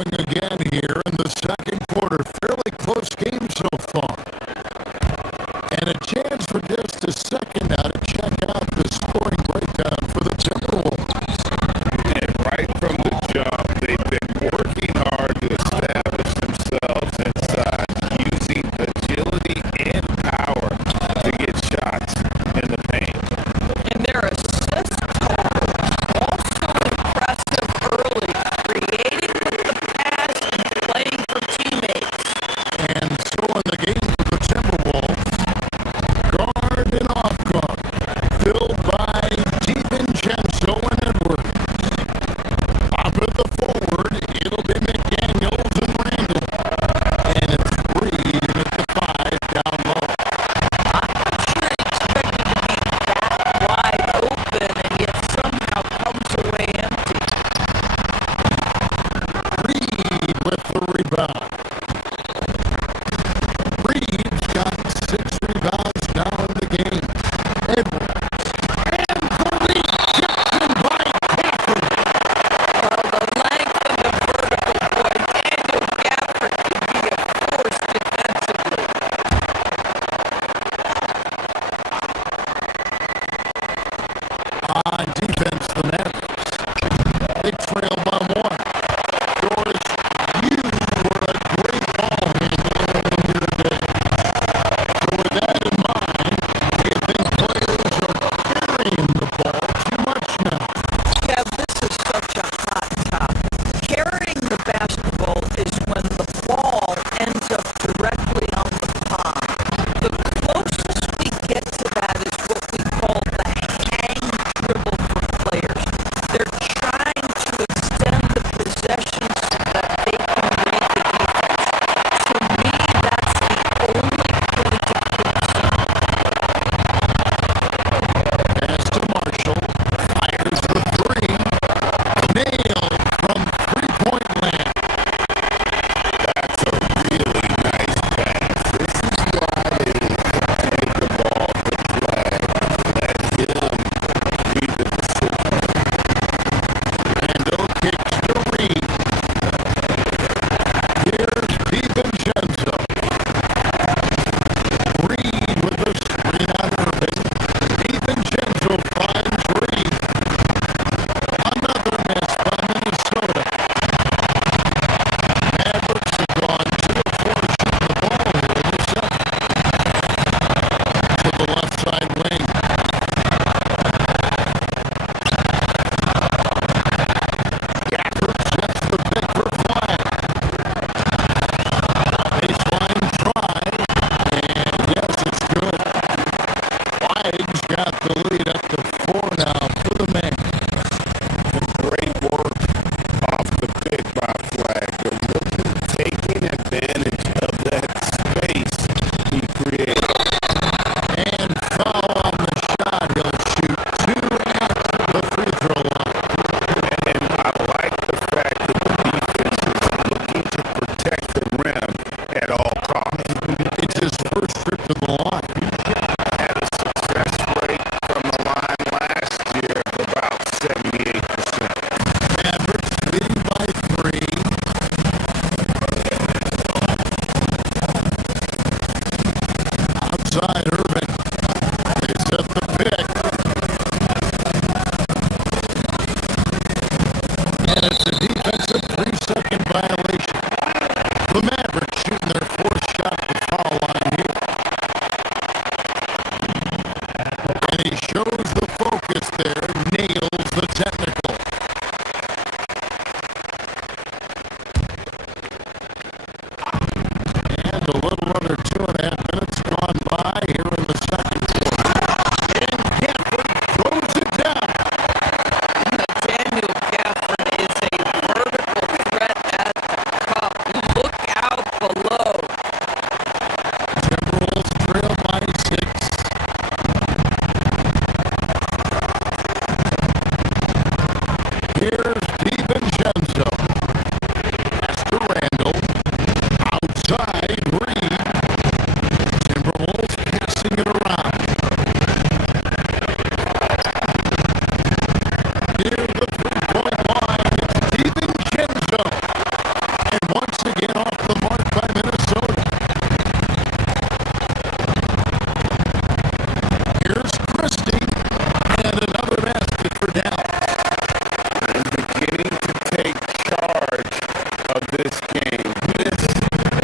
going again here in the second quarter. Fairly close game so far. And a chance for just a second now to check out the scoring breakdown for the Timberwolves. And right from the jump, they've been working hard to establish themselves inside, using agility and power to get shots in the paint. And their assist total also impressive early, creating with the pass and playing for teammates. And so in the game for the Timberwolves, guard and off guard, filled by DiVincenzo and Edwards. Top of the forward, it'll be McDaniels and Randall. And it's Reed at the 5 down low. I'm not sure I expected to be that wide open and yet somehow comes away empty. Reed with the rebound. Reed's got 6 rebounds now in the game. Edwards. And the rejection by Gafford. The length and the vertical point, Daniel Gafford can be a force defensively. On defense, the Mavericks. They trail by 1. Doris, you were a great ball handler earlier today. So with that in mind, do you think players are carrying the ball too much now? Yeah, this is such a hot topic. Carrying the basketball is when the ball ends up directly on the palm. The closest we get to that is what we call the hang dribble for players. They're trying to extend the possession so that they can read the defense. To me, that's the only point of concern. Pass to Marshall. Fires the 3. Nailed from three-point land. That's a really nice pass. This is why they take the ball to play. Let him be the decision. Randall kicks to Reed. Here's DiVincenzo. Reed with the screen on Irving. DiVincenzo finds Reed. Another miss by Minnesota. Mavericks have gone 2 of 4 shooting the ball here in the second. To the left side wing. Gafford sets the pick for Flag. Baseline try, and yes, it's good. Flag's got the lead up to 4 now for the Mavs. Great work off the pick by Flag. They're looking, taking advantage of that space he created. And foul on the shot. He'll shoot 2 at the free throw line. And I like the fact that the defense is looking to protect the rim at all costs. It's his first trip to the line. Had a success rate from the line last year of about 78%. Mavericks leading by 3. Outside Irving. They set the pick. And it's a defensive 3-second violation. The Mavericks shooting their 4th shot at the foul line here. And he shows the focus there, nails the technical. And a little under 2.5 minutes gone by here in the second quarter. And Gafford throws it down. Daniel Gafford is a vertical threat at the cup. Look out below. Timberwolves trail by 6. this game. This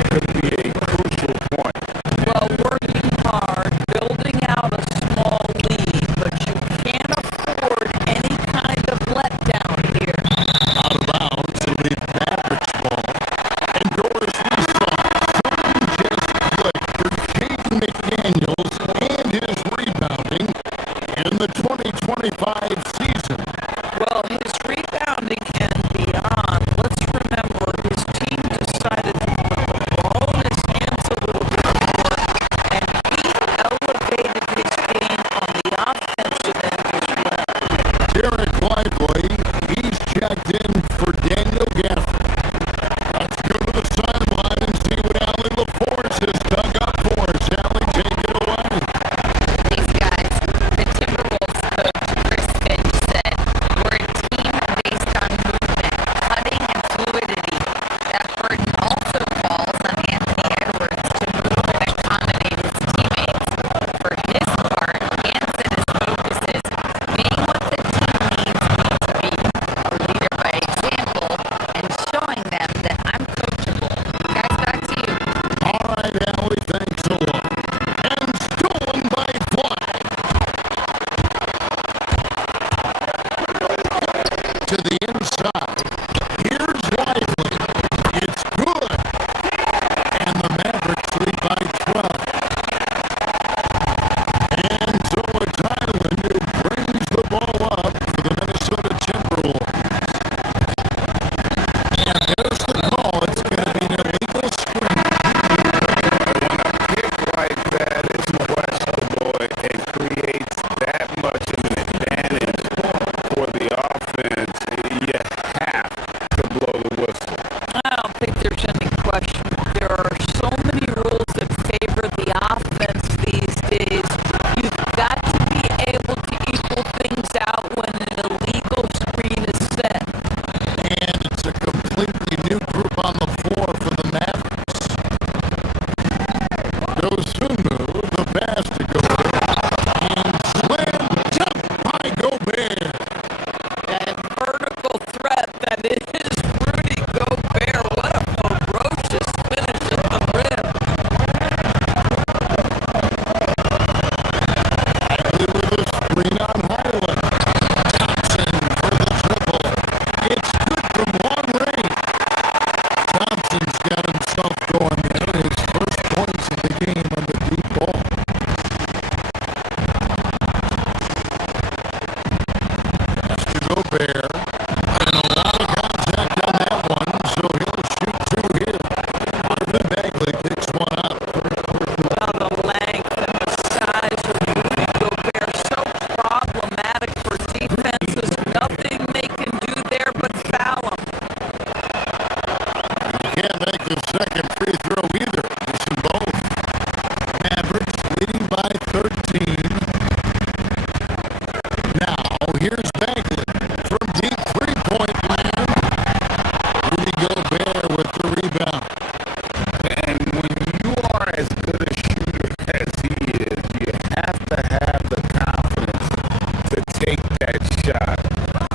could be a crucial point. Well, working hard, building out a small lead, but you can't afford any kind of letdown here. Out of bounds, it'll be Mavericks ball. And Doris, we saw something just click for Jaden McDaniels and his rebounding in the 2025 season. Well, his rebounding and beyond, let's remember his team decided to put the ball in his hands a little bit more, and he elevated his game on the offensive end as well. Derek Lively, he's checked in for Daniel Gafford. Let's go to the sideline and see what Allie LaForce has dug up for us. Allie, take it away. Thanks, guys. The Timberwolves coach, Chris Finch, said, "We're a team based on movement, cutting, and fluidity. That burden also falls on Anthony Edwards to move and accommodate his teammates. For his part, Ant said his focus is being what the team needs me to be, a leader by example, and showing them that I'm coachable." Guys, back to you. All right, Allie, thanks a lot. And stolen by flag. To the inside. Here's Lively. It's good. And the Mavericks lead by 12. And Zoe Thailand who brings the ball up for the Minnesota Timberwolves. And there's the call. It's going to be an illegal screen. When a pick like that is questionable, it creates that much of an advantage for the offense. You have to blow the whistle. I don't think there's any question. There are so many rules that favor the offense these days. You've got to be able to equal things out when an illegal screen is set. And it's a completely new group on the floor for the Mavericks. Dosunmu, the pass to Gobert. And slam dunk by Gobert. That vertical threat that is Rudy Gobert. What a ferocious finish at the rim. Bagley with a screen on Highland. Thompson for the triple. It's good from long range. Thompson's got himself going there. His first points of the game on the deep ball. Pass to Gobert. And a lot of contact on that one, so he'll shoot two here. Marvin Bagley picks one up. Well, the length and the size of Rudy Gobert so problematic for defenses. Nothing they can do there but foul him. He can't make the second free throw either. Missing both. Mavericks leading by 13. Now, here's Bagley from deep three-point land. Rudy Gobert with the rebound. And when you are as good a shooter as he is, you have to have the confidence to take that shot.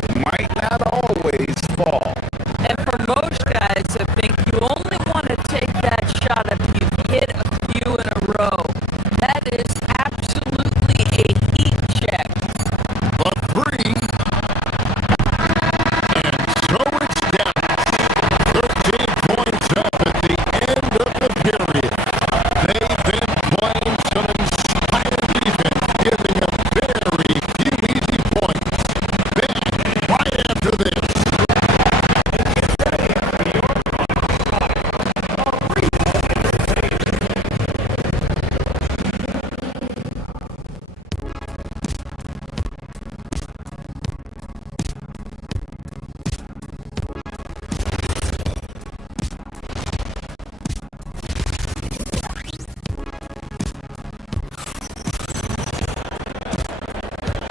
It might not always fall. And for most guys, I think you only want to take that shot if you've hit a few in a row. That is absolutely a heat check. The three. And so it's down. 13 points up at the end of the period. They've been playing some inspired defense, giving up very few easy points. Back right after this.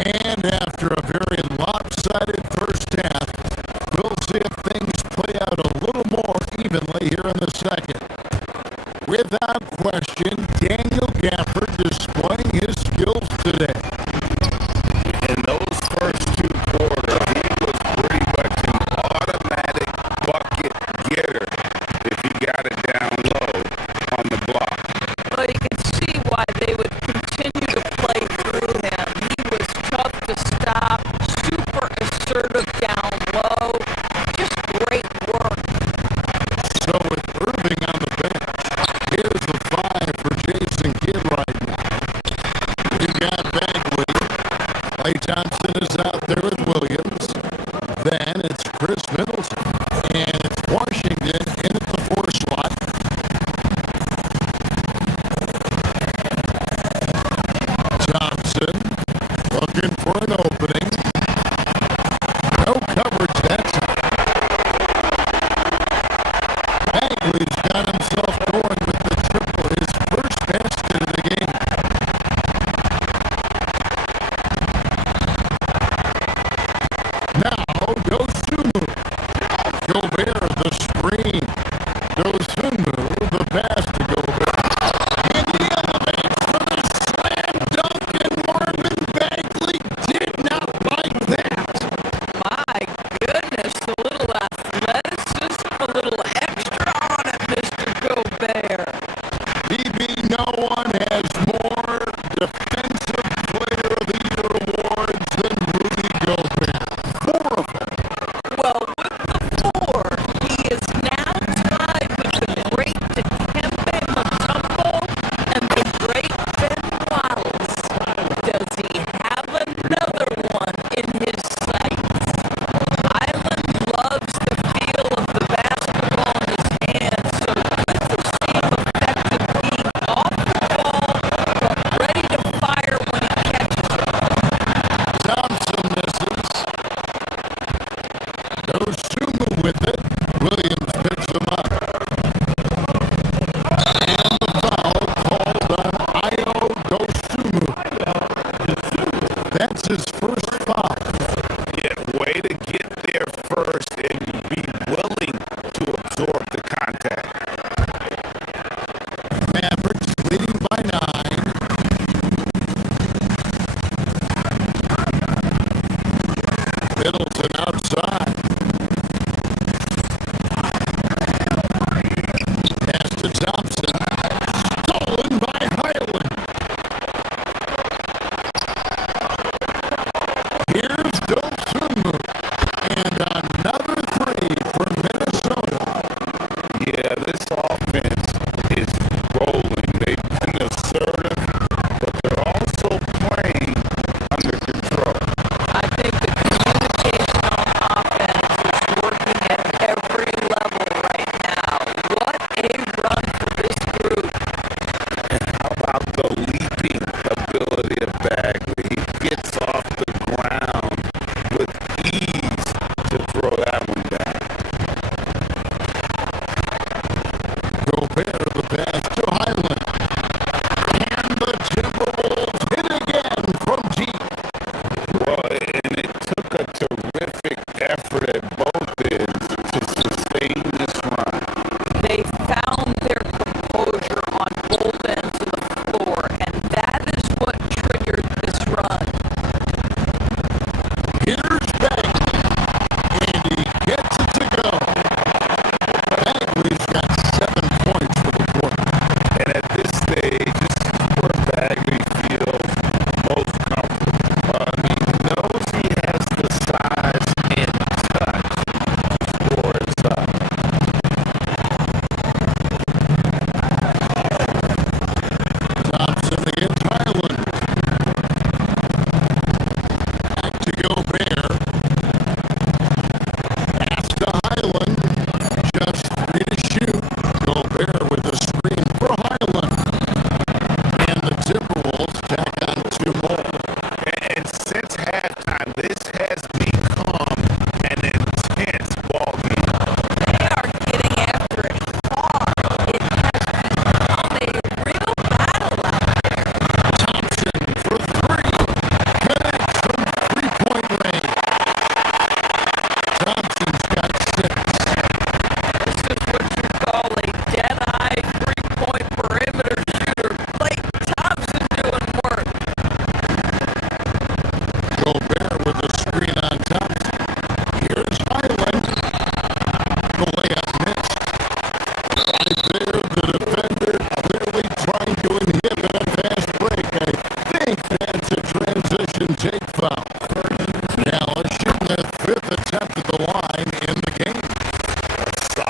And after a very lopsided first half, we'll see if things play out a little more evenly here in the second. Without question, Daniel Gafford displaying his skills today. In those first two quarters, he was pretty much an automatic bucket getter.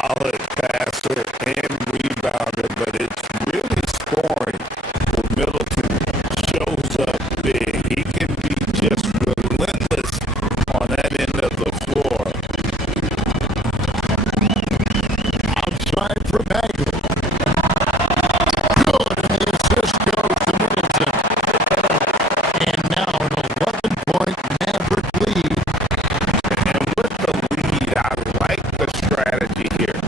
solid passer and rebounder, but it's really scoring when Middleton shows up big. He can be just relentless on that end of the floor. Outside for Bagley. Good, and the assist goes to Middleton. And now an 11-point Maverick lead. And with the lead, I like the strategy here.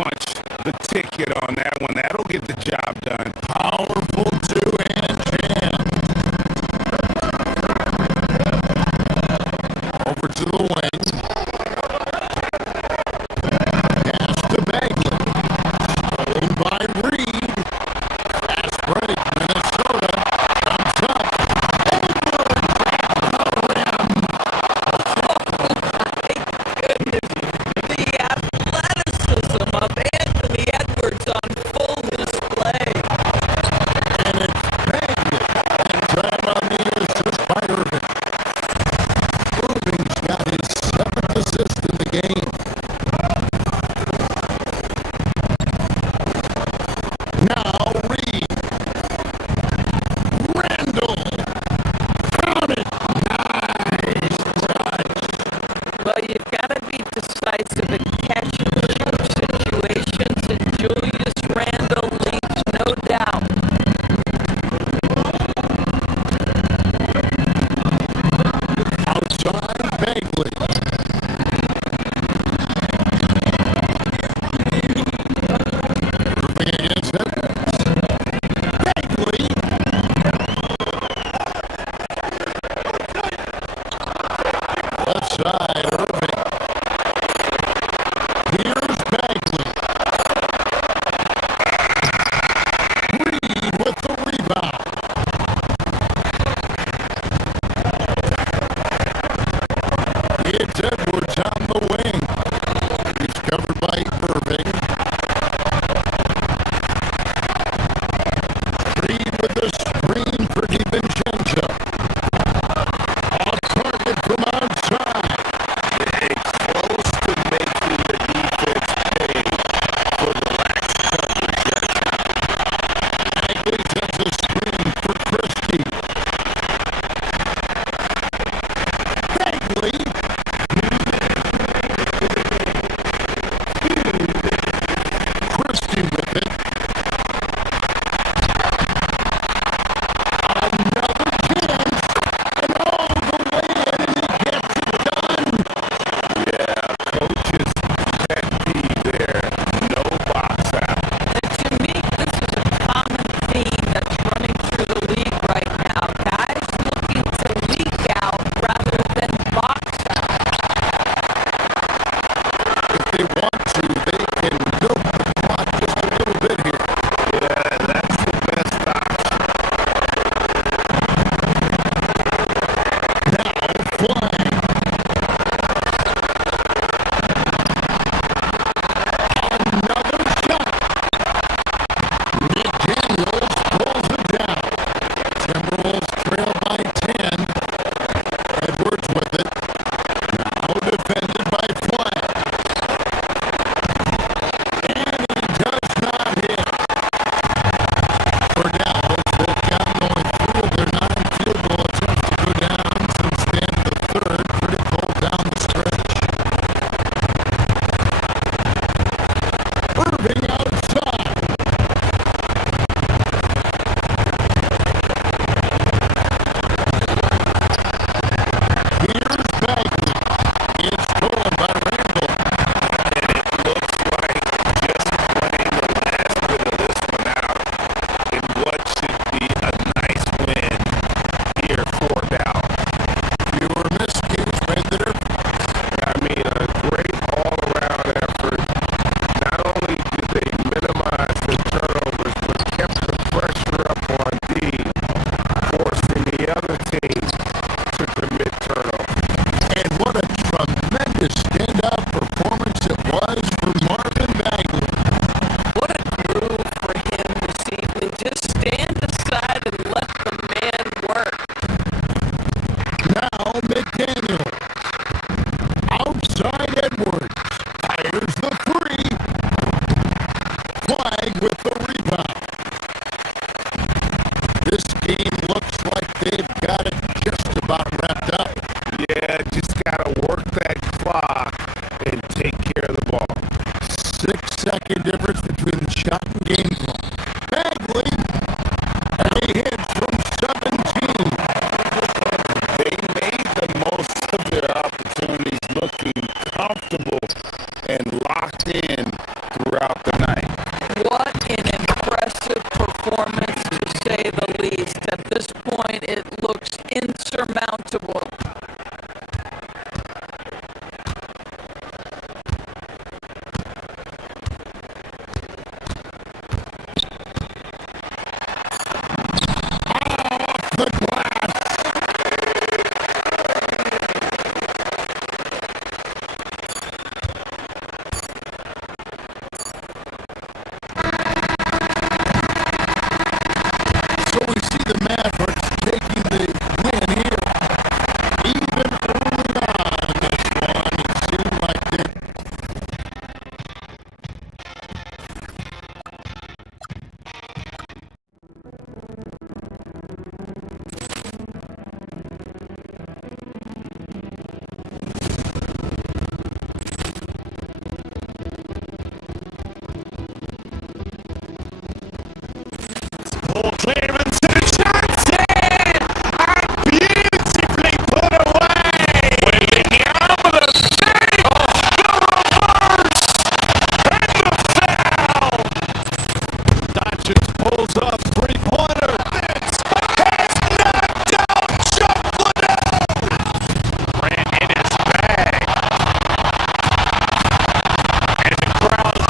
punch the ticket on that one. That'll get the job done. Powerful two-hand jam. Over to the wing. Pass to Bagley. Stolen by Reed. Fast break. Minnesota comes up. The athleticism of Anthony Edwards on full display. And it's Bagley. And time on the assist by Irving. Irving's got his 7th assist in the game. Now Reed. Randall. Count it. Nice touch. Well, you've got to be decisive in catch-and-shoot situations, and Julius Randle leaves no doubt. Outside Bagley. Irving against Edwards. Bagley. Left side, Irving. Here's Bagley. Reed with the rebound. It's Edwards on the wing. He's covered by Irving. Reed with the screen for DiVincenzo. Off target from outside. Close to making the defense pay for the lax coverage. Bagley sets a screen for Christie. Bagley. Christie with it. Another chance. And all the way in, and he gets it done. Yeah, coach's pet peeve there. No box out. And to me, this is a common theme that's running through the league right now. Guys looking to leak out rather than box out. If they want to, they can milk the clock just a little bit here. Yeah, that's the best option. Now flying. Another shot. McDaniels pulls it down. Timberwolves trail by 10. Edwards with it. Now defended by Flash. And he does not hit. For Dallas, they've gotten only 3 of their 9 field goal attempts to go down since the end of the third. Pretty cold down the stretch. Irving outside. Here's Bagley. It's stolen by Randall. And it looks like just playing the last bit of this one out in what should be a nice win here for Dallas. Fewer miscues made the difference. I mean, a great all-around effort. Not only did they minimize the turnovers, but kept the pressure up on D, forcing the other team to commit turnovers. And what a tremendous standout performance it was for Marvin Bagley. What a groove for him this evening. Just stand aside and let the man work. Now McDaniels. Outside Edwards. Fires the three. Flag with the rebound. This game looks like they've got it just about wrapped up. Yeah, just got to work that clock and take care of the ball. 6-second difference between the shot and game clock. Bagley. And he hits from 17. They made the most of their opportunities, looking comfortable and locked in throughout possible. The glass. So we see the Mavericks taking the win here. Even early on in this one, it seemed like they Ball clearance and a shot in! And beautifully put away! William with a save! The reverse! And the foul! Doncic pulls up, three-pointer. This has knocked out Chocolate! Grant in his bag. And the crowd is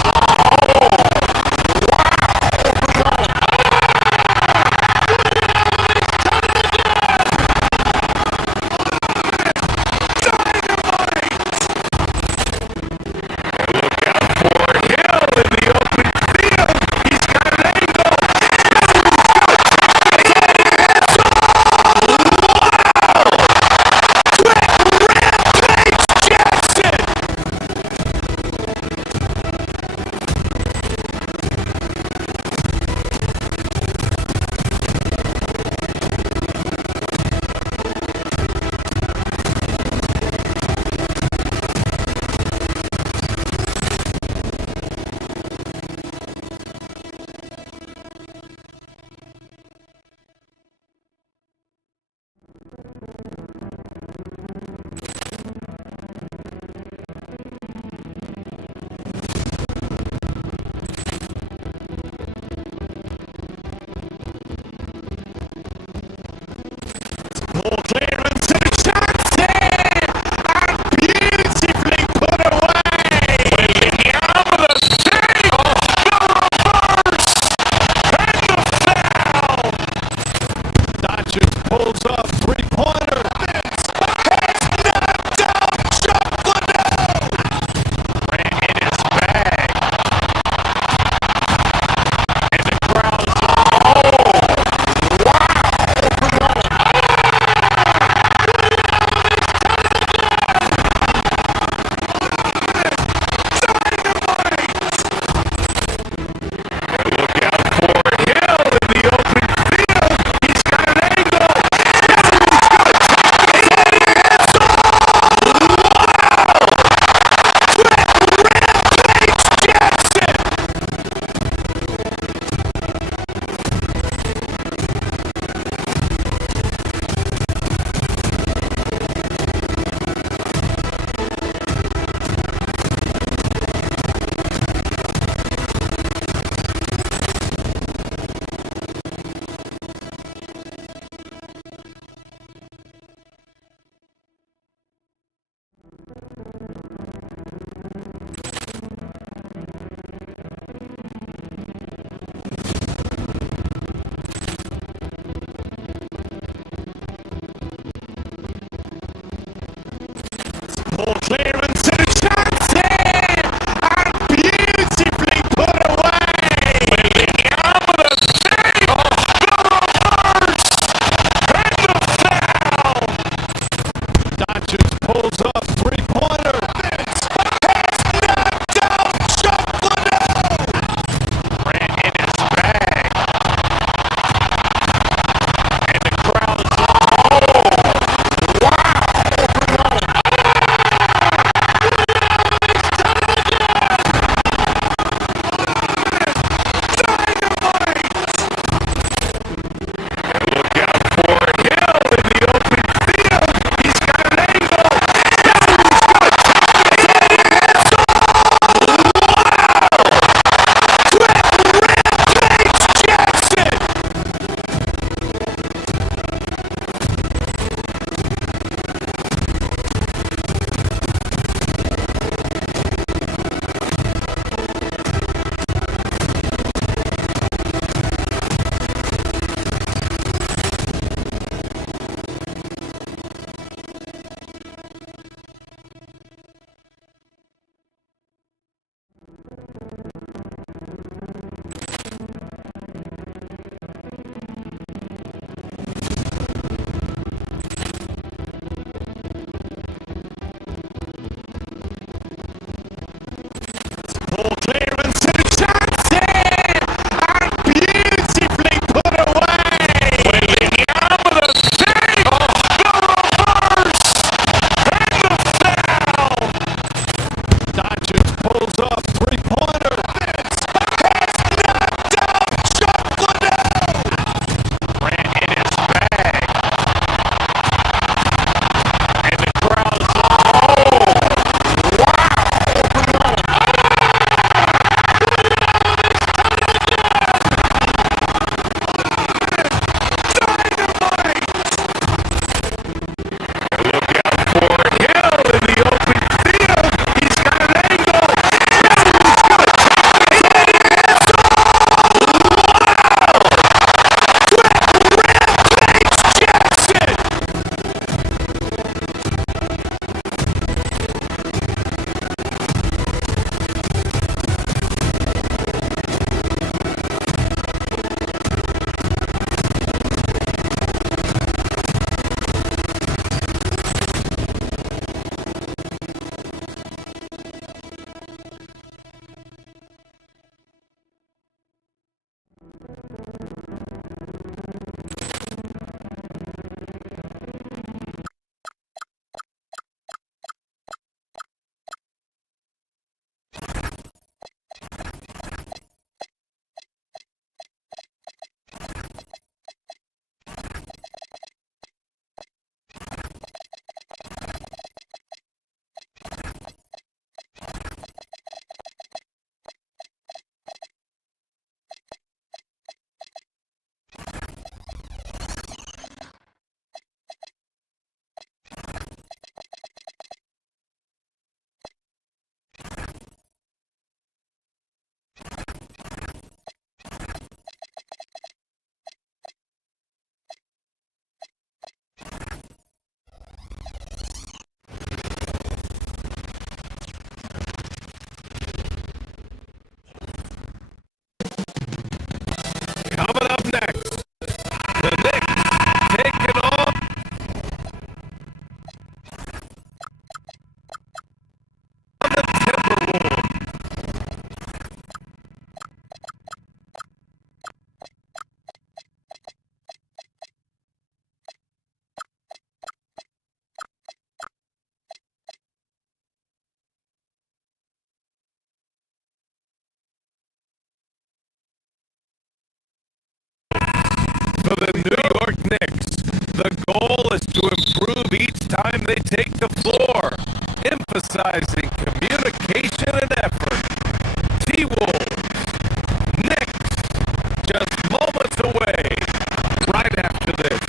ball clearance and a shot in! And beautifully put away! William with a save! The reverse! And the foul! Doncic pulls up, three-pointer. This has knocked out Chocolate! Grant in his bag. And the crowd is ball clearance and a shot in! And beautifully put away! William with a save! The reverse! And the foul! Doncic pulls up, three-pointer. the New York Knicks. The goal is to improve each time they take the floor, emphasizing communication and effort. T-Wolves, Knicks, just moments away. Right after this,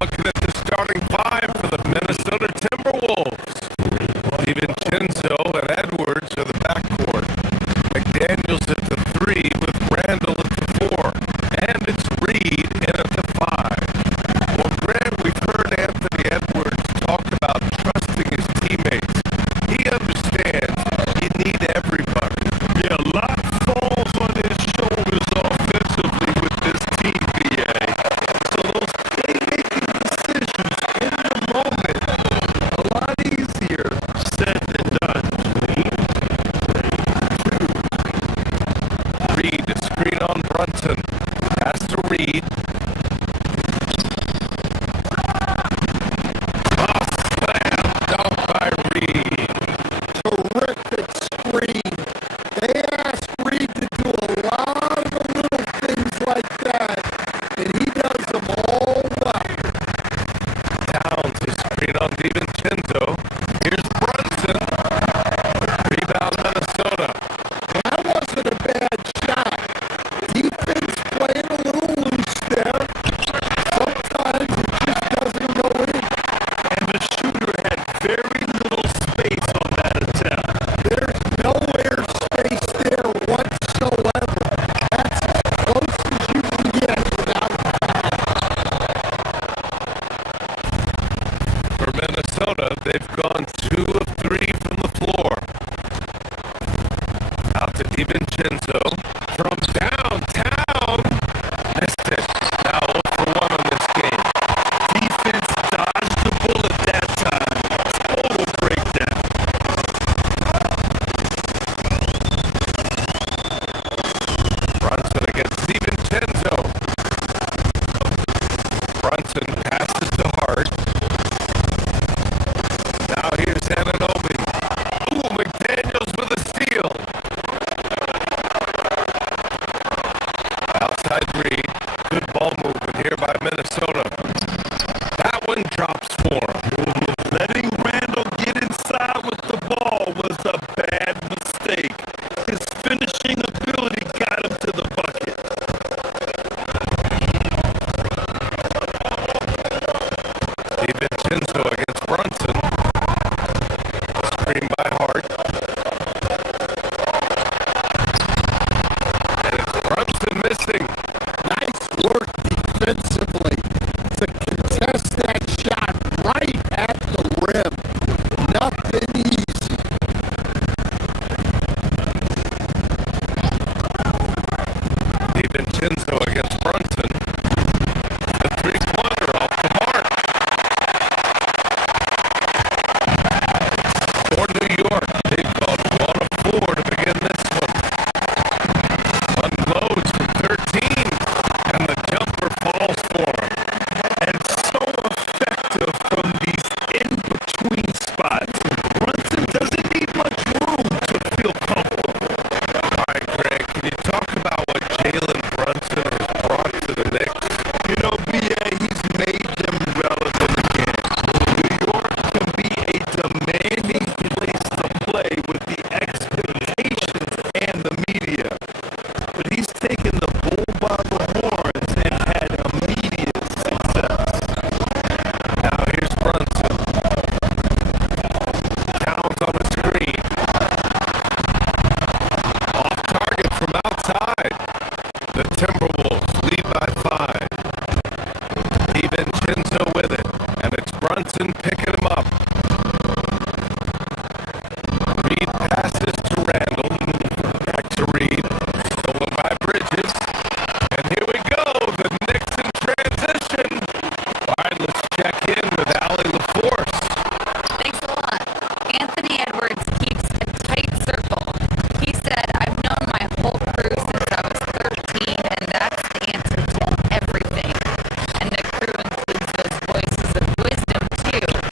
looking at the starting five for the Minnesota Timberwolves. DiVincenzo and Edwards are the backcourt. McDaniels at the 3 with Randall at the 4. And it's Reed in at the 5. Well, Grant, we've heard Anthony Edwards talk about trusting his teammates. He understands you need everybody. Yeah, a lot falls on his shoulders offensively with this team, BA. So those playmaking decisions in the moment, a lot easier said than done. Reed, a screen on Brunson. Pass to Reed. Slam dunk by Reed. Terrific screen. They asked Reed to do a lot of little things like that, and he does them all well. Towns, a screen on DiVincenzo. Here's Brunson. Rebound Minnesota. That wasn't a bad shot. Defense playing a little loose there. Sometimes it just doesn't go in. And the shooter had very little space on that attempt. There's no air space there whatsoever. That's as close as you can get without For Minnesota, they've gone 2 of 3 from the floor. Out to DiVincenzo from downtown. Missed it. Now 0 for 1 on this game. Defense dodged the bullet that time. Total breakdown. Brunson against DiVincenzo. Brunson passes to Hart. Now here's Anunoby. Ooh, McDaniels with a steal. Outside Reed. Good ball movement here by Minnesota. That one drops for him. Letting Randall get inside with the ball was a bad mistake. His finishing ability got him to the bucket. DiVincenzo against Brunson. Screen by Hart. And it's Brunson missing. nice work defensively to contest that shot right at the rim. Nothing easy. DiVincenzo against Brunson. The 3-pointer off the mark. For New York, they've gone 1 of 4 to begin this one. Unloads from 13, and the jumper falls for him. And so effective from these in-between spots. Brunson doesn't need much room to feel comfortable. All right, Greg, can you talk about what Jalen Brunson has brought to the Knicks? You know, BA, he's made them relevant again. New York can be a demanding place to play with the expectations and the media. But he's taken the bull by the horns and had immediate success. Now here's Brunson. Towns on the screen. Off target from outside. The Timberwolves lead by 5. DiVincenzo with it. And it's Brunson picking him up. Reed passes to Randall. Back to Reed. Stolen by Bridges. And here we go. The Knicks in transition. All right, let's check in with Allie LaForce. Thanks a lot. Anthony Edwards keeps a tight circle. He said, I've known my whole crew since I was 13, and that's the answer to everything. And the crew includes those voices of wisdom, too.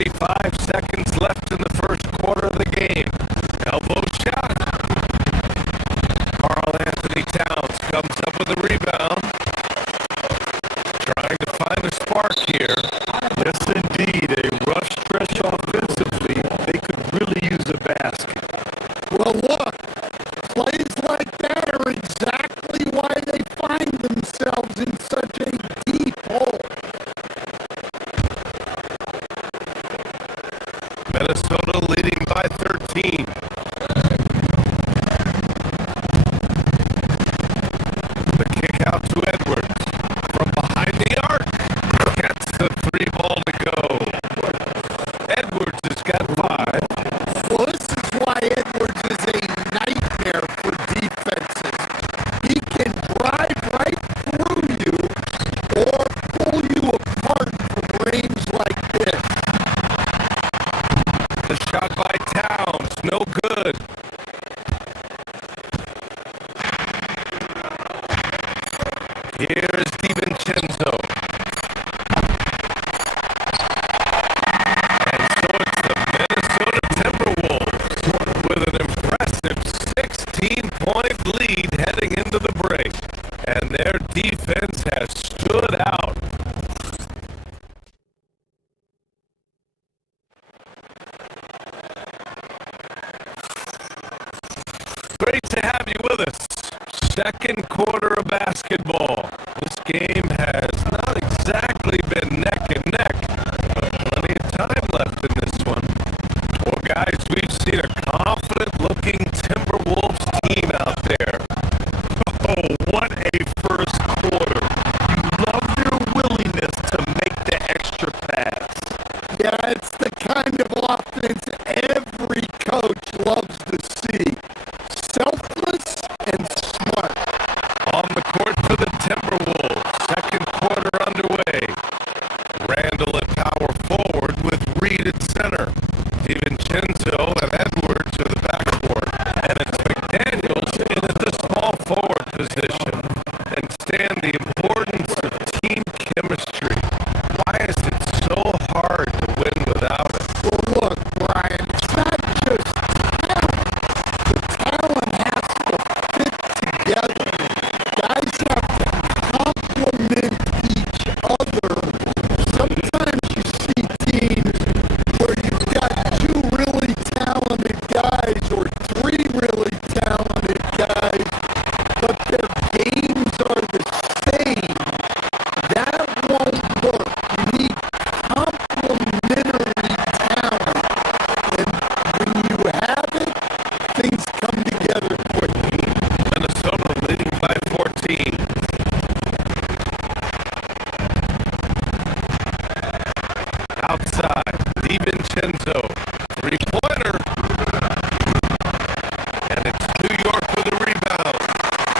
35 seconds left in the first quarter of the game. Elbow shot. Karl Anthony Towns comes up with a rebound. Trying to find a spark here. Yes, indeed. A rough stretch offensively. They could really use a basket. Well, look, plays like that are exactly why they find themselves in such a deep hole. Minnesota leading by 13. The kick out to Edwards from behind the arc. Gets the three ball to go. Edwards has got 5. Well, this is why Edwards is a nightmare for defenses. He can drive right through you or pull you apart from range like this. The shot by Towns, no good. Here's DiVincenzo. And so it's the Minnesota Timberwolves with an impressive 16-point lead heading into the break. And their defense has stood out. Great to have you with us. Second quarter of basketball. This game has not exactly been neck and neck, but plenty of time left in this one. Well, guys, we've seen a confident-looking Timberwolves team out there. Oh, what a first quarter. You love their willingness to make the extra pass. Yeah, it's the kind of offense every coach loves to see. Selfless and smart. On the court for the Timberwolves. Second quarter underway. Randall at power forward with Reed at center. DiVincenzo and Edwards are the backcourt. And it's McDaniels in at the small forward position. And Stan, the importance of team chemistry. Why is it so hard to win without it? Well, look, Brian, it's not just talent. The talent has to fit together. Guys have to complement each other. Sometimes you see teams where you've got 2 really talented guys or 3 really talented guys, but their games are the same. That won't work. You need complementary talent. And when you have it, things come together quickly. Minnesota leading by 14. Outside, DiVincenzo, three-pointer. And it's New York with a rebound.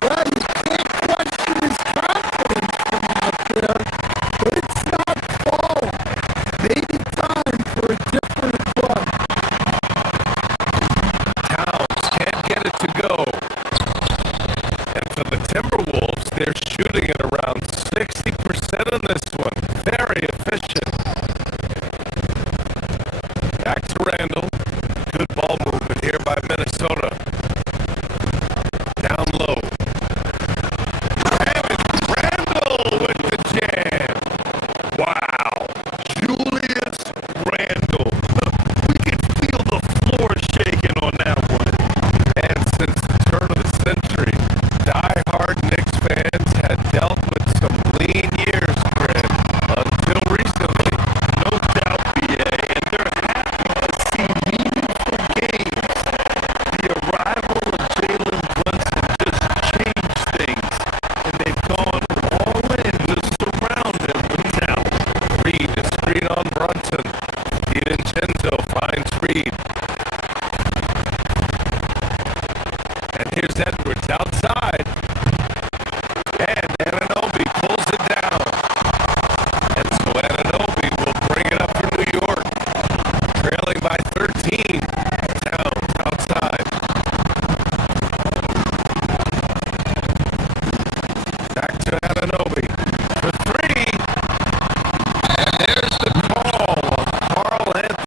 Well, you can't question his confidence from out there, but it's not falling. Maybe time for a different look. Towns can't get it to go. And for the Timberwolves, they're shooting at around 60% on this one. Very efficient. Back to Randall. Good ball movement here by Minnesota. Down low. And it's Randall with the jam. Wow. Julius Randle. We can feel the floor shaking on that one. And since the turn of the century, die-hard Knicks fans had dealt with some lean years, Fred, until recently. No doubt, BA. And they're happy to see meaningful games. The arrival of Jalen Brunson just changed things. And they've gone all in to surround him with talent. Reed, a screen on Brunson. DiVincenzo finds Reed. And here's Edwards outside. And Anunoby pulls it down. And so Anunoby will bring it up for New York. Trailing by 13. Towns outside. Back to Anunoby for 3. And there's the call of Karl Anthony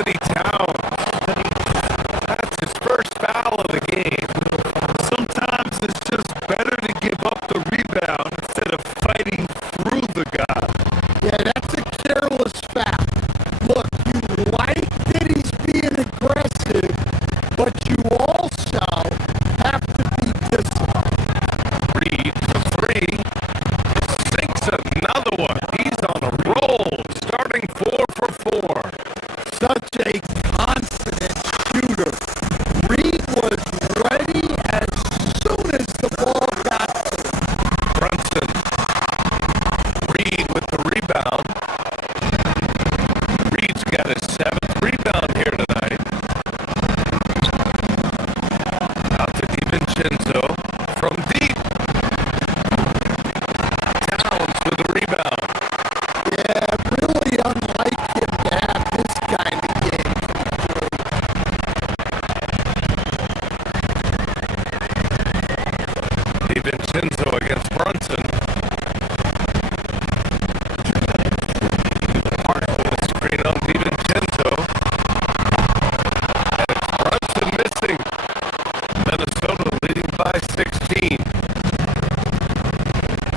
by 16.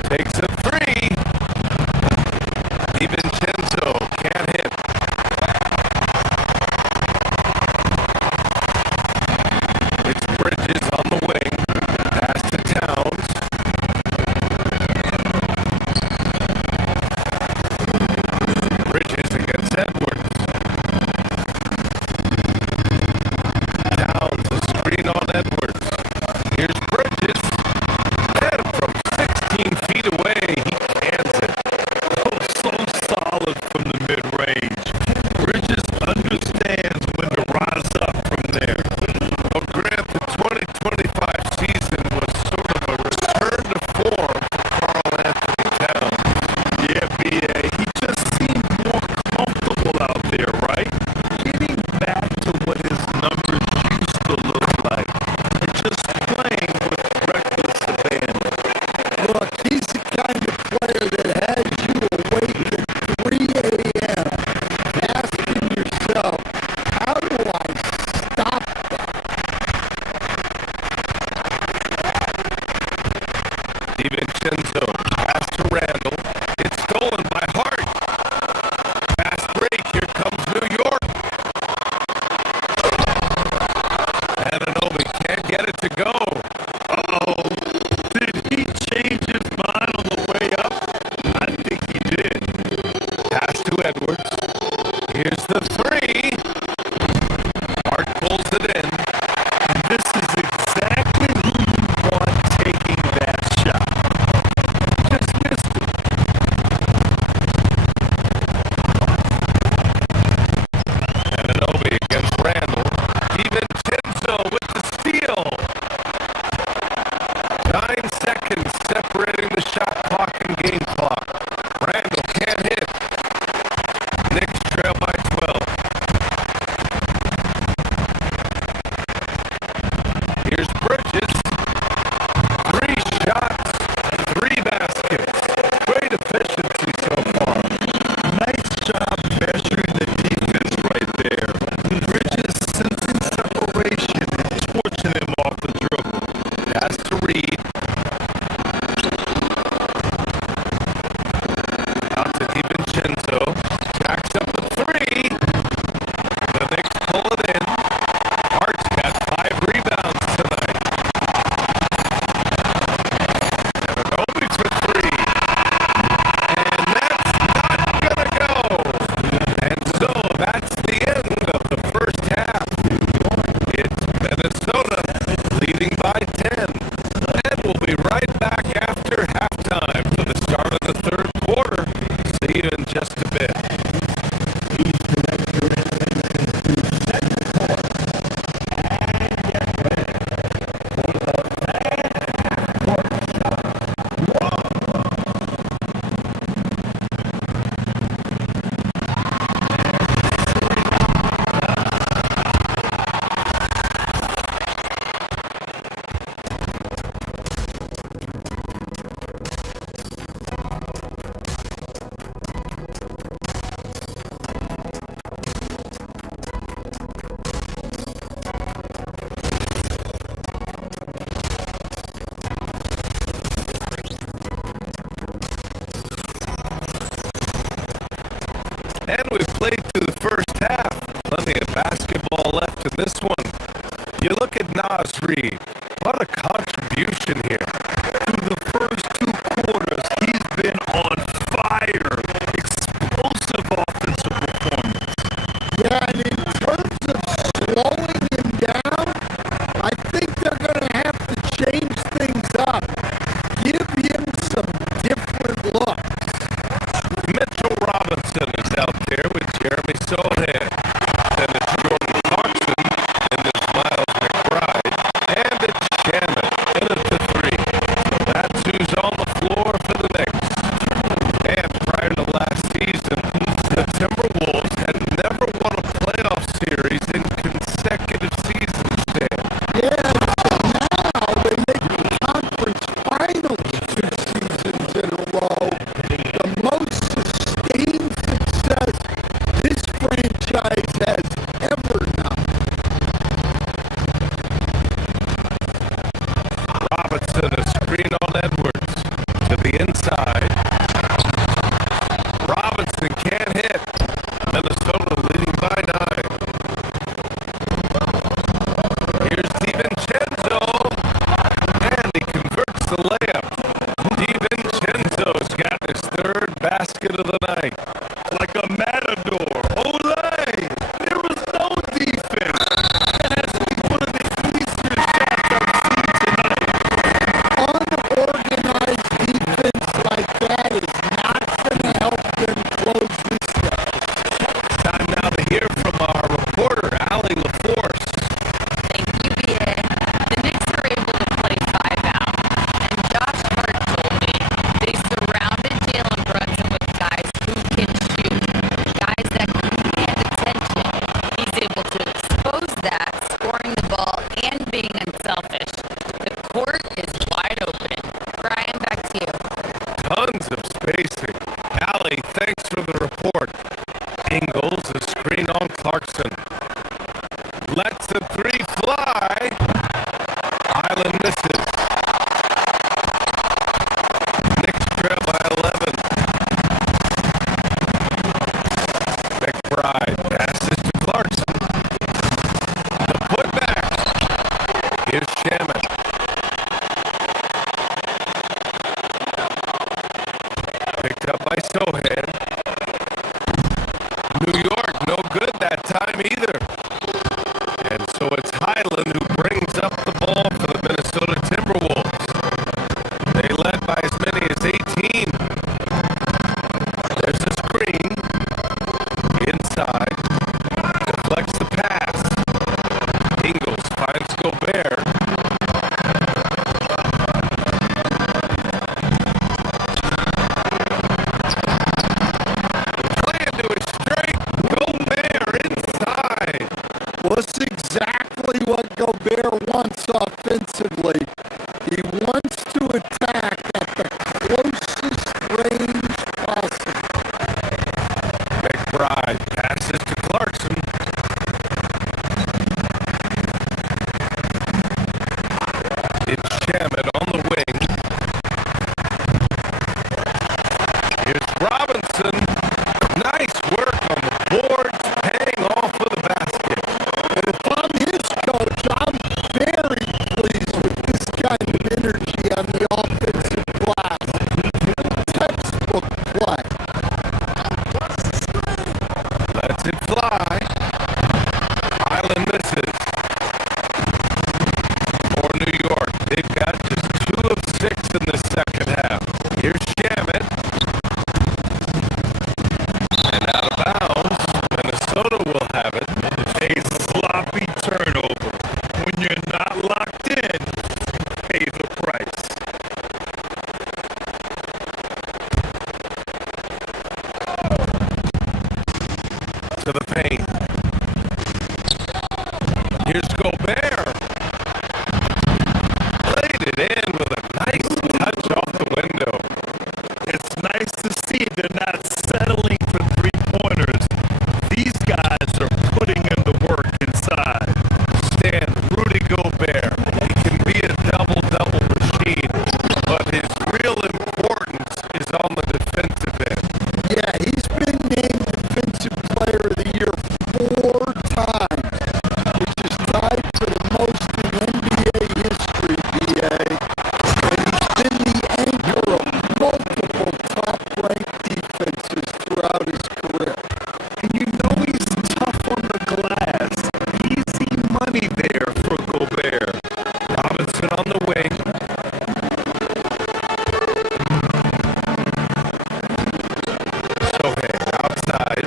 Takes a three. DiVincenzo can't hit. It's Bridges on the wing. Pass to Towns. Bridges against Edwards. Towns, a screen on Edwards. Here's Bridges. And from 16 feet away, he cans it. Oh, so solid from the mid-range. Bridges understands when to rise up from there. Well, Grant, the 2025 season was sort of a return to form for Karl Anthony Towns. Yeah, B.A. He just seemed more comfortable out there, right? Getting back to what his numbers used to look like. And just playing with reckless abandon. Look, he's the kind of player that has you awake at 3 a.m. asking yourself, how do I stop that? DiVincenzo pass to Randall. It's stolen by Hart. Fast break. Here comes New York. Ananobi can't get it to go. Uh-oh. Did he change his mind on the way up? I think he did. Pass to Edwards. Here's the three. Hart pulls it in. This is exactly who you want taking that shot. Just missed it. Ananobi against Randall. DiVincenzo with the steal. 9 seconds separating the shot clock and game clock. Randall can't hit. Knicks trail by 12. Here's Bridges. 3 shots, 3 baskets. Great efficiency so far. Nice job measuring the defense right there. Bridges sensing separation and torching him off the dribble. Pass to Reed. Out to DiVincenzo. Jacks up the three. The Knicks pull it in. Hart's got 5 rebounds tonight. Ananobi for 3. And that's not gonna go. And so that's the end of the first half. It's Minnesota leading by 10. And we'll be right back after halftime for the start of the third quarter. See you in just a bit. And we've played through the first half. Plenty of basketball left in this one. You look at Nas Reed. What a contribution here. Through the first 2 quarters, he's been on fire. Explosive offensive performance. Yeah, and in terms of slowing him down, I think they're going to have to change things up. Give him some different looks. Mitchell Robinson is out there with Jeremy Sohan. Then it's Jordan Clarkson. Then it's Miles McBride. And it's Shannon in at the 3. That's who's on the floor for the Knicks. And prior to last season, the Timberwolves had never won a playoff series in consecutive seasons there. Yeah, so now they make the conference finals 2 seasons in a row. The most sustained success this franchise has ever known. Robinson, a screen on Edwards to the inside. Robinson can't hit. Minnesota leading by 9. Here's DiVincenzo, and he converts the layup. DiVincenzo's got his third basket of the night. Like a matador. Olay! There was no defense. That has to be one of the easiest shots I've seen tonight. Unorganized defense like that is not going to help them close this game. Time now to hear from our reporter, Allie LaForce. Thank you, BA. The Knicks are able to play 5 out, and Josh Hart told me they surrounded Jalen Brunson with guys who can shoot, guys that command attention. He's able to expose that, scoring the ball and being unselfish. The court is wide open. Brian, back to you. Tons of spacing. Allie, thanks for the report. Ingles, a screen on Clarkson. Lets the three fly. Island misses. Knicks trail by 11. McBride passes to Clarkson. The putback. Here's Shaman. Picked up by Sohan. New York, no good that time either. And so it's Highland who brings up the ball for the Minnesota Timberwolves. They led by as many as 18. There's a screen. Inside. Deflects the pass. Ingles finds Gobert. Playing to his straight. Gobert inside. Well, that's exactly what Gobert wants offensively. He wants to attack at the closest range possible. McBride passes to Clarkson. It's Shaman on the wing. Here's Robinson. Nice work on the boards, paying off for the basket. And if I'm his coach, I'm very pleased with this kind of energy on the offensive glass. Textbook play. Lets it fly. Island misses. For New York, they've got just 2 of 6 in the second half. Here's Shaman. And out of bounds, Minnesota will have it. A sloppy turnover. When you're not locked in, pay the price. To the paint. Here's Gobert. Played it in with a nice touch off the window. It's nice to see they're not settling for three-pointers. These guys are putting in the work inside. Stan, Rudy Gobert. He can be a double-double machine, but his real importance is on the defensive end. Yeah, he's been named Defensive Player of the Year 4 times, which is tied for the most in NBA history, BA. And he's been the anchor of multiple top-ranked defenses throughout his career. And you know he's tough on the glass. Easy money there for Gobert. Robinson on the wing. Sohan outside.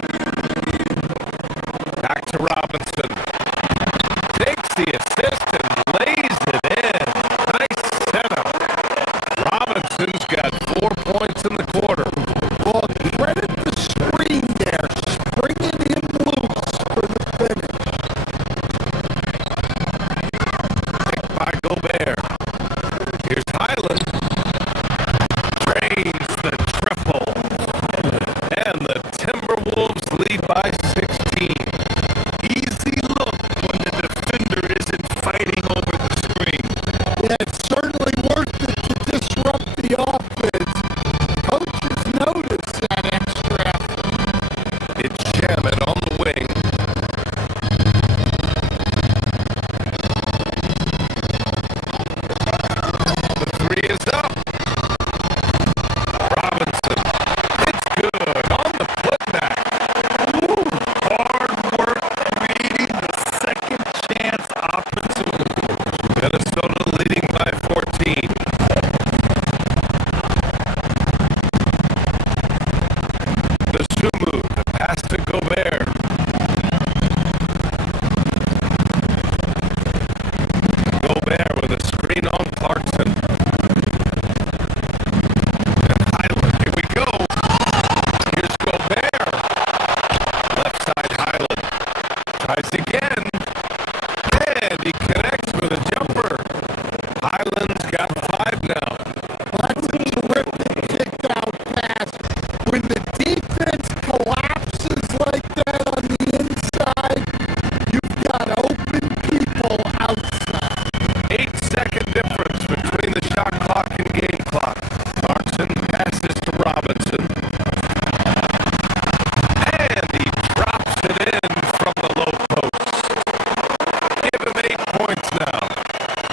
Back to Robinson. Takes the assist and lays it in. Nice setup. Robinson's got 4 points in the quarter. Well, credit the screen there, springing him loose for the finish. Picked by Gobert. Here's Highland. Drains the triple. And the Timberwolves lead by 16. Easy look when the defender isn't fighting over the screen. Yeah, it certainly got 5 now. That's a terrific kicked out pass. When the defense collapses like that on the inside, you've got open people outside. 8-second difference between the shot clock and game clock. Clarkson passes to Robinson. And he drops it in from the low post. Give him 8 points now.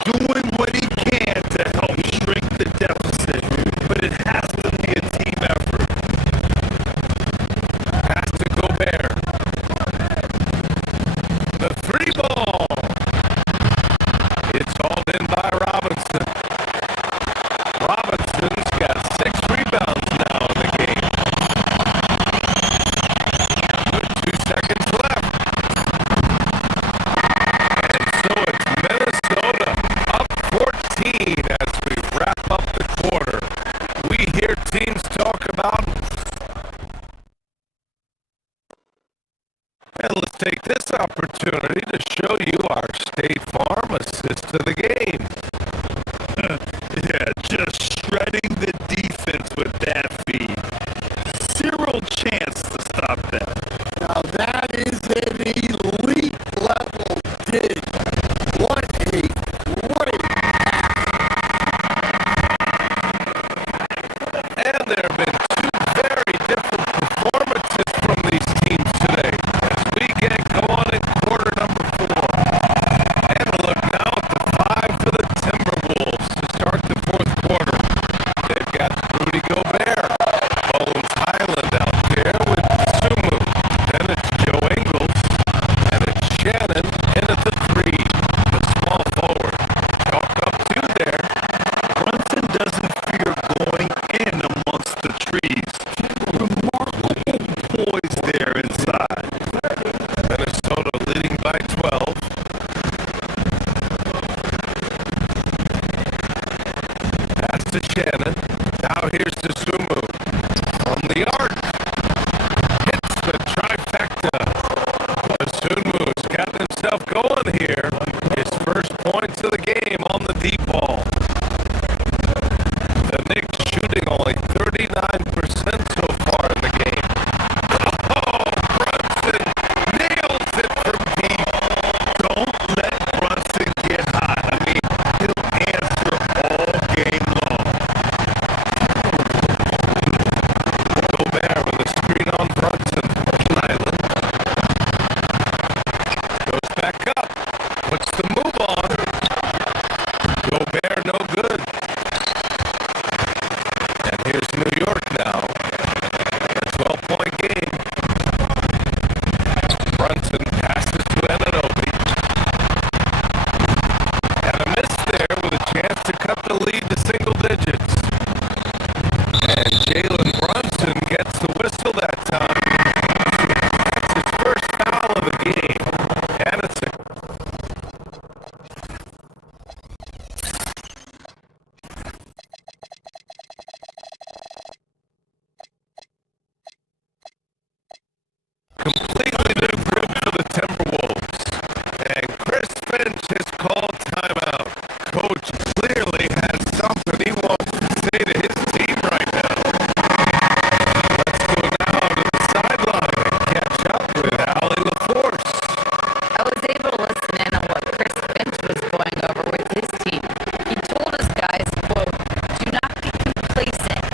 Doing what he can to help shrink the deficit, but it has to be a team effort. Pass to Gobert. The 3 ball. It's hauled in by Robinson. Robinson's got 6 rebounds now in the game. With 2 seconds left. And so it's Minnesota up 14 as we wrap up the quarter. We hear teams talk about. And let's take this opportunity to show you our State Farm assist to the game. Yeah, just shredding the defense with that feed. Zero chance to stop that. Now that is an elite level dig. What a great And there have been 2 very different performances from these teams today as we get going in quarter number 4. And a look now at the 5 for the Timberwolves to start the 4th quarter. They've got Rudy Gobert, Bones Highland out there with Sumu. Then it's Joe Ingles, and it's Shannon in at the 3, the small forward. Chalk up 2 there. Brunson doesn't fear going in amongst the trees. Remarkable poise there inside. Minnesota leading by 12. Pass to Shannon. Now here's to Sumu. From the arc. Hits the trifecta. Sumu's gotten himself going here. His first points of the game on the deep ball. The Knicks shooting only 39% so far in the game. Oh, Brunson nails it from deep. Don't let Brunson get hot. I mean, he'll answer all game long. Gobert with a screen on Brunson. Highland goes back up. Puts the move on. Gobert no good. And here's New York now. A 12-point game. Brunson passes to Anunoby. And a miss there with a chance to cut the lead to single digits. And Jalen Brunson gets the whistle that time. That's his first foul of the game. And it's a completely new group for the Timberwolves. And Chris Finch has called timeout. Coach clearly has something he wants to say to his team right now. Let's go now to the sideline and catch up with Allie LaForce. I was able to listen in on what Chris Finch was going over with his team. He told us guys, quote, "Do not be complacent.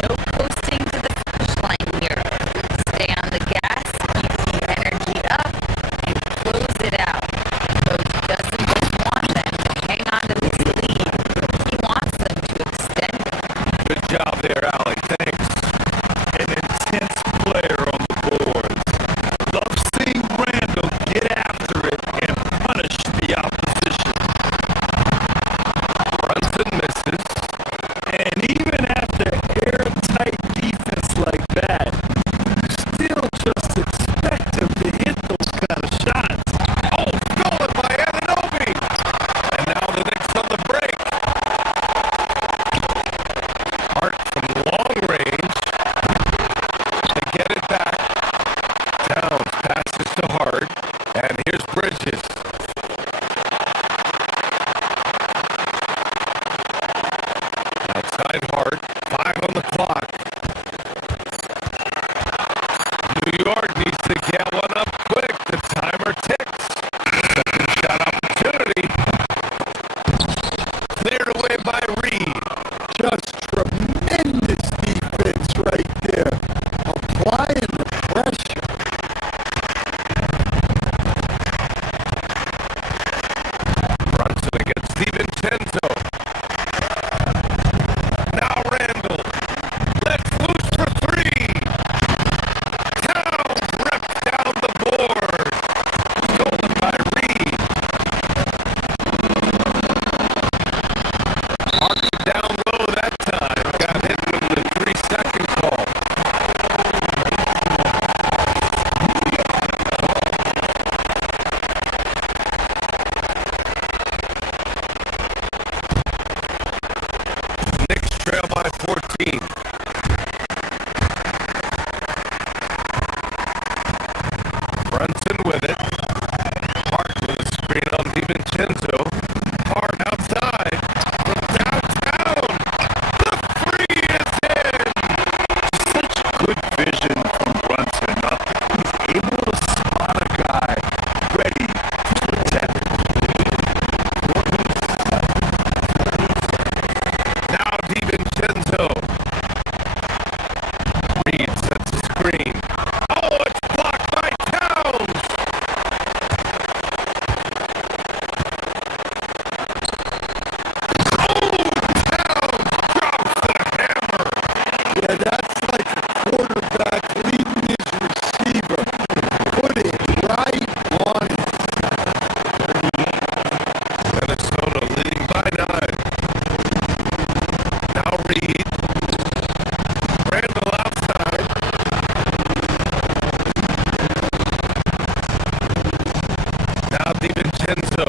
No coasting to the finish line here. Stay on the gas, keep the energy up, and close it out." Coach doesn't just want them to hang on to this lead. He wants them to extend it. Good job there, Allie. Thanks. An intense player on the boards. Love seeing Randall get after it and punish the opposition. Brunson misses. And even after airtight defense like that, you still just expect him to hit those kind of shots. Oh, stolen by Anunoby. And now the Knicks on the break. Hart from long range to get it back. Towns passes to Hart. And here's Bridges. Marked it down low that time. Got hit with the 3-second call. Knicks trail by 14. Brunson with it. Hart with a screen on DiVincenzo. Hart outside from downtown. The three is in. Such good vision from Brunson. He's able to spot a guy ready to attack. Now DiVincenzo. Reed sets the screen. Oh, it's blocked by Towns. Yeah, that's like a quarterback leading his receiver. Put it right on it. Minnesota leading by 9. Now Reed. Randall outside. Now DiVincenzo.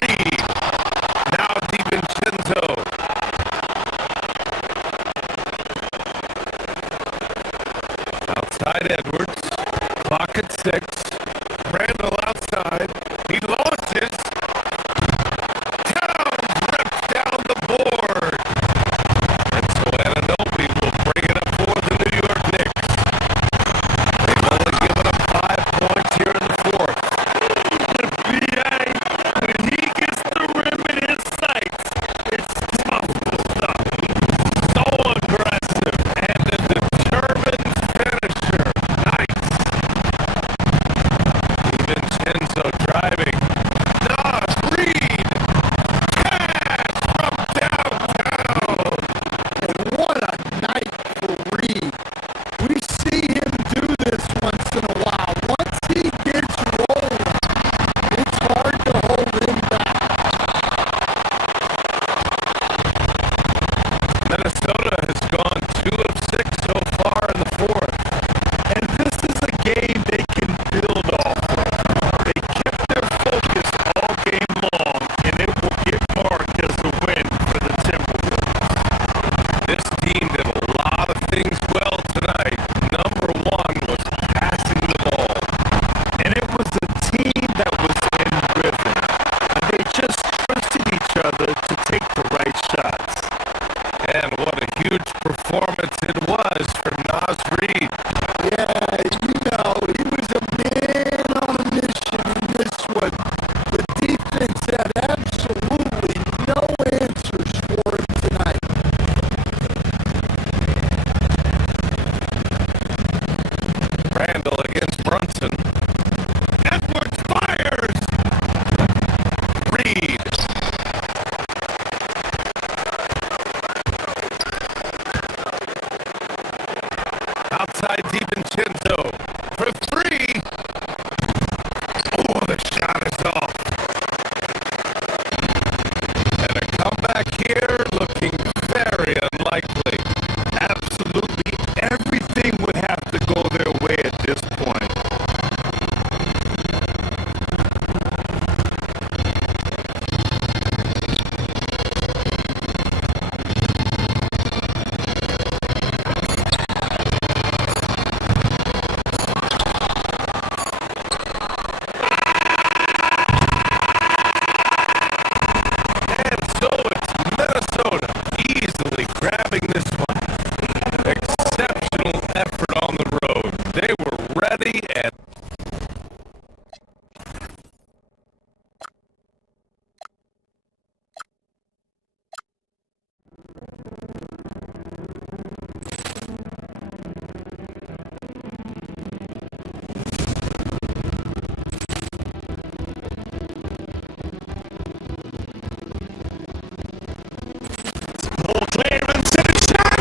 Reed. Now DiVincenzo. Outside Edwards. Clock at 6. Randall outside. He launches. Towns rips down the board. And so Anunoby will bring it up for the New York Knicks. They've only given up 5 points here in the fourth. When he gets the rim in his sights, it's tough to stop. So aggressive and a determined finisher. Nice. DiVincenzo driving. Nas Reed. Cash from downtown. And what a night for Reed. We see him do this once in a while. Once he gets rolling, it's hard to hold him back. Minnesota has gone 2 of 6 so far in the fourth. And this is a game they can build off of. They kept their focus all game long, and it will get marked as a win for the Timberwolves. This team did a lot of things well tonight. Number 1 was passing the ball. And it was a team that was in rhythm. They just trusted each other to take the right shots. And what a huge performance it was for Nas Reed. Yeah, you know, he was a man on a mission in this one. The defense had absolutely no answers for him tonight. Randall against Brunson. Edwards fires. Reed. Outside DiVincenzo for 3. Oh, the shot is off. And a comeback here looking very unlikely. Absolutely everything would have to go their way at this point. And so it's Minnesota easily grabbing this one. Exceptional effort on the road. They were ready and Clearance and a shot!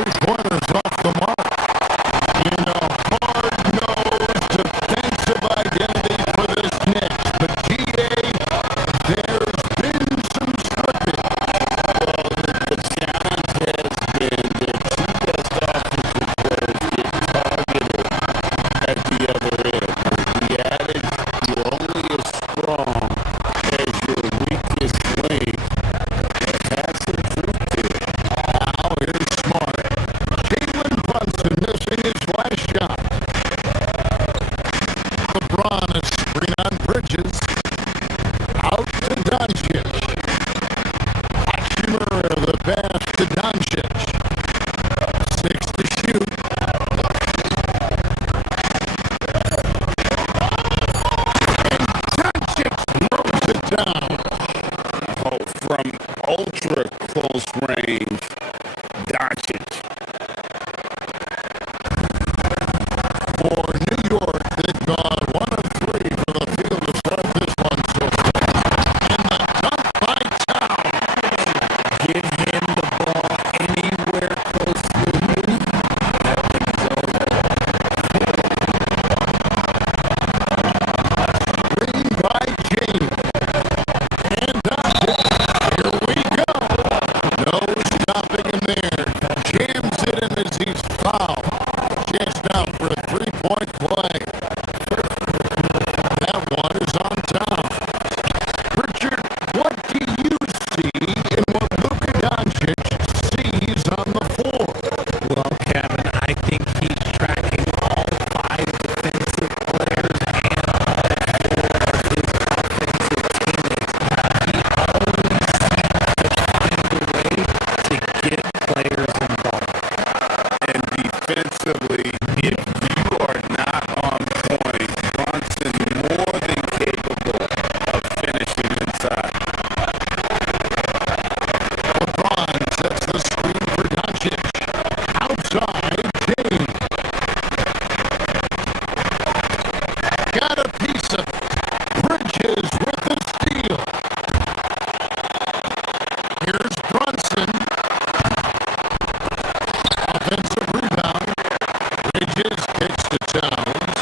Three-pointers off the mark. In a hard-nosed ultra close range Doncic. For New York, they've gone 1 of 3 for the field to start this one so far. And the dunk by Town. Give him the ball anywhere close to the rim. That thing's over. Green by James. And Doncic. Here we go. No stopping him there. Jams it in as he's fouled. Chance now for a three-point play. That one is on Town. Richard, what do you see in what Luka Doncic sees on the floor? Well, Kevin, I think he's tracking all 5 defensive players and all 4 of his offensive teammates. He always seems to find a way to get players involved. And defensively, if you are not on point, Brunson more than capable of finishing inside. LeBron sets the screen for Doncic. Outside, James. Got a piece of it. Bridges with the steal. Here's Brunson. Offensive rebound. Bridges kicks to Towns.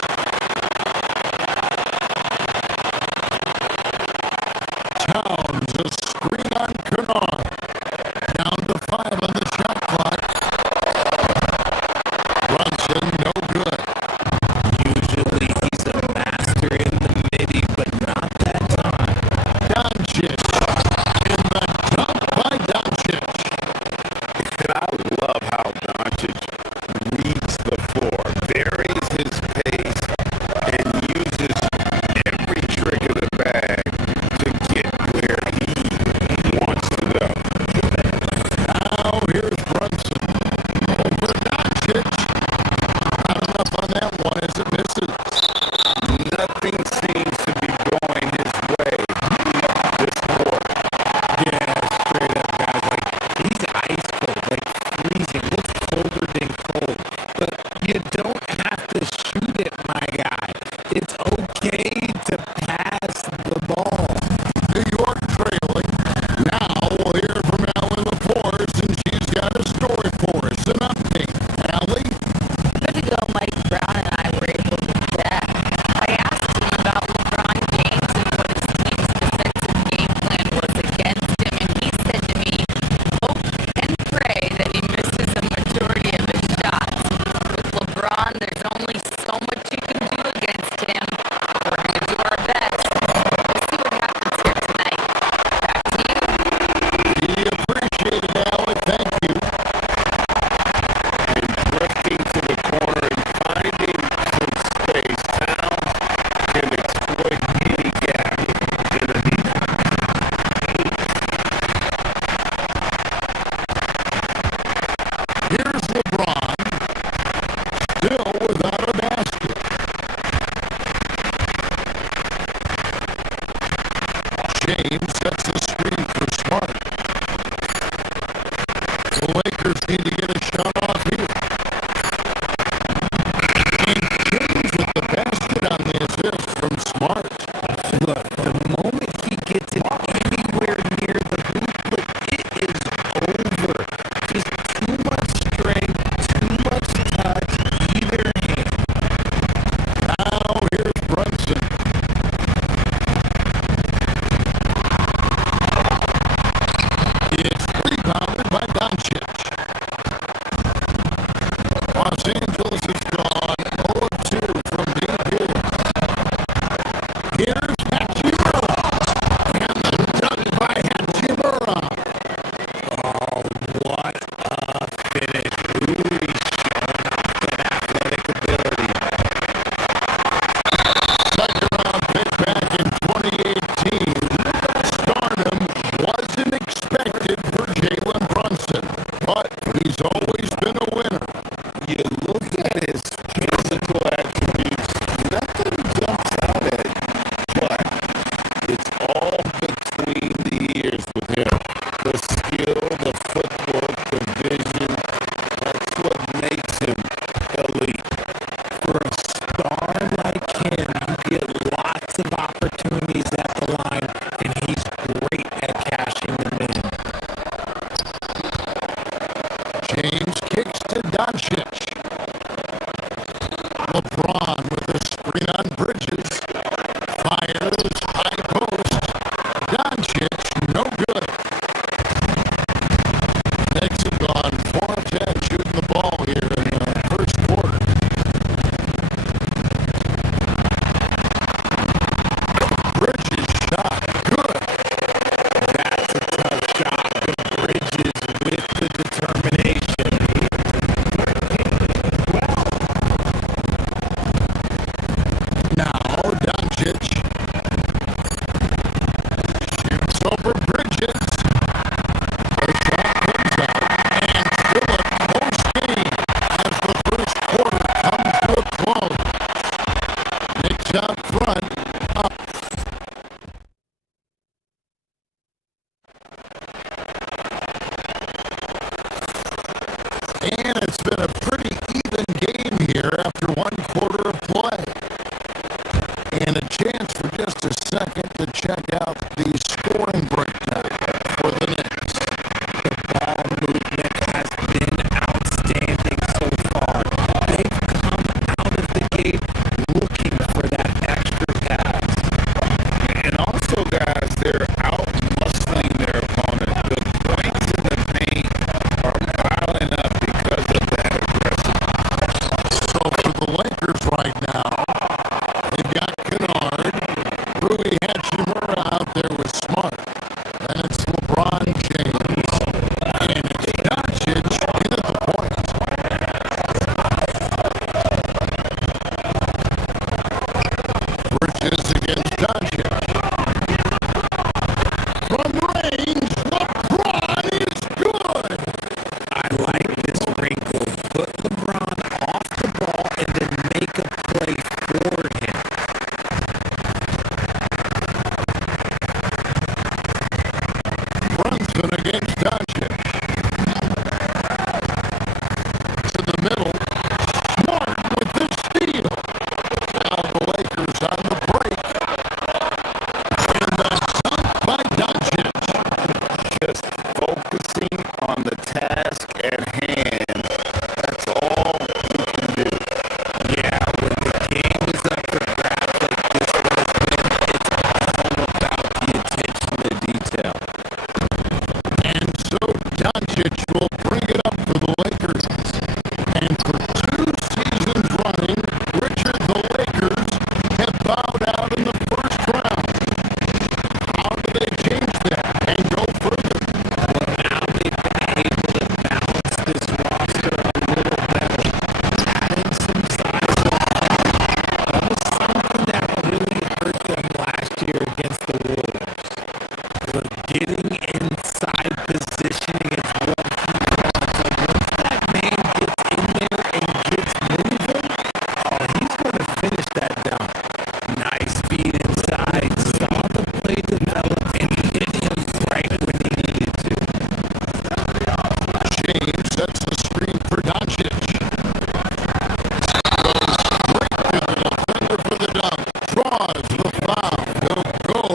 Towns, a screen on Kennard. Down to 5 on the shot clock. Brunson, no good. Usually he's a master in the midi, but not that time. Doncic. And the dunk by Doncic. And I love how Doncic reads the floor, varies his pace, and uses every trick of the bag to get where he wants to go. Now here's Brunson. Over Doncic. Not enough on that one as it misses. Nothing seems to be going his way this quarter. Yeah, straight up, guys. Like, he's ice cold, like freezing. Looks colder than cold. But you don't have to shoot it, my guy. It's okay to pass the ball. New York trailing. Now we'll hear from Allie LaForce, and she's got a story for us. An update. Allie? Good to go, Mike Brown and I were able to chat. I asked him about LeBron James and what his team's defensive game plan was against him, and he said to me, hope and pray that he misses a majority of his shots. With LeBron, there's only so much you can do against him. We're going to do our best. We'll see what happens here tonight. Back to you. We appreciate it, Allie. Thank you. And drifting to the corner and finding some space, Town can exploit any gap underneath. Here's LeBron. Still without a basket. James sets the screen for Smart. The Lakers need to get a shot off here. And James with the basket on the assist from Smart. Look, the moment he gets it anywhere near the hoop, look, it is over. Just too much strength, too much touch, either hand. Now here's Brunson. It's rebounded by Doncic. Los Angeles is gone 0 of 2 from deep here. Here's Hachimura. And the dunk by Hachimura. Oh, what a finish. Really showing off that athletic ability. Second round pick back in 2018. Stardom wasn't expected for Jalen Brunson, but he's always been a winner. You look at his Doncic. LeBron with a screen on Bridges. Fires, high post. Doncic, no good. Knicks have gone 4 of 10 shooting the ball here in the first quarter. Bridges shot, good. That's a tough shot. The Bridges with the determination. Now Doncic shoots over Bridges. The shot comes out, and still a close game as the first quarter comes to a close. Knicks out front, up. And it's been a pretty even game here after one quarter of play. And a chance for just a second to check out the scoring breakdown for the Knicks. The ball movement has been outstanding so far. They've come out of the gate looking for that extra pass. And also, guys, they're out muscling their opponent. The points in the paint are piling up because of that aggressiveness. So for the Lakers right now, they've got Kennard, Rui Hachimura out there with Smart. Then it's LeBron James, and it's Doncic in at the point. Bridges against Doncic. From range, LeBron is good. I like this wrinkle. Put LeBron off the ball and then make a play for him. Brunson against Doncic. To the middle. Smart with the steal. Now the Lakers on the break. And the dunk by Doncic. Just focusing on the task at hand. That's all you can do. Yeah, when the game is up for grabs like this was, it's all about the attention to detail. And so Doncic will bring it up for the Lakers. And for 2 seasons running, Richard, the Lakers have bowed out in the first round. How do they change that and go further? Well, now they've been able to balance this roster a little better. Adding some size up front. That was something that really hurt them last year against the Warriors. But getting inside positioning is what he wants. So once that man gets in there and gets moving, oh, he's going to finish that dunk. Nice feed inside, saw the play develop, and hit him right when he needed to. James sets the screen for Doncic. Goes straight to the defender for the dunk. Draws the foul. He'll go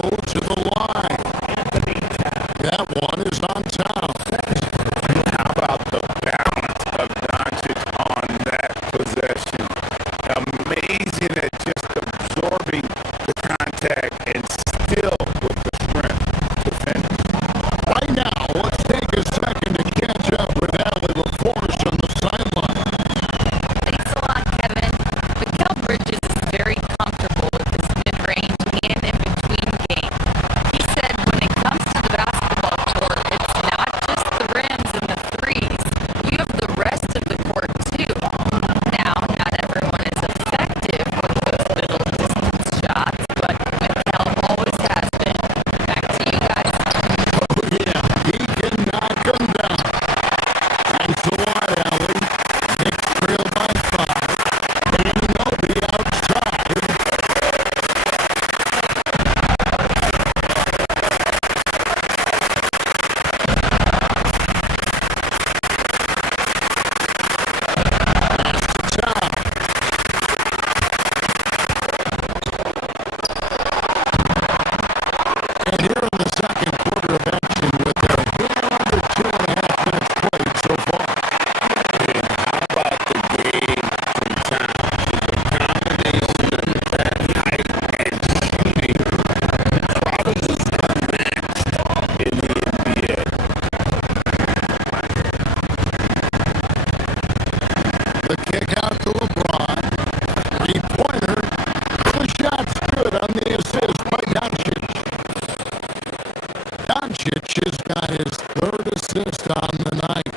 Doncic has got his third assist on the night.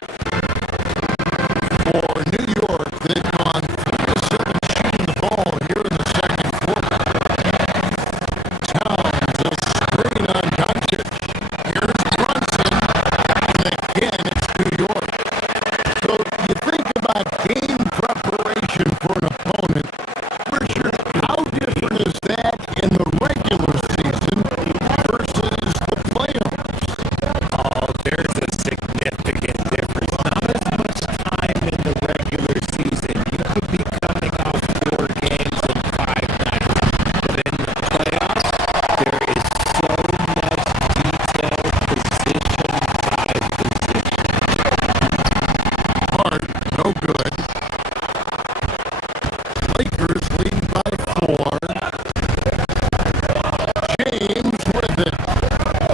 For New York, they've gone 3 of 7 shooting the ball here in the second quarter. Towns, a screen on Doncic. Here's Brunson. And again, it's New York. So you think about game preparation for an opponent. Richard, how different is that in the regular season versus the playoffs? Oh, there's a significant difference. Not as much time in the regular season. You could be coming off 4 games in 5 nights. But in the playoffs, there is so much detail, position by position. Hart, no good. Lakers lead by 4. James with it.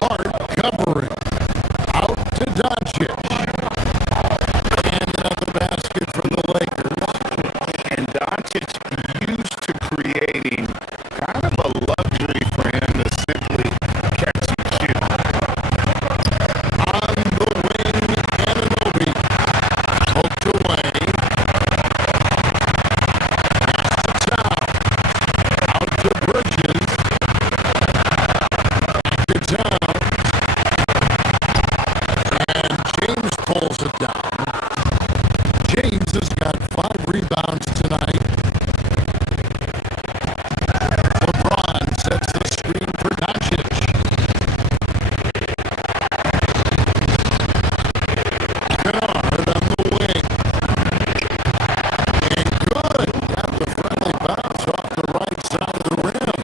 Hart covering. Out to Doncic. And another basket for the Lakers. And Doncic used to creating kind of a luxury for him to simply catch and shoot. On the wing, Anunoby. Poked away. Pass to Towns. Out to Bridges. To Towns. And James pulls it down. James has got 5 rebounds tonight. LeBron sets the screen for Doncic. Kennard on the wing. And good. Got the friendly bounce off the right side of the rim.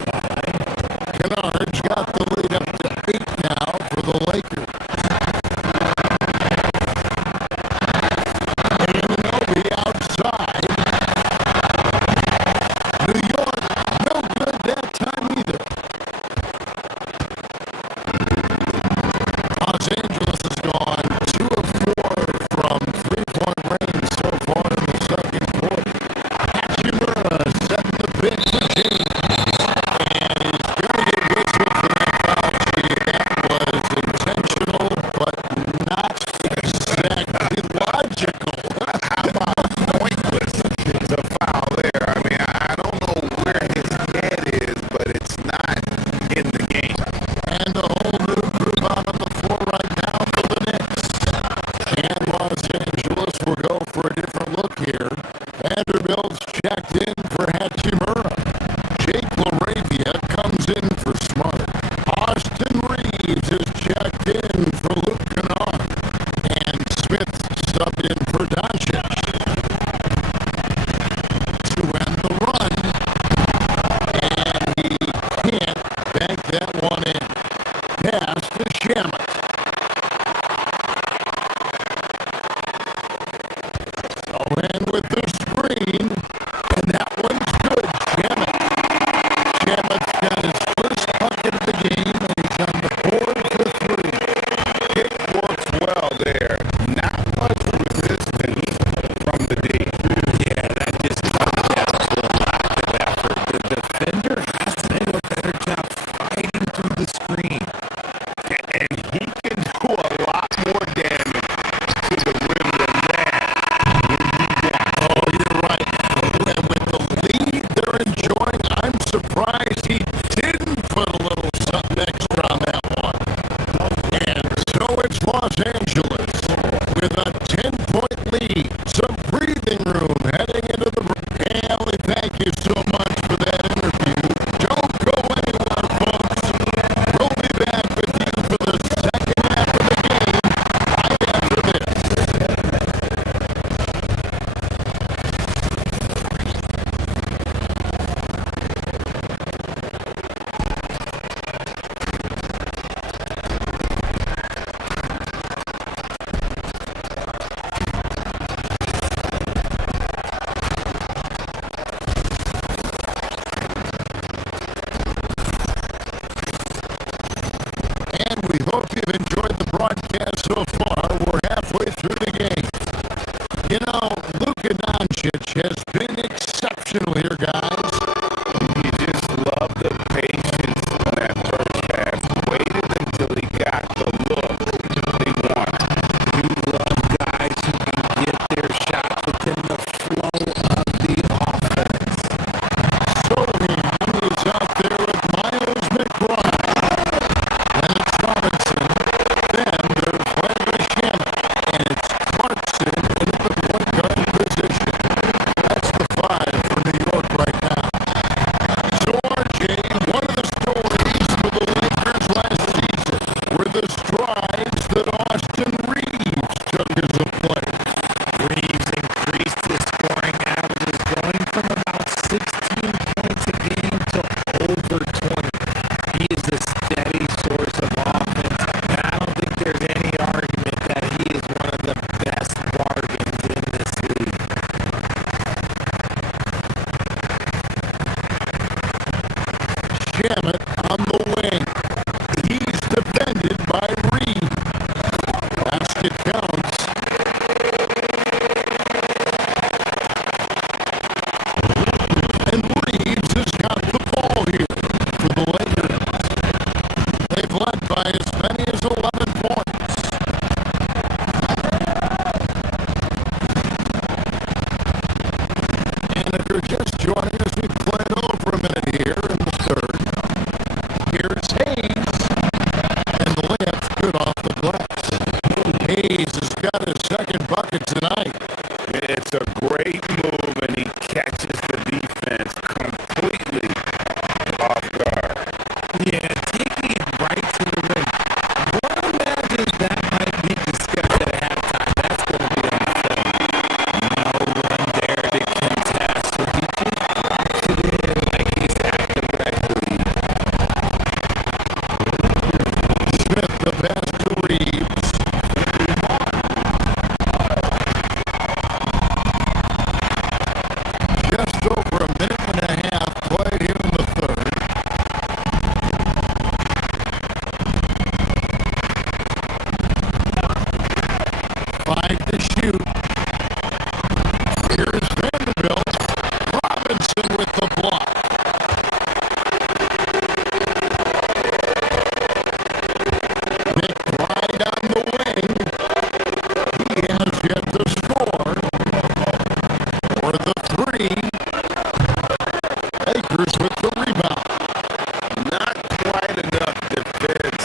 Kennard's got the lead up to 8 now for the Lakers. Anunoby outside. New York, no good that time either. Los Angeles has gone 2 of 4 from 3-point range so far in the second quarter. Hachimura setting the pick for James. And he's going to get whistled for that foul. That was intentional, but not exactly logical. How about pointless? It's a foul there. I mean, I don't know where his head is, but it's not in the game. And a whole new group out on the floor right now for the Knicks. And Los Angeles will go for a different look here. Vanderbilt's checked in for Hachimura. Jake LaRavia comes in for Smart. Austin Reeves is checked in for Luke Kennard. And Smith subbed in for Doncic. To end the run. And he can't bank that one in. Pass to Shamet. Sohan with the screen. And that one's good. Shamet's got his first bucket of the game, and he's on the board for 3. It works well there. Not much resistance from the D. Yeah, that just comes down to a lack of effort. The defender has to do a better job fighting through the screen. And he can do a lot more damage to the rim than that. Oh, you're right. And with the lead they're enjoying, I'm surprised he didn't put a little something extra on that one. And so it's Los Angeles with a 10-point lead. Some breathing room heading into the break. Hey, Ellie, thank you so much for that interview. Don't go anywhere, folks. We'll be back with you for the second half of the game right after this. Shamit on the wing. He's defended by Reed. Basket counts. And Reeves has got the ball here for the Lakers. They've led by as many as 11 points. And if you're just joining us, we played over a minute here in the third. Here's Hayes. And the layup's good off the glass. Hayes has got his second bucket tonight. It's a great move, and he catches the defense completely off guard. Yeah, taking it right to the rim. One imagines that might be discussed at halftime. That's going to be unfair. No one there to contest, so he just drops it in like he's at the referee. Smith, the pass to Reeves. Just over a minute and a half played here in the third. Five to shoot. Here's Vanderbilt. Robinson with the block. Nick Pride on the wing. He has yet to score. For the three. Lakers with the rebound. Not quite enough defense.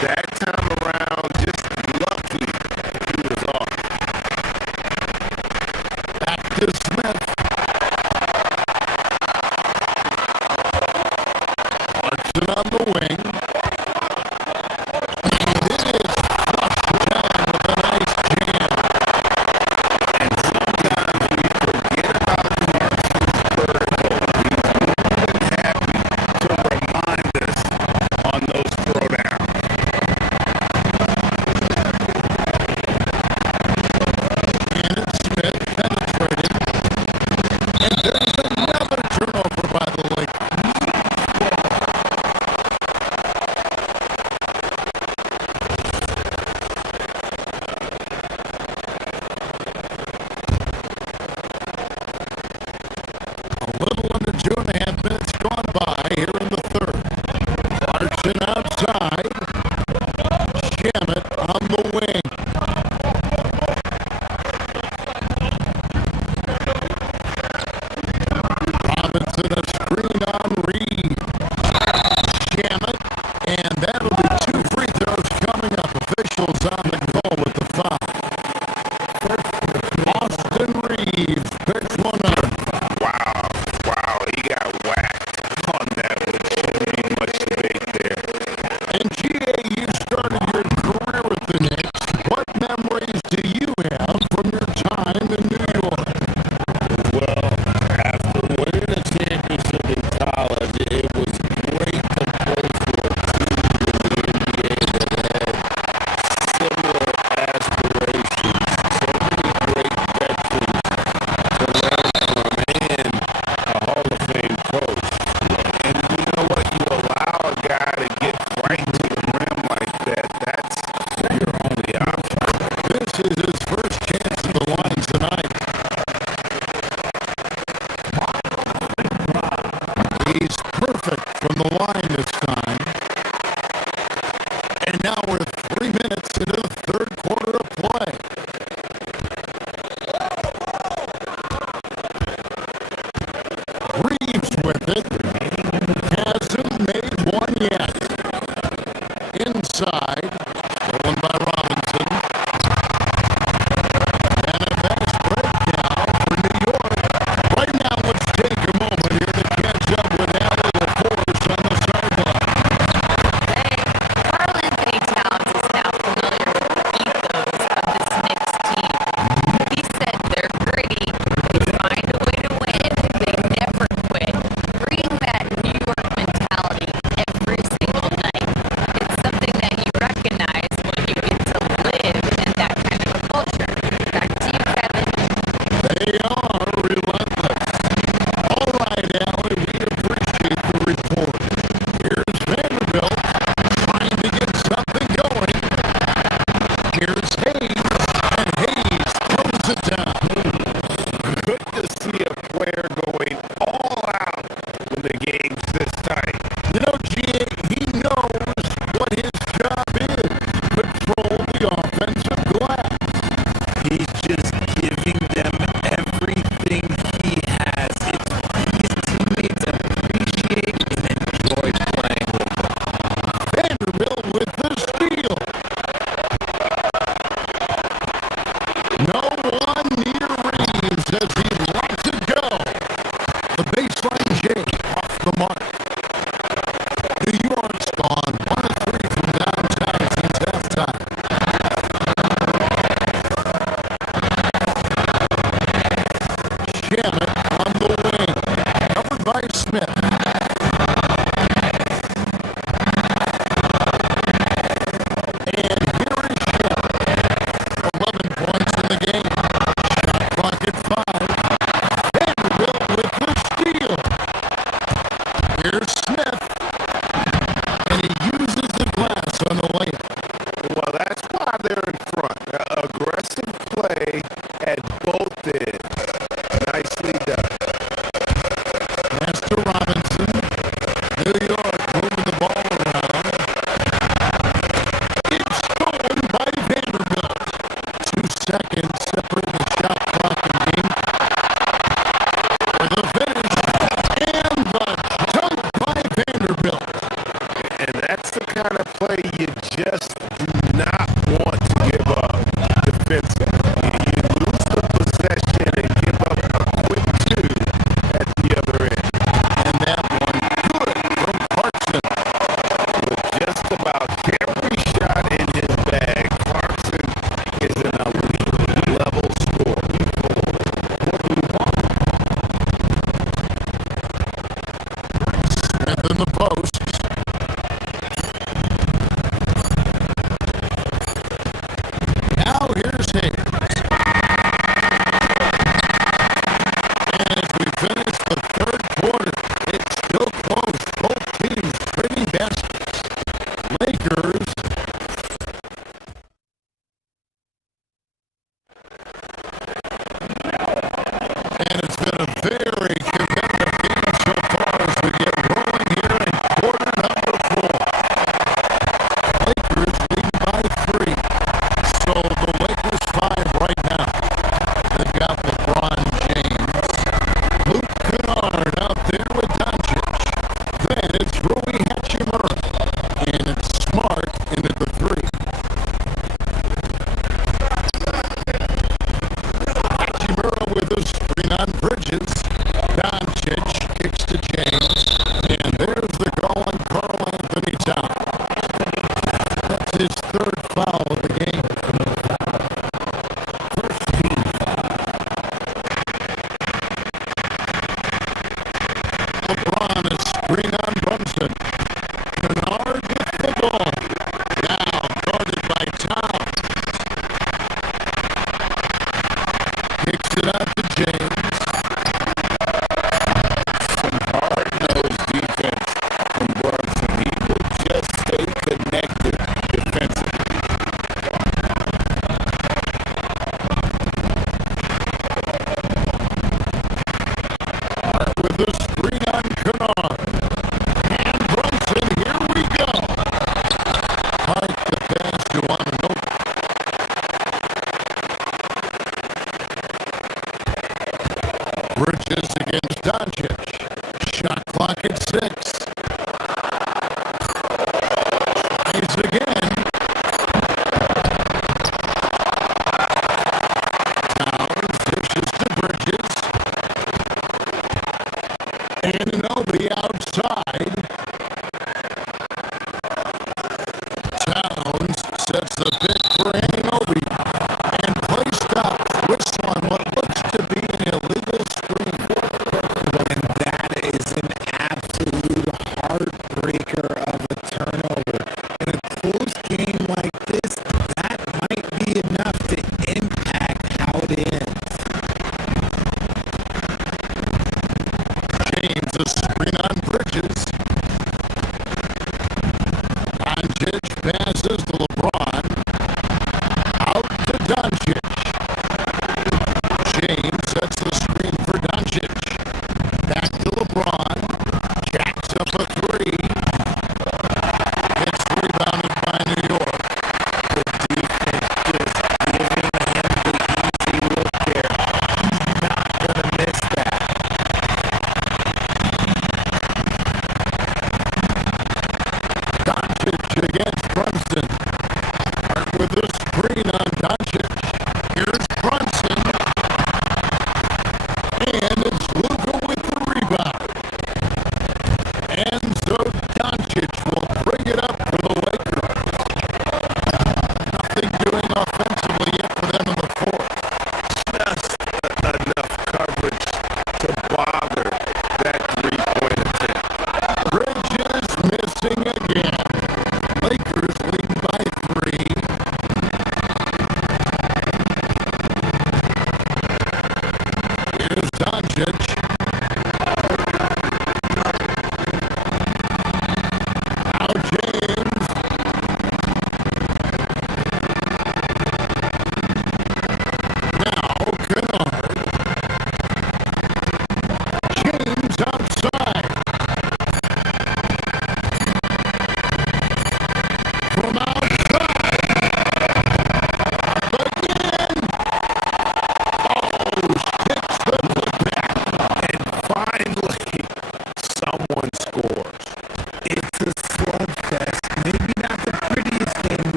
That time around, just lucky he was off. Back to Smith. Clarkson on the wing. And it is flushed down with a nice jam. And sometimes we forget about Clarkson's vertical. He's more than happy to remind us on those throwdowns. And Smith penetrated. And there's another turnover by the Lakers. A little under 2.5 minutes gone by here in the third. Clarkson outside. Shamit on the wing. Robinson a screen on Reed. Shamit. And that'll be 2 free throws coming up. Officials on the go with the foul. Austin Reeves picks one up. Wow, he got whacked on that one. Shouldn't be much debate there. And GA, you started your career with the Knicks. What memories do you have from your time in New York? Well, after winning a championship in college, it was great to play for a team in the NBA that had similar aspirations. So many great veterans to learn from, and a Hall of Fame coach. And you know what? You allow a guy to get right to the rim like that. That's your only option. This is his first chance at the line tonight. He's perfect from the line this time. And now we're 3 minutes into the third quarter of play. Reeves with it. Hasn't made one yet. Inside. Stolen by Robinson. And a fast break now for New York. Right now, let's take a moment here to catch up with Allie LaForce on the sideline. LeBron, a screen on Brunson. Kennard with the ball. Now guarded by Towns. Kicks it out to James. Some hard-nosed defense from Brunson. He will just stay connected defensively. With the screen on Kennard. And Brunson, here we go. Pike the pass to Ananobi. Bridges against Doncic. Shot clock at 6. Tries again. Towns dishes to Bridges. Ananobi outside. Towns sets the pick for Ananobi. And play stops. Whistle on what looks to be an illegal screen. And that is an absolute heartbreaker of a turnover. In a close game like this, that might be enough to impact how it ends. James, a screen on Bridges. Doncic passes to LeBron. Out to Doncic. James sets the screen for Doncic. Back to LeBron. Jacks up a 3. Gets rebounded by New York. The defense just giving him the easy look there. He's not going to miss that. Doncic against Brunson. Hart with a screen on Doncic. Here's Brunson. And it's Luka with the rebound.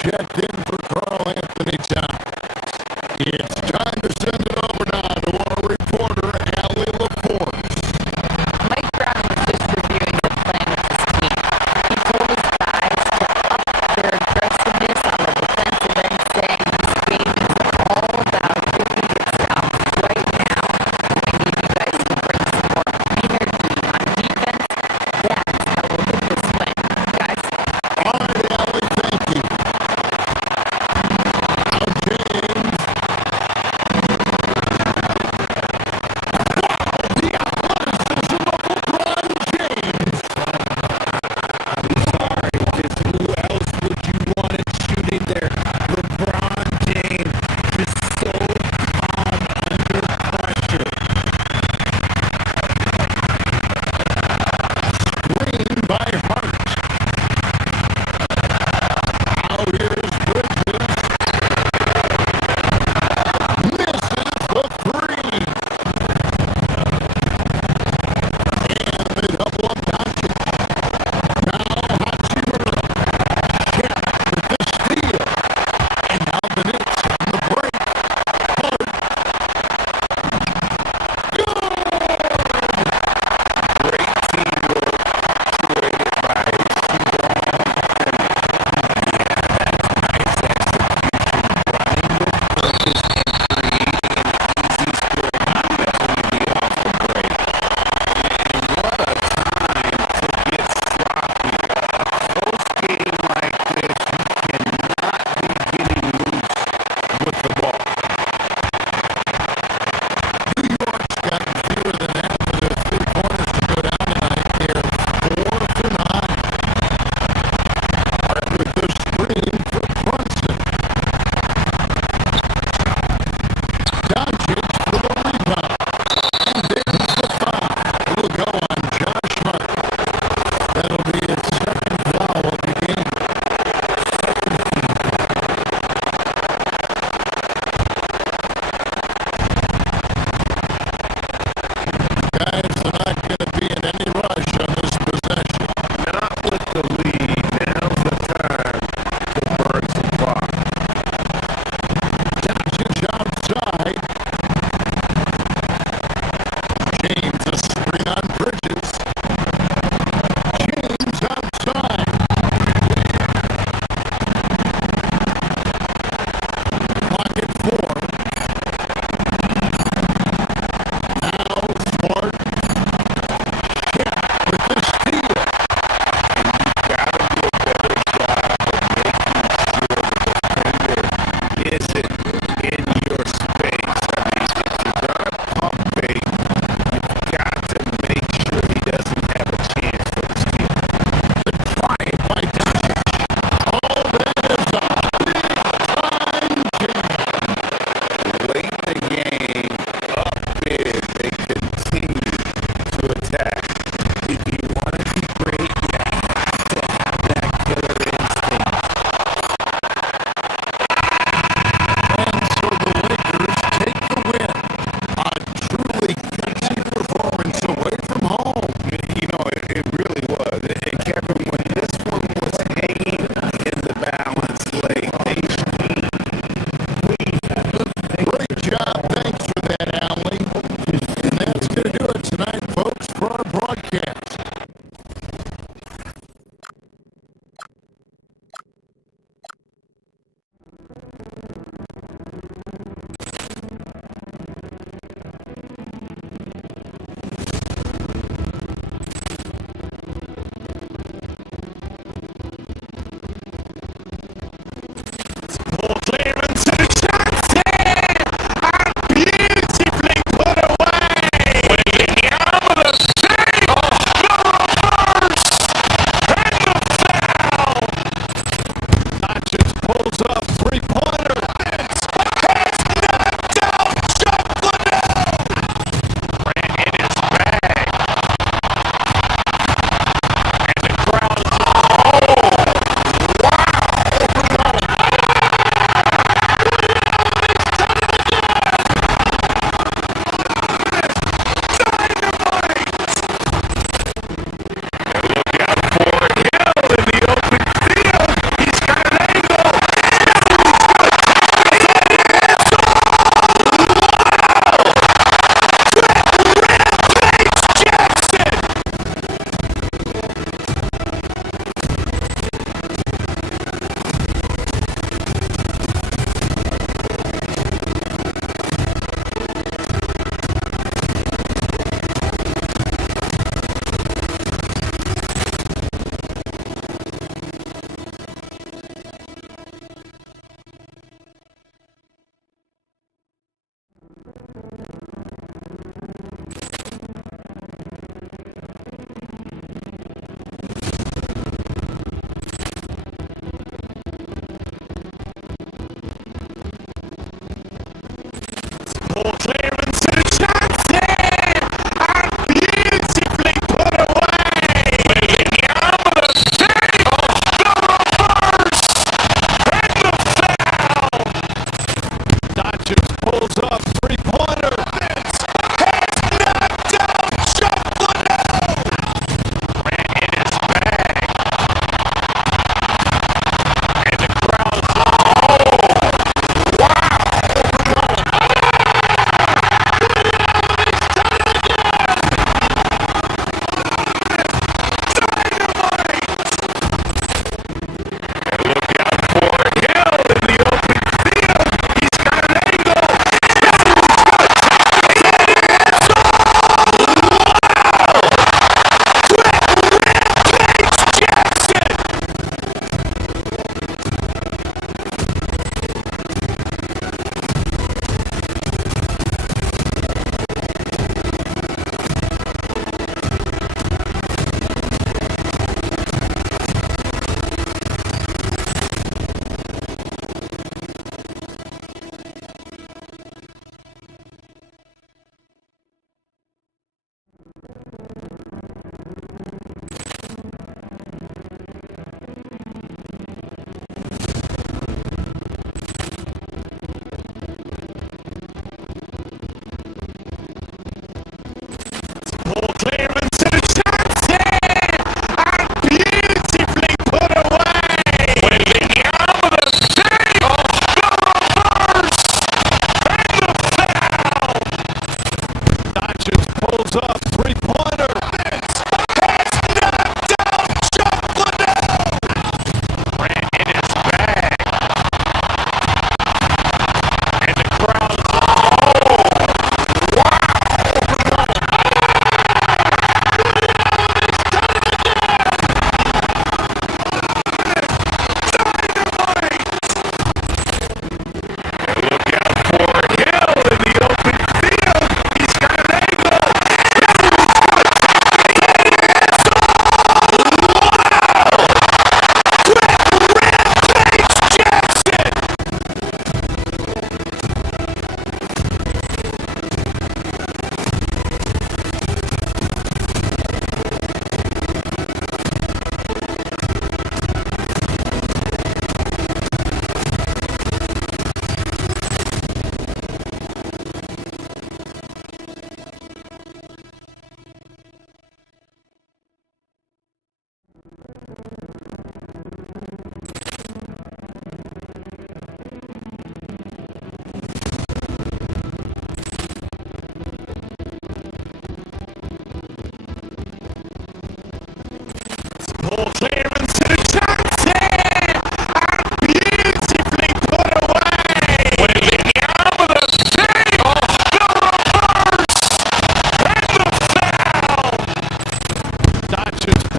checked in for Carl Anthony Towns. It's time to send it over now to our reporter, Allie LaForce. Mike Brown was just reviewing the plan with his team. He told his guys to up their aggressiveness on the defensive end, saying this game is all about who can get stops right now. I need you guys to bring some more energy on defense. That's how we'll get this win. Guys, All right, Allie, thank you. three-pointer. Has knocked out Chuck Liddell. Ran in his bag. And the crowd's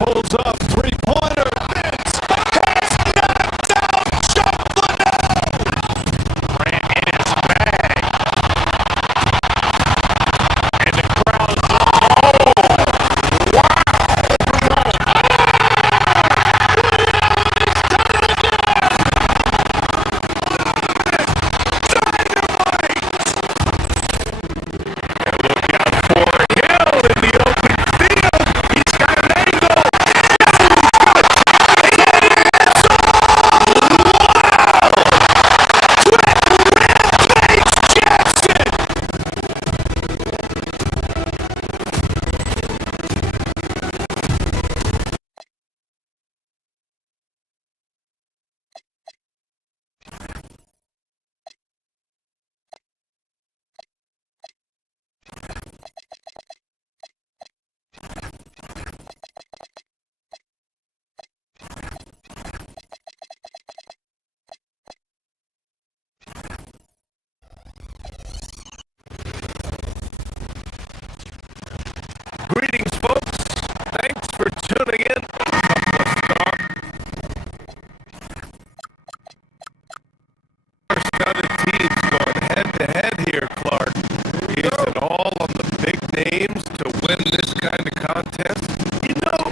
pulls up, three-pointer. Has knocked out Chuck Liddell. Ran in his bag. And the crowd's Greetings, folks. Thanks for tuning in. First other teams going head-to-head here, Clark. Is it all on the big names to win this kind of contest? You know,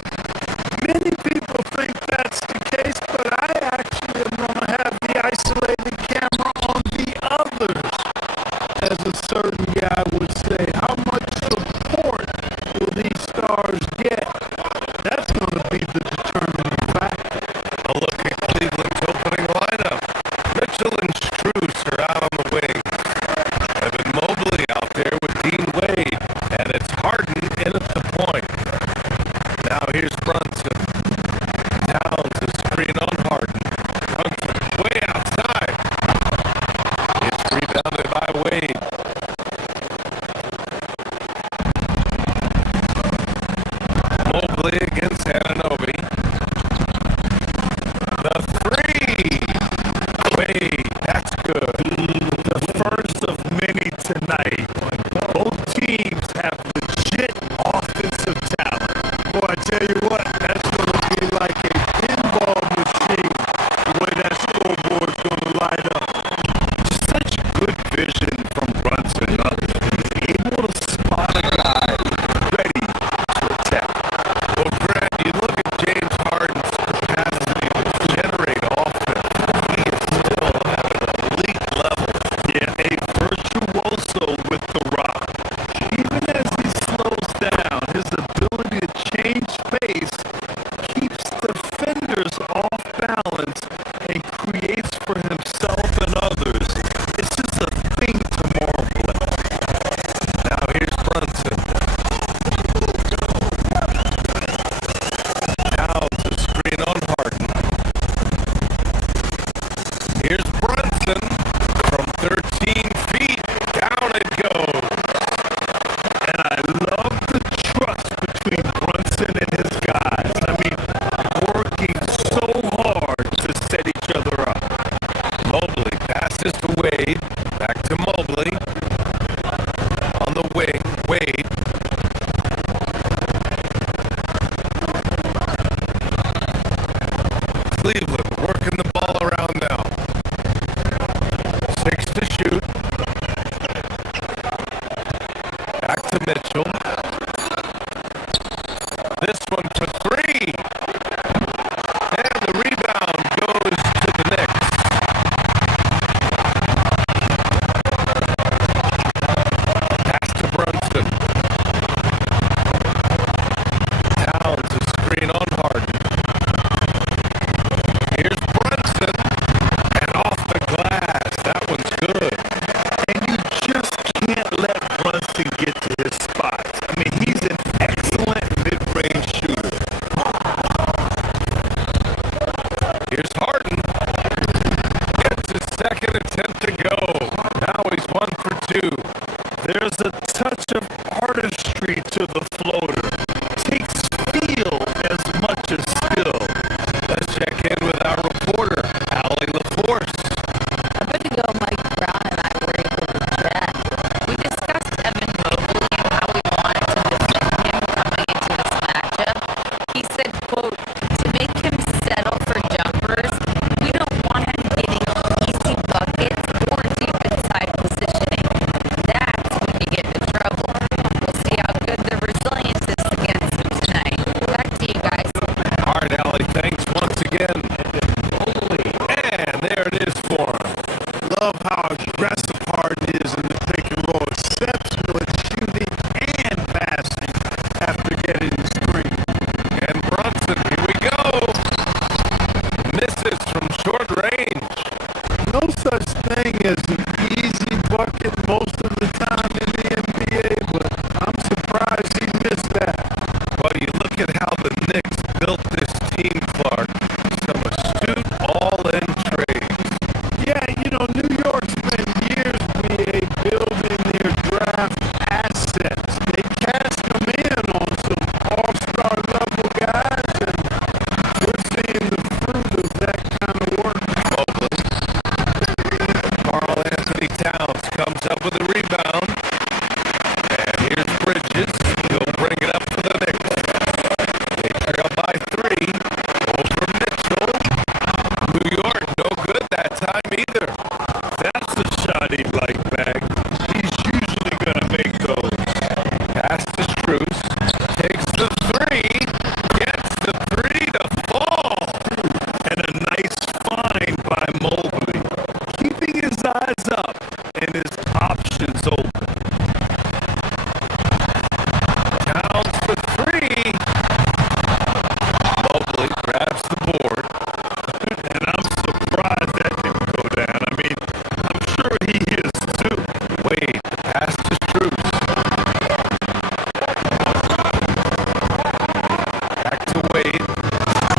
many people think that's the case, but I actually am going to have the isolated camera on the others. As a certain guy would say, how much support will these stars get? That's going to be the determining factor. A look at Cleveland's opening lineup. Mitchell and Strus are out on the wing. Evan Mobley out there with Dean Wade. And it's Harden in at the point. Now here's Brunson. Towns is screen on Harden. Brunson way outside. It's rebounded by Wade. Mobley against Anunoby. The three. Wade, that's good. The first of many tonight. Both teams have legit offensive talent. Boy, I tell you what, to shoot. Back to Mitchell. This one for three. And the rebound goes to the Knicks. Pass to Brunson. Towns a screen on Harden. Here's Brunson. And off the glass. That one's good. And you just can't let Brunson get to his spots. I mean, he's an excellent mid-range shooter. Here's Harden. Gets his second attempt to go. Now he's 1 for 2. There's a touch of artistry to the floater. Takes feel as much as skill. Let's check in with our reporter, Allie LaForce. A bit ago, Mike Brown and I were able to chat. We discussed Evan Mobley and how we wanted to defend him coming into this matchup. He said, quote, to make him settle for jumpers, we don't want him getting easy buckets or deep inside positioning. That's when you get into trouble. We'll see how good the resilience is against him tonight. Back to you guys. All right, Allie, thanks once again. And there it is for him. Love how aggressive Harden is in the pick and roll. Exceptional at shooting and passing after getting the screen. And Brunson, here we go. Misses from short range. No such thing as an easy bucket most of the time in the NBA, but I'm surprised he missed that. Well, you look at how the Knicks built this team, Clark. Some astute all-in trades. Yeah, you know, New York spent years building their draft assets. They cast them in on some all-star level guys, and we're seeing the fruit of that kind of work. Carl Anthony Towns comes up with a rebound. And here's Bridges. He'll bring it up for the Knicks. They trail by 3. Over Mitchell. New York, no good that time either. That's the shot he'd like back. He's usually going to make those. Pass to Strus. Takes the 3. Gets the 3 to fall. And a nice find by Mobley. Keeping his eyes up and his options open. Towns for 3. Mobley grabs the board. And I'm surprised that didn't go down. I mean, I'm sure he is too. Wade, pass to Strus. Back to Wade.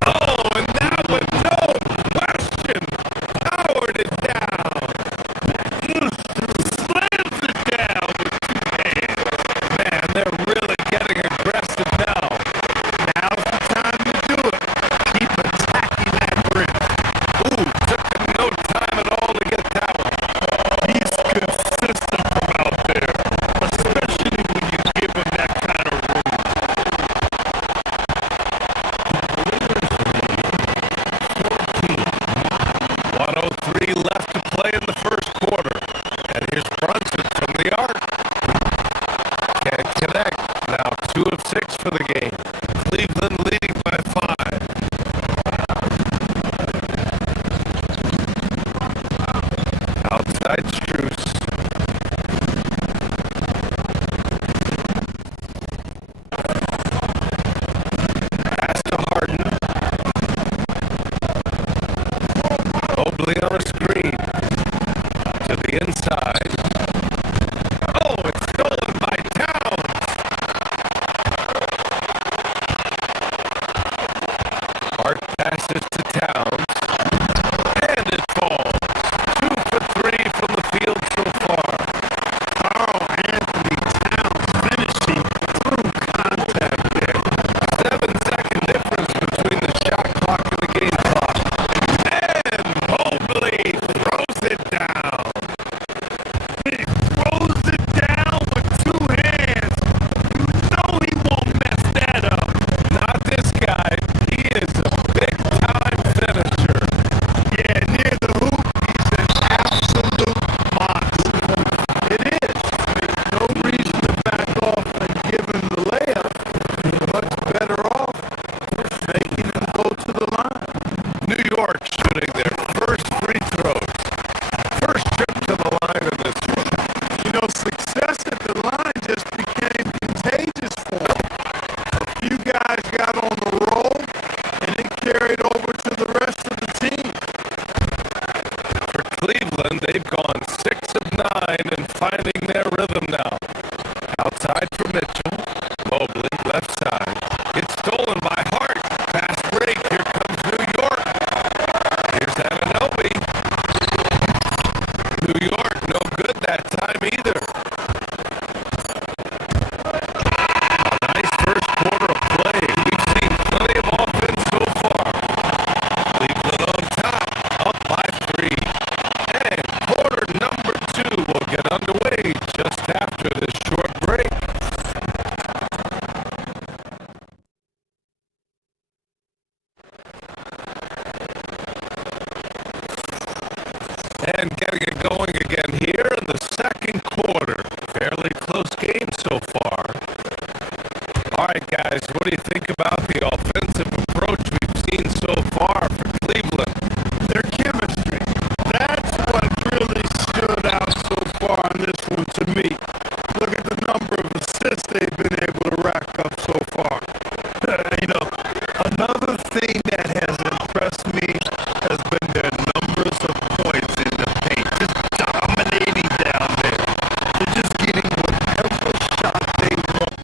Oh, and that one, no question, powered it down. Slams it down with 2 hands. Man, they're really getting aggressive now. Now's the time to do it. Keep attacking that rim. Ooh, took him no time at all to get that one. He's consistent from out there, especially when you give him that kind of room. 1:03 left to play in the first quarter. And here's Brunson from the arc. Can't connect. Now 2 of 6 for the game. Cleveland leading by 5. Outside Strus. Pass to Harden. Mobley on a screen. To the inside. Oh, it's stolen by Towns. Hart passes to Towns. And it falls. 2 for 3 from the field so far. Carl Anthony Towns finishing through contact there. 7-second difference between the shot clock and the game clock. And Mobley throws it down. carried over to the rest of the team. For Cleveland, they've gone 6 of 9 and finding their rhythm now. Outside for Mitchell. Mobley, left side. It's stolen by Hart. Fast break. Here comes New York. Here's Anunoby. New York, no good that time either. Nice first quarter of play. We've seen plenty of offense so far. Cleveland on top, up by 3. And quarter number 2 will get underway just after this short break. And getting it going again here in the second quarter. Fairly close game so far. All right, guys, what do you think about the offensive approach we've seen so far for Cleveland? Their chemistry. That's what really stood out so far on this one to me. Look at the number of assists they've been able to rack up so far. Another thing that has impressed me has been their numbers of points in the paint. Just dominating down there. They're just getting whatever shot they want.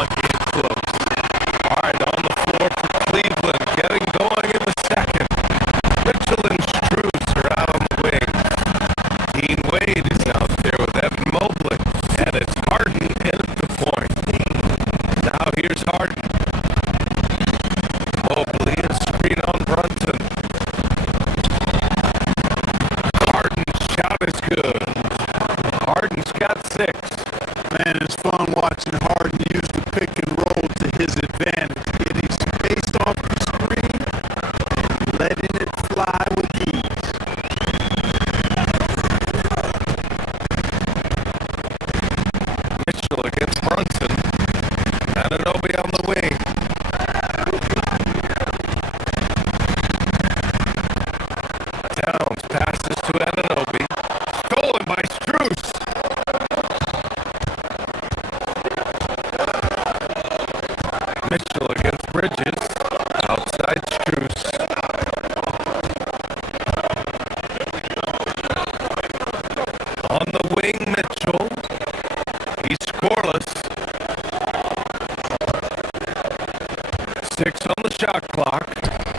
Getting close. All right, on the floor for Cleveland, getting going in the second. Mitchell and Strus are out on the wing. Dean Wade is out there with Evan Mobley, and it's Harden in at the point. Now here's Harden. Mobley, a screen on Brunson. Harden's shot is good. Harden's got 6. Man, it's fun watching Harden use the pick and roll to his advantage. Getting space off the screen, letting it fly with ease. Mitchell against Brunson. Anunoby on the wing. Towns passes to Anunoby. Stolen by Strus. Mitchell against Bridges. Outside Strus. On the wing, Mitchell. He's scoreless. 6 on the shot clock.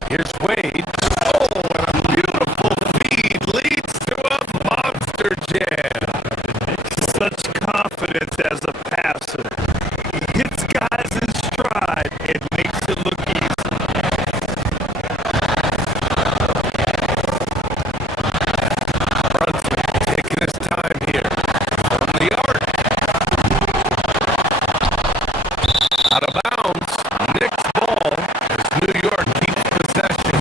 Here's Wade. Oh, and a beautiful feed leads to a monster jam. Such confidence as a passer. He hits guys in stride and makes it look easy. Brunson taking his time here. From the arc. Out of bounds. Knicks ball as New York keeps possession.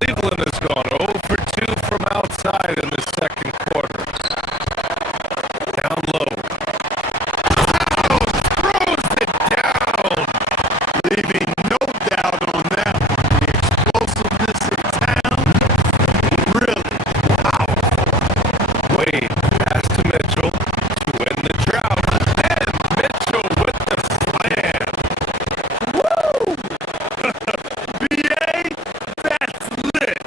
Cleveland has gone 0 for 2 from outside in the second quarter. Down low. Throws it down. Leaving no doubt on that. The explosiveness of town. Really. Wade pass to Mitchell to end the drought. And Mitchell with the slam. Woo! BA, that's lit.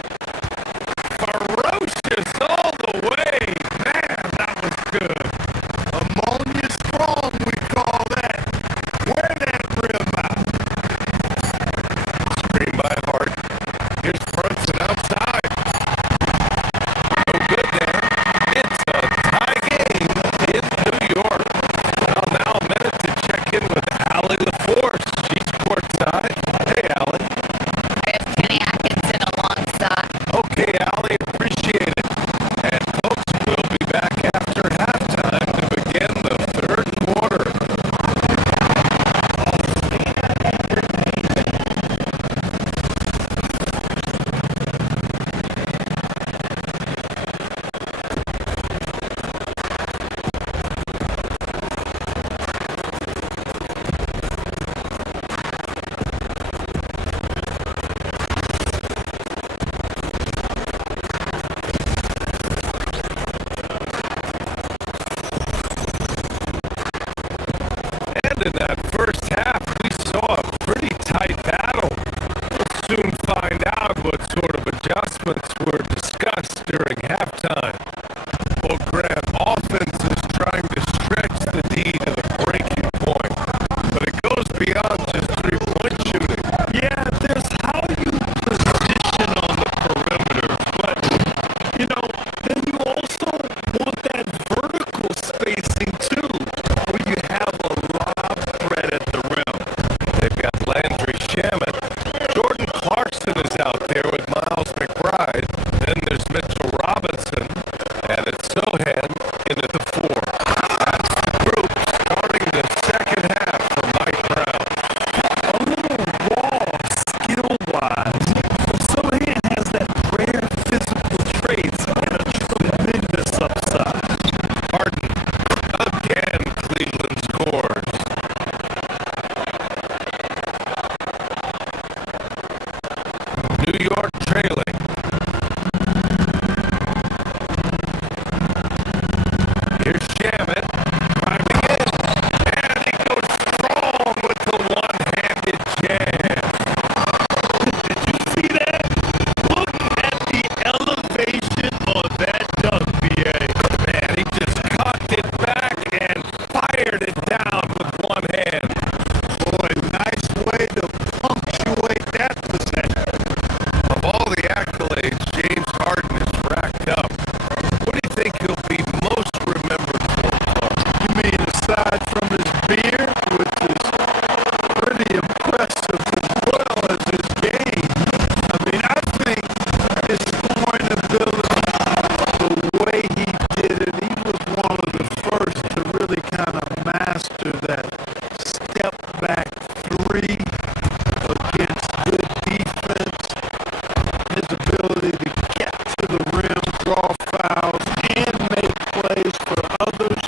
Ferocious all the way. Man, that was good. Ammonia strong, we call that. Wear that rim out. Screen by Hart. Here's Brunson outside. No good there. It's a tie game in New York. Well, now a minute to check in with Allie LaForce. She's courtside. Hey, Allie. I have Kenny Atkinson alongside. Okay, Allie, appreciate it. And folks, we'll be back after halftime to begin the third quarter. And in that first half, we saw a pretty tight battle. We'll soon find out what sort of adjustments were discussed during halftime. Well, Grant, offense is trying to stretch the D to the breaking point, but it goes beyond just three-point shooting. Yeah, there's how you position on the perimeter, but, you know, then you also want that vertical spacing too, where you have a lob threat at the rim. They've got Landry Shamet. Jordan Clarkson is out there with Miles McBride. Then there's Mitchell Robinson. And it's Sohan in at the 4. That's the group starting the second half for Mike Brown. A little raw skill-wise. Sohan has that rare physical traits and a tremendous upside. Harden. Again, Cleveland scores. New York trailing. Here's Shamet driving in, and he goes strong with the one-handed jam. Did you see that? Look at the elevation on that dunk, BA. Man, he just cocked it back and fired it down with one hand. Boy, nice way to punctuate that possession. Of all the accolades James Harden has racked up, what do you think he'll be most remembered for, Clark? You mean aside from his beard, which is pretty impressive as well as his game? I mean, I think his scoring ability, the way he did it, he was one of the first to really kind of master that step back three against good defense. His ability to get to the rim, draw fouls, and make plays for others.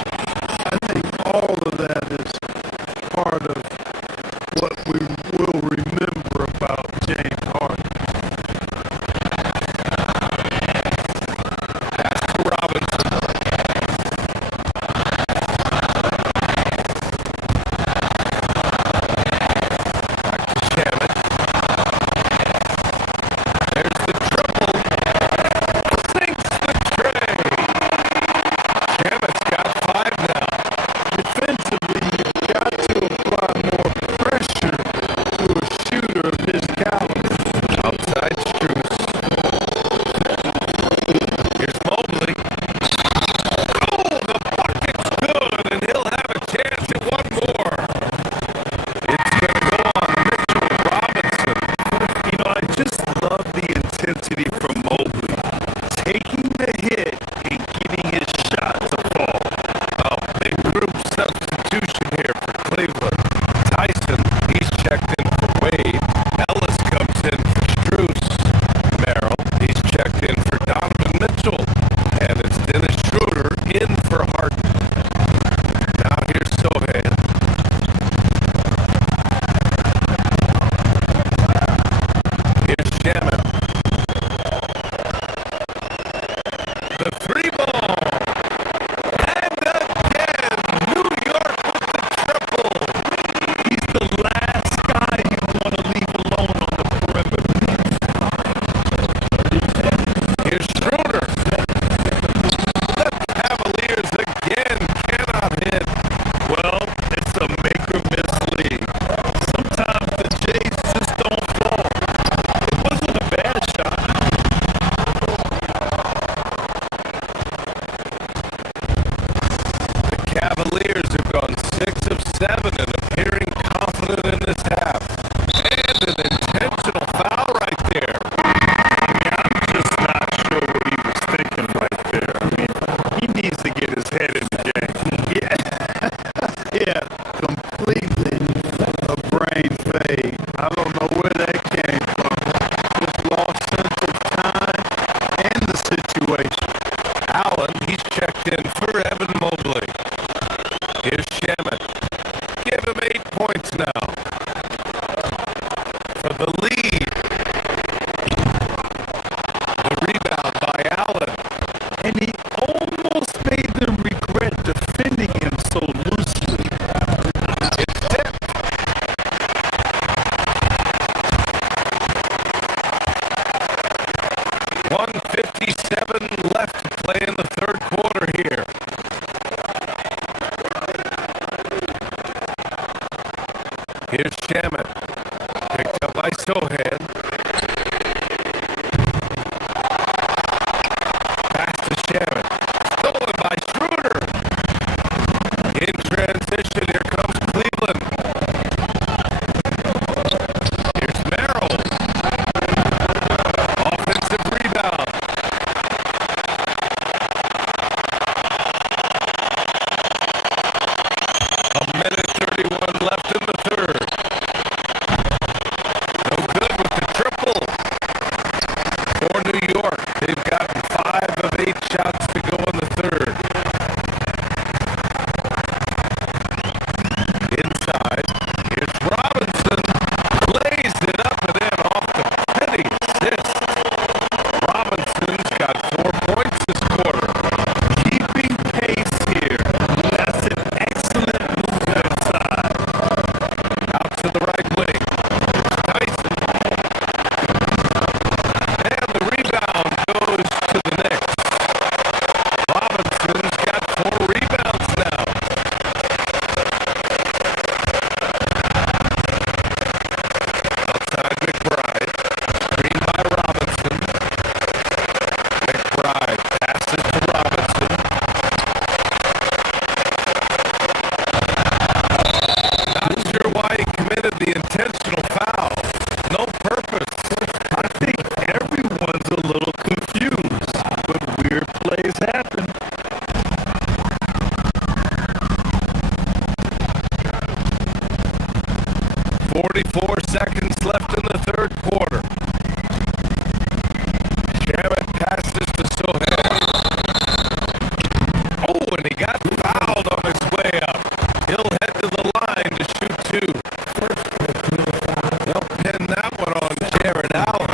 I think all of that is part of what we will remember about James Harden. Pass to Robinson. Back to Shamet. There's the triple. Sinks the tray. Shamet's got 5 now. Defensively, you've got to apply more pressure to a shooter of his caliber. Outside Strus. Here's Mobley. Oh, the bucket's good, and he'll have a chance at one more. It's going to go on Mitchell Robinson. You know, I just love the intensity from Mobley. Taking the hit and getting his shot to fall. Oh, big group substitution here for Cleveland. Tyson, he's checked in for Wade. Ellis comes in for Strus. Merrill. in for Harden. Now here's Sohan. Here's Shannon. The three ball. And again, New York with the triple. He's the last guy you want to leave alone on the perimeter. Here's Schroeder. The Cavaliers again cannot hit. Well, it's a make or miss league. Sometimes the Jays just don't fall. It wasn't a bad shot. The Cavaliers have gone 6 of 7 and appearing confident in this half. And an intentional foul right there. Yeah, I'm just not sure what he was thinking right there. I mean, he needs to get his head in the game. Yeah, yeah, completely a brain fade. I don't know where that came from. Just lost sense of time and the situation. Allen, he's checked in for Evan Mobley. Here's Shaman. Give him 8 points now. For the lead. The rebound by Allen. And he almost made them regret defending him so loosely. It's tipped. .157 left to play in the third quarter here. Here's Shaman. Picked up by Sohan. Pass to Shaman. Stolen by Schroeder. In transition, here comes Cleveland. Here's Merrill. Offensive rebound. A minute 31 left in the third. No good with the triple. For New York, they've gotten 5 of 8 shots to go in the third. Inside, here's Robinson. Lays it up and in off the penny assist. Robinson's got 4 points this quarter. Keeping pace here. That's an excellent move inside. Out to the right wing. Tyson. And the rebound goes to the Knicks. Robinson's got 4 rebounds now. Outside McBride. Screen by Robinson. McBride passes to Robinson. Not sure why he committed the intentional foul. No purpose. I think everyone's a little confused, but weird plays happen. 44 seconds left in the third quarter. Shaman passes to Sohan. Oh, and he got fouled on his way up. He'll head to the line to shoot 2. They'll pin that one on Jared Allen.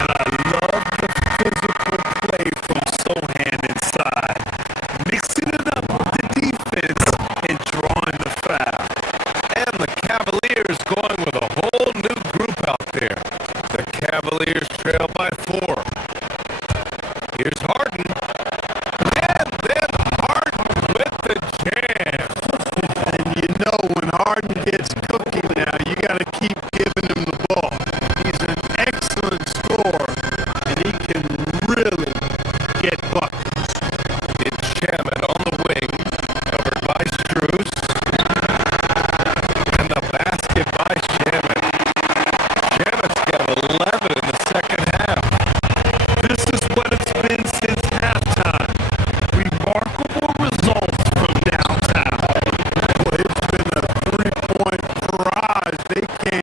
And I love the physical play from Sohan inside, mixing it up with the defense and drawing the foul. And the Cavaliers going with a whole new group out there. The Cavaliers trail by 4. Here's Harden. And then Harden with the jam. And you know when Harden gets cooking now, you got to keep giving him the ball. He's an excellent scorer, and he can really get buckets. It's Shaman on the wing, covered by Strus. And the basket by Shaman. Shaman's got 11 in the second half. This is what it's been since halftime. Remarkable results from downtown. Boy, it's been a 3-point barrage. They can't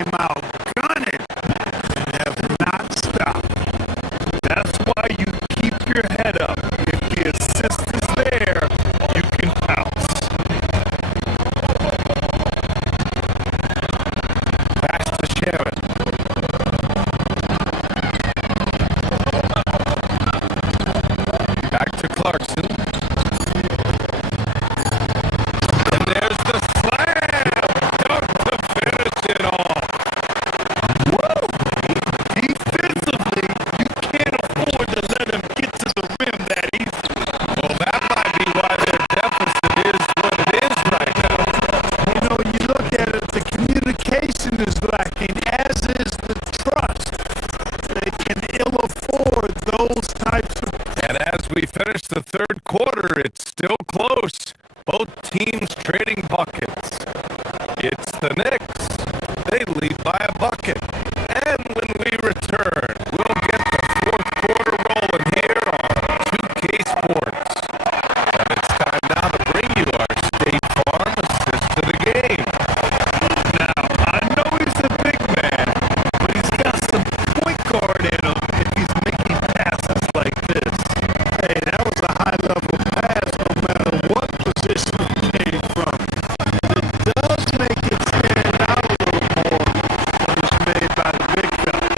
communication is lacking, as is the trust. They can ill afford those types of. And as we finish the third quarter, it's still close. Both teams trading buckets. It's the Knicks. They lead by a bucket. And when we return, we'll get the fourth quarter rolling here on 2K Sports. And it's time now to bring you our State Farm assist to the game. Now, I know he's a big man, but he's got some point guard in him if he's making passes like this. Hey, that was a high-level pass no matter what position it came from. It does make it stand out a little more when it's made by the big fella.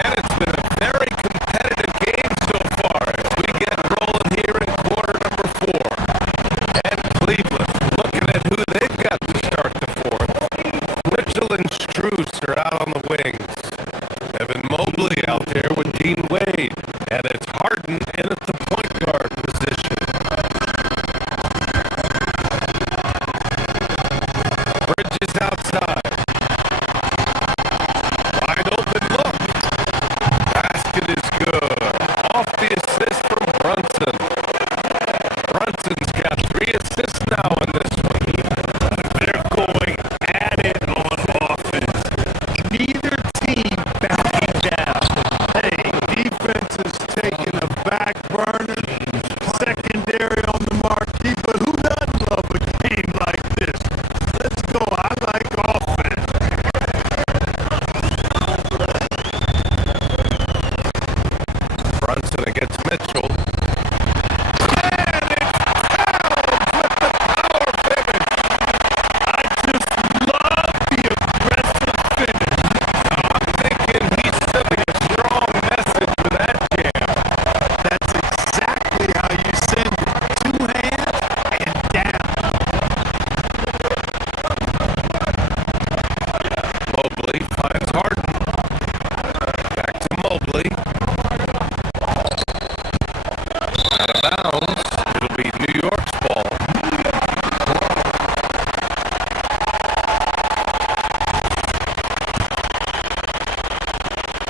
And it's been a very competitive game so far as we get rolling here in quarter number 4. And Cleveland looking at who they've got to start the fourth. Mitchell and Strus are out on the wings. Evan Mobley out there with Dean Wade. And it's Harden in at the point guard position. Bridges outside. Wide open look. Basket is good. Off the assist from Brunson. Brunson's got 3 assists now in this one. They're going at it on offense. Neither team backing down. Hey, defense is taking a back burner. Secondary on the marquee, but who doesn't love a game like this? Let's go. I like offense. Brunson against Mitchell. I just love the aggressive finish. I'm thinking he's sending a strong message with that jam. That's exactly how you send it. 2 hands and down. Mobley finds Harden. Back to Mobley. Out of bounds. It'll be New York's ball.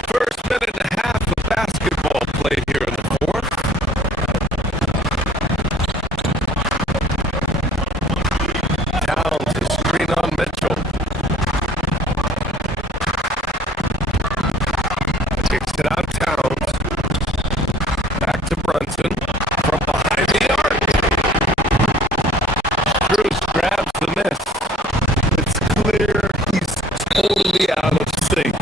First minute and a half of basketball played here in the fourth. Towns is screen on Mitchell. Kicks it out Towns. Back to Brunson. From behind the arc. Strus grabs the miss. It's clear he's totally out of sync.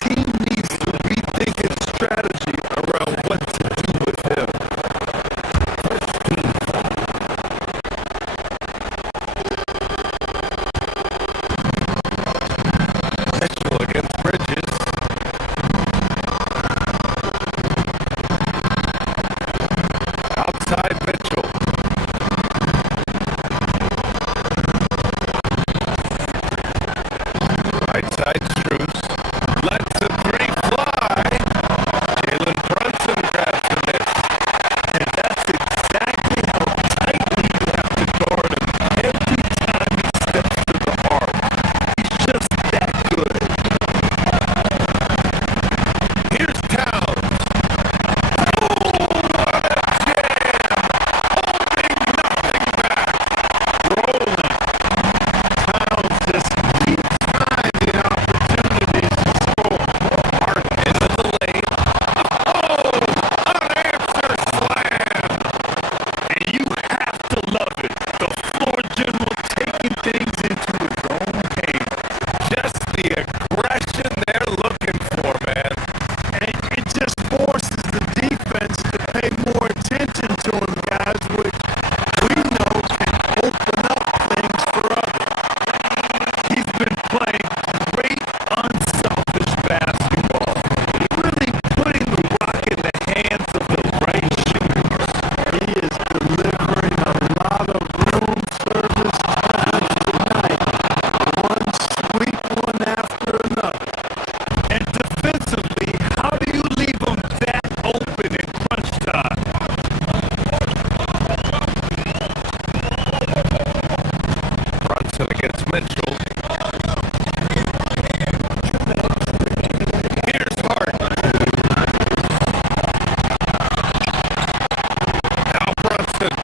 Team needs to rethink its strategy around what to do with him. Mitchell against Bridges. Outside Mitchell. Right side Brunson against Mitchell. Here's Hart. Now Brunson.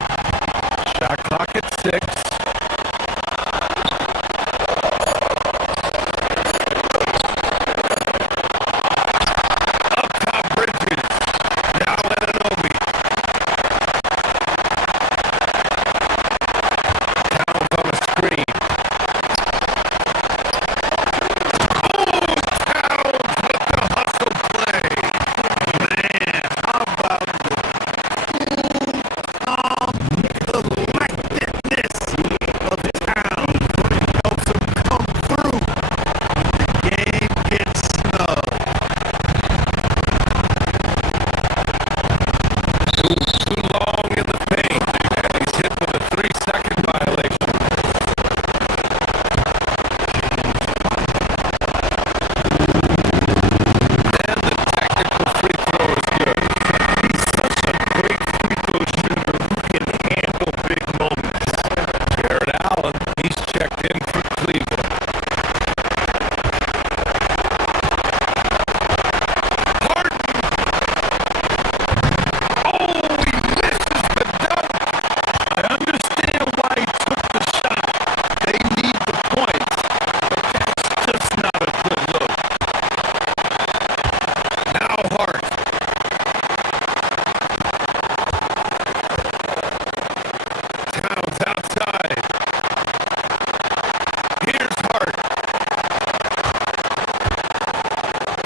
Shot clock at 6. Up top Bridges. Now Anunoby. Towns on a screen. Towns with the hustle play. Man, how about the collectedness of town when it helps him come through? The game gets snug. Too long in the paint. And he's hit with a 3-second violation. And the technical free throw is good. He's such a great free throw shooter who can handle big moments. Jared Allen, he's checked in for Cleveland. Harden! Oh, he misses the dunk! I understand why he took the shot. They need the points, but that's just not a good look. Now Hart. Towns outside. Here's Hart.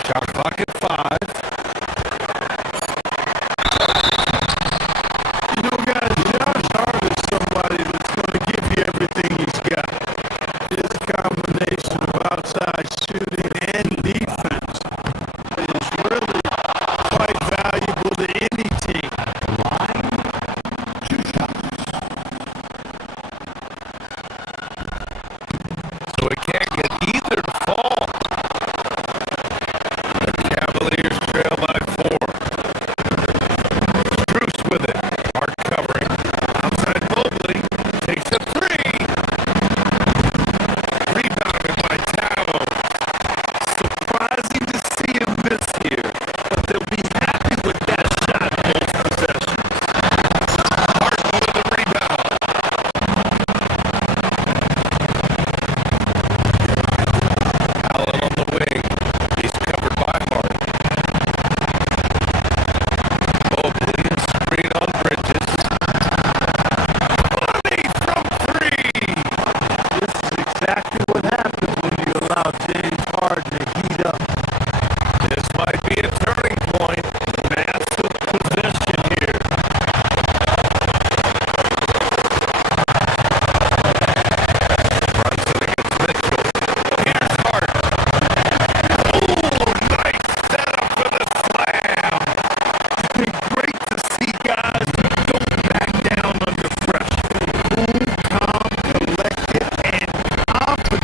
Shot clock at 5. You know, guys, Josh Hart is somebody that's going to give you everything he's got. His combination of outside shooting and defense is really quite valuable to any team. So it can't get either to fall. The Cavaliers trail by 4. Bruce with it. Hart covering. Outside Mobley. Takes a 3. Rebounded by Towns. Surprising to see him miss here, but they'll be happy with that shot most possessions. Hart with the rebound. Allen on the wing. He's covered by Hart. Mobley screen on Bridges. Money from 3. This is exactly what happens when you allow James Harden to heat up. This might be a turning point. Massive possession here. Brunson against Mitchell. Here's Hart. Oh, nice setup for the slam. Great to see guys who don't back down under pressure. Cool, calm, collected, and confident.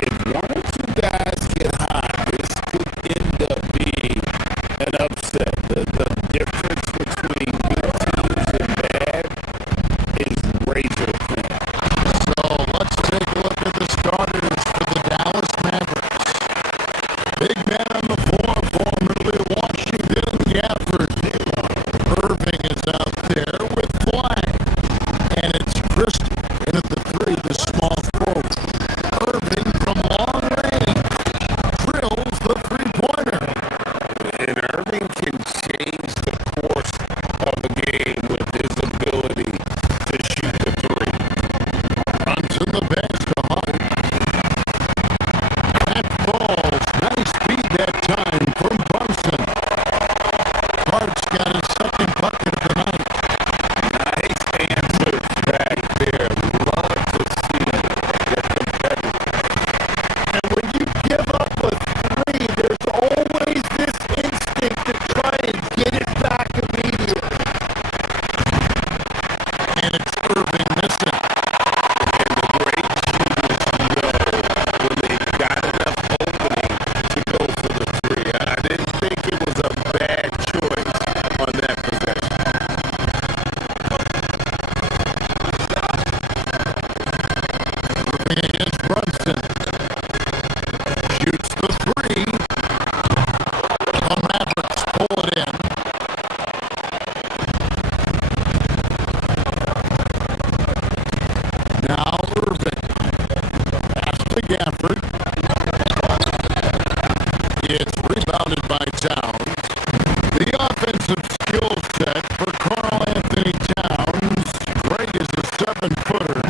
If one or two guys get hot, this could end up being rebounded by Towns. The offensive skill set for Karl Anthony Towns, Greg is a 7-footer,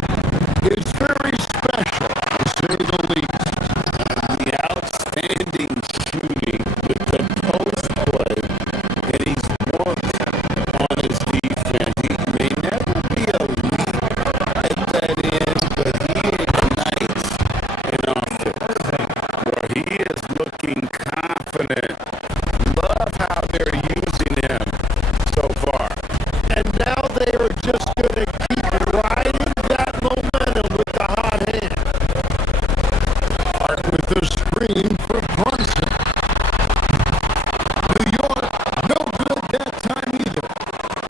is very special, to say the least. The outstanding shooting with the post play, and he's worked on his defense. He may never be elite at that end, but he ignites an offense where he is looking confident. Love how they're using him so far. And now they are just going to keep riding that momentum with the hot hand. Hart with the screen for Brunson. New York, no good that time either.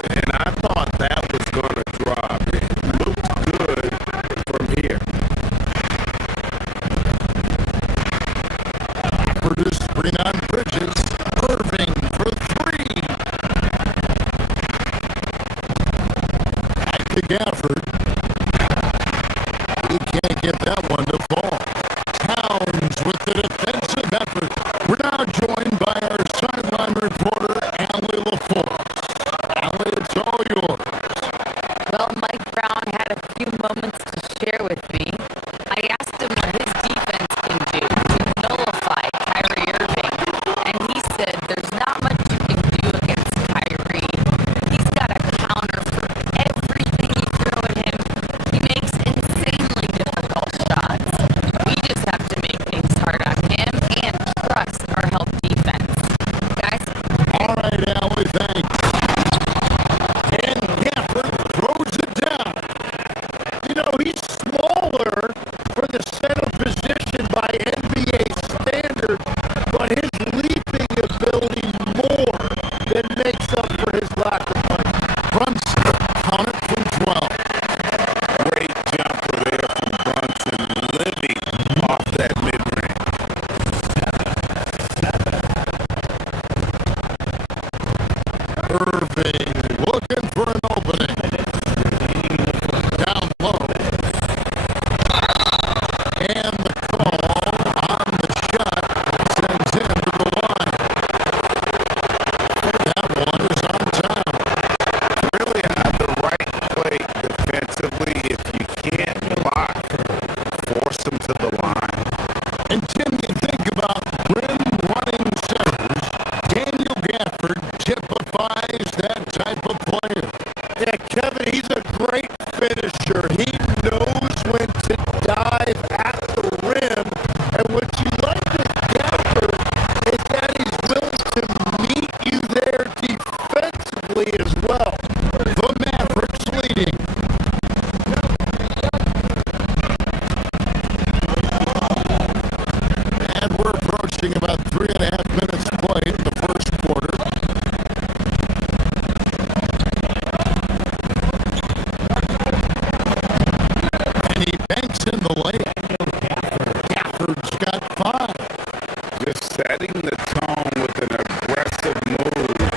And I thought that was going to drop. It looked good from here. For the screen on Bridges. Irving for 3. Back to Gafford. He can't get that one to fall. Towns with the defensive effort. We're now joined by our sideline reporter, Allie LaForce. Allie, it's all yours. Well, Mike Brown had a few moments to share with me. I asked him what his defense can do to nullify Kyrie Irving, and he said there's not much you can do against Kyrie. He's got a counter for everything you throw at him. He makes insanely difficult shots. We just have to make things hard on him and trust our help defense. Guys, All right, Allie, thanks. And Gafford throws it down. You know, he's smaller for the center position by NBA standard, but his leaping ability more than makes up for his lack of height. Brunson counted from 12. Great jumper there from Brunson, living off that mid-range. Irving looking for an opening. Down low. And the call on the shot sends him to the line. That one is on time. Really had the right play defensively. If you can't block, force him to the line. And Tim, you think about rim running centers, Daniel Gafford typifies that type of player. Yeah, Kevin, he's a great finisher. He knows when to dive at the rim. And what you like with Gafford is that he's willing to meet you there defensively as well. The Mavericks leading. And we're approaching about 3.5 minutes played in the first quarter. And he banks in the layup. Gafford's got 5. Just setting the tone with an aggressive move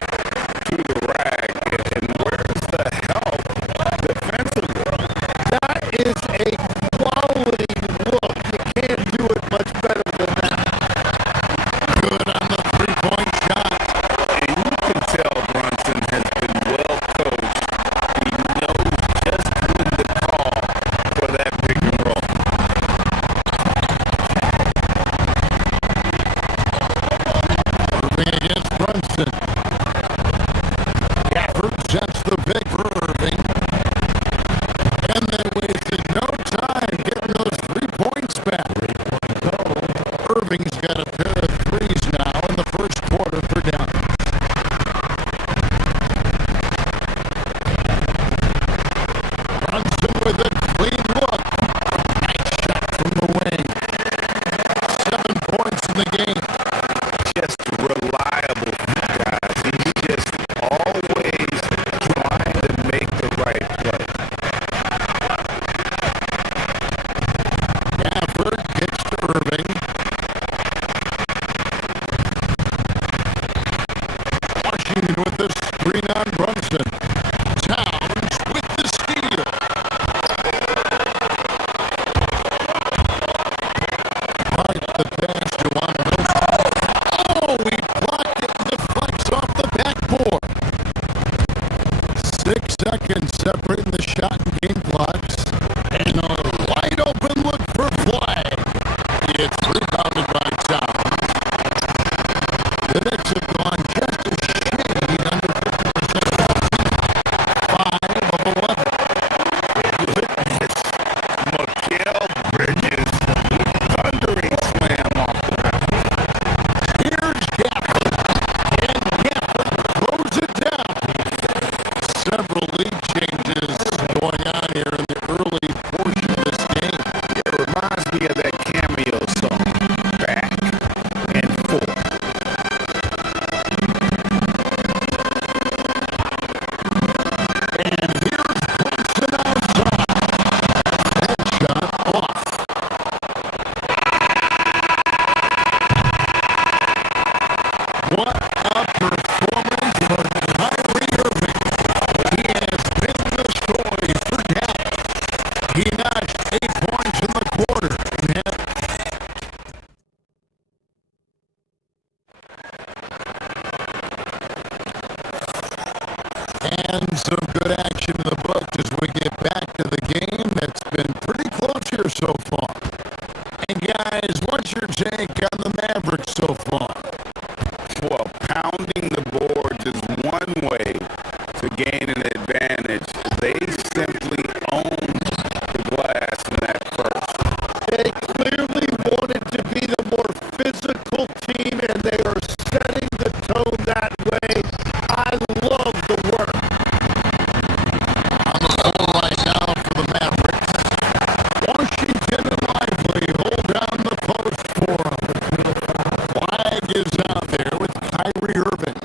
to the rack. And where's the help defensively? That is a quality look. You can't do it much better than that. Good on the 3-point shot. And you can tell Brunson has been well coached. He knows just when to call for that pick and roll. Irving against Brunson. Gafford sets the pick for Irving. And they wasted no time getting those 3 points back. Irving's got a pair of threes now in the first quarter for Dallas. Brunson with a clean look. Nice shot from the wing. 7 points in the game. Just reliable, guys. He's just always trying to make the right play. Gafford gets to Irving. Washington with the screen on Brunson. Towns with the steal. Right, the pass to Juan Wilson. Oh, he seconds separating the shot and game clocks. And a wide open look for play. It's rebounded by Towns. The Knicks have gone just a shade under 50%. 5 of 11. Goodness. Mikal Bridges. Thundering slam off the back. Here's Gafford. And Gafford throws it down. Several league changes going on here in the early portion of this game. It reminds me of that cameo song, Back and Forth. And here's Brunson outside. That shot off. What a performance from Kyrie Irving. He has been the story for Dallas. He notched 8 points in the quarter and had some good action in the books as we get back to the game. That's been pretty close here so far. And guys, what's your take on the Mavericks so far? Well, pounding the boards is one way to gain an advantage. They simply owned the glass in that first. They clearly wanted to be the more physical team, and they are setting the tone that way. I love the work. On the floor right now for the Mavericks. Washington and Lively hold down the post for him. Flag is out there with Kyrie Irving,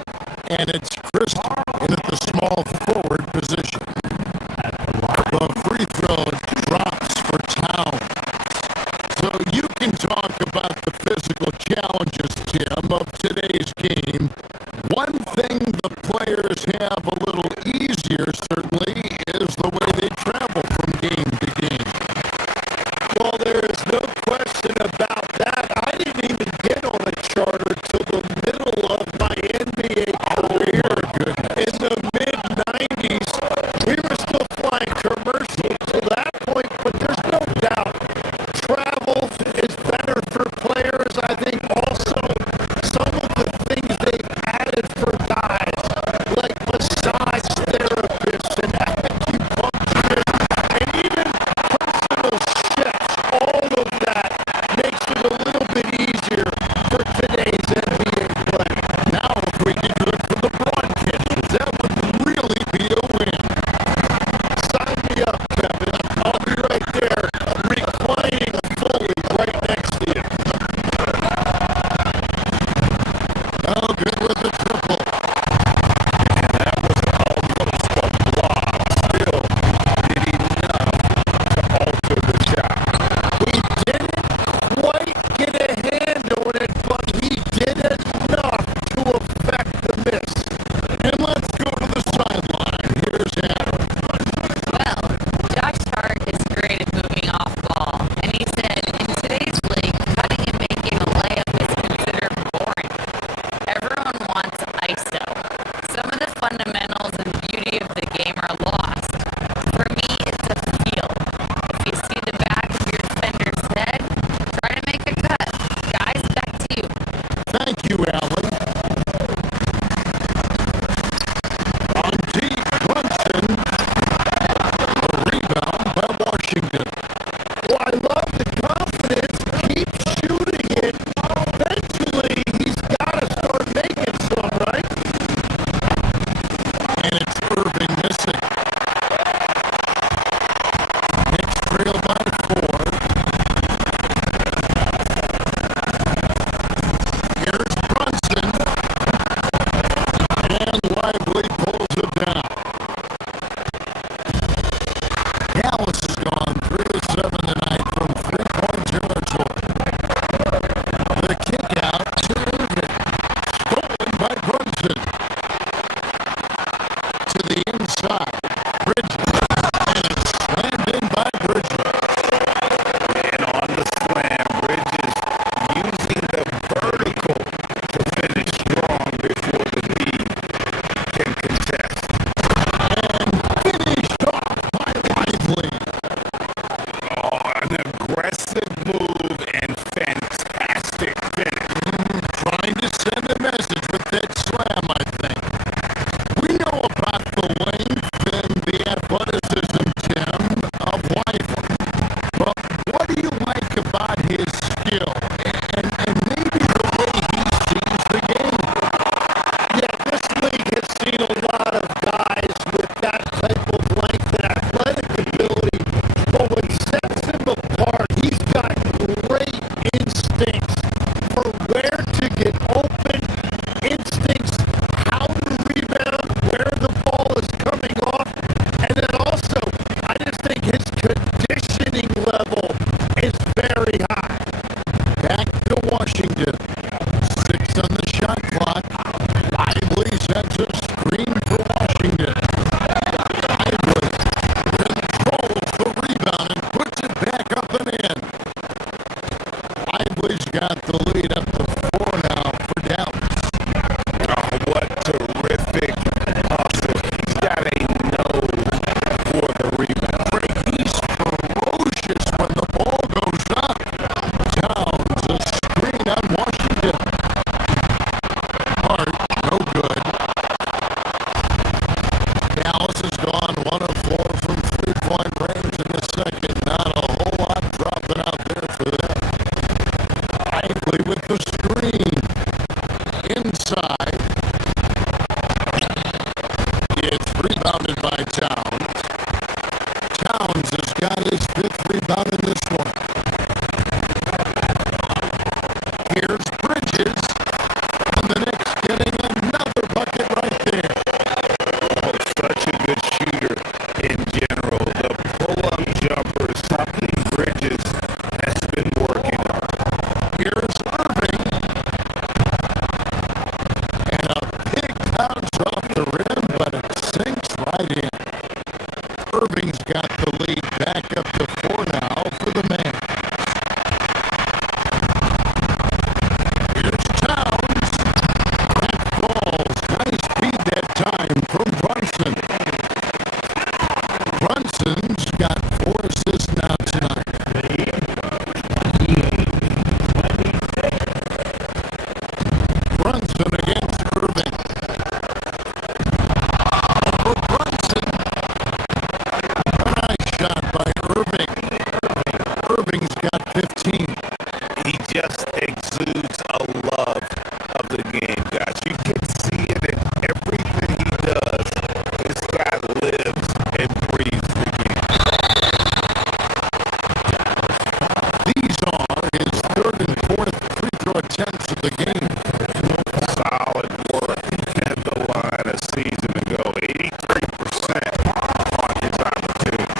and it's Christie in at the small forward position. The free throw drops for Towns. So you can talk about the physical challenges, Tim, of today's game. One thing the players have a little easier, certainly, is the way they travel from game to game. Well, there is no question about that. I didn't even get on a charter till the middle of my NBA career. In the mid-90s, we were still flying commercial to that point, but there's no doubt travel is better for players. I think also some of the things they've added for guys, like massage therapists and acupuncture, and even personal chefs, all of that makes it a little bit easier for today's NBA play. Now, if we could do it for the broadcasters, that would really be a win. Sign me up, Kevin. I'll be right there reclining fully right next to you. No good with the triple. That was almost a block. Still did enough to alter the shot. He didn't quite get a hand on it, but he did enough to affect the miss. And let's go to the sideline. Here's Adam. Well, Josh Hart is great at moving off ball, and he said, in today's league, cutting and making a layup is considered boring. Everyone wants ISO. Some of the fundamentals and beauty of the game are lost. For me, it's a feel. If you see the back of your defender's head, try to make a cut. Guys, back to you. Thank you, Allie. On deep, Brunson. A rebound by Washington. Well, I love the confidence. Keep shooting it. Eventually, he's got to start making some, right? And it's Irving missing. Knicks trail by 4. Here's Brunson. And Lively pulls it down. Dallas has gone 3 of 7 tonight from three-point territory. The kick out to Irving. Stolen by Brunson. To the inside. Bridges. And it's slammed in by Bridges. And on the slam, Bridges using the vertical to finish strong before the lead can contest. And has gone 1 of 4 from three-point range in the second. Not a whole lot dropping out there for them. Lively with the screen. Inside. It's rebounded by Towns. Towns has got his 5th rebound in this one. Here's Bridges. And the Knicks getting another bucket right there. Oh, such a good shooter in general. The pull-up jumper, something Bridges has been working on. Here's Irving. And a big bounce off the rim, but it sinks right in. Irving's got the lead back up to 4 now for the Mavs. Here's Towns. That falls. Nice beat that time from Brunson. Brunson's got 4 assists now tonight. Brunson against Irving. For Brunson. A nice shot by Irving. Irving's got 15. He just exudes a love of the game, guys. You can see it in everything he does. This guy lives and breathes the game. These are his 3rd and 4th free throw attempts of the game. Solid work at the line a season ago. 83% on his opportunity.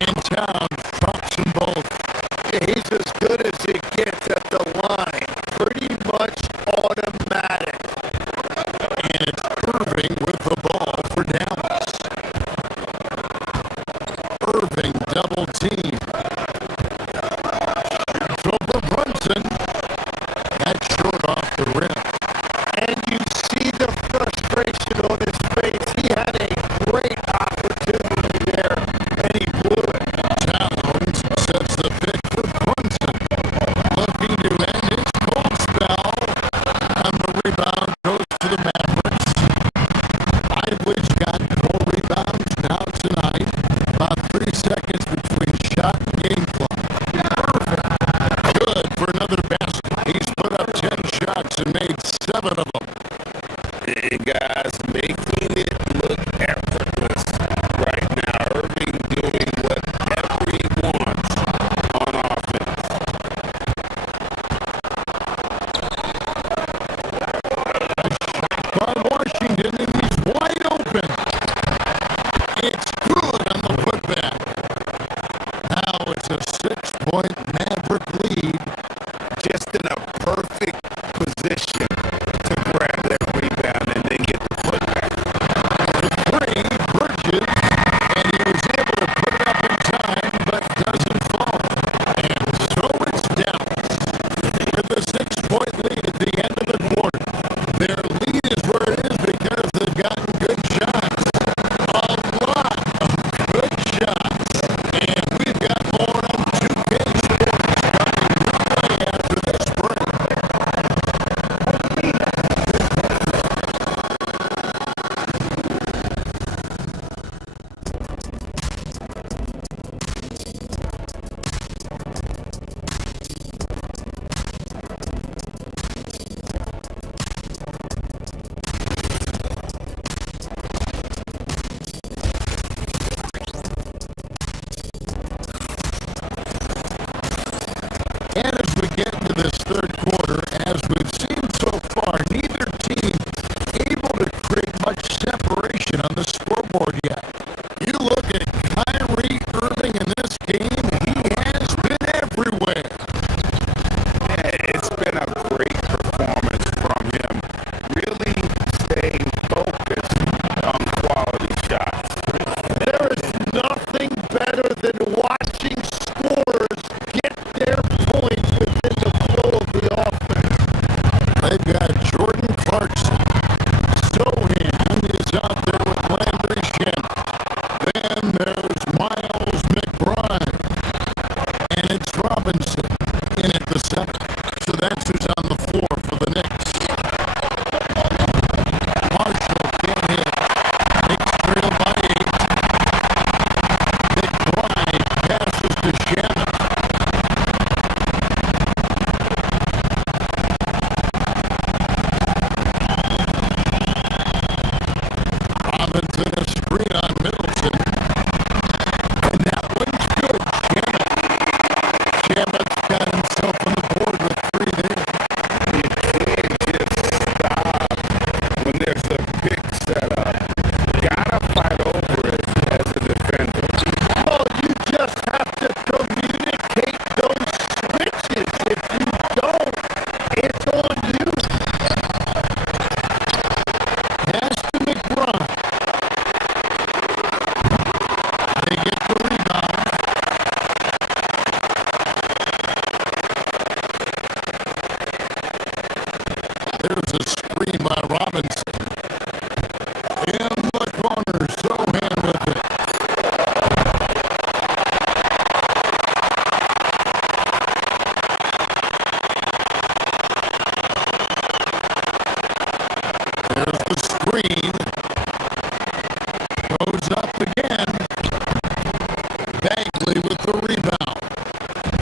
And Towns drops them both. He's as good as he gets at the line. Pretty much automatic. And it's Irving with the ball for Dallas. Irving double team. So for Brunson, that's short off the rim. And you see the frustration on his face. He had a great opportunity there, and he blew it. Towns sets the pick for Brunson. Looking to end his cold spell. And the rebound goes to the Mavericks. Lively's got 4 rebounds now tonight. About 3 seconds between shot and game clock. Perfect. Good for another basket. He's put up 10 shots and made 7 of them. And guys, making it look effortless right now. Irving doing whatever he wants on offense. By Washington, and he's wide open. It's good on the putback. Now it's a 6-point Maverick lead. Just in a perfect position to grab that rebound and then get the putback. The 3, Bridges, and he was able to put it up in time, but doesn't fall. And so it's Dallas with a 6-point lead at the end of the quarter. Their lead is where it is because they've gotten good shots. A lot of good shots. And we've got more on 2K Sports coming your way after this break. And as we get into this 3rd quarter, as we've seen so far, neither team able to create much separation on the scoreboard yet. You look at Kyrie Irving in this game, he has been everywhere. Yeah, it's been a great performance from him. Really staying focused on quality shots. There is nothing better than watching scorers get their points within the flow of the offense. They've got Jordan Clarkson. Sohan is out there with Landry Shamet. Then there's Miles McBride. And it's Robinson in at the 7. So that's who's on the floor for the Knicks. screen. Goes up again. Bagley with the rebound.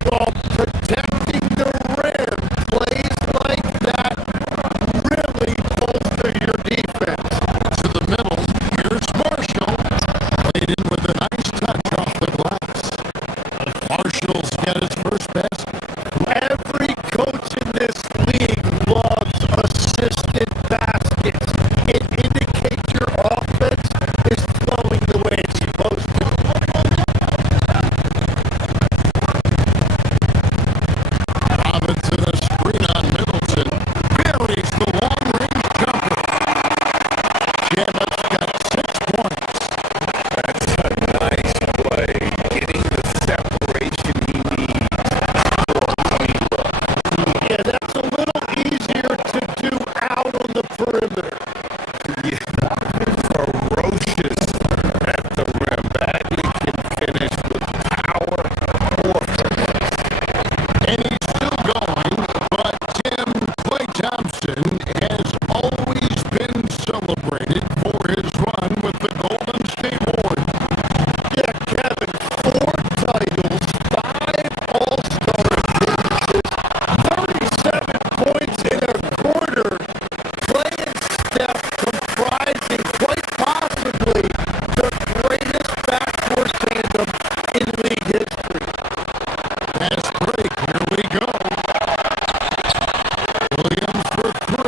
Well, protecting the rim, plays like that really bolster your defense. To the middle. Here's Marshall. Played in with a nice touch off the glass. Marshall's got his first basket. Every coach in this league loves assisted baskets. It indicates your offense is flowing the way it's supposed to. Robinson a screen on Middleton. Buries the long-range jumper. Shamit's got 6 points. That's a nice play. Getting the separation he needs. Yeah, that's a little easier to do out on the perimeter. Ferocious at the rim. Bagley can finish with power or finesse. And he's still going, but Tim Klay Thompson has always been celebrated for his run with the Golden State Warriors. Yeah, Kevin, 4 titles, 5 All-Star appearances, 37 points in a quarter. Klay and Steph comprising quite possibly the greatest backcourt tandem in league history. Fast break, here we go. Williams for 3.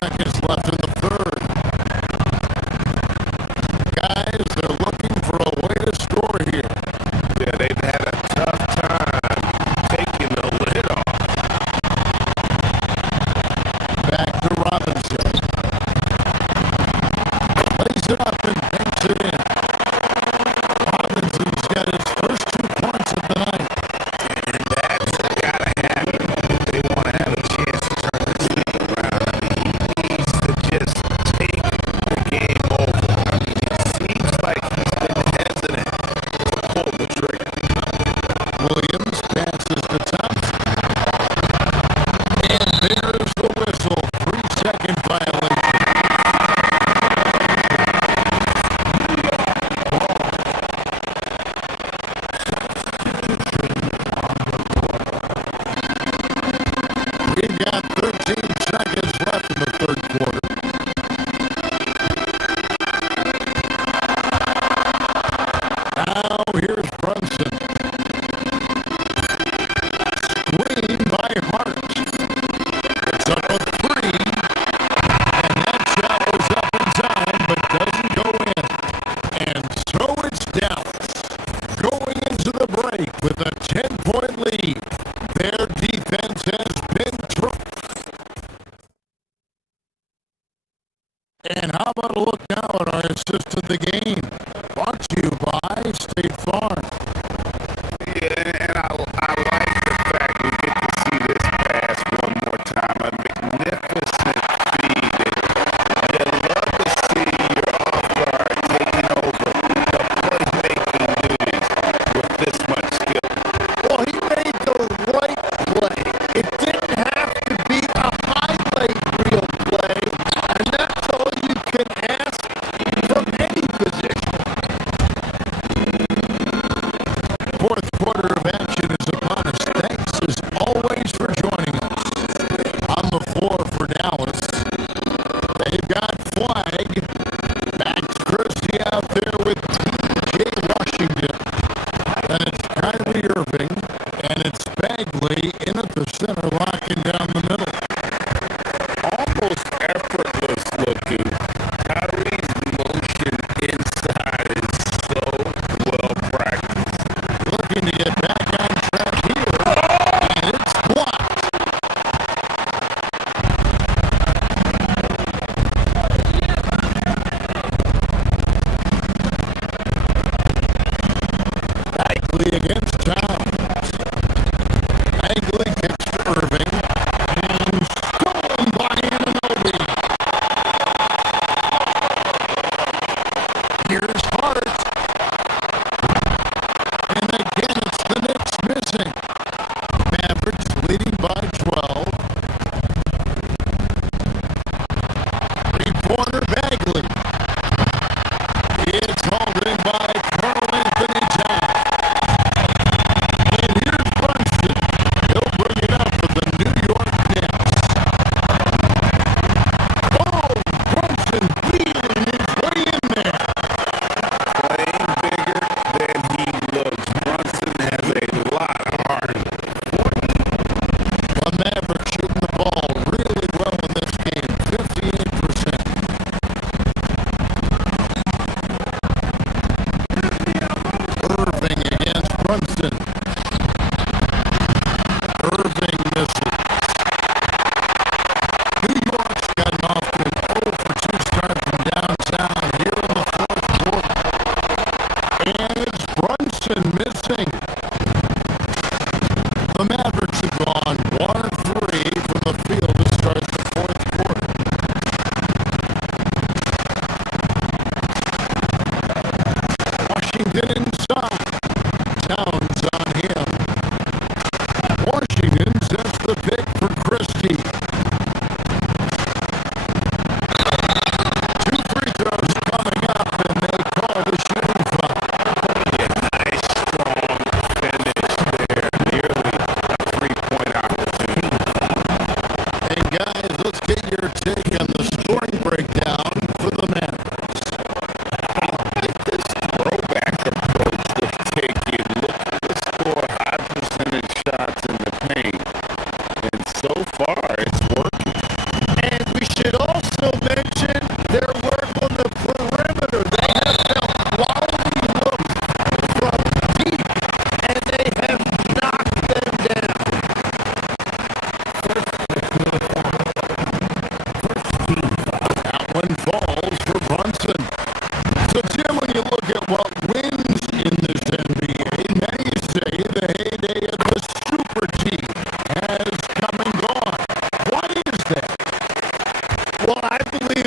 seconds left in the third. Guys, they're looking for a way to score here. Yeah, they've had a tough time taking the lid off. Back to Robinson. Lays it up and banks it in. Robinson's got his first 2 points of the night. And that's gotta happen if they want to have a chance to turn this thing around. I mean, he needs to just take the game over. I mean, it seems like he's been hesitant to pull the trigger. Williams passes to Thompson. And there's the whistle. 3-second violation. We've got 13 seconds left in the third quarter. Now here's Brunson. Screen by Hart. It's up a 3. And that shot was up in time, but doesn't go in. And so it's Dallas going into the break with a 10-point lead. Their defense has been true. And how about a look now at our assist of the game? Brought to you by State Farm. Yeah, and I like the fact we get to see this pass one more time. A magnificent feed. And you love to see your off guard taking over the playmaking duties with this much skill. Well, he made the right play. It didn't have to be a highlight reel play, and that's all you can ask from any position. Fourth quarter of action is upon us. Thanks as always for joining us. On the floor for Dallas, they've got Flag. Max Christie out there with T.J. Washington. And it's Kyrie Irving, and it's Bagley in at the center, locking down the middle. Almost effortless looking. Kyrie's motion inside is so well practiced. Looking to get back on track here, and it's blocked. Bagley against Towns. Bagley kicks to Irving, and stolen by Anunoby. Here's Hart. And again, it's the Knicks missing. Mavericks leading by 12. Three-pointer Bagley. It's hauled in by Karl Anthony Towns. And here's Brunson. He'll bring it up for the New York Knicks. Oh, Brunson beating his way in there. Playing bigger than he looks. Brunson has a lot of heart. The Mavericks shooting the ball really well in this game, 58%. Irving against Brunson. Irving misses. New York's gotten off to an 0-for-2 start from downtown here in the fourth quarter. And it's Brunson missing. The Mavericks have gone 1-3 from the field to start the fourth quarter. Washington inside. Towns on him. Washington sets the pick for Christie. 2 free throws coming up, and they call the shooting foul. Yeah, nice, strong finish there. Nearly a three-point opportunity. Hey guys, let's get your take on the scoring breakdown for the Mavericks. Throwback approach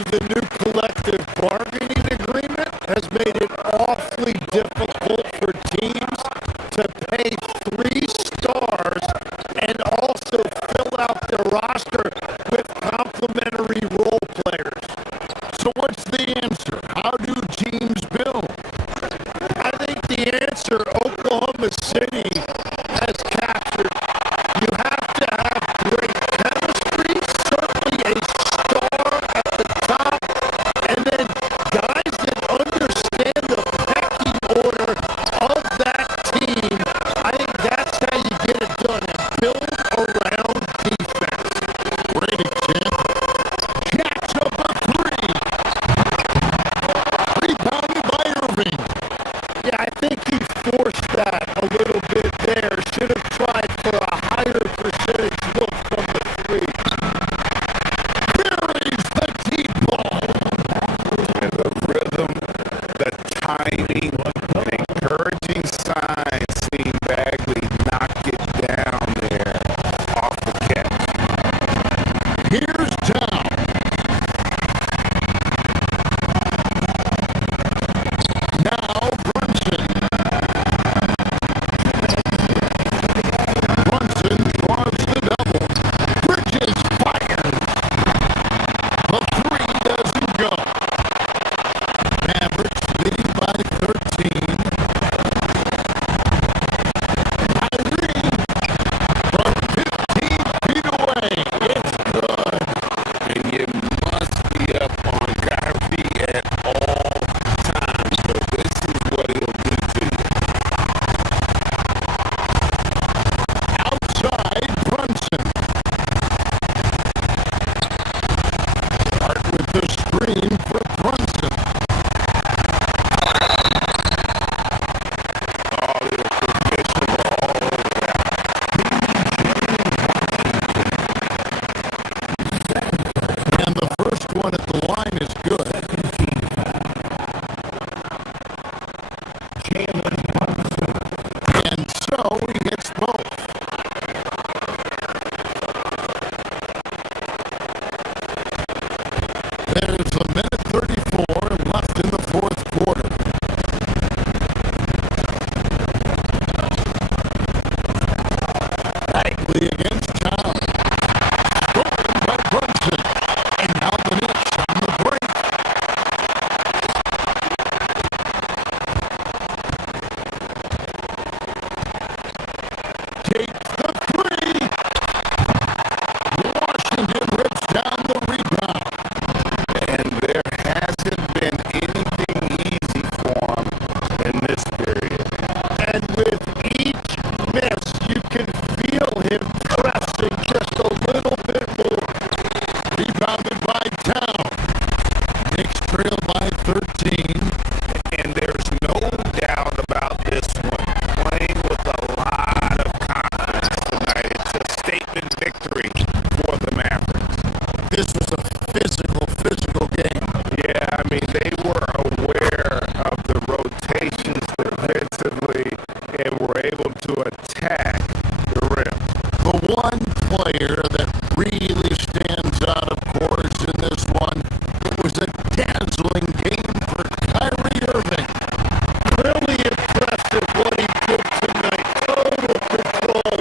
believe the new collective bargaining agreement has made it awfully difficult for teams to pay 3 stars and also fill out their roster with complementary role players. So what's the answer? How do teams build? I think the answer Oklahoma City has captured. You have to have great chemistry, certainly a star at the top, and then guys that understand the pecking order of that team. I think that's how you get it done and build around defense. Great example. Jacks up a 3. Rebounded by Irving. Yeah, I think he forced that a little bit there. Should have tried for a higher percentage look from the 3. Buries the deep ball. And the rhythm, the timing, an encouraging sign seeing Bagley knock it down there off the catch. Here's Town. Now Brunson. Brunson draws the double. Bridges fires. The 3 doesn't go. Mavericks leading by 13. Kyrie from 15 feet away. It's good. And you must be up on Kyrie at all times. So this is what he'll do to you. Outside Brunson. Start with the screen for Brunson. Oh, little position all over that. And the first one at the line is good. And so he hits both. There's a minute 34 left in the fourth quarter. Bagley against Town. Stolen by Brunson. And now the Knicks on the break. Takes the 3. Washington rips down the rebound. And there hasn't been anything easy for him in this period. And with each miss, you can feel him pressing just a little bit more. Rebounded by Town. Knicks trail by 13. And there's no doubt about this one. Playing with a lot of confidence tonight. It's a statement victory for the Mavericks. This was a physical game. Yeah, I mean, they were aware of the rotations defensively and were able to attack the rim. The one player that really stands out, of course, in this one, it was a dazzling game for Kyrie Irving. Really impressive what he did tonight. Total control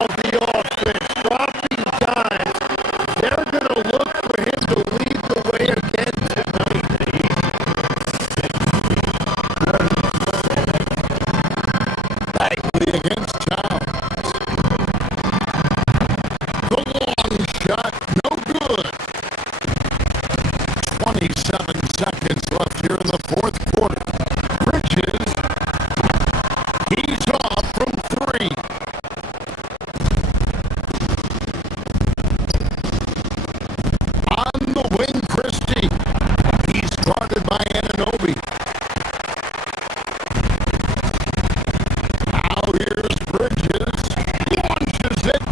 of the offense. Dropping dimes. They're going to look for him to lead the way again tonight. Bagley against Towns. The long shot, no good. 27 seconds left here in the fourth quarter. Bridges, he's off from 3. On the wing, Christie. He's guarded by Anunoby. Now here's Bridges. Launches it.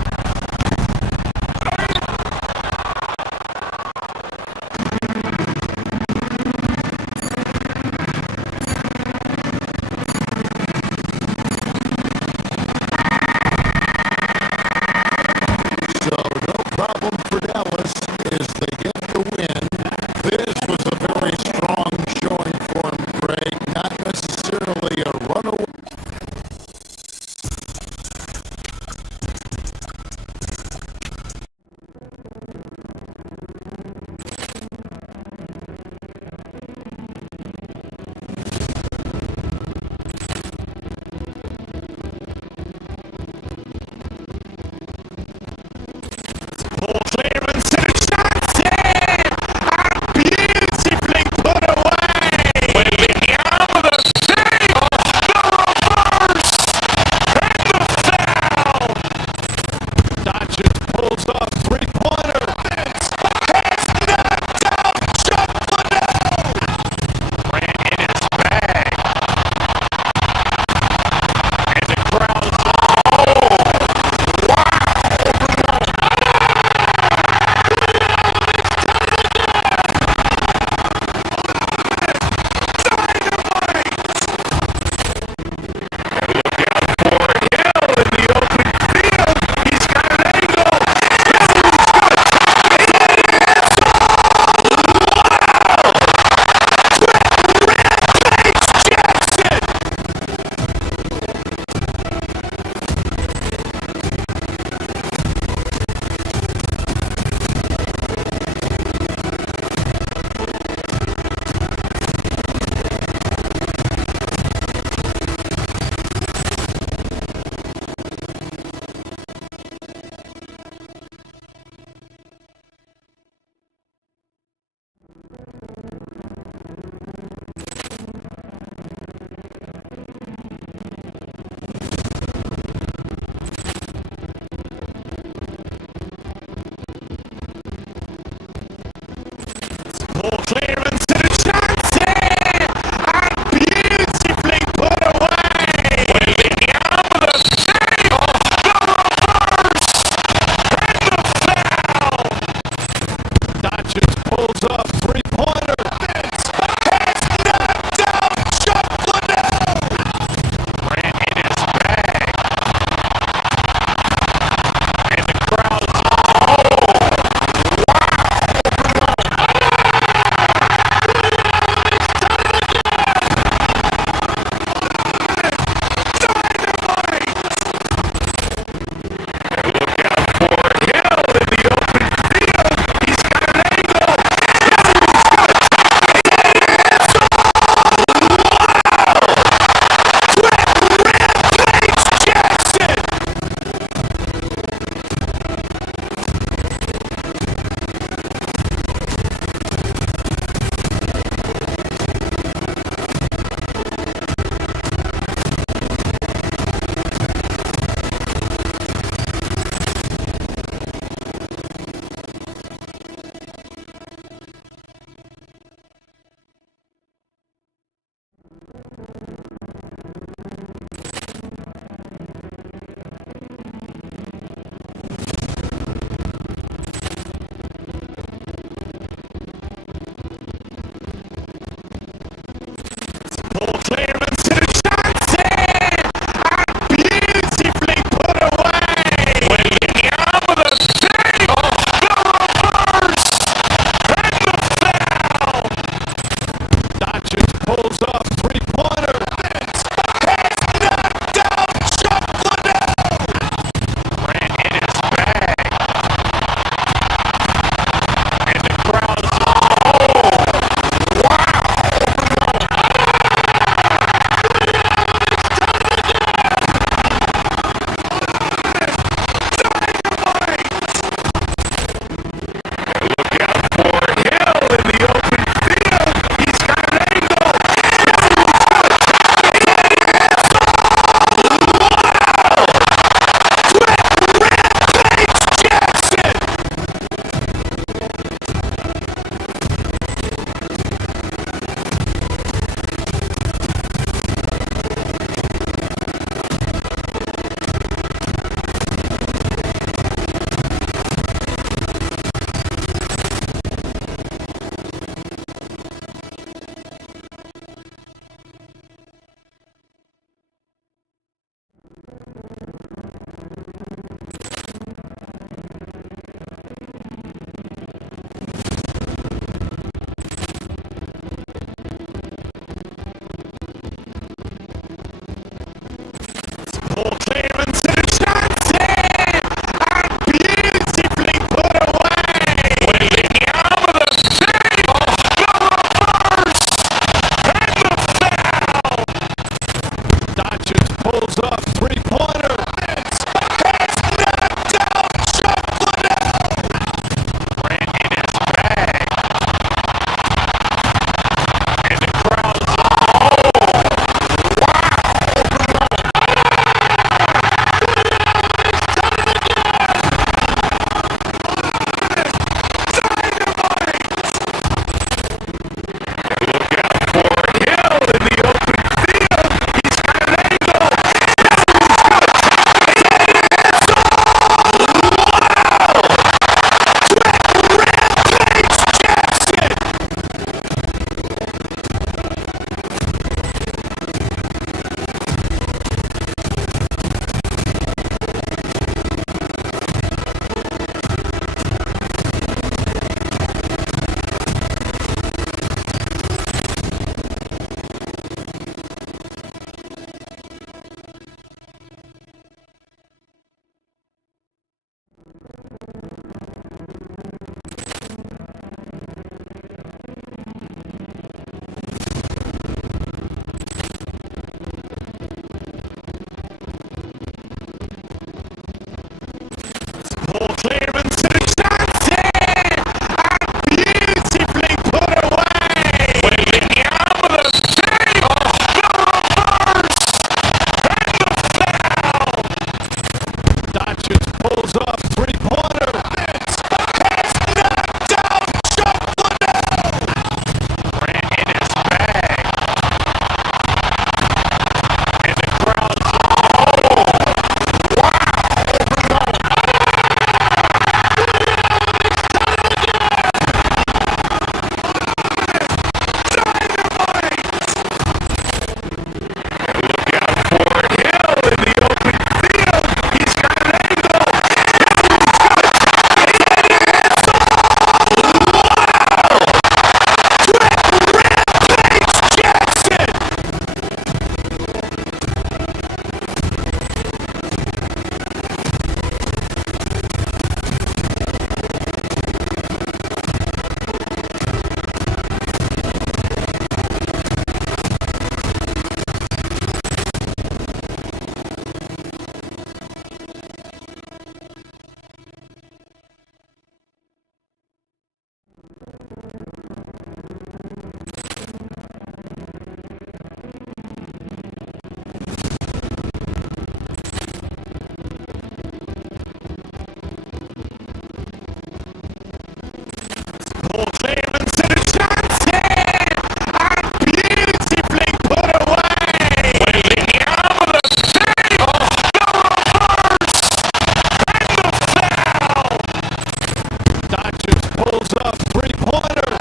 Doncic pulls up, three-pointer.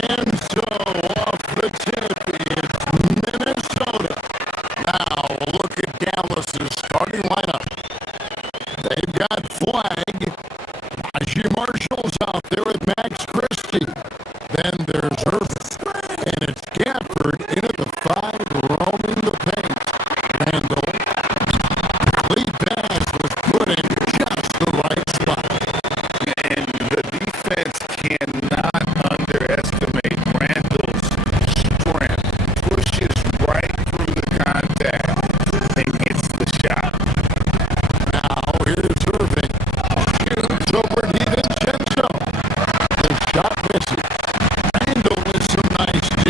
And so off the tip, it's Minnesota. Now we'll look at Dallas's starting lineup. They've got Flag. Najee Marshall's out there with Max Christie. Then there's Irvin. And it's Gafford into the five, roaming the paint. Randall. Lead pass was put in just the right spot. And the defense cannot underestimate Randall's strength. Pushes right through the contact and gets the shot. Now here's Irving. Shoots over DiVincenzo. The shot misses. Randall with some nice D.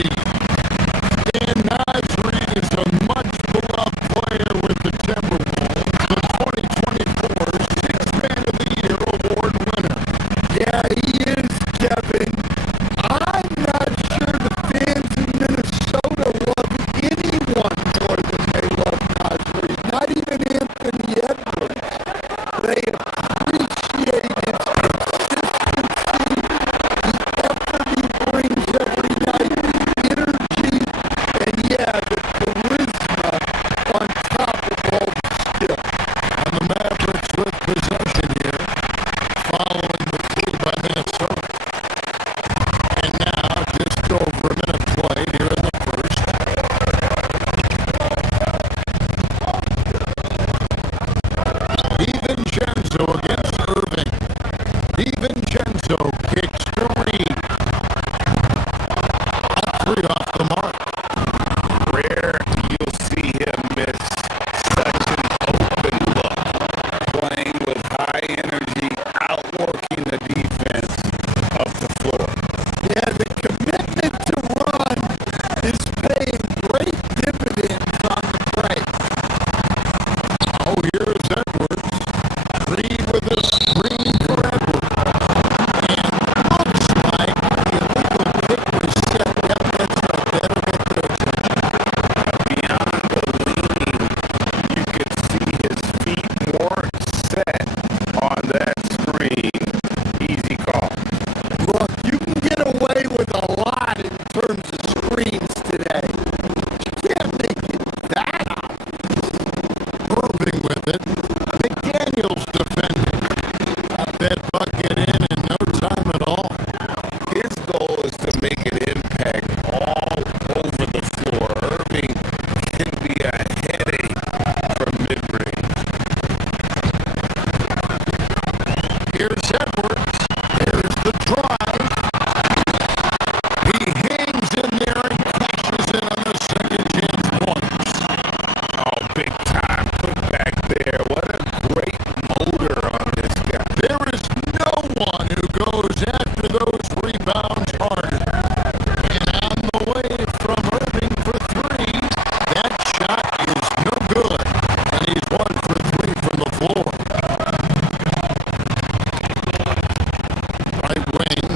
Dan Nasri is a much beloved player with the Timberwolves. The 2024 Sixth Man of the Year award winner. Yeah, he is, Kevin. I'm not sure the fans in Minnesota love anyone more than they love Nasri. Not even Anthony Edwards. They appreciate his consistency, the effort he brings every night, the energy, and yeah, the charisma on top of all the skill. And the Mavericks with possession here, following the lead by Minnesota. And now just over a minute played here in the first. DiVincenzo against Irving. DiVincenzo kicks to Reed. That three off the mark. Rare you'll see him miss such an open look. Playing with high energy, outworking the defense up the floor. Yeah, the commitment to run is paying great dividends on the break. Oh, here is Edwards. Reed with a screen for Edwards. And looks like the illegal kick was set. Yep, that's right. That'll get there. Beyond the leaning, you could see his feet more set on that screen. Easy call. Look, you can get away with a lot in terms of screens today. You can't make it that obvious. Irving with it. McDaniels defending. Got that bucket in no time at all. His goal is to make an impact all over the floor. Irving can be a headache from mid-range. Here's Edwards. There's the drive. He hangs in there and cashes in on the second chance points. Oh, big time put back there. What a great motor on this guy. There is no one who goes after those rebounds harder. And on the way from Irving for three, that shot is no good. And he's 1 for 3 from the floor. Right wing.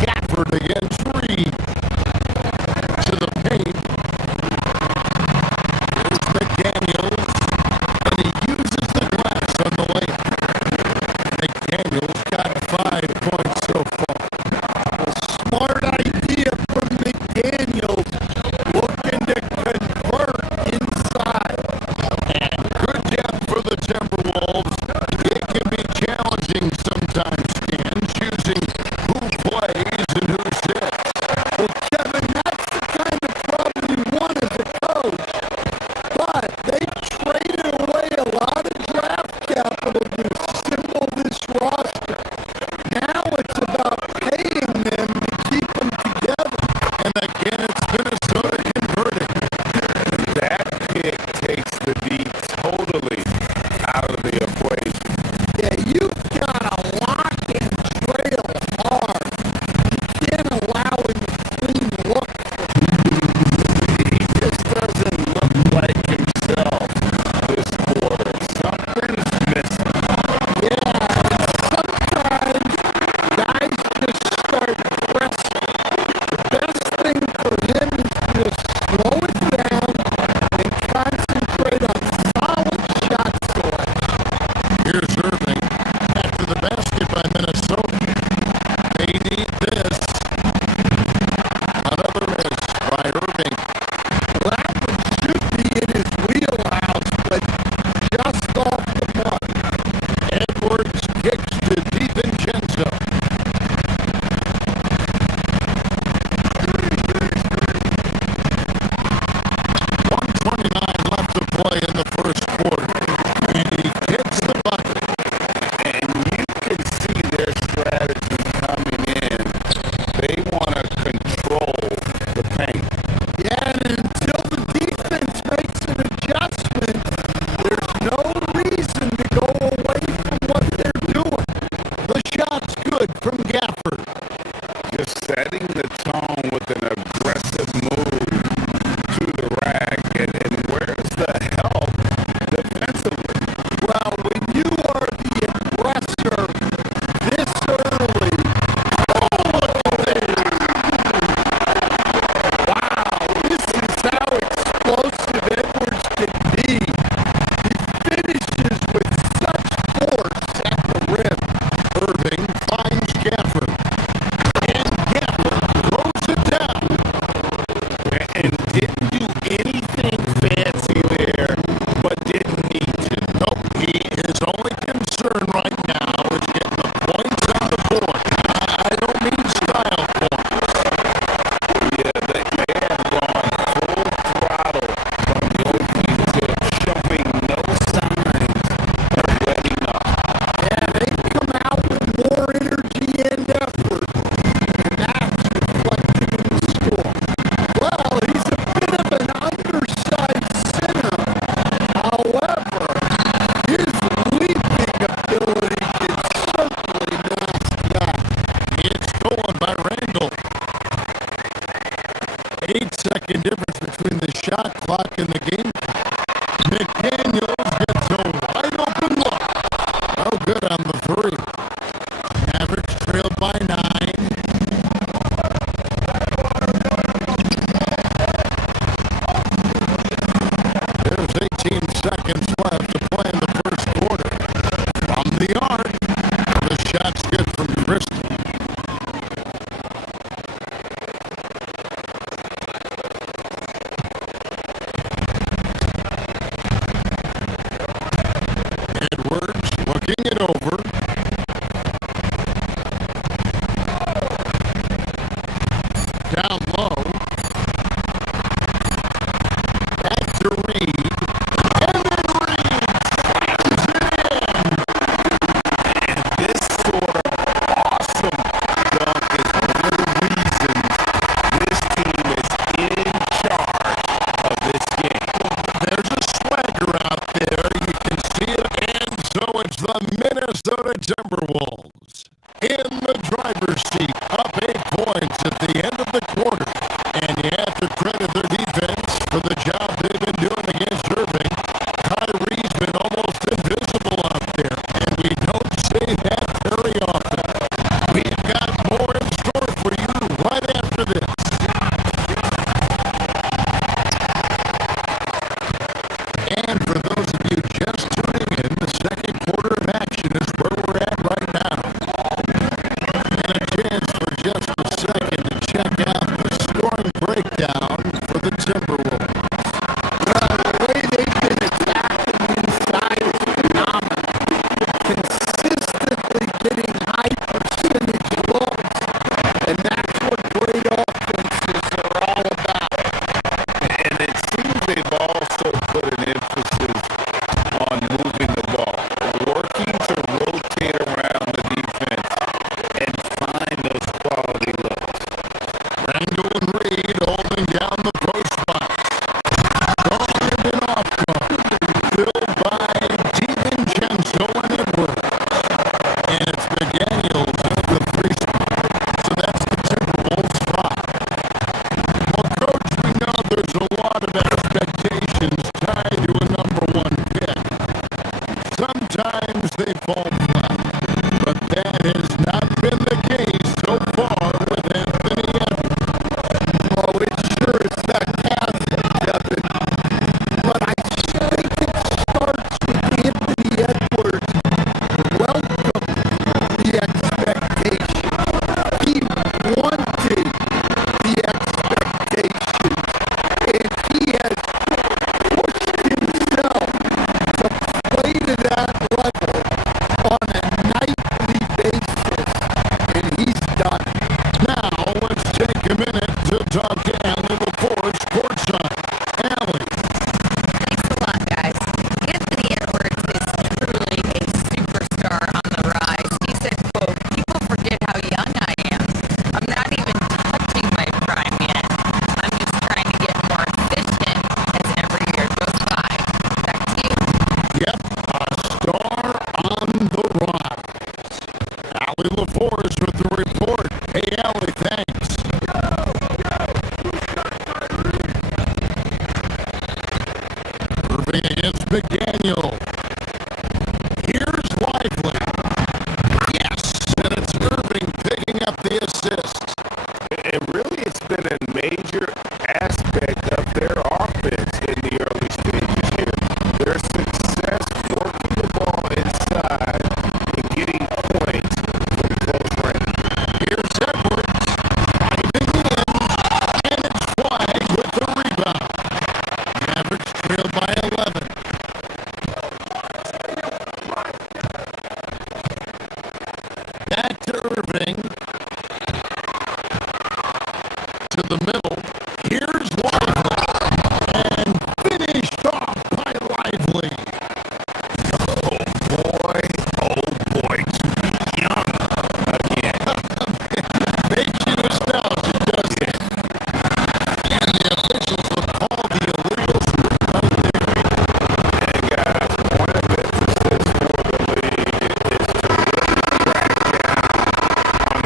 Gafford against Reed. To the paint. There's McDaniels. And he uses the glass on the layup. McDaniels got 5 points so far. A smart idea from McDaniels, looking to convert inside. And good depth for the Timberwolves. It can be challenging sometimes, Stan, choosing who plays and who sits. Well, Kevin, that's the kind of problem you want as a coach. But they traded away a lot of draft capital to assemble this roster. Now it's about paying them to keep them together. And again, it's Minnesota converting. That pick takes the D totally out of the equation. Yeah, you've got a 10-second difference between the shot clock and the game clock. McDaniels gets a wide open look. Oh, good on the three. Mavericks trailed by 9. There's 18 seconds left to play in the first quarter. From the arc, the shot's good from Bristol. Edwards looking it over. Down low. Back to Reed. And then Reed slams it in. And this sort of awesome dunk is one of the reasons this team is in charge of this game. There's a swagger out there. You can see it. And so it's the Minnesota Timberwolves in the driver's seat, up 8 points at the end of the quarter. And you have to credit their defense for the job they've been doing against Irving. Kyrie's been almost invisible out there, and we don't say that very often. We've got more in store for you right after this. And for those of you just tuning in, the second quarter of action is where we're at right now. And a chance for just a second to check out the scoring breakdown for the Timberwolves. Well, the way they've been attacking inside is phenomenal. Consistently getting high percentage looks, and that's what great offenses are all about. And it seems they've also put an emphasis on moving the ball, working to rotate around the defense and find those quality looks. Randall and Reed holding down the post box. Guard and off guard. Filled by DiVincenzo and Edwards. And it's McDaniels at the 3 spot. So that's the Timberwolves spot. Well, Coach, we know there's a lot of expectations tied to a number 1 pick. Sometimes they fall flat. But that has not been the case so far with Anthony Edwards. Oh, it sure is fantastic, Kevin. But I think it starts with Anthony Edwards. Welcome the expectation. He wanted the expectation, and he has pushed himself to play to that level on a nightly basis, and he's done it. Now, let's take a minute to talk to Allie LaForce courtside. Allie, Thanks a lot, guys. Anthony Edwards is truly a superstar on the rise. He said, quote, "People forget how young I am. I'm not even touching my prime yet. I'm just trying to get more efficient as every year goes by." Back to you. yep, a star on the rise. Allie LaForce with the report. Hey, Allie, thanks. Irving against McDaniel. Here's Lively. Yes, and it's Irving picking up the assist. And really, it's been a major aspect of their offense in the early stages here. Their success working the ball inside and getting points from close range. Here's Edwards driving in, and it's Flag with the rebound. Mavericks trail by 11. Back to Irving. To the middle. Here's Lively. And finished off by Lively. Oh boy, to be young again. Makes you nostalgic, doesn't it? And the officials will call the illegal sweep out there. And guys, point of emphasis for the league is to really crack down on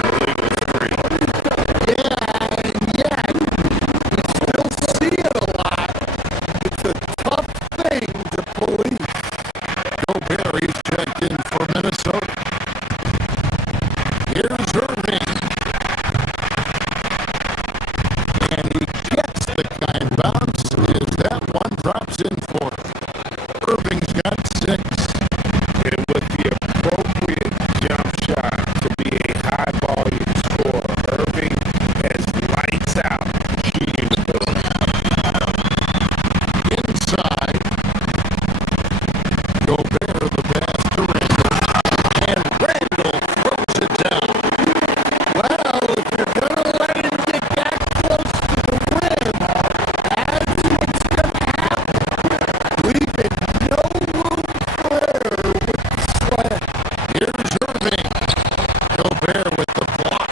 Gobert with the block.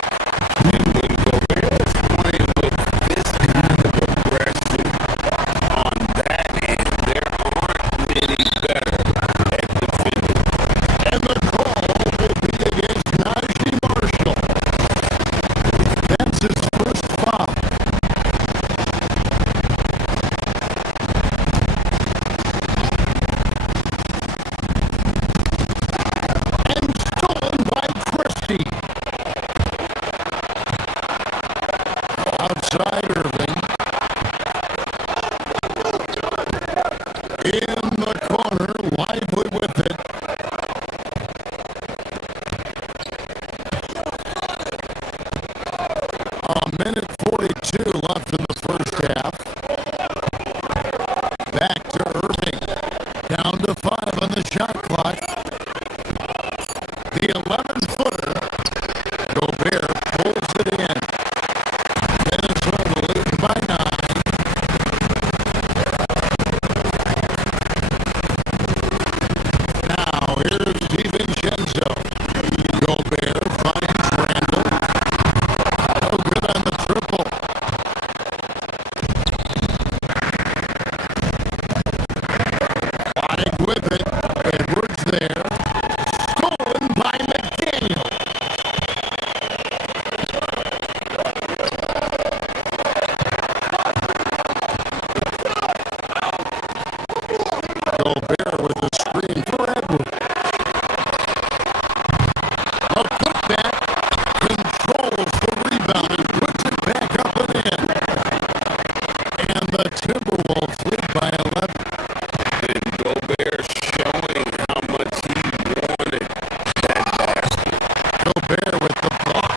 And when Gobert is playing with this kind of aggression on that end, there aren't many better at defending. And the call will be against Najee Marshall. That's his first foul. And stolen by Christie. Outside Irving. In the corner, Lively with it. A minute 42 left in the first half. Back to Irving. Down to 5 on the shot clock. The 11-footer. Gobert pulls it in. Minnesota leading by 9. Now here's DiVincenzo. Gobert finds Randall. No good on the triple. Clyde with it. Edwards there. Stolen by McDaniel. Gobert with the screen for Edwards. A putback. Controls the rebound and puts it back up and in. And the Timberwolves lead by 11. And Gobert showing how much he wanted that basket. Gobert with the block.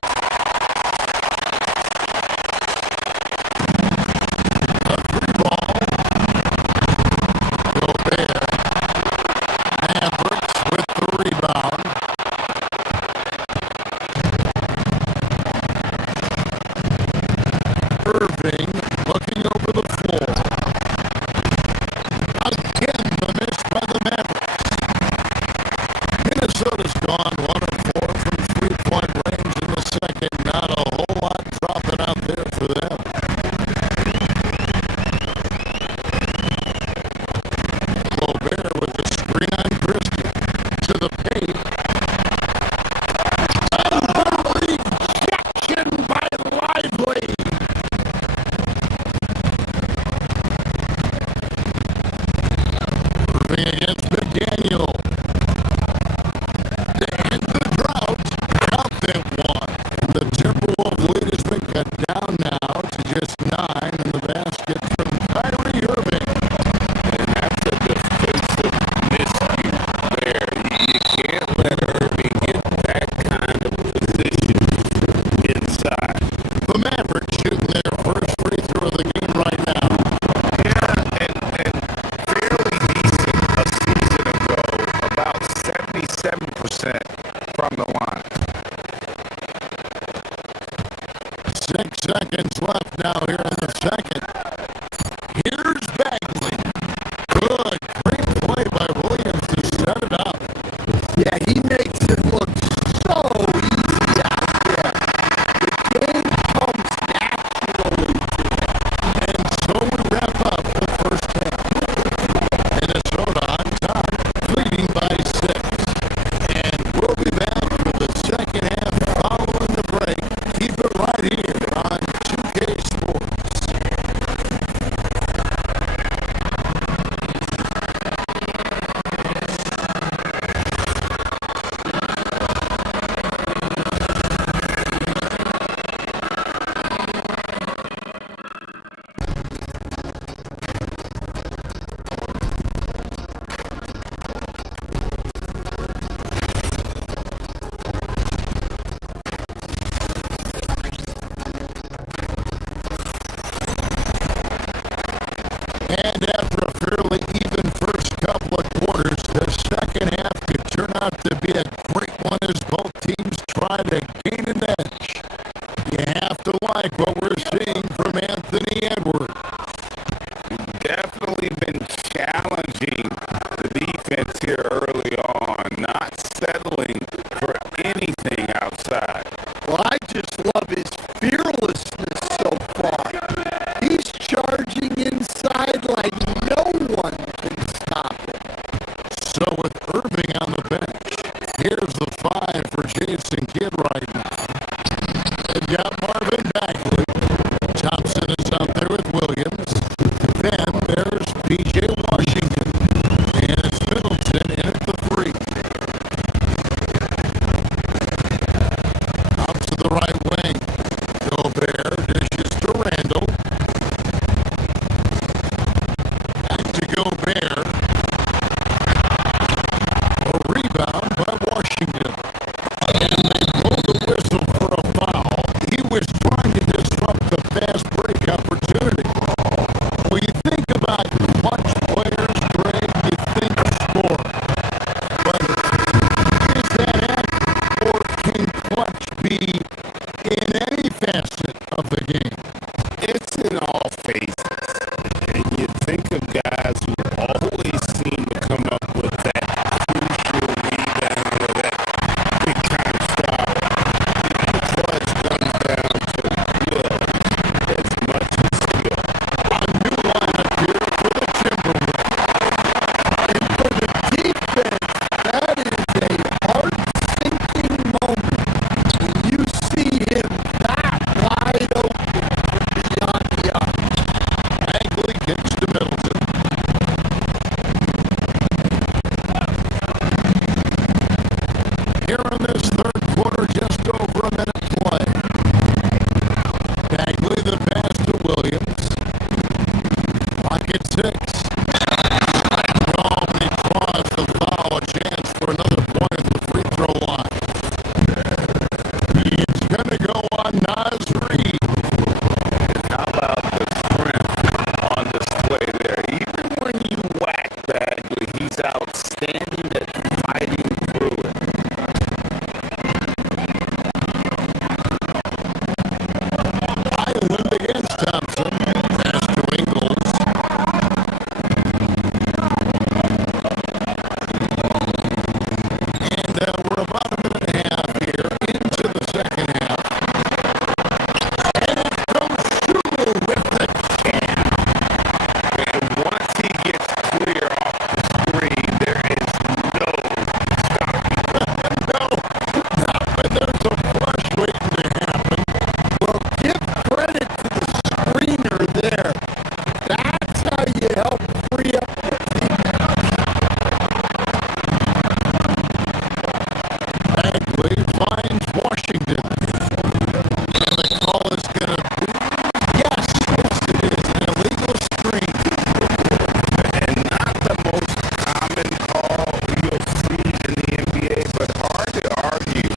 A free ball. Gobert. Mavericks with the rebound. Irving looking over the floor. Again, the miss by the Mavericks. Minnesota's gone 1 of 4 from three-point range in the second. Not a whole lot dropping out there for them. Gobert with the screen on Christie. To the paint. And the rejection by Lively. Irving against McDaniel. To end the drought, count them 1. The Timberwolves lead has been cut down now to just 9 in the basket from Kyrie Irving. And that's a defensive miscue there. You can't let Irving get that kind of position inside. The Mavericks shooting their first free throw of the game right now. Yeah, and fairly decent a season ago, about 77% from the line. 6 seconds left now here in the second. Here's Bagley. Good. Great play by Williams to set it up. Yeah, he makes it look so easy out there. The game comes naturally to him. And so we wrap up the first half. Minnesota on top, leading by 6. And we'll be back for the second half following the break. Keep it right here on 2K Sports. And after a fairly even first couple of quarters, the second half could turn out to be a great one as both teams try to gain an edge. You have to like what we're seeing from Anthony Edwards. Definitely been challenging the defense here early on, not settling for anything outside. of his fearlessness so far. He's charging inside like no one can stop him. So with Irving on the bench, here's the 5 for Jason Kidd right now. They've got Marvin Bagley. Thompson is out there with Williams. Then there's P.J. Washington. And it's Middleton in at the 3. Out to the right wing. Gobert dishes to Randall. Back to Gobert. A rebound by Washington. And they blow the whistle for a foul. He was trying to disrupt the fast break opportunity. When you think about clutch players, Greg, you think score. But is that accurate, or can clutch be in any facet of the game? It's in all phases. And you think of guys who always seem to come up with that crucial rebound or that big time shot. The clutch comes down to will as much as skill. A new lineup here for the Timberwolves. And for the defense, that is a heart-sinking moment when you see him that wide open beyond the arc. Bagley gets to Middleton. Here in this third quarter, just over a minute play. Bagley the pass to Williams. Pocket 6. No, he draws the foul. A chance for another point at the free throw line. It's going to go on Naz Reid. How about the strength on display there? Even when you whack Bagley, he's outstanding at fighting through it. Island against Thompson. Pass to Ingles. And we're about a minute and a half here into the second half. And it comes Schumer with the jam. And once he gets clear off the screen, there is no No, but there's a flush waiting to happen. Well, give credit to the screener there. That's how you help free up the defense. Bagley finds Washington. And the call is going to be, yes, it is an illegal screen. and not the most common call you'll see in the NBA, but hard to argue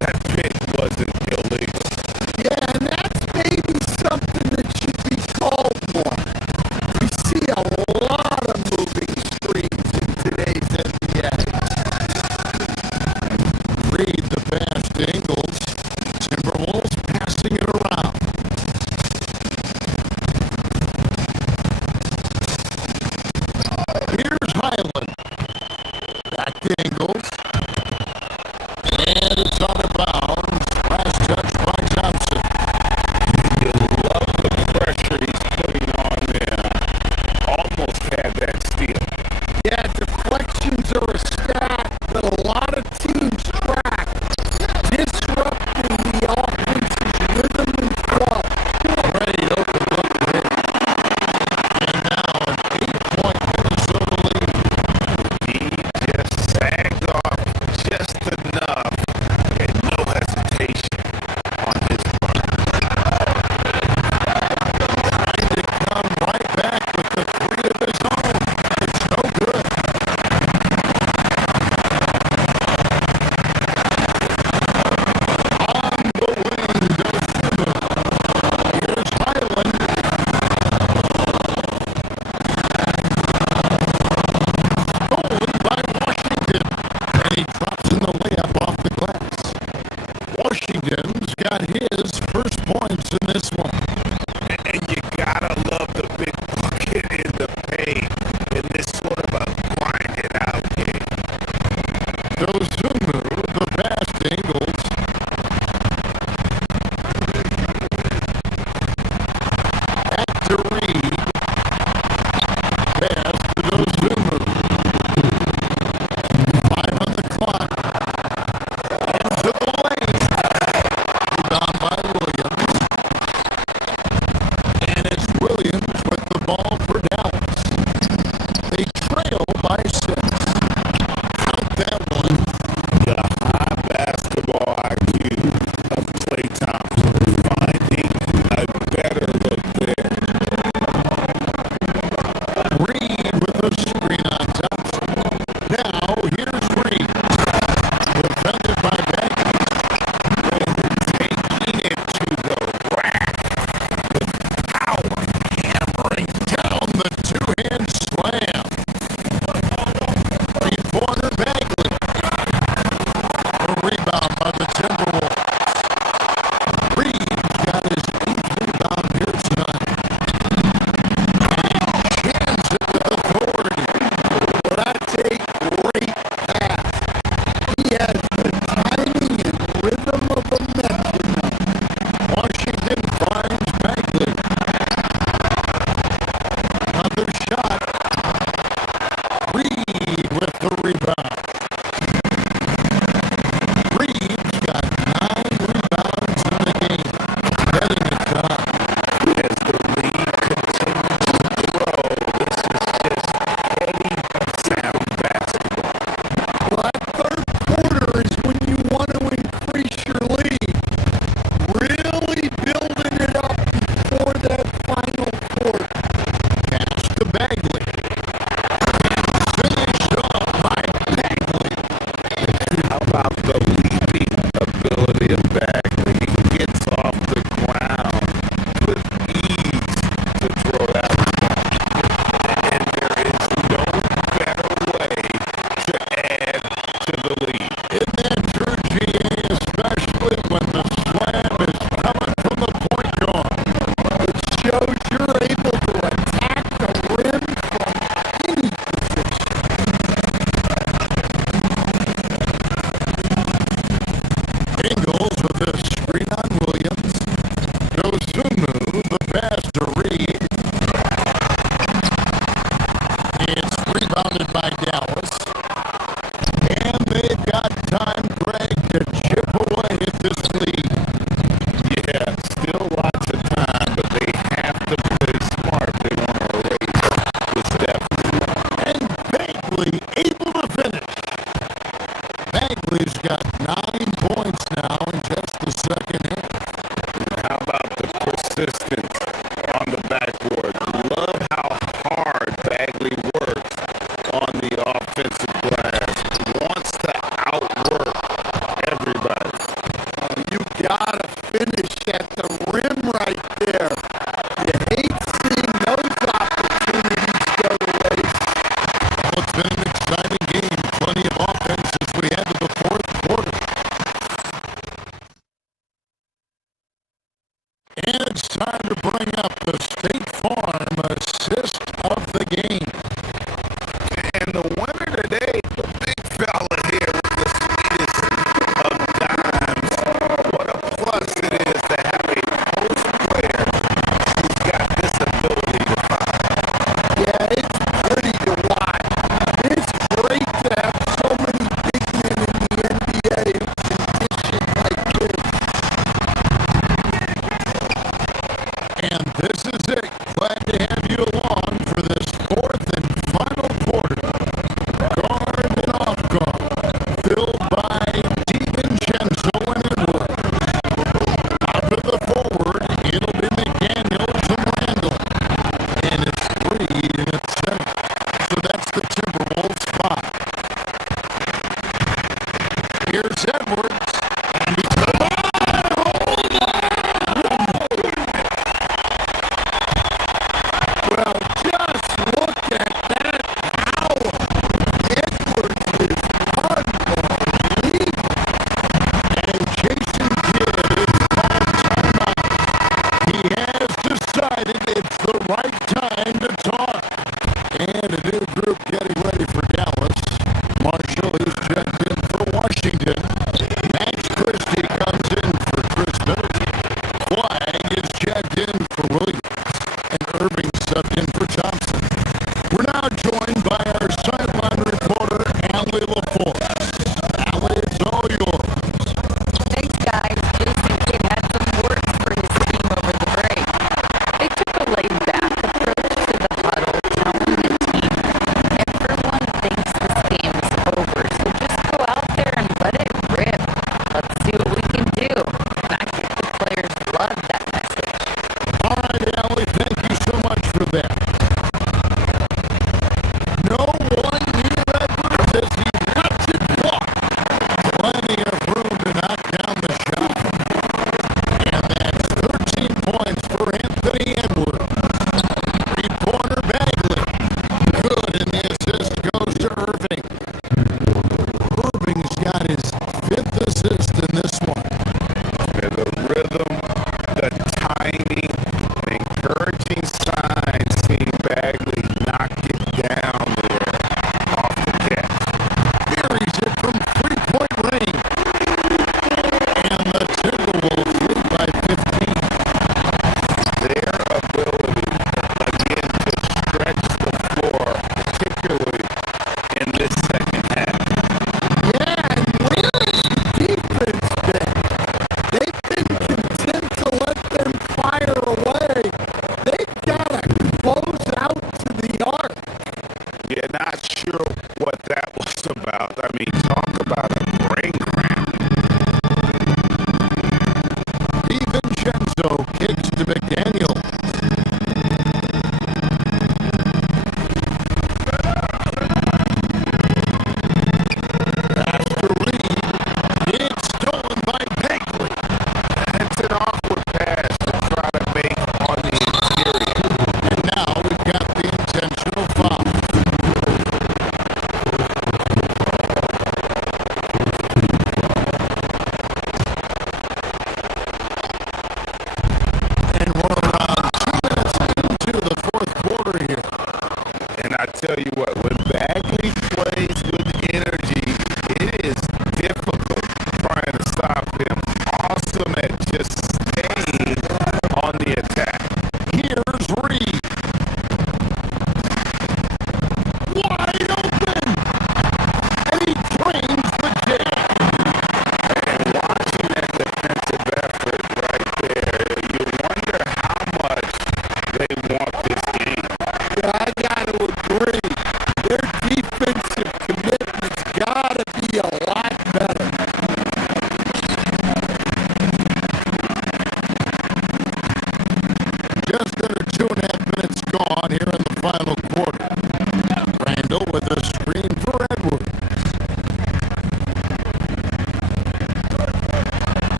that pick wasn't illegal. Yeah, and that's maybe something that should be called more. We see a lot of moving screens in today's NBA. Reed the pass to Ingles. Timberwolves passing it around. Here's Highland. Back to Ingles. And it's out of bounds. Last touch by Thompson. You love the pressure he's putting on there. Almost had that steal. Yeah, deflections are a stat that a lot of teams track, disrupting the offense's rhythm and flow. Already opened up there. And now an 8-point Minnesota lead. He just sagged off just enough and no hesitation on his run. Trying to come right back with the 3 of his own. It's no good. On the wing goes Schumer. Here's Highland. Stolen by Washington. And he drops in the layup off the glass. Washington's got his first points in this one. And you gotta love the big bucket in the paint in this sort of a grind it out game. Goes Schumer, the pass to Ingles. finish at the rim right there. You hate seeing those opportunities go to waste. Well, it's been an exciting game. Plenty of offense as we head to the fourth quarter. And it's time to bring up the State Farm assist of the game. And the winner today, the big fella here with the sweetest of dimes. What a plus it is to have a post player who's got this ability to find. Yeah, it's pretty to watch. It's great to have so many big men in the NBA who can dish it like this. And this is it. Glad to have you along for this fourth and final quarter. Guard and off guard. Filled by DiVincenzo and Edwards. Out of the forward, it'll be McDaniels and Randall. And it's Reed in its center. So that's the Timberwolves 5. Here's Edwards. And he's Well, just look at that power. Edwards is unbelievable. And Jason Kidd is called timeout. He has decided it's the right time to talk. And a new group getting ready for Dallas. Marshall is checked in for Washington. Max Christie comes in for Chris Middleton. Flag is checked in for Williams. And Irving subbed in for Thompson. We're now joined by our sideline reporter, Allie LaForce. Allie, it's all yours. Thanks, guys. Jason Kidd had some words for his team over the break. They took a laid-back approach to the huddle, telling the team, everyone thinks this game is over, so just go out there and let it rip. Let's see what we can do. And I think the players loved that message. All right, Allie, thank you so much for that. No one near Edwards as he lets it walk. Plenty of room to knock down the shot. And that's 13 points for Anthony Edwards. Three-pointer Bagley. Good, and the assist goes to Irving. Irving's got his fifth assist in this one. And the rhythm, the timing, encouraging signs, seeing Bagley knock it down there off the catch. Buries it from three-point range. And the Timberwolves lead by 15. Their ability, again, to stretch the floor, particularly in this second half. Yeah, and where is the defense been? They've been content to let them fire away. They've got to close out to the arc. Yeah, not sure what that was about. I mean, talk about a brain cramp. DiVincenzo kicks to McDaniel. Pass to Reed. It's stolen by Bagley. It's an awkward pass to try to make on the interior. And now we've got the intentional foul. And we're around 2 minutes into the fourth quarter here. And I tell you what, when Bagley plays with energy, it is difficult trying to stop him. Awesome at just staying on the attack. Here's Reed. Wide open. And he drains the jam. And watching that defensive effort right there, you wonder how much they want this game. Yeah, I got to agree.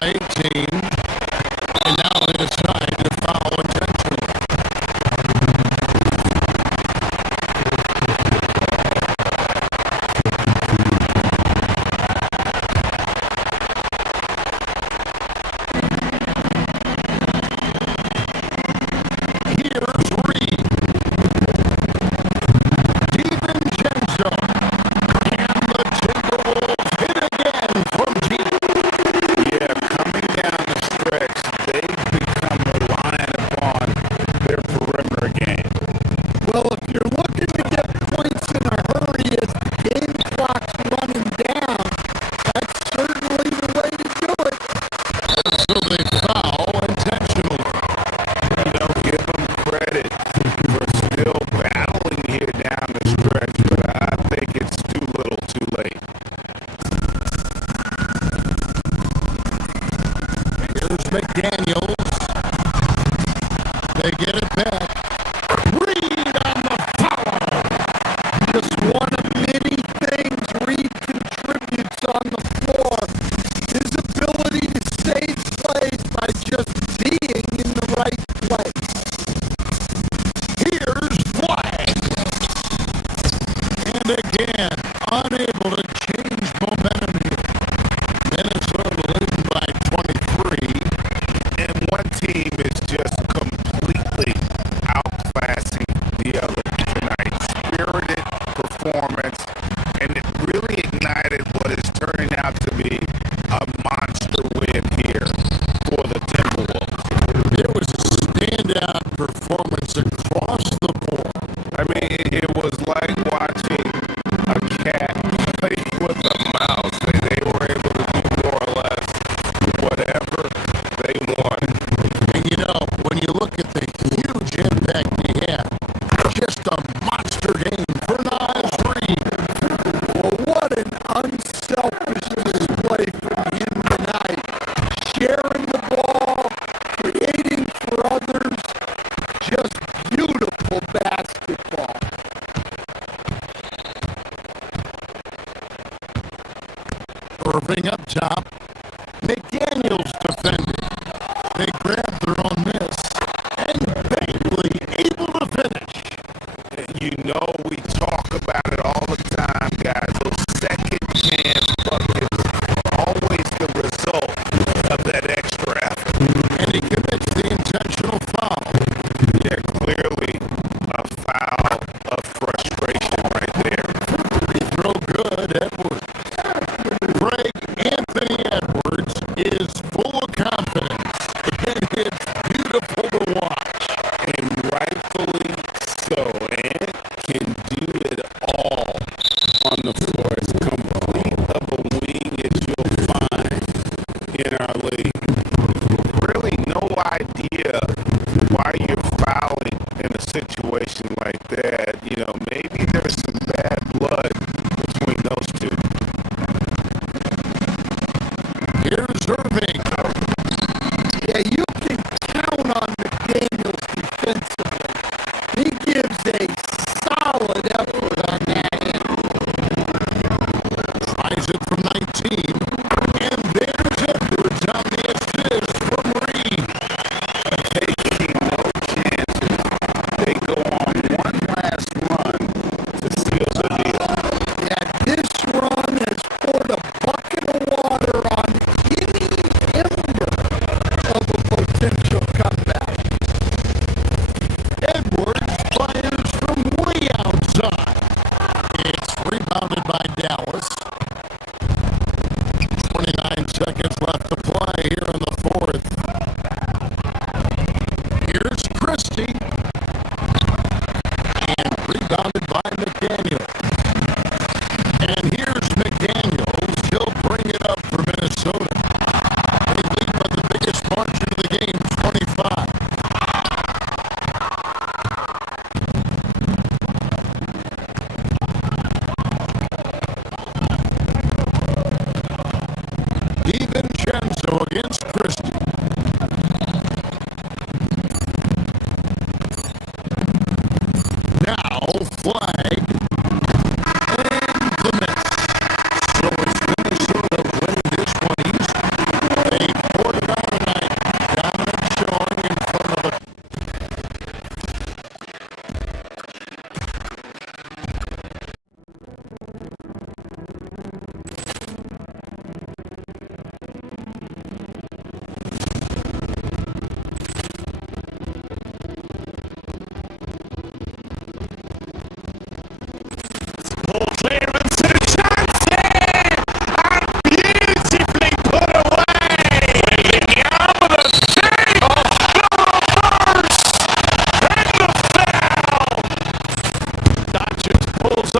by 18. And now they decide to foul intentionally. Here's Reed. DiVincenzo. And the Timberwolves hit again from deep. Yeah, coming down the stretch, they've become reliant upon their perimeter game. Well, if you're looking to get points in a hurry as the game clock's running down, that's certainly the way to do it. And so they foul intentionally. Give them credit for still battling here down the stretch, but I think it's too little too late. Here's McDaniels. They get it back. Reed on the foul. Just one of many things Reed contributes on the floor. His ability to save plays by just being in the right place. Here's Flag. And again, unable to change momentum here. Minnesota leading by 23. And one team is just completely outclassing the other tonight. Spirited performance, and it really ignited what is turning out to be a monster win here for the Timberwolves. It was a standout performance across the board. I mean, it was like watching a cat play with a mouse. They were able to do more or less whatever they wanted. And you know, when you look at the huge impact he had, just a monster game for Nas Reed. Well, what an unselfish display from him tonight. Sharing the ball, creating for others, just beautiful basketball. Irving up top. McDaniels defending. They grab their own miss. And Bagley able to finish. You know, we talk about it all the time, guys. Those second chance buckets, always the result of that extra effort. And he commits the intentional foul. Yeah, clearly a foul of frustration right there. Free throw good, Edwards. Greg Anthony Edwards is full of confidence. And it's beautiful to watch. And rightfully so. And can do it all on the floor. As complete of a wing as you'll find in our league. Really no idea why you're fouling in a situation like that. You know, maybe there's some bad blood between those two. Here's Irving. Yeah, you can count on McDaniels defensively. He gives a solid effort on that end. Tries it from 19. And there's Edwards on the assist from Reed. Taking no chances. They go on one last run to seal the deal. Yeah, this run has poured a bucket of water on any ember of a potential comeback. Edwards fires from way outside. It's rebounded by Dallas. 29 seconds left to play here in the fourth. Here's Christie. And rebounded by McDaniel. And here's McDaniels. He'll bring it up for Minnesota. They lead by the biggest margin of the game, 25. DiVincenzo against Christie. Now Flag and the miss. So it's Minnesota winning this one easy. They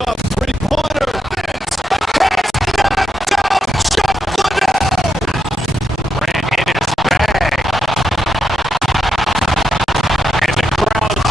up, three-pointer. Knocked out, Grant in his bag. And the crowd's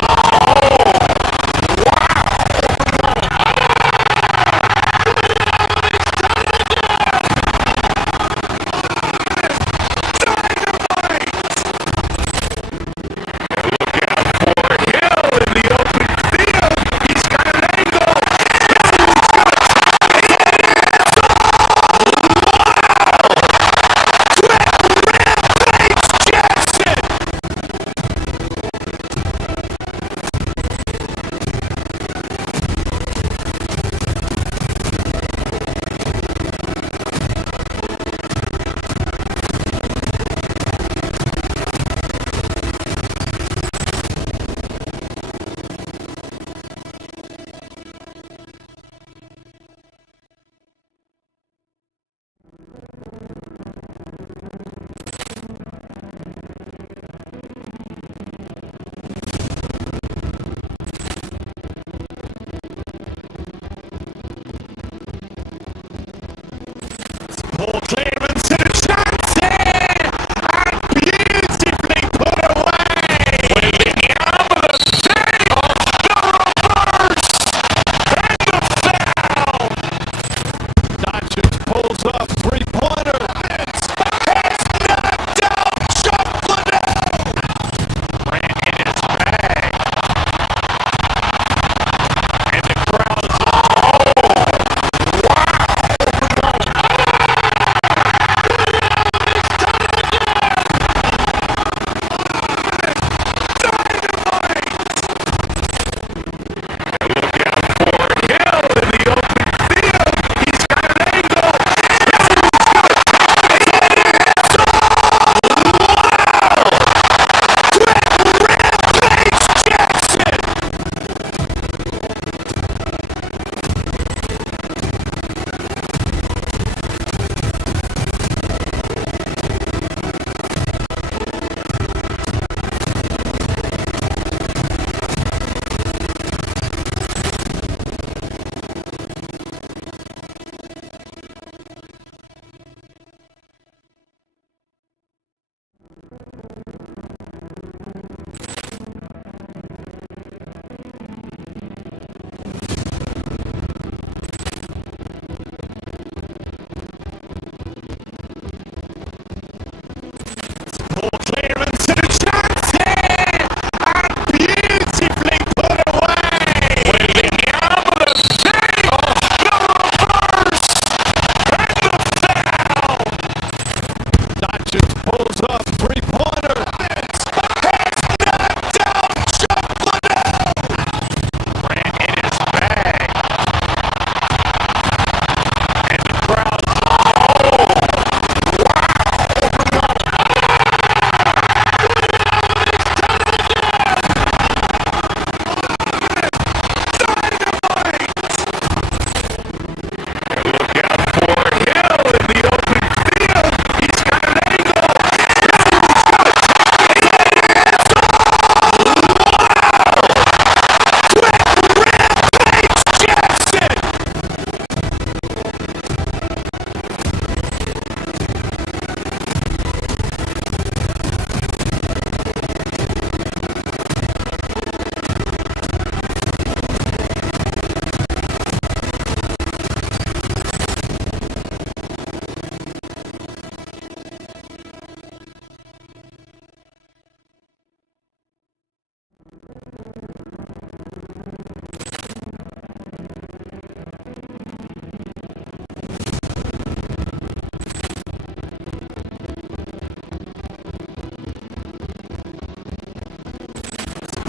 Paul Clemens and a chance here, and beautifully put away. Wembanyama the save, the reverse, and the foul. Doncic pulls up, three-pointer. It's knocked out, Grant in his bag. And the crowd's Paul Clemens and a chance here, and beautifully put away. Wembanyama the save, the reverse, and the foul. Doncic pulls up, three-pointer. It's knocked out, Grant in his bag. And the crowd's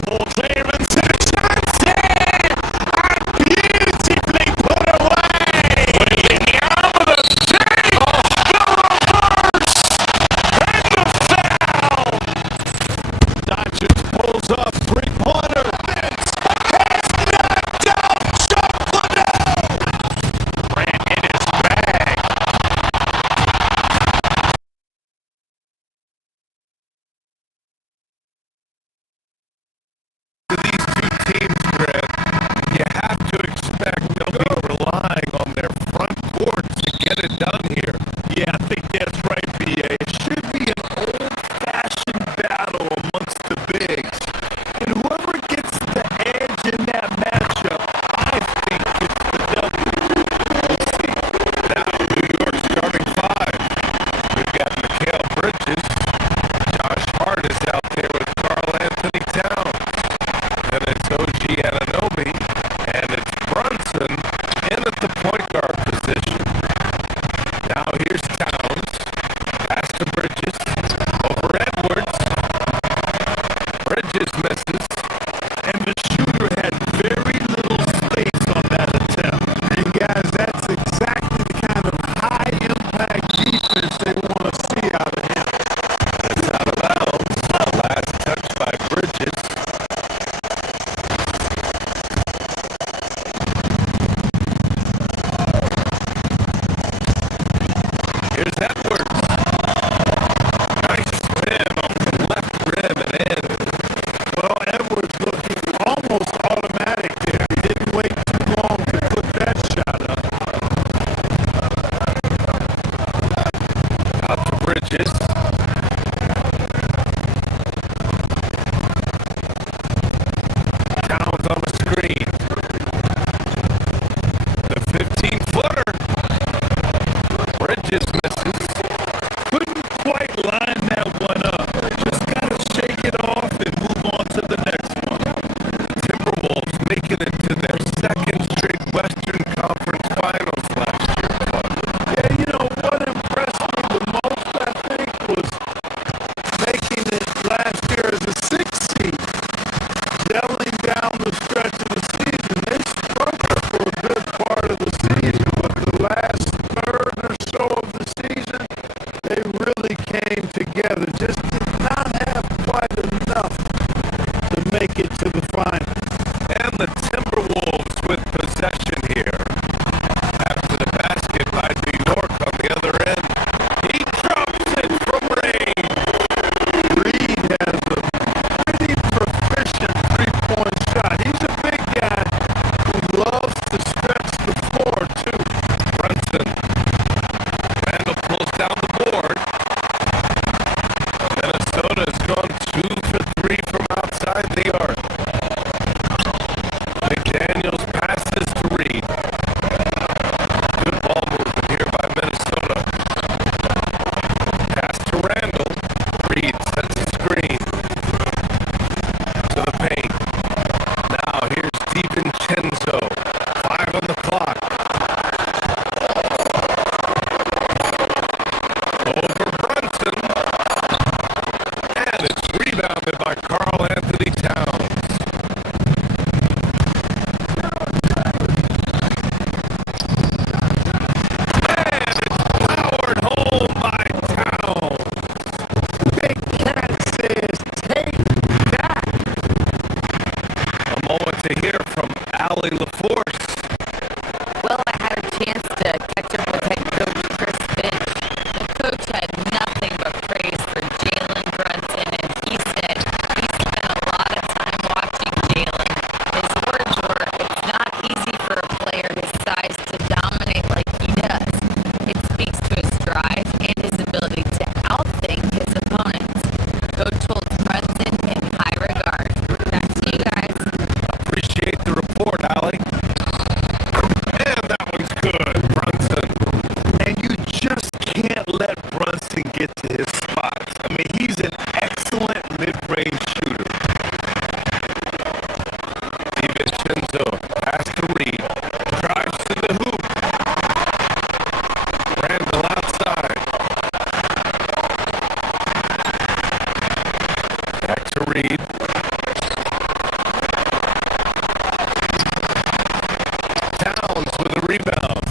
Paul Clemens and a chance here, and beautifully put away. Wembanyama the save, the reverse, and the foul. Doncic pulls up, three-pointer. It's knocked out, Grant in his bag. To these two teams, Brett, you have to expect they'll be get it done here. Yeah, I think that's right, BA. It should be an old-fashioned battle amongst the bigs. And whoever gets the edge in that matchup, I think gets the W. We'll see. Now, New York starting five. We've got Mikal Bridges. Josh Hart is out there with Karl Anthony Towns. Then it's OG Anunoby. And it's Brunson in at the point guard position. Now here's Towns. Pass to Bridges. Over Edwards. Bridges misses. And the shooter had very little space on that attempt. And guys, that's exactly the kind of high-impact defense they want to see out of him. It's out of bounds. Last touch by Bridges. Here's Edwards. Nice spin off the left rim and in. Well, Edwards looking almost automatic there. He didn't wait too long to put that shot up. Out to Bridges. Towns on the screen. The 15-footer. Bridges misses. Couldn't quite line that one up. Just got to shake it off and move on to the next one. Timberwolves making it to their second straight Western Conference Finals last year. Yeah, you know, what impressed me the most, I think, was making it last year as a 6th seed. Gelling down the stretch of the season. They struggled for a good part of the season, but the last third or so of the season, they really came together. Just did not have quite enough to make it to the finals. And the Timberwolves with possession here. After the basket by New York on the other end. He drops it from range. Reed has a pretty proficient three-point shot. He's a big guy who loves to stretch the floor, too. Brunson. Randall pulls down the board. Minnesota's gone 2 for 3 from outside the arc. McDaniels passes to Reed. Good ball movement here by Minnesota. Pass to Randall. Reed sets a screen to the paint. Now here's DiVincenzo. 5 on the clock. Over Brunson. And it's rebounded by Karl Anthony Towns. And it's powered home by Towns. Big Cat says, take that. A moment to hear from Allie LaForce. Well, I had a chance to catch up with head coach Chris Finch. The coach had nothing but praise for Jalen Brunson, and he said he spent a lot of time watching Jalen. His words were, it's not easy for a player his size to dominate like he does. It speaks to his drive and his ability to outthink his opponents. Coach holds Brunson in high regard. Back to you guys. Appreciate the report, Allie. And that one's good. Brunson. And you just can't let Brunson get to his spots. I mean, he's an excellent mid-range shooter. DiVincenzo. Pass to Reed. Drives to the hoop. Randall outside. Back to Reed. Towns with a rebound.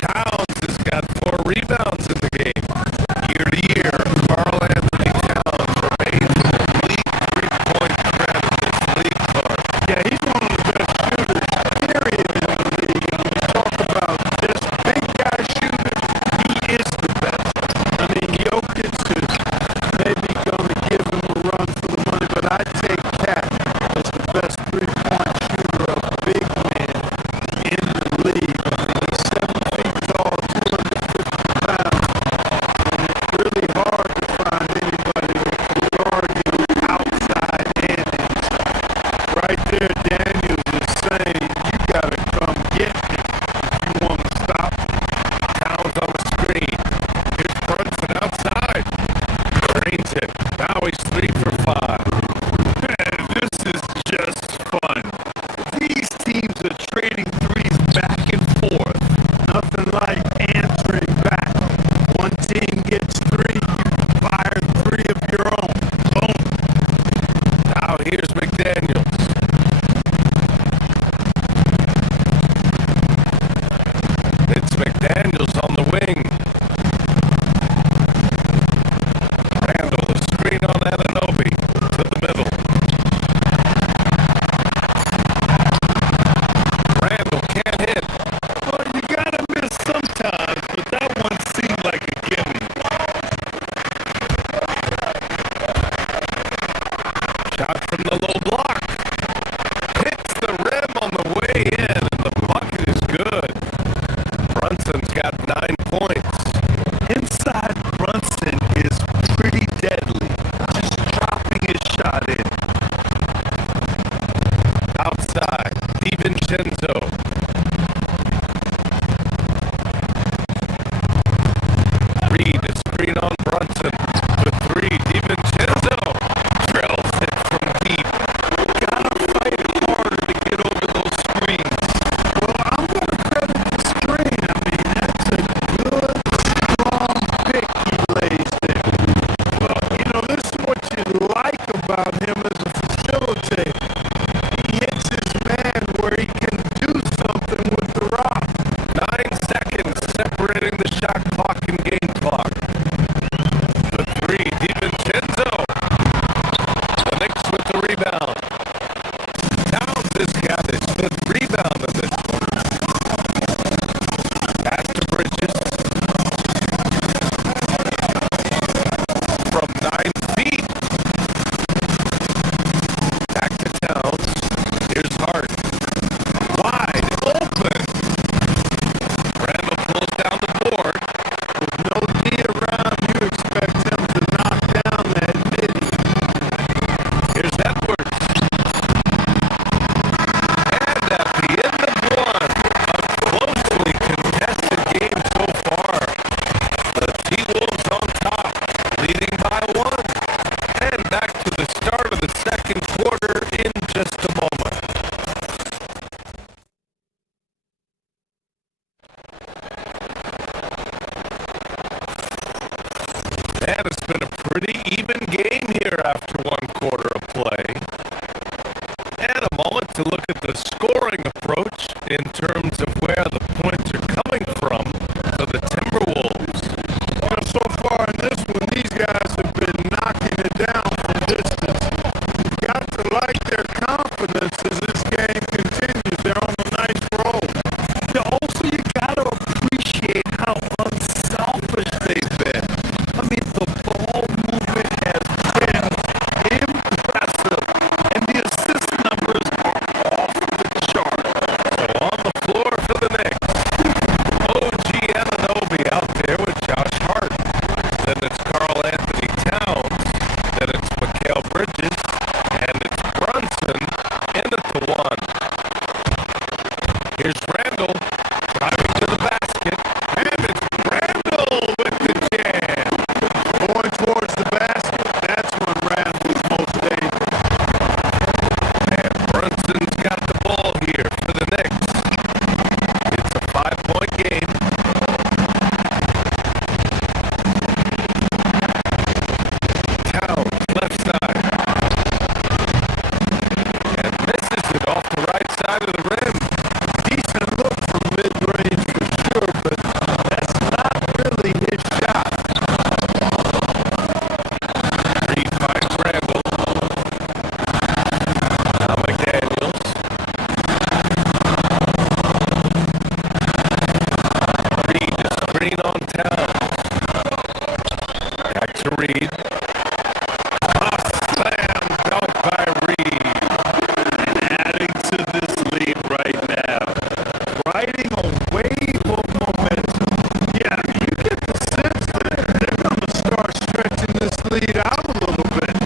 Towns has got 4 rebounds in the game. Year to year, Karl Anthony Towns remains the league three-point threat of this league card. Yeah, he's one of the best shooters, period, in the league. And when you talk about just big guy shooters, he is the best. I mean, Jokic is maybe going to give him a run the low block. Hits the rim on the way in, and the bucket is good. Brunson's got 9 points. Inside Brunson is pretty deadly. Just dropping his shot in. Outside, DiVincenzo. Reed, a screen on Brunson. The 3, DiVincenzo drills it from deep. Gotta fight harder to get over those screens. Well, I'm going to credit the screen. I mean, that's a good, strong pick he lays there. Well, you know, this is what you like about him as a facilitator. He hits his man where he can do something with the rock. 9 seconds separating the shot clock and game clock. The 3, DiVincenzo. The Knicks with the rebound. Towns has got his 5th rebound in this one. Pass to Bridges. From 9 feet. Back to Towns. Here's Hart. Wide open. Randall pulls down the board. With no D around, you expect him to knock down that midi. Here's Edwards. And at the end of one, a closely contested game so far. The T-Wolves on top, leading by 1. And back to the start of the second quarter in just a moment. Man, it's been a pretty even game here after 1 quarter of play. And a moment to look at the scoring approach in terms of where the points are coming from for the Timberwolves. You know, so far in this one, these guys have been knocking it down from distance. You've got to like their confidence as this game continues. They're on a nice roll. Also, you gotta appreciate how unselfish they've been. I mean, the ball movement has been impressive, and the assist numbers are off the chart. So on the floor for the Knicks, OG Anunoby out there with Josh Hart. Then it's Karl Anthony Towns. Then it's Mikal Bridges. And it's Brunson in at the 1. Here's Randall driving to the basket. And it's Randall with the jam. Going towards the basket, that's when Randall's most dangerous. And Brunson's got the ball here for the Knicks. It's a 5-point game. Towns, left side. And misses it off the right side of the rim. Decent look from mid-range for sure, but that's not really his shot. Reed finds Randall. Now McDaniels. Reed, a screen on Towns. Back to Reed. A slam dunk by Reed. Adding to this lead right now. Riding a wave of momentum. Yeah, you get the sense that they're going to start stretching this lead out a little bit.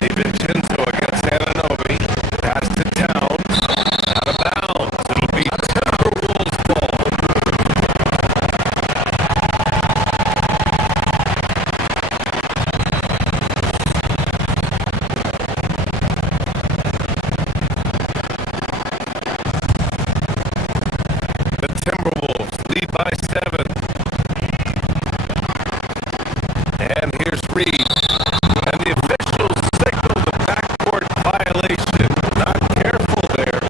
DiVincenzo against Anunoby. Pass to Towns. Out of bounds. It'll be Timberwolves ball. The Timberwolves lead by 7. And here's Reed. And the officials signal the backcourt violation. Not careful there.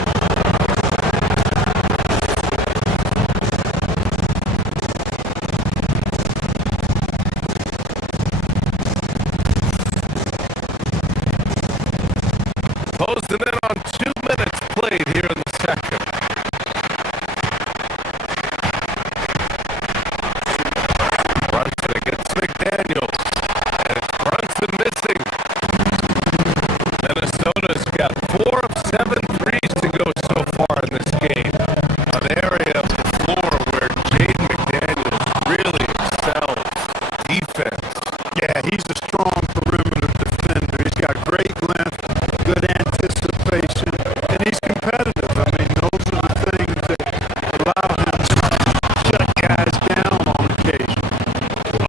Closing in on 2 minutes played here in the second. Brunson against McDaniels. got 4 of 7 threes to go so far in this game. An area of the floor where Jaden McDaniels really excels defense. Yeah, he's a strong perimeter defender. He's got great length, good anticipation, and he's competitive. I mean, those are the things that allow him to shut guys down on occasion.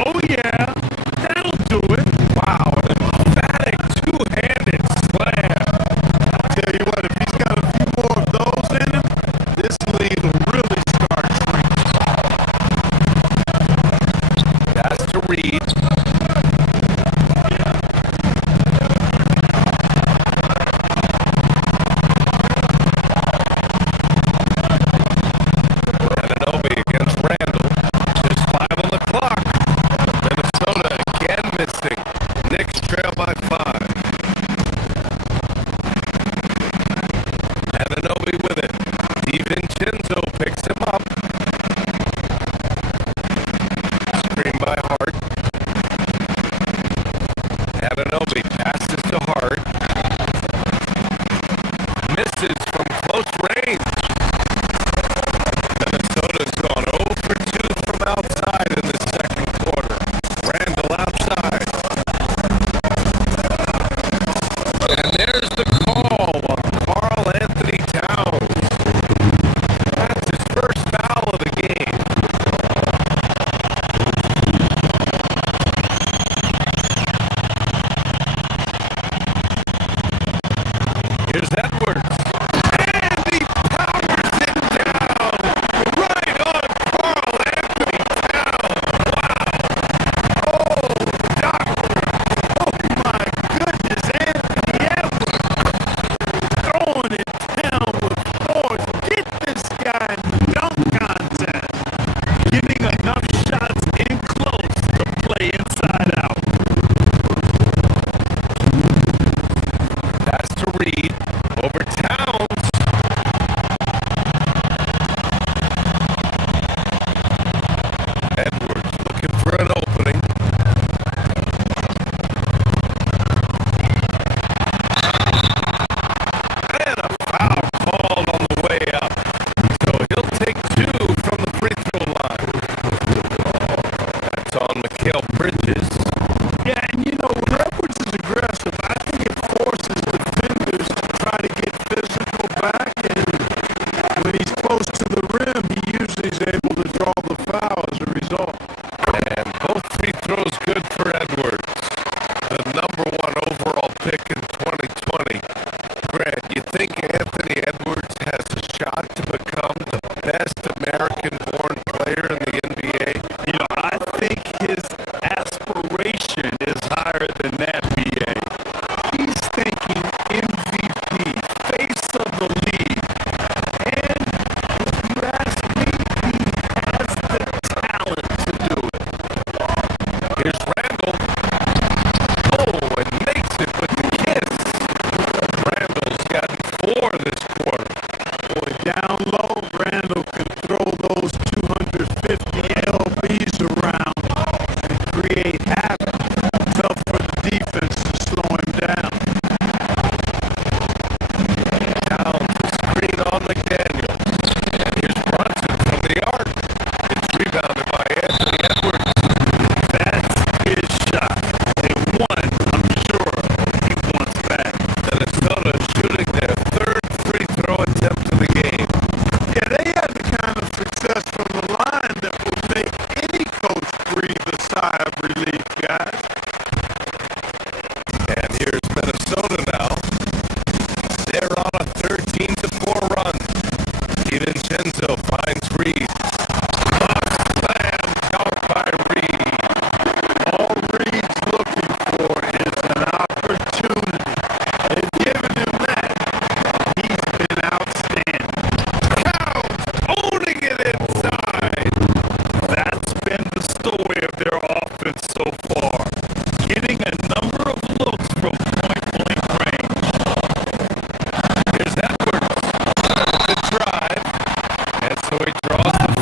Oh, yeah, that'll do it. Wow, an emphatic two-handed slam. I'll tell you what, if he's got a few more of those in him, this lead will really start shrinking. That's to Reed. Ananobi against Randall. Just 5 on the clock. Minnesota again missing. Knicks trail by 5. Ananobi with it. DiVincenzo picks him up. Screen by Hart. Ananobi passes to Hart. Misses from close range. Minnesota's gone 0 for 2 from outside in the second quarter. Randall outside. And there's the call on Karl Anthony Towns. That's his first foul of the game. Here's Edwards. And he powers it down. Right on Karl Anthony Towns. Wow. Oh, doctor. Oh, my goodness, Anthony Edwards throwing it down with force. Get this guy in the dunk contest. Getting enough shots in close to play inside out. That's to Reed. Over Towns. Edwards looking for an opening. And a foul called on the way up. So he'll take 2 from the free throw line. That's on Mikal Bridges. Yeah, and you know, when Edwards is aggressive, I think it forces defenders to try to get physical back, and when he's close to the rim, he usually is able to draw the foul as a result. And both free throws good for Edwards. The number 1 overall pick in 2020. Grant, you think Anthony Edwards has a shot to become the best American-born player in the NBA? You know, I think his aspiration is higher than that, BA. He's thinking MVP, face of the league. And if you ask me, he has the talent to do it. Here's Randall. Oh, and makes it with the kiss. Randall's gotten 4 this quarter. Boy, down low, Randall can throw those 250 LBs around and create havoc. Tough for the defense to slow him down. Towns is screen on McDaniels. And here's Brunson from the arc. It's rebounded by Anthony Edwards. That's his shot. And one, I'm sure he wants back. Minnesota shooting their 3rd free throw attempt of the game. Yeah, they had the kind of success from the line that would make any coach breathe a sigh of relief, guys. And here's Minnesota now. They're on a 13-4 run. DiVincenzo finds Reed. Slam dunk by Reed. All Reed's looking for is an opportunity. They've given him that. He's been outstanding. Towns owning it inside. That's been the story of their offense so far. Getting a number of looks from point-blank range. Here's Edwards. The drive. And so he draws the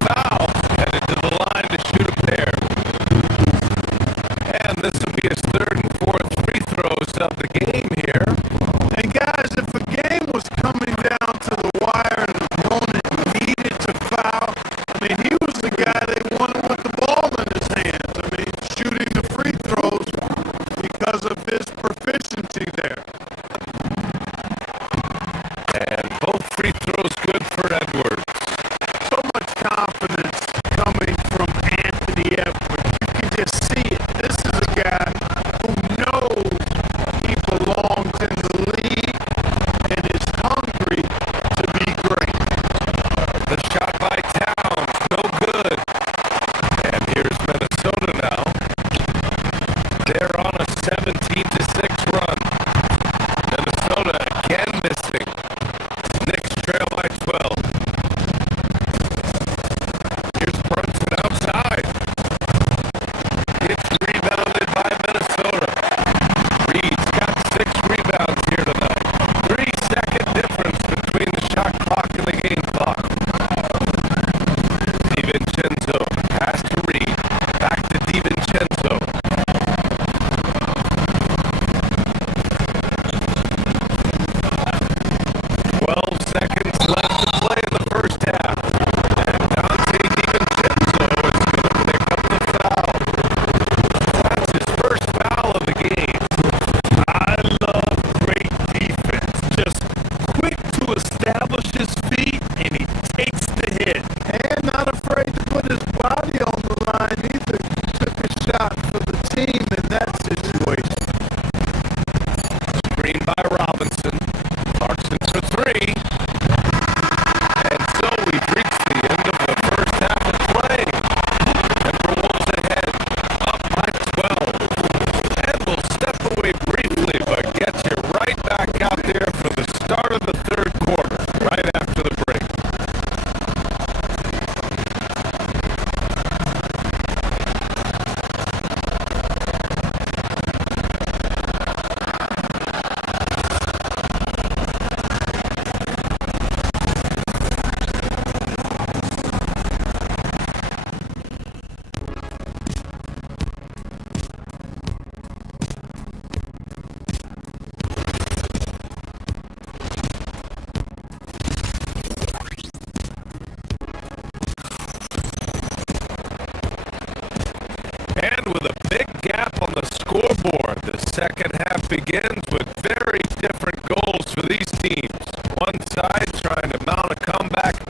second half begins with very different goals for these teams. One side trying to mount a comeback,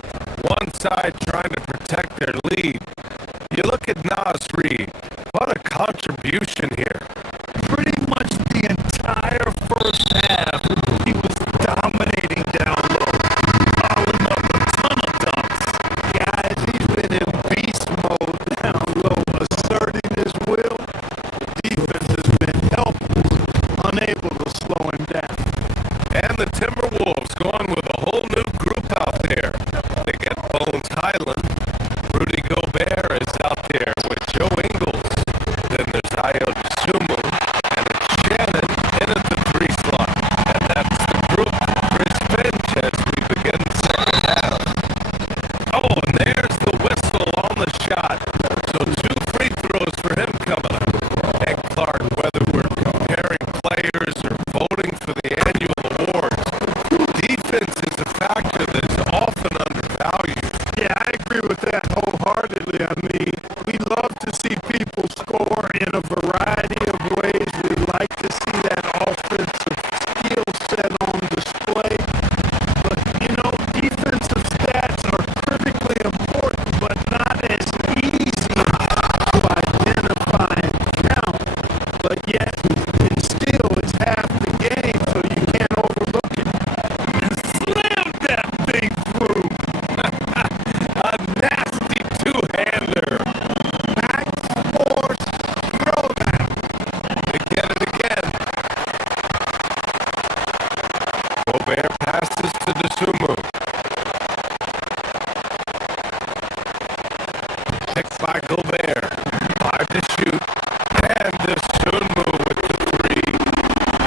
one side trying to protect their lead. You look at Nas Reed, what a contribution here. Pretty much the entire first half, he was dominating down low, following up a ton of dunks. Guys, he's been in beast mode down low, asserting his will. Defense has been helpless, unable to slow him down. And the Timberwolves going with a whole new group out there. They get Bones Highland. Rudy Gobert is out there with Joe Ingles. Then there's Ayo Dosunmu. And it's Shannon in at the 3 slot. And that's the group for Chris Finch as we begin the second half. Oh, and there's the whistle on the shot. So 2 free throws for him coming up. And Clark, whether we're comparing players or voting for the annual awards, defense is a factor that's often undervalued. Yeah, I agree with that wholeheartedly. I mean, we love to see people score in a variety of ways. We like to see that offensive skill set on display. But, you know, defensive stats are critically important, but not as easy to identify and count. But yet, it still is half the game, so you can't overlook it. Slam that thing through. A nasty two-hander. Back force, throw that. Again and again. Gobert passes to Dosunmu. Picked by Gobert. 5 to shoot. And Dosunmu with the 3.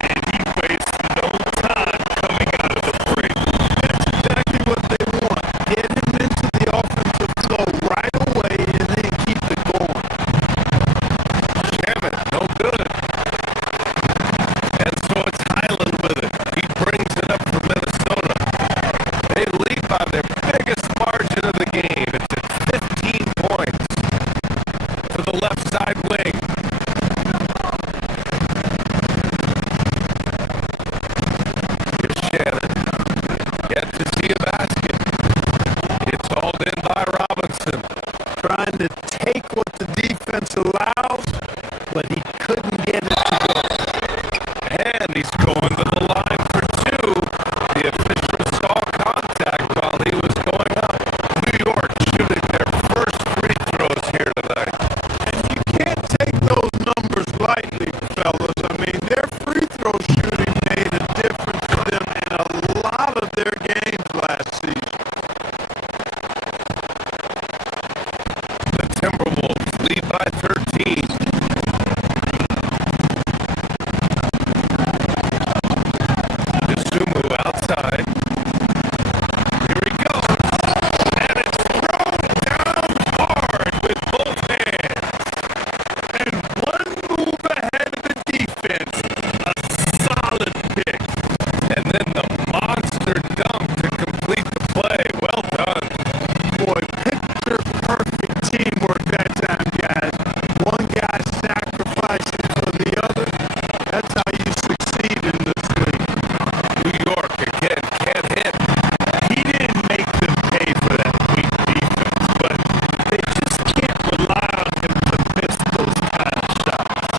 And he wastes no time coming out of the break. That's exactly what they want. Get him into the offensive flow right away and then keep it going. Shannon, no good. And so it's Highland with it. He brings it up for Minnesota. They lead by their biggest margin of the game. It's at 15 points for the left side wing. Here's Shannon. Yet to see a basket. It's hauled in by Robinson. Trying to take what the defense allows, but he couldn't get it to go. And he's going to the line for 2. The official saw contact while he was going up. New York shooting their first free throws here tonight. And you can't take those numbers lightly, fellas. I mean, their free throw shooting made a difference for them in a lot of their games last season. The Timberwolves lead by 13. Dosunmu outside. Here he goes. And it's thrown down hard with both hands. And one move ahead of the defense, a solid pick. And then the monster dunk to complete the play. Well done. Boy, picture perfect teamwork that time, guys. One guy sacrificing for the other. That's how you succeed in this league. New York again can't hit. He didn't make them pay for that weak defense, but they just can't rely on him to miss those kind of shots.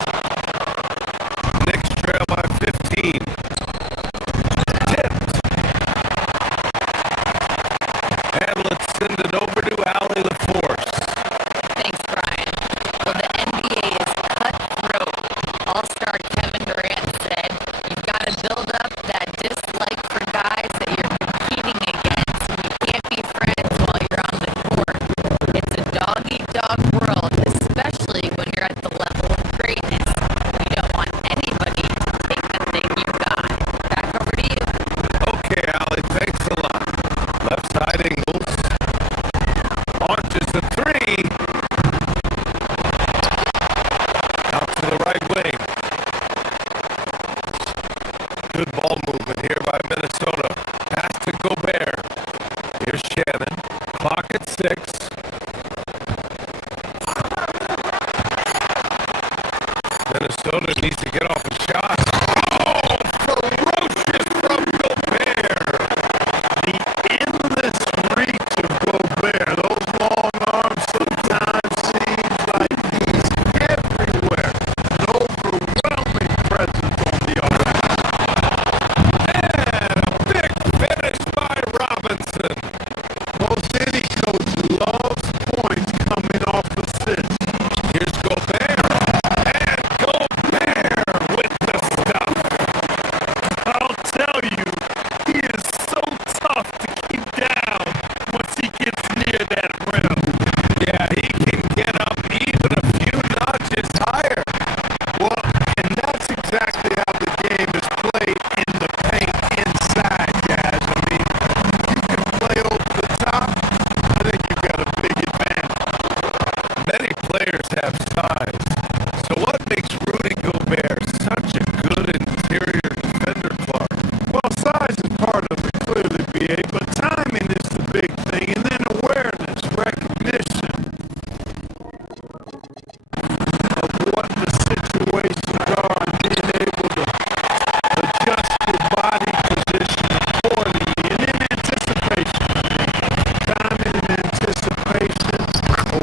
Knicks trail by 15. Tipped. And let's send it over to Allie LaForce. Thanks, Brian. Well, the NBA is cutthroat. All-star Kevin Durant said, "You've got to build up that dislike for guys that you're competing against. You can't be friends while you're on the court. It's a dog-eat-dog world, especially when you're at the level of greatness. You don't want anybody to take the thing you got." Back over to you. Okay, Allie, thanks a lot. Left side Ingles. Launches the 3. Out to the right wing. Good ball movement here by Minnesota. Pass to Gobert. Here's Shannon. Clock at 6. Minnesota needs to get off a shot. that rim. Yeah, he can get up even a few notches higher. Well, and that's exactly how the game is played in the paint inside, guys. I mean, you can play over the top. I think you've got a big advantage. Many players have size. So what makes Rudy Gobert such a good interior defender, Clark? Well, size is part of it, clearly, BA, but timing is the big thing, and then awareness, recognition of what the situations are, and being able to adjust your body position accordingly, and then anticipation. Timing and anticipation,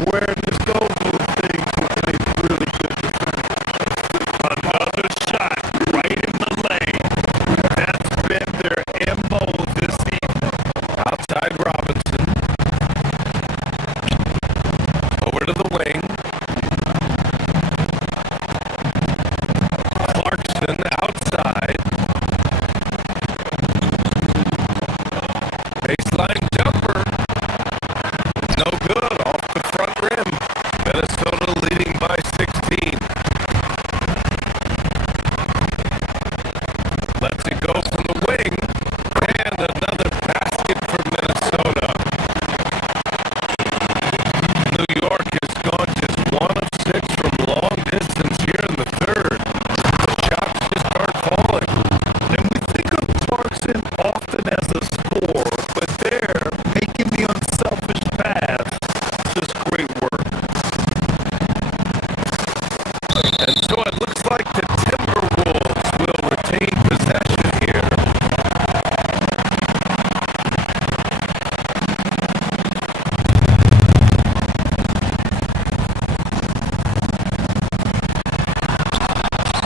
awareness, those are the things that make really good defenders. Another shot right in the lane. That's been their MO this evening. Outside Robinson. Over to the wing. Clarkson outside. Baseline jumper. No good. Off the front rim. Minnesota leading by 16. Lets it go from the wing. And another basket for Minnesota. New York has gone just 1 of 6 from long distance here in the third. The shots just aren't falling. And we think of Clarkson often as a scorer, but they're making the unselfish pass. Just great work. And so it looks like the Timberwolves will retain possession here.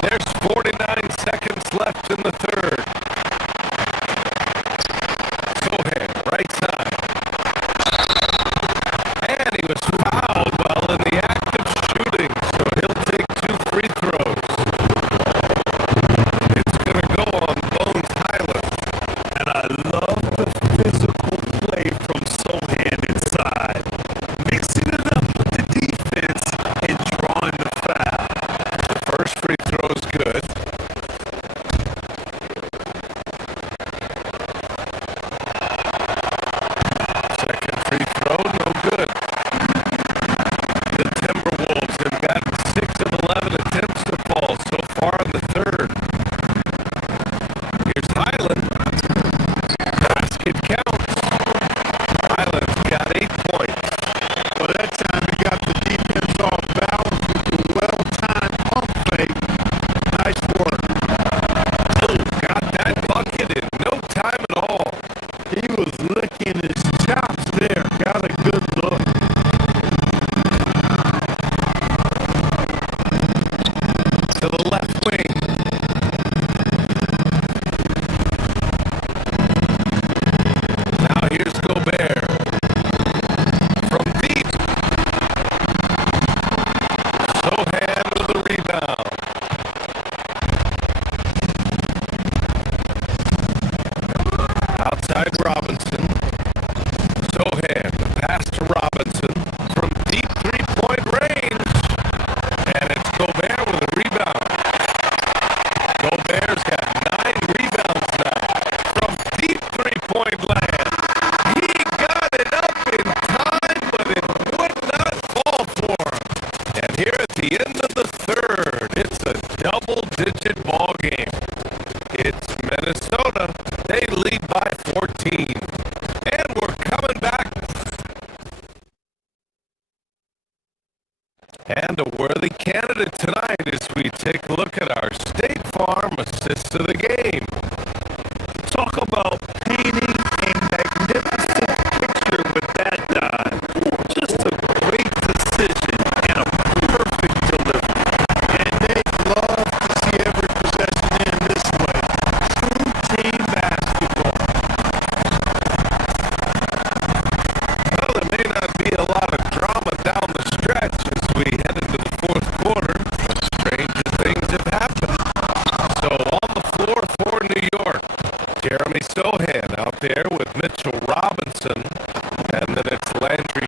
There's 49 seconds left in the third. Sohan, right side. And he was fouled while in the act of shooting, so he'll take 2 free throws. It's going to go on Bones Highland. And I love the physical play from Sohan inside. Mixing it up with the defense and drawing the foul. The first free throw is good. Second free throw, no good. The Timberwolves have gotten 6 of 11 attempts to fall so far in the third. Here's Highland. Basket counts. Highland's got 8 points. Well, that time he got the defense off balance with the well-timed pump fake. Nice work. Oh, got that bucket in no time at all. He was licking his chops there. Got a good look. To the left wing. Now here's Gobert. From deep. Sohan with the rebound. Outside Robinson. Sohan, the pass to Robinson. From deep three-point range. And it's Gobert with a rebound. Gobert's got 9 rebounds now. From deep three-point land. He got it up in time, but it would not fall for him. And here at the end of the third, it's a double-digit ball game. It's Minnesota. They lead by 14. And we're coming back. And a worthy candidate tonight as we take a look at our State Farm assist of the game. Talk about painting a magnificent picture with that dive. Just a great decision and a perfect delivery. And they love to see every possession in this way. True team basketball. Well, there may not be a lot of drama down the stretch as we head into the fourth quarter. Stranger things have happened. So on the floor for New York, Jeremy Sohan out there with Mitchell Robinson, and then it's Landry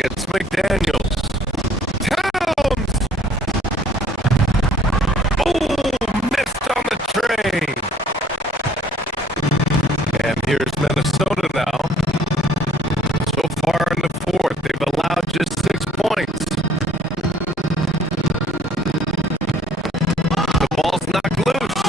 It's McDaniels. Towns! Oh, missed on the train. And here's Minnesota now. So far in the fourth, they've allowed just 6 points. The ball's knocked loose.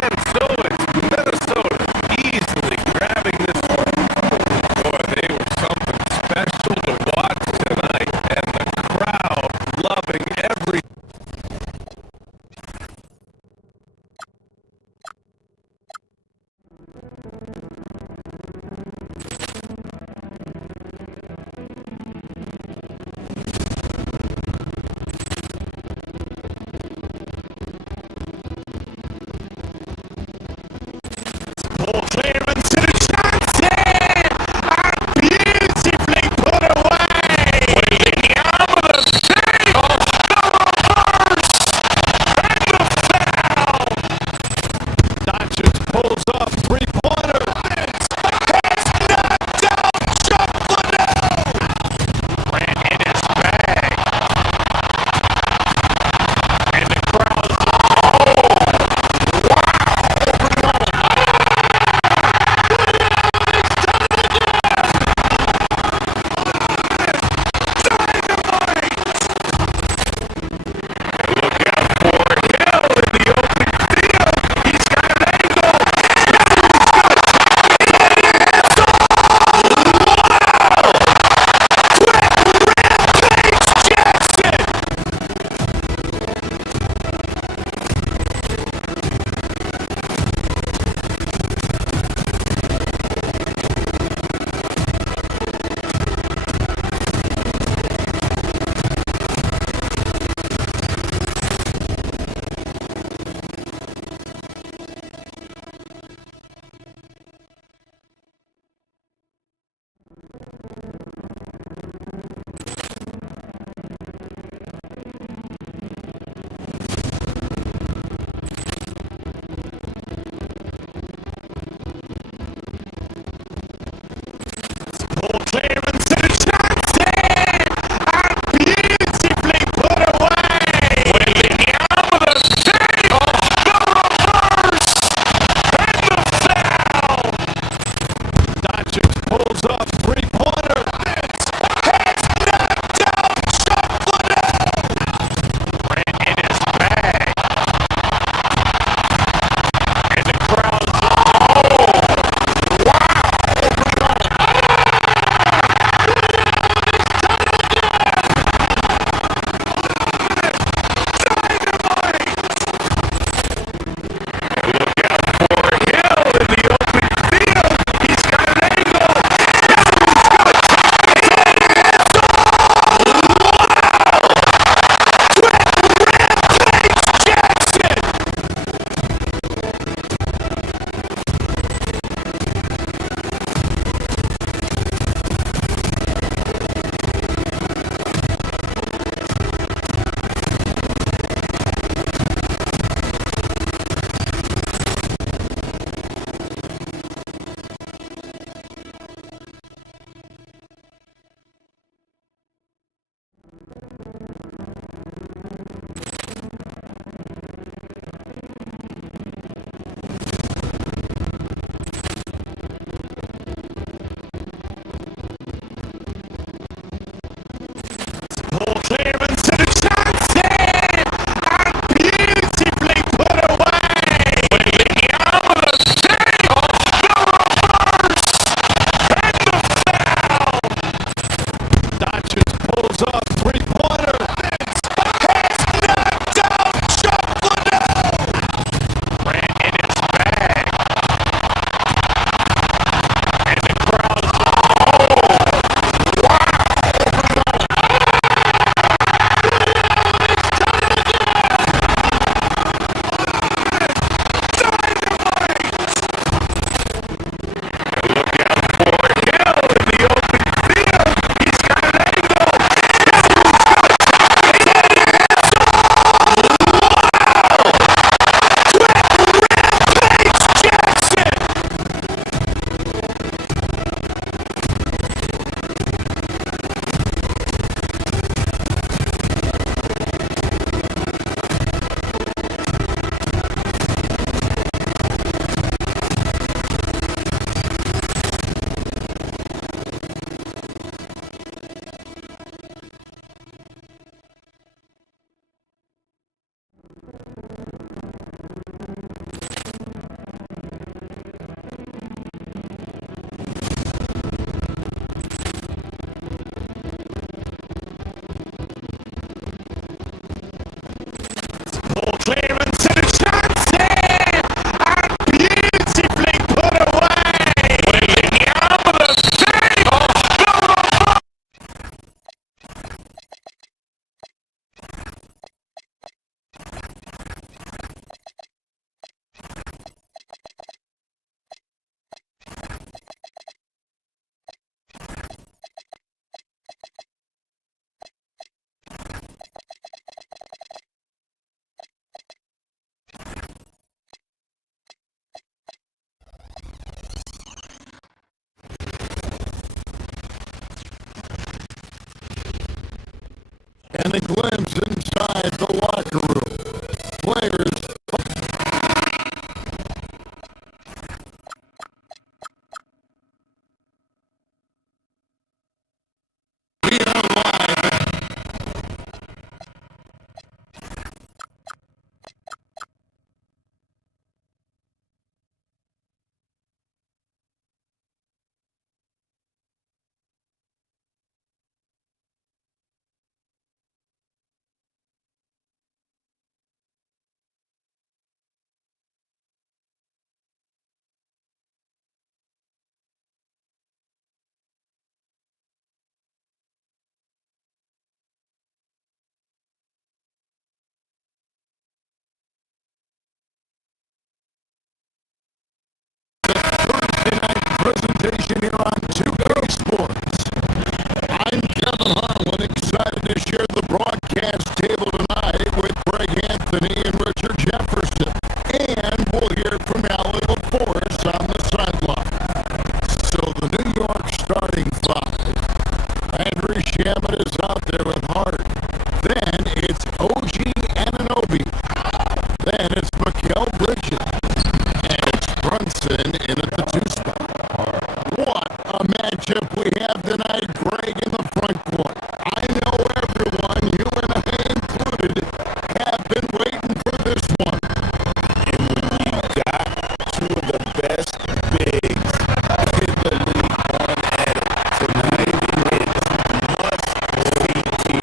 And so it's Minnesota easily grabbing this one. Boy, they were something special to watch tonight, and the crowd loving every. Ball clearance to the Johnson! And beautifully put away! Waiting out of the save! The reverse! And the foul! Doncic pulls off three-pointer. It's knocked out! Shuffled ran in his bag. And the crowd's ball clearance to the Johnson! And beautifully put away! Waiting out of the save! The reverse! And the foul! Doncic pulls off three-pointer. It's knocked out! Shuffled ran in his bag. And the crowd's Dynamite! Look out for Hill in the open field. He's got an angle. He's got a chance. It's all the way! Waiting out of the save. The reverse! And the foul! Doncic pulls off three-pointer. It's knocked out! Shuffled ran in his bag. And the crowd's Wow! Ball clearance to the Johnson! And beautifully put away! Waiting out of the save! The reverse! And the foul! Doncic pulls off three-pointer. It's knocked out! Shuffled ran in his bag. And the crowd's Dynamite! Look out for Hill in the open field. And a glimpse inside the locker room. Players presentation here on 2K Sports. I'm Kevin Harlan, excited to share the broadcast table tonight with Greg Anthony and Richard Jefferson. And we'll hear from Allie LaForce on the sideline. So the New York starting five. Andrew Shaman is out there with Hart. Then it's OG Anunoby. Then it's Mikal Bridges. And it's Brunson in at the two spot. What a matchup we have tonight, Greg, in the front court. I know everyone, you and I included, have been waiting for this one. And when you got two of the best bigs in the league on at it tonight, it's must-see TV.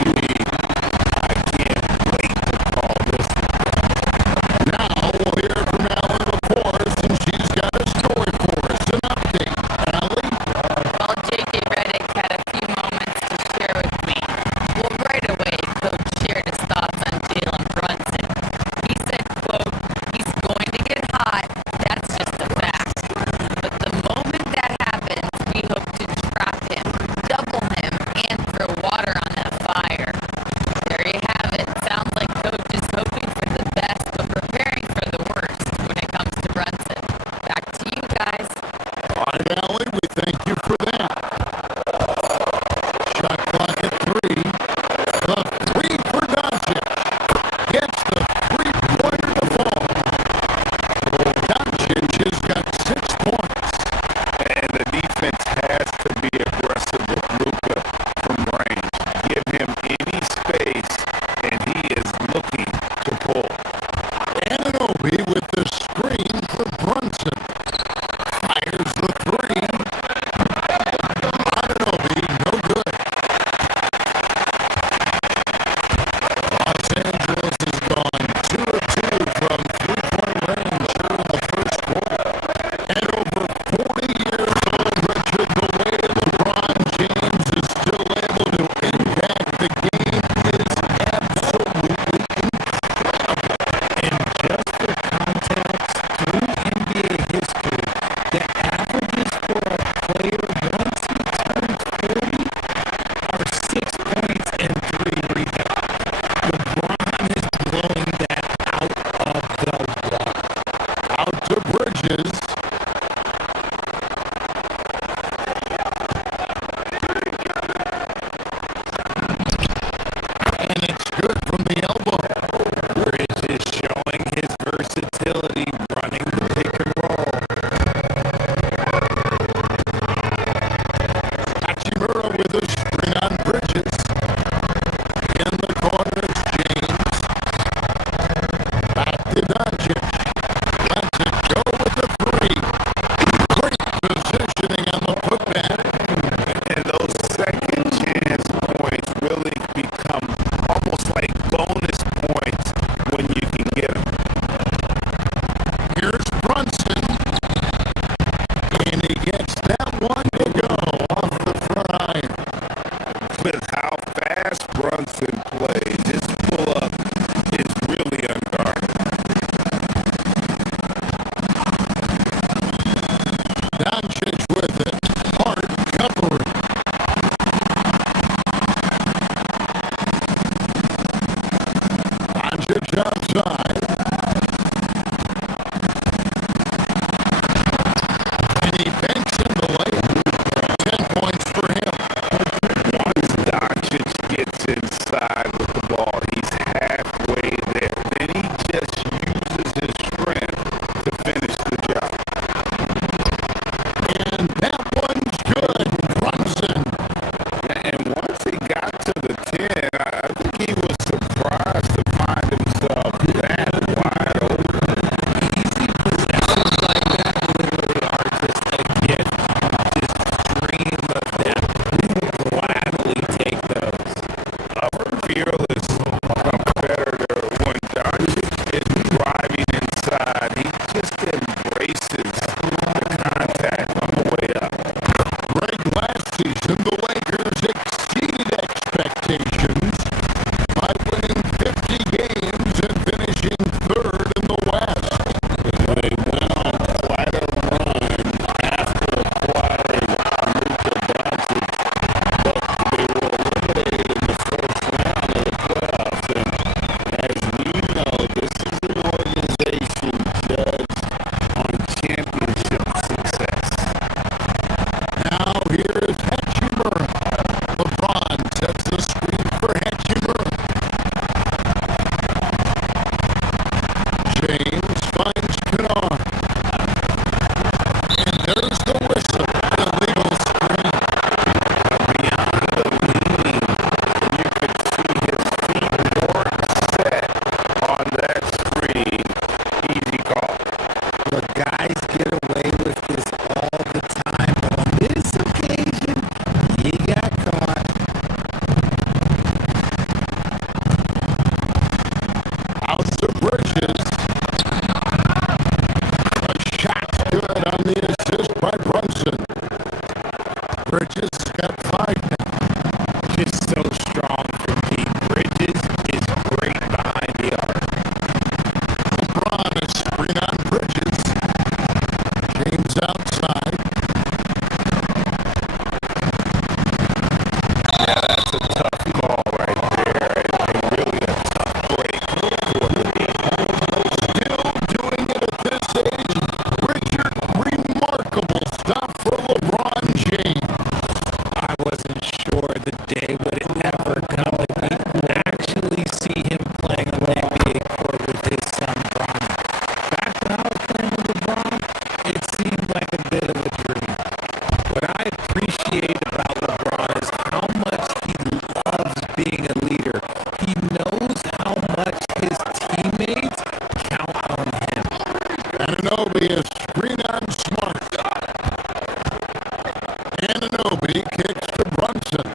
Anunoby kicks to Brunson.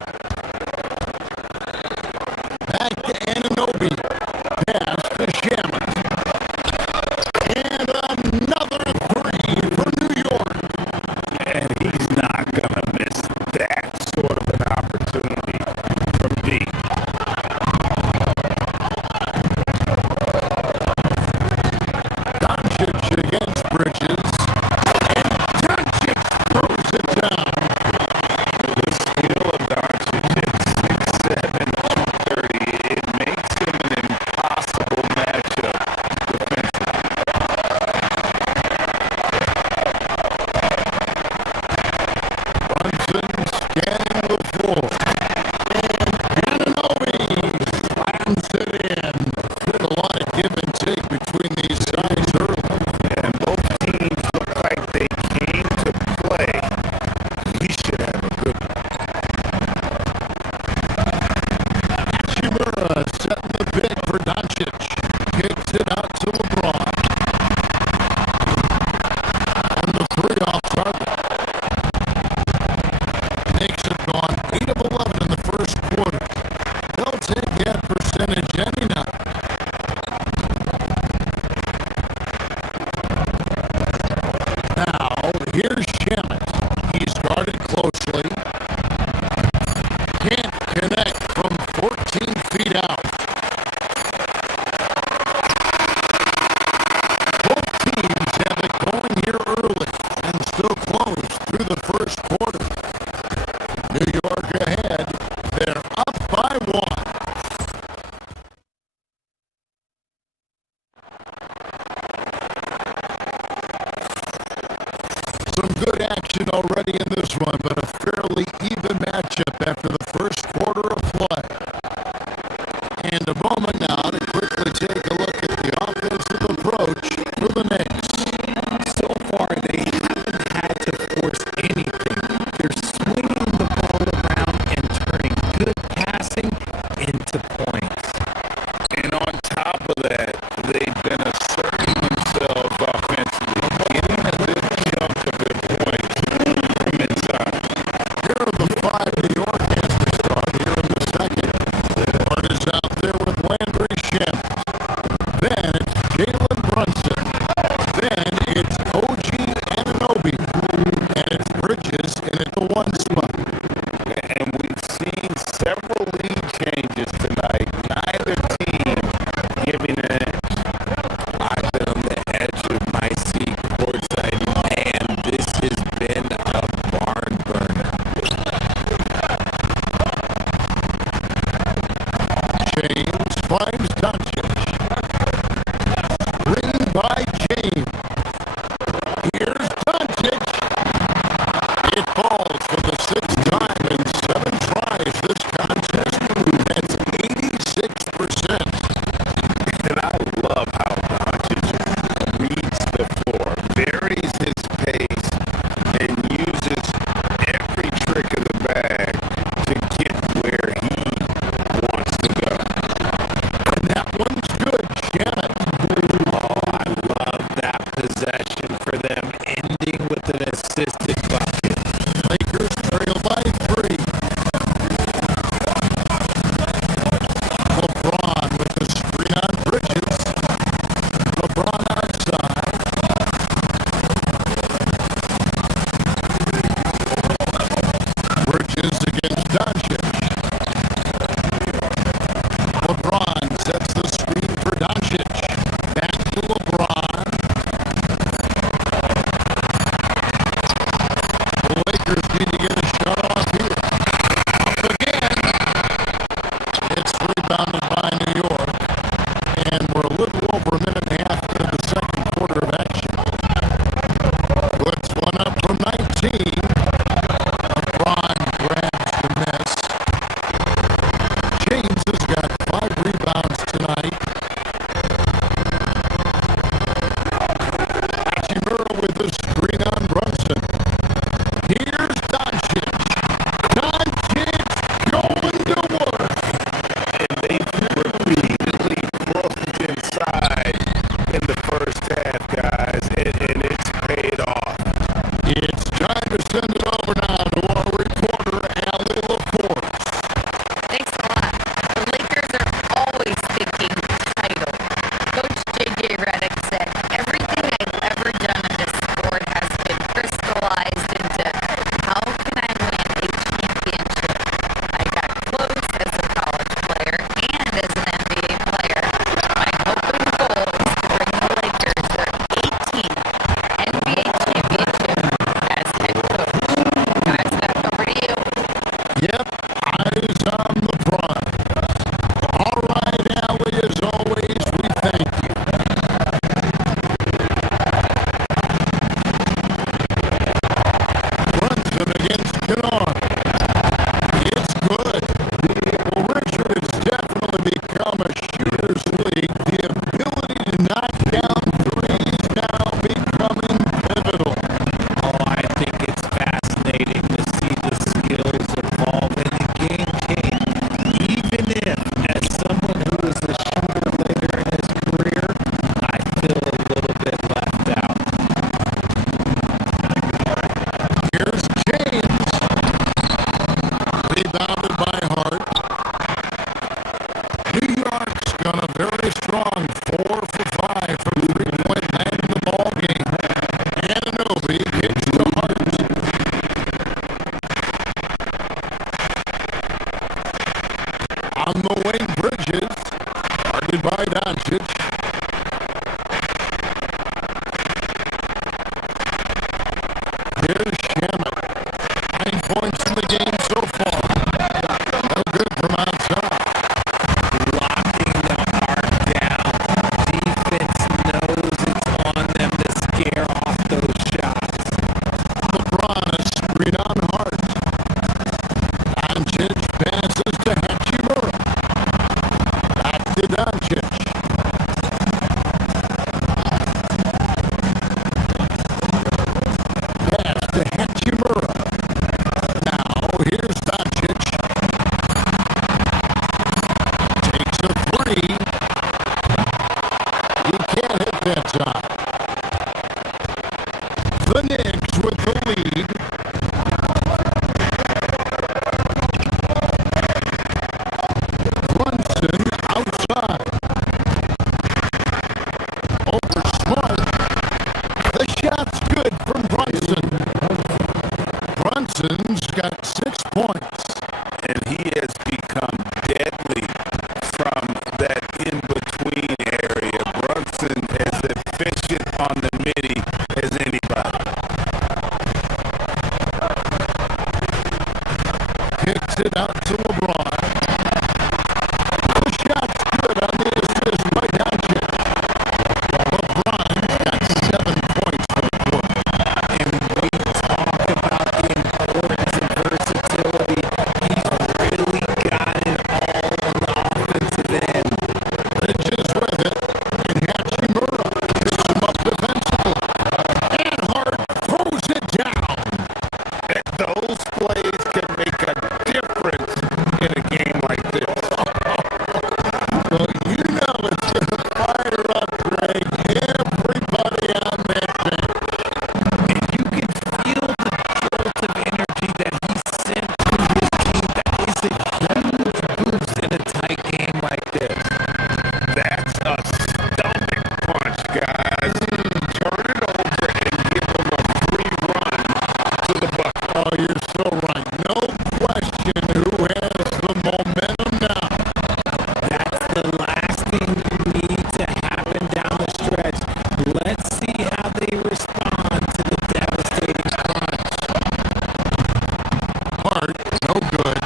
Back to Anunoby. Pass to Shaman. And another three for New York. And he's not going to miss that sort of an opportunity from deep. Doncic against Bridges. And Doncic throws it down. The skill of Doncic at 6'7", 230, it makes him an impossible matchup defensively. Brunson scanning the floor. And Anunoby slams it in. There's a lot of give and take between these sides early. And both teams look like they came to play. We should have a good one. Hachimura setting the pick for Doncic. Kicks it out to LeBron. On the three off target. Knicks have gone 8 of 11 in the first quarter. They'll take that percentage any night. Now, here's Shaman. He's guarded closely. Can't connect from 14 feet out. Both teams have it going here early and still close through the first quarter. New York ahead. They're up by 1. Some good action already in this one, but a fairly even matchup after the first quarter of play. And a moment now to quickly take a look at the offensive approach for the Knicks. So far, they haven't had to force anything. They're swinging the ball around and turning good passing into points. And on top of that, they've been asserting themselves offensively, getting a good chunk of their points from inside. on the wing, Bridges. Guarded by Doncic. Here's Shaman. 9 points in the game so far. No good from outside. Locking the arc down. Defense knows it's on them to scare off those shots. LeBron, a screen on Hart. Doncic passes to Hachimura. Back to Doncic. Pass to Hachimura. Now, here's Doncic. Takes a three. He can't hit that shot. The Knicks with the lead. Brunson outside. Over Smart. The shot's good from Brunson. Brunson's got 6 points. And he has become deadly from that in-between area. Brunson is efficient on the midi as anybody. Kicks it out to LeBron. The shot's good on the assist by Doncic. LeBron's got 7 points for the quarter. And we talk about the importance of versatility. He's really got it all on the offensive end. Bridges with it. And Hachimura picks him up defensively. And Hart throws it down. Those plays can make a difference in a game like this. Well, you know it's going to fire up, Greg. Everybody on that bench. And you can feel the jolt of energy that he sent to his team. That is a huge boost in a tight game like this. That's a stomach punch, guys. Turn it over and give them a free run to the bucket. Oh, you're so right. No question who has the momentum now. That's the last thing you need to happen down the stretch. Let's see how they respond to the devastating crunch. Hart, no good.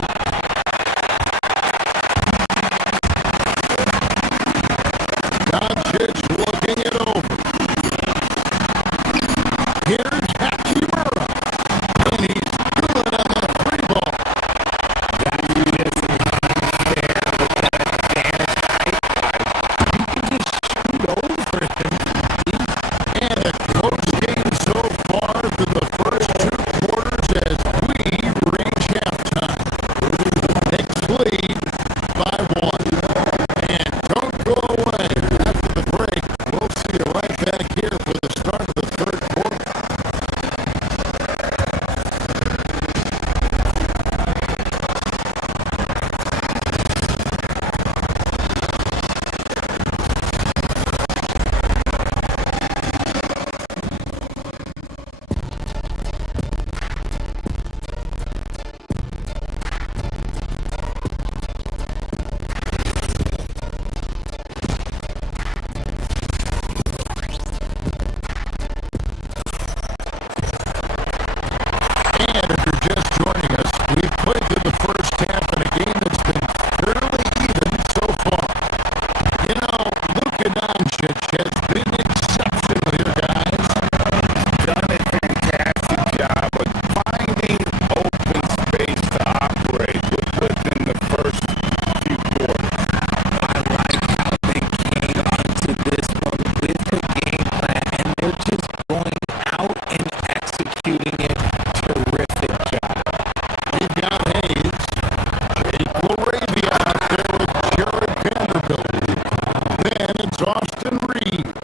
Doncic looking it over. Here's Hachimura. And he's good on the free ball. That's just unfair with that advantage height. You can just shoot over him. And a close game so far through the first 2 quarters as we reach halftime. Knicks lead by 1. And don't go away. After the break, we'll see you right back here for the start of the third quarter. And if you're just joining us, we've played through the first half in a game that's been fairly even so far. You know, Luka Doncic has been exceptional here, guys. Done a fantastic job of finding open space to operate within the first few quarters. I like how they came into this one with the game plan, and they're just going out and executing it. Terrific job. We've got Hayes, Jake LaRavia out there with Jared Vanderbilt. Then it's Austin Reeves.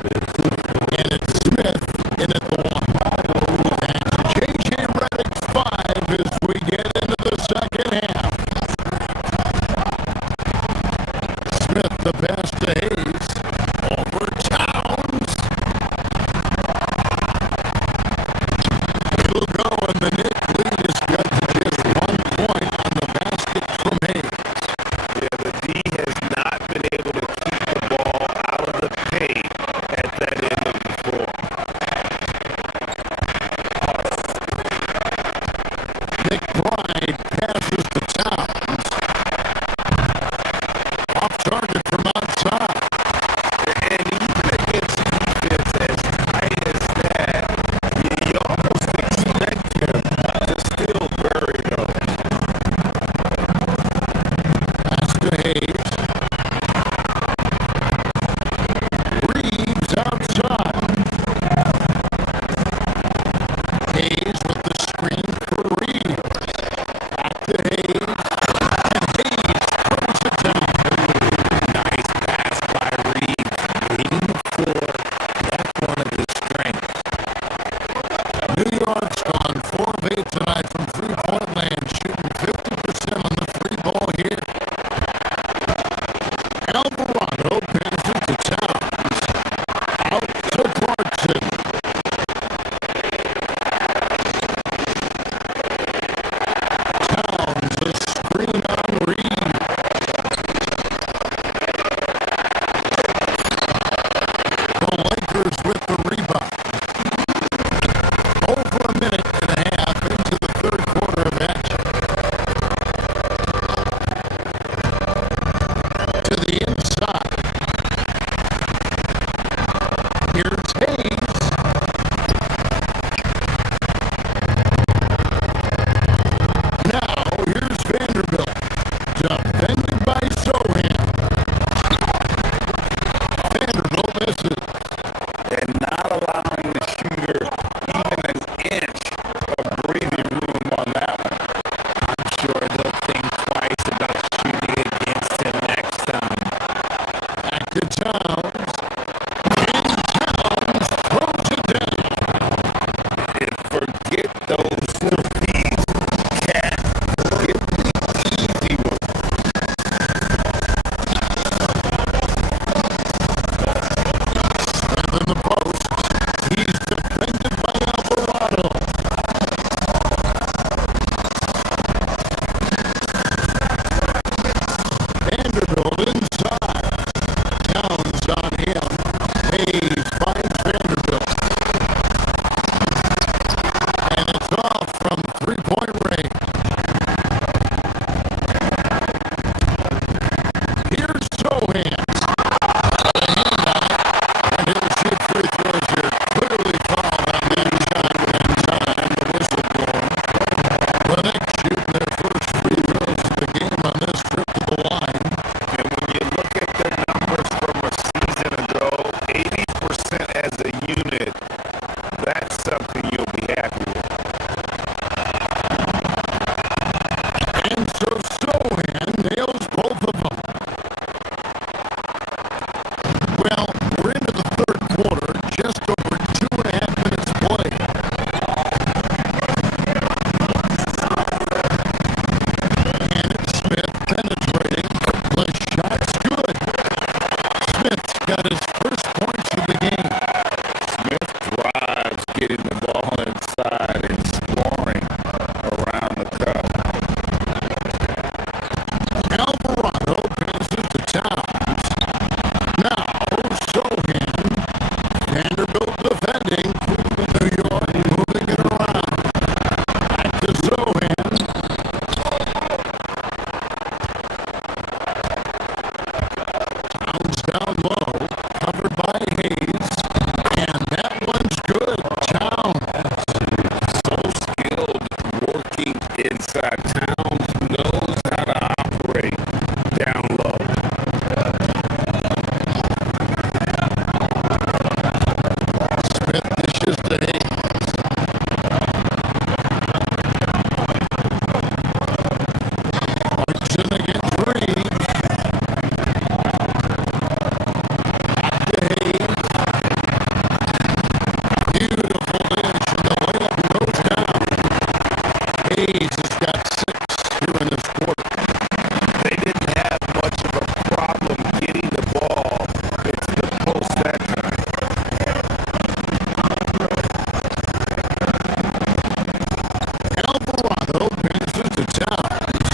Towns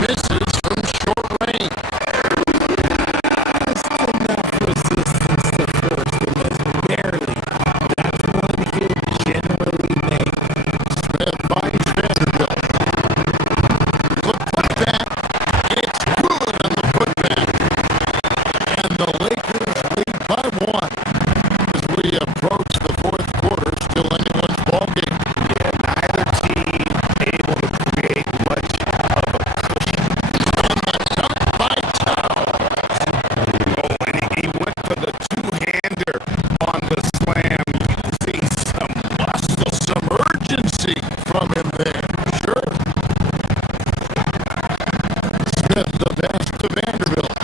misses from short range. Just enough resistance to force the miss. Barely. That's one he'll generally make. Smith finds Vanderbilt. The putback. It's good on the putback. And the Lakers lead by one. As we approach the fourth quarter, still anyone's ballgame. Yeah, neither team able to create much of a cushion. Dunk by Towns. Oh, and he went for the two-hander on the slam. You see some muscle. Some urgency from him there. Sure. Smith the pass to Vanderbilt.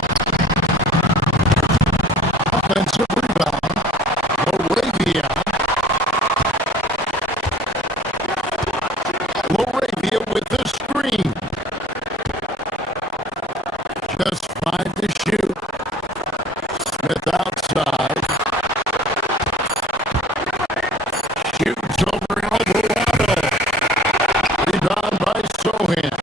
Offensive rebound. Laravia. Laravia with the screen. Just 5 to shoot. Smith outside. Shoots over Alvarado. Rebound by Sohan.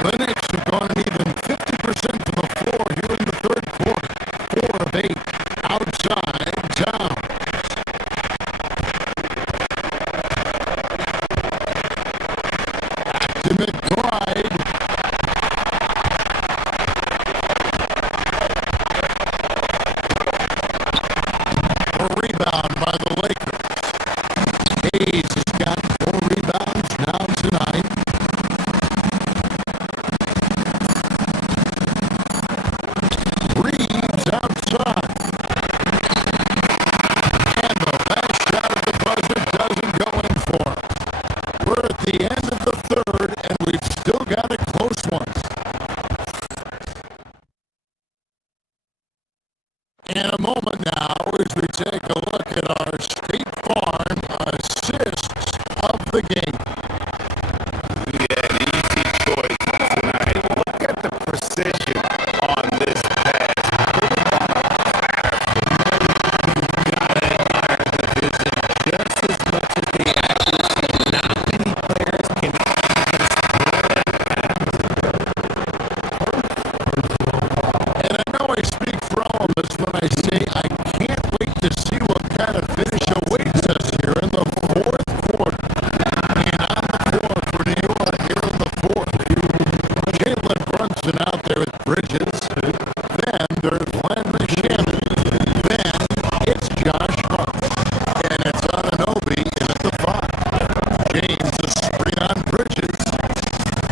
The Knicks have gone an even 50% from the floor here in the third quarter. 4 of 8 outside Towns. Back to McBride. A rebound by the Lakers. Hayes has got 4 rebounds now tonight. Reeves outside. And the last shot of the buzzer doesn't go in for him. We're at the end of the third, and we've still got a close one. In a moment now, as we take a look at our State Farm assists of the game. Yeah, an easy choice tonight. Look at the precision on this pass. Just as much as the accuracy. Not many players can And I know I speak for all of us when I say I can't wait to see what kind of finish awaits us here in the fourth quarter. And on the floor for New York here in the fourth. Jalen Brunson out there at Bridges. Then there's Len McShannon. Then it's Josh Hart. And it's Anunoby in at the 5. James a screen on Bridges.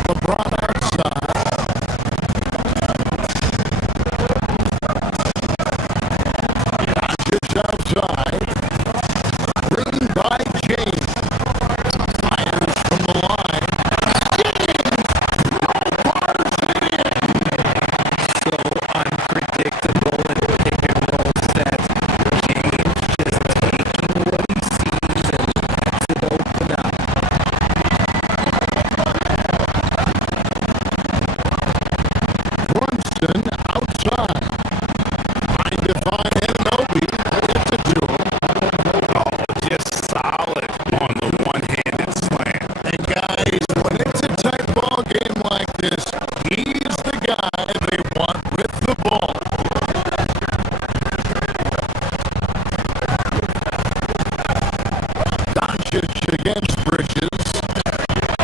LeBron outside. Just outside. Green by James. Fires from the line. so unpredictable in pick and roll sets. James just taking what he sees and lets it open up. Brunson outside. Trying to find Anunoby. Gets it to him. Oh, just solid on the one-handed slam. And guys, when it's a tight ball game like this, he's the guy they want with the ball. Doncic against Bridges.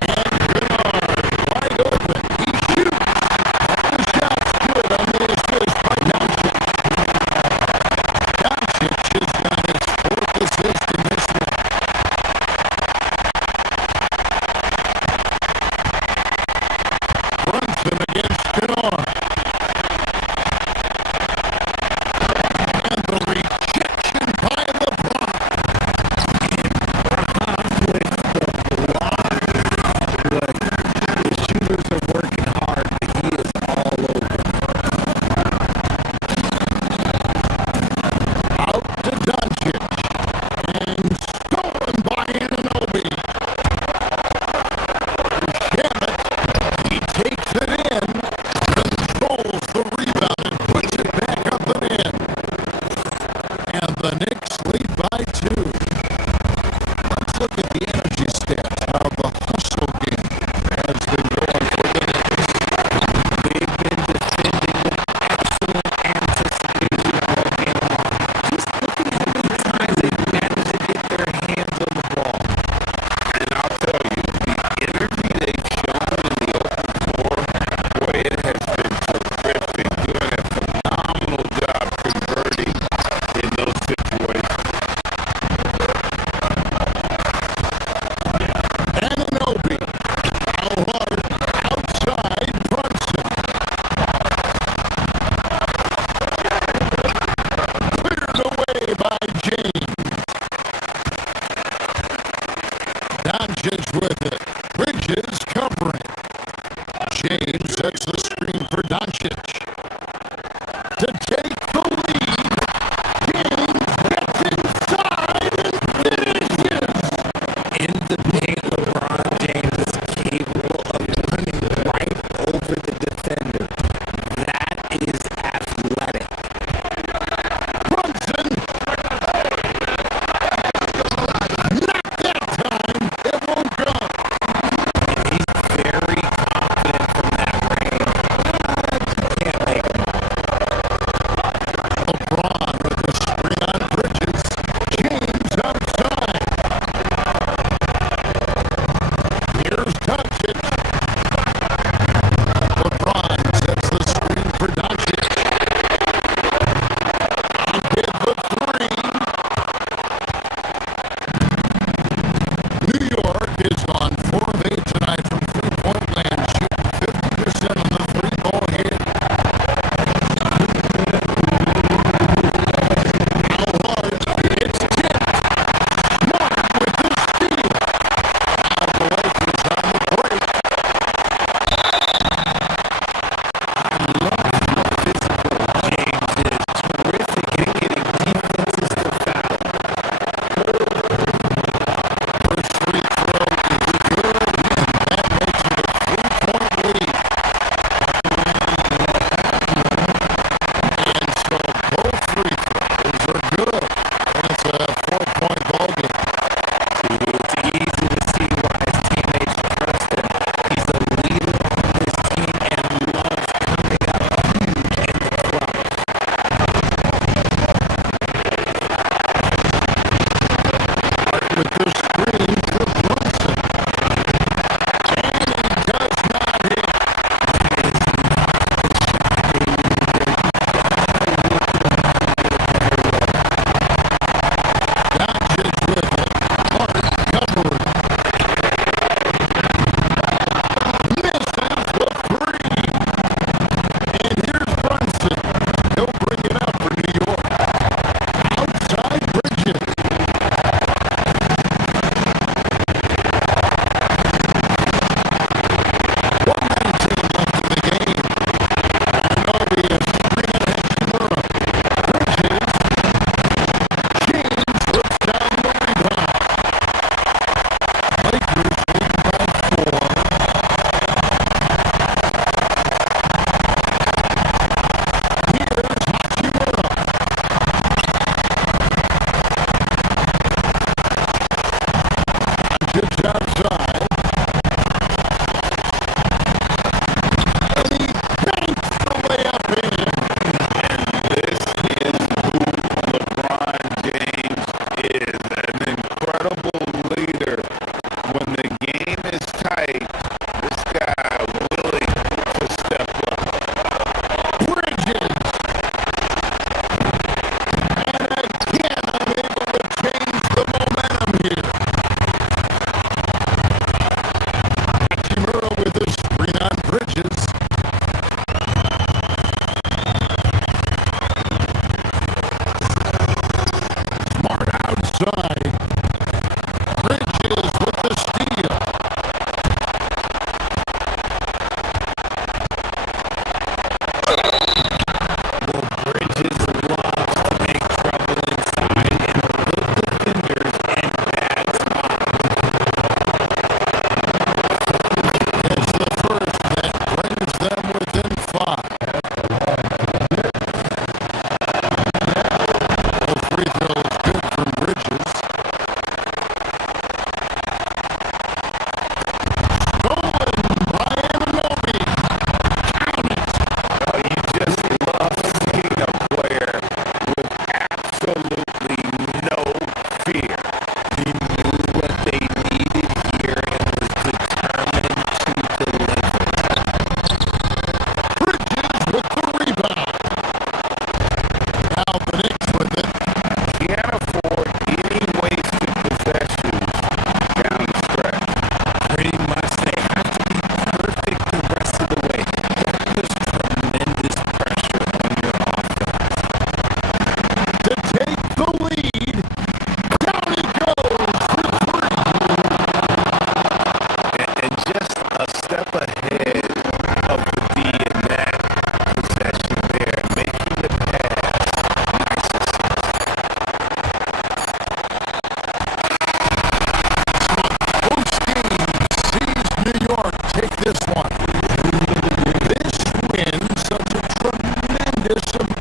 And Bernard wide open. He shoots. The shot's good on the assist by Doncic. Doncic has got his 4th assist in this one. Brunson against Bernard. Bridges covering. James sets the screen for Doncic. To take the lead, James gets inside and finishes. In the paint, LeBron James is capable of running right over the defender. That is athletic. Brunson. Not that time. It won't go. And he's very confident from that range. Can't make him all. LeBron with the screen on Bridges. James outside. Here's Doncic. LeBron sets the screen for Doncic. He hit the three. New York is on 4 of 8 tonight from three-point land, shooting 50% on the three-ball hit. Howard, it's tipped. Smart with the steal. Now the Lakers on the break. James is terrific at getting defenses to foul. First free throw is good, and that makes it a 3-point lead. And so both free throws are good, and it's a 4-point ballgame. It's easy to see why his teammates trust him. He's a leader on this team and loves coming up huge in the clutch. With the screen for Brunson. And he does not hit. Doncic with it. Hart covering. Misses the three. And here's Brunson. He'll bring it up for New York. Outside Bridges. 1:19 left in the game. Anunoby is screen ahead Hachimura. Bridges. James puts down the rebound. Lakers lead by 4. Here's Hachimura. Doncic outside. And he banks the layup in. This is who LeBron James is, an incredible leader. When the game is tight, this guy willing to step up. Bridges. And again, I'm able to change the momentum here. Hachimura with a screen on Bridges. Smart outside. Bridges with the steal. Well, Bridges loves to make trouble inside and put defenders in bad spots. It's the first that brings them within 5. The free throw is good from Bridges. Stolen by Anunoby. Count it. You just love seeing a player with absolutely no fear. He knew what they needed here and was determined to deliver. Bridges with the rebound. Now the Knicks with it. Can't afford any wasted possessions down the stretch. Pretty much they have to be perfect the rest of the way. That puts tremendous pressure on your offense. To take the lead. Down he goes for 3. And just take this one. This win, such a tremendous amount.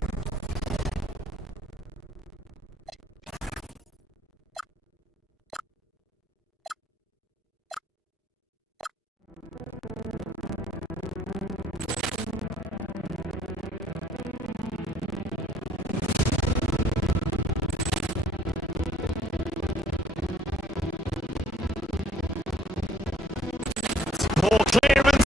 Paul Clearance.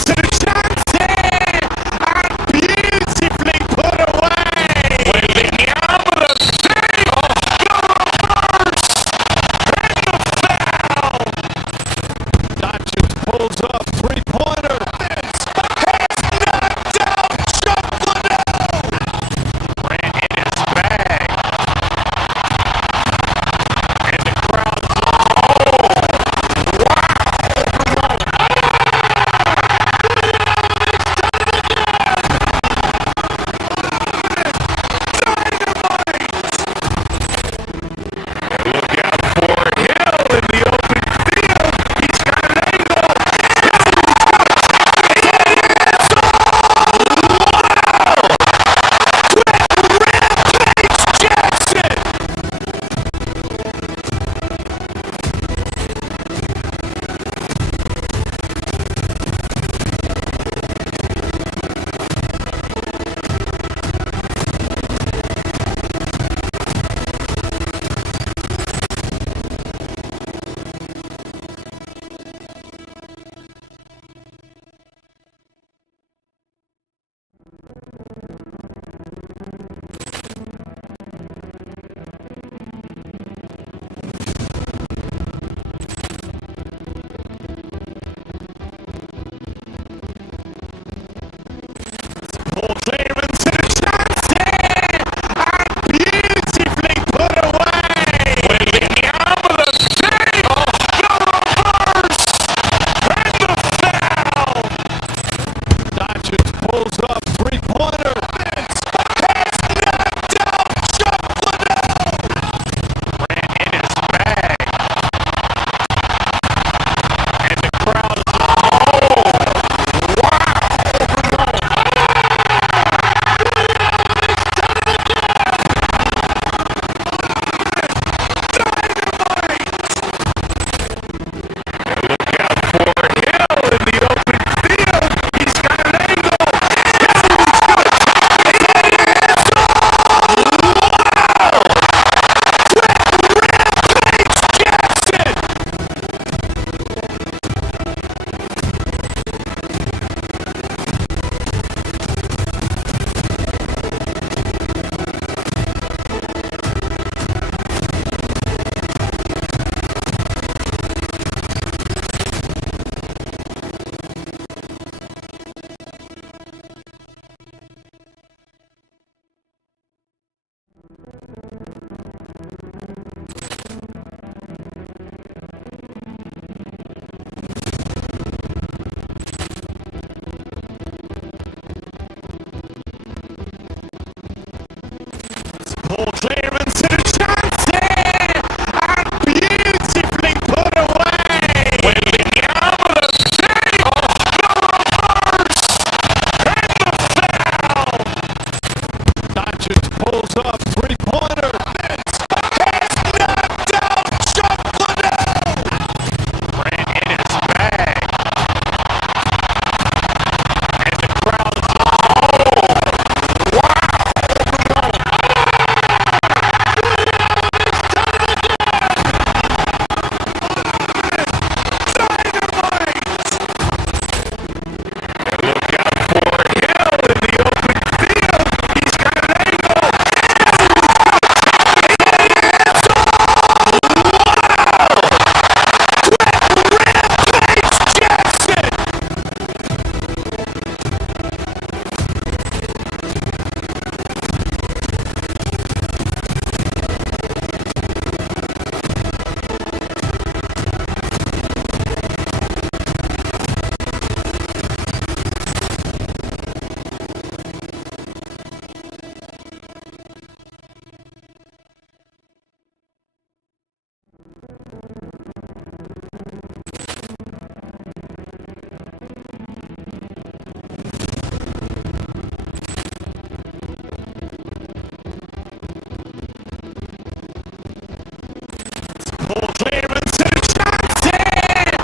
Pulls Robinson, shots it!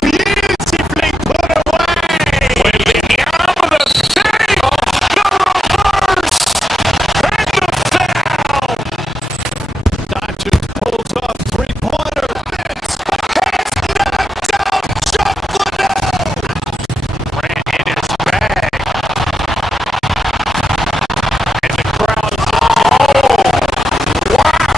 Beautifully put away! Wembanyama the save! The reverse! And the foul! Doncic pulls up, three-pointer. It's knocked out, shuffled out! Ran in his bag. And the crowd is like, oh, wow!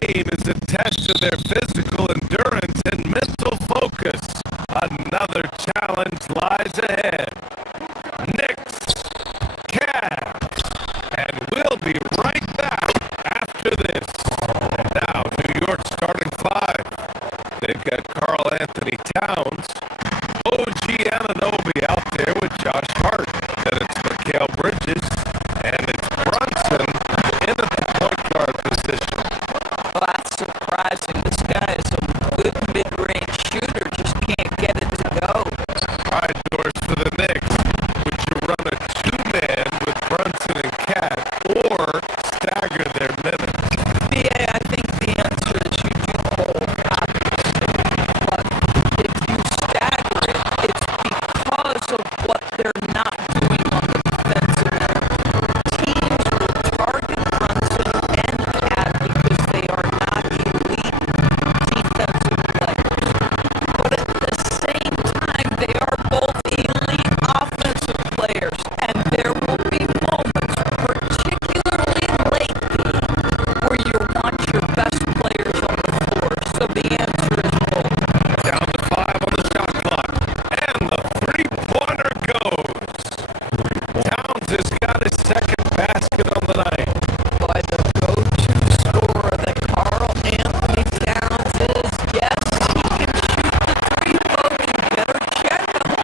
game is a test of their physical endurance and mental focus. Another challenge lies ahead. Knicks, Cavs, and we'll be right back after this. And now, New York starting five. They've got Karl Anthony Towns, OG Anunoby out there with Josh Hart. Then it's Mikal Bridges, and it's Brunson in at the point guard position. Well, that's surprising. This guy is a good mid-range shooter, just can't get it to go. All right, Doors, for the Knicks. Would you run a two-man with Brunson and Cat or stagger their minutes? Yeah, I think the answer is you do both, obviously. But if you stagger it, it's because of what they're not doing on the defensive end. Teams will target Brunson and Cat because they are not elite defensive players. But at the same time, they are both elite offensive players. And there will be moments, particularly lately, where you want your best players on the floor. So the answer is both. Down to 5 on the shot clock, and the three-pointer goes. Towns has got his second basket on the night. By the go-to scorer that Karl Anthony Towns is, yes, he can shoot the three, folks. You better check him.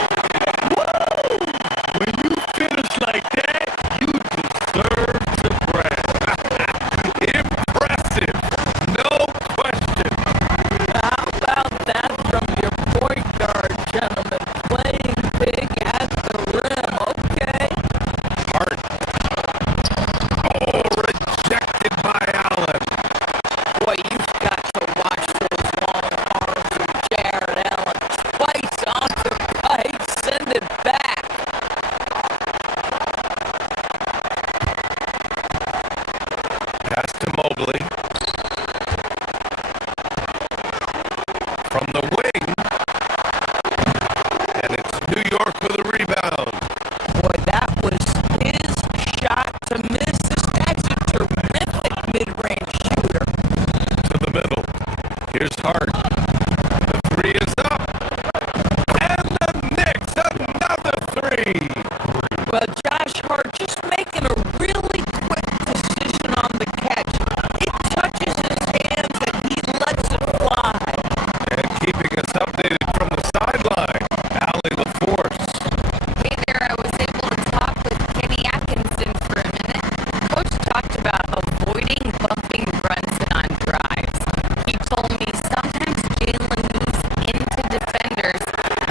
When you finish like that, you deserve to brag. Impressive, no question. How about that from your point guard, gentlemen? Playing big at the rim. Okay. Hart. Oh, rejected by Allen. Boy, you've got to watch those long arms of Jared Allen. Twice on the right, send it back. Pass to Mobley. From the wing. And it's New York with a rebound. Boy, that was his shot to miss. This guy's a terrific mid-range shooter. To the middle. Here's Hart. The three is up. And the Knicks, another three. Well, Josh Hart just making a really quick decision on the catch. It touches his hands and he lets it fly. And keeping us updated from the sideline, Allie LaForce. Hey there, I was able to talk with Kenny Atkinson for a minute. Coach talked about avoiding bumping Brunson on drives. He told me sometimes Jalen moves into defenders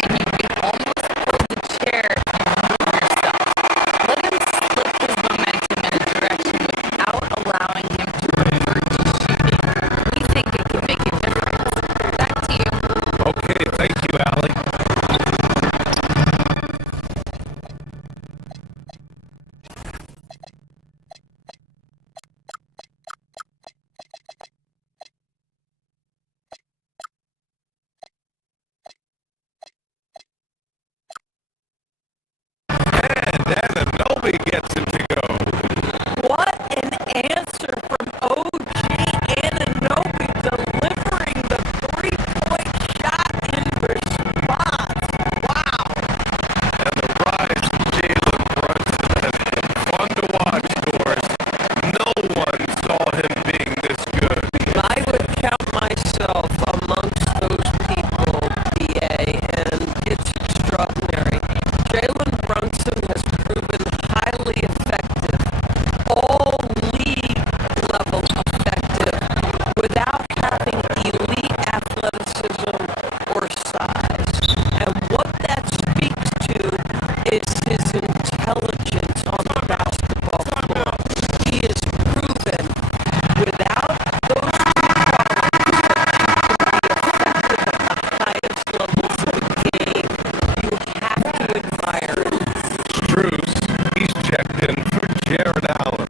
and you can almost pull the chair if you move yourself. Let him slip his momentum in a direction without allowing him to revert to shooting. We think it can make a difference. Back to you. Okay, thank you, Allie. And Anunoby gets it to go. What an answer from OG Anunoby, delivering the three-point shot in response. Wow. And the rise of Jalen Brunson has been fun to watch, Doors. No one saw him being this good. I would count myself amongst those people, BA, and it's extraordinary. Jalen Brunson has proven highly effective, all league level effective, without having elite athleticism or size. And what that speaks to is his intelligence on the basketball floor. He has proven without those highest levels of the game, you have to admire it. Strus, he's checked in for Jared Allen.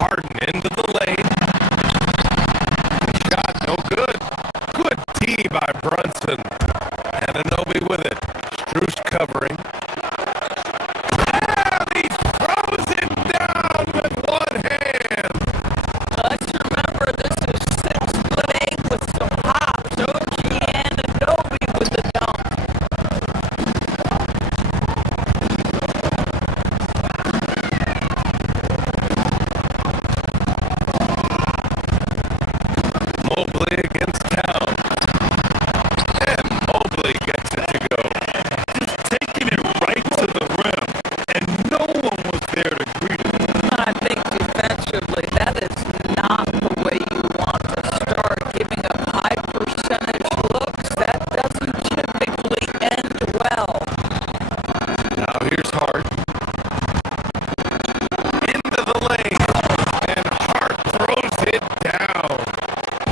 Harden into the lane. Shot no good. Good D by Brunson. Anunoby with it. Strus covering. And he throws it down with one hand. Let's remember this is 6 Mobley against Towns. And Mobley gets it to go. Just taking it right to the rim, and no one was there to greet him. I think defensively, that is not the way you want to start giving up high percentage looks. That doesn't typically end well. Now here's Hart. Into the lane. And Hart throws it down.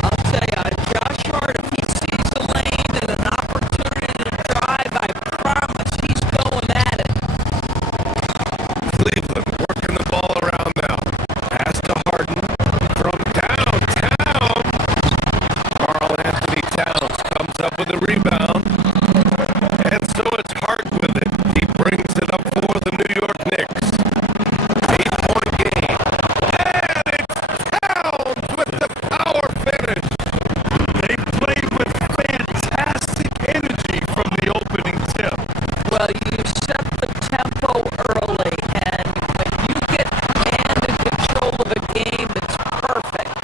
I'll tell you, Josh Hart, if he sees a lane and an opportunity to drive, I promise he's going at it. Cleveland working the ball around now. Pass to Harden from downtown. Karl Anthony Towns comes up with a rebound. And so it's Hart with it. He brings it up for the New York Knicks. 8-point game. And it's Towns with the power finish. They played with fantastic energy from the opening tip. Well, you set the tempo early, and when you get command and control of a game, it's perfect.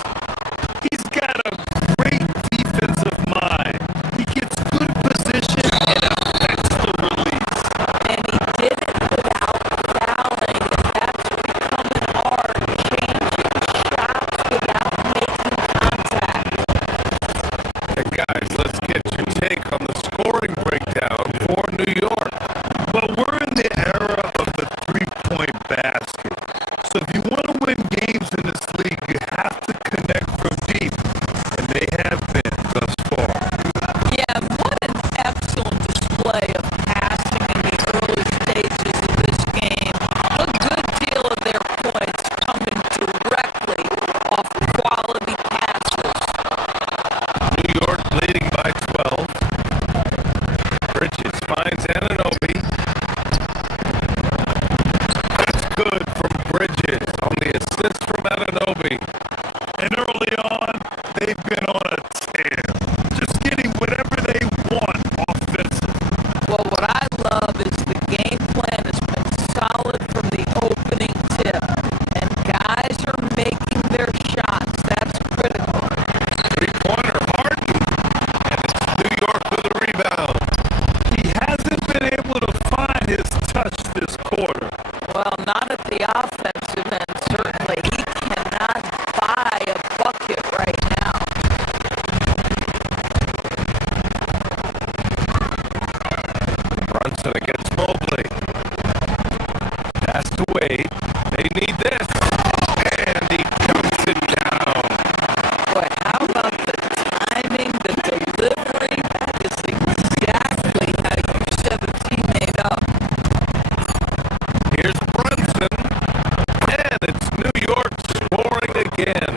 He's got a great defensive mind. He gets good position and affects the release. And he did it without fouling, and that's becoming hard, changing shots without making contact. And guys, let's get your take on the scoring breakdown for New York. But we're in the era of the three-point basket. So if you want to win games in this league, you have to connect from deep. And they have been thus far. Yeah, what an excellent display of passing in the early stages of this game. A good deal of their points coming directly off quality passes. New York leading by 12. Bridges finds Anunoby. That's good from Bridges on the assist from Anunoby. And early on, they've been on a tear. Just getting whatever they want offensively. Well, what I love is the game plan has been solid from the opening tip, and guys are making their shots. That's critical. Three-pointer Harden. And it's New York with a rebound. He hasn't been able to find his touch this quarter. Well, not at the offensive end, certainly. He cannot buy a bucket right now. Brunson against Mobley. Pass to Wade. They need this. And he dumps it down. Boy, how about the timing, the delivery? That is exactly how you set a teammate up. Here's Brunson. And it's New York scoring again.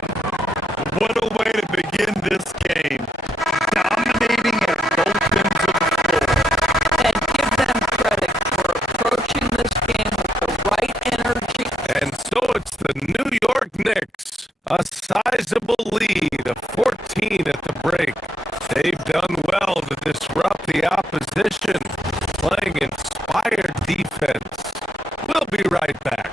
What a way to begin this game. Dominating at both ends of the floor. And give them credit for approaching this game with the right energy. And so it's the New York Knicks. A sizable lead of 14 at the break. They've done well to disrupt the opposition, playing inspired defense. We'll be right back.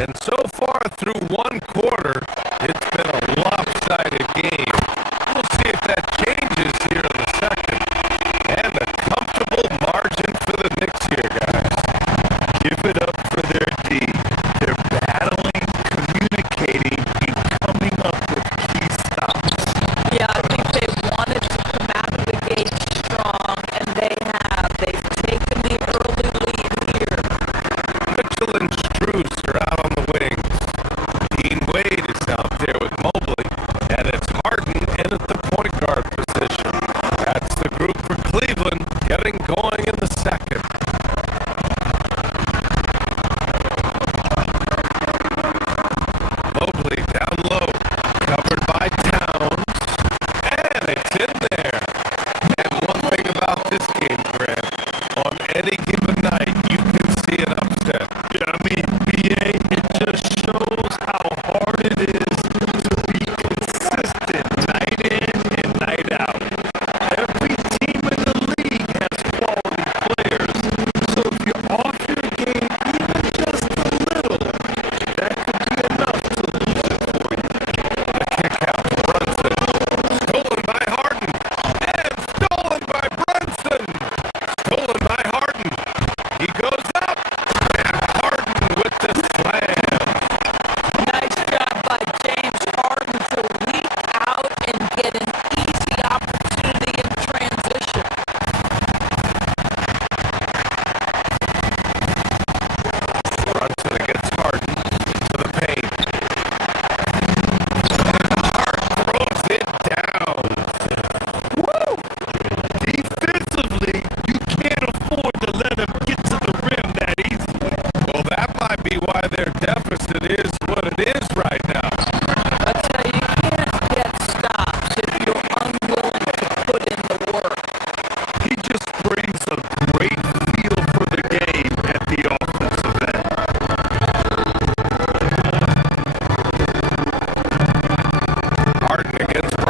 And so far through one quarter, it's been a lopsided game. We'll see if that changes here in the second. And a comfortable margin for the Knicks here, guys. Give it up for their D. They're battling, communicating, and coming up with key stops. Yeah, I think they wanted to come out of the gate strong, and they have. They've taken the early lead here. Mitchell and Strus are out on the wings.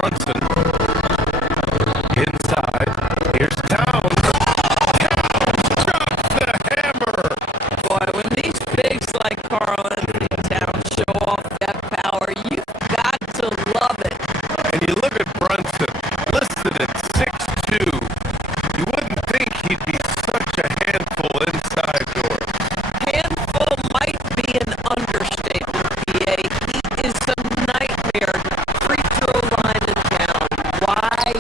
Brunson. Inside. Here's Towns. Towns drops the hammer. Boy, when these bigs like Karl Anthony Towns show off that power, you've got to love it. And you look at Brunson, listed at 6'2". You wouldn't think he'd be such a handful inside door. Handful might be an understatement, PA. He is a nightmare free throw line and down. Why?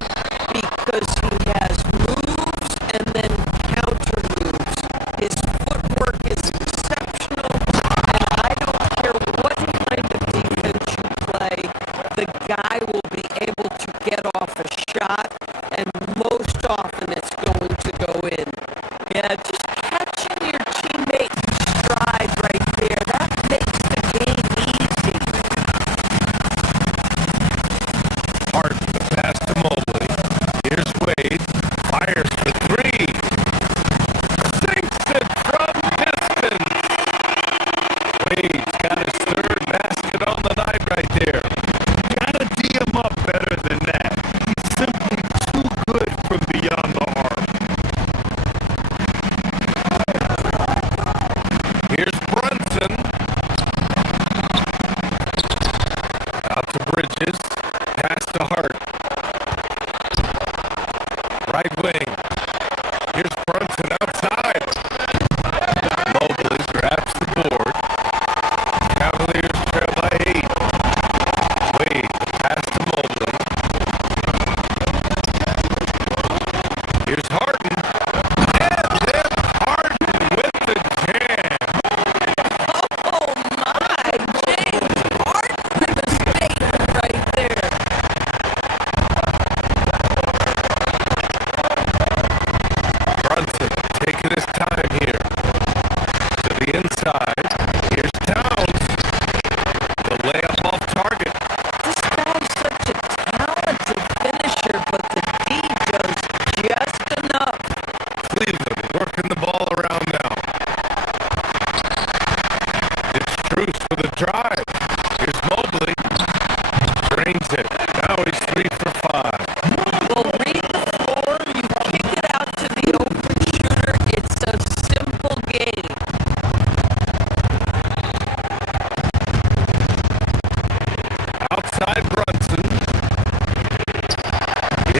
Because he has moves and then counter moves. His footwork is exceptional, and I don't care what kind of defense you play, the guy will be able to get off a shot, and most often it's going to go in. Yeah, just catching your teammate in stride right there, that makes the game easy. Harden, the pass to Mobley. Here's Wade. Fires for three. Sinks it from distance. Wade's got his third basket on the night right there. Gotta tee him up better than that. He's simply too good from beyond the arc. Here's Brunson. Out to Bridges. Pass to Hart. Right wing. Here's Brunson outside. Mobley grabs the board. Cavaliers trail by 8. Wade, pass to Mobley. Here's Harden. And then Harden with the jam. Oh my, James Harden with a statement right there. Brunson taking his time here. To the inside. Here's Towns. The layup off target. This guy's such a talented finisher, but the D does just enough. Cleveland working the ball around now. It's Truce for the drive. Here's Mobley. Drains it. Now he's 3 for 5. Well, read the floor, you kick it out to the open shooter. It's a simple game. Outside Brunson.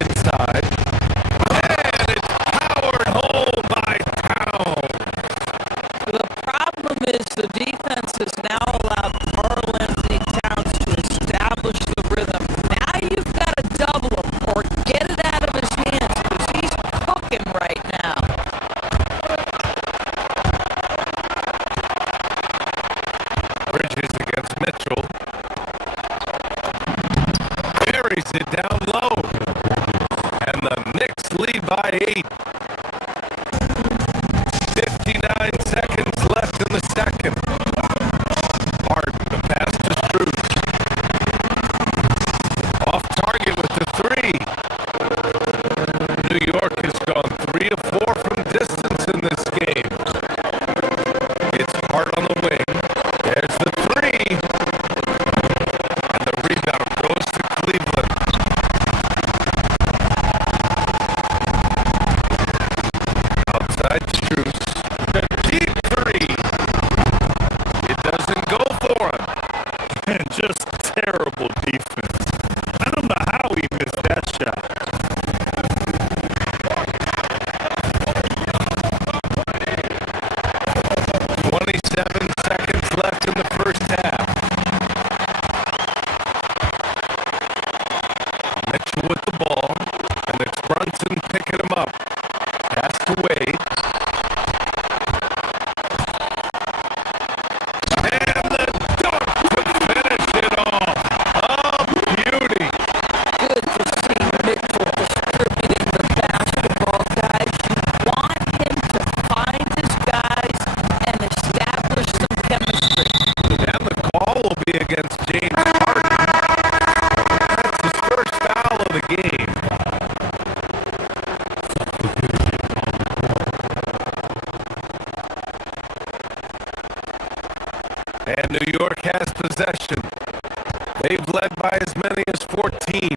Inside. And it's powered home by Towns. The problem is the defense has now allowed Karl Anthony Towns to establish the rhythm. Now you've got to double him or get it out of his hands because he's cooking right now. Bridges against Mitchell. Buries it down low. And the Knicks lead by 8. 59 seconds left in the second. Harden, the pass to Truce. Off target with the 3. New York has gone 3 of 4 from distance in this game. It's Hart on the wing. There's the 3. And the rebound goes to Cleveland. Outside Truce. The deep 3. It doesn't go for him. And just terrible defense. I don't know how he missed that shot. 27 seconds left in the first half. Mitchell with the ball, and it's Brunson picking him up. Pass to Wade. And the dunk to finish it off. Oh, beauty. Good to see Mitchell distributing the basketball, guys. You want him to find his guys and establish some chemistry. And the call will be against James Harden. That's his first foul of the game. And New York has possession. They've led by as many as 14.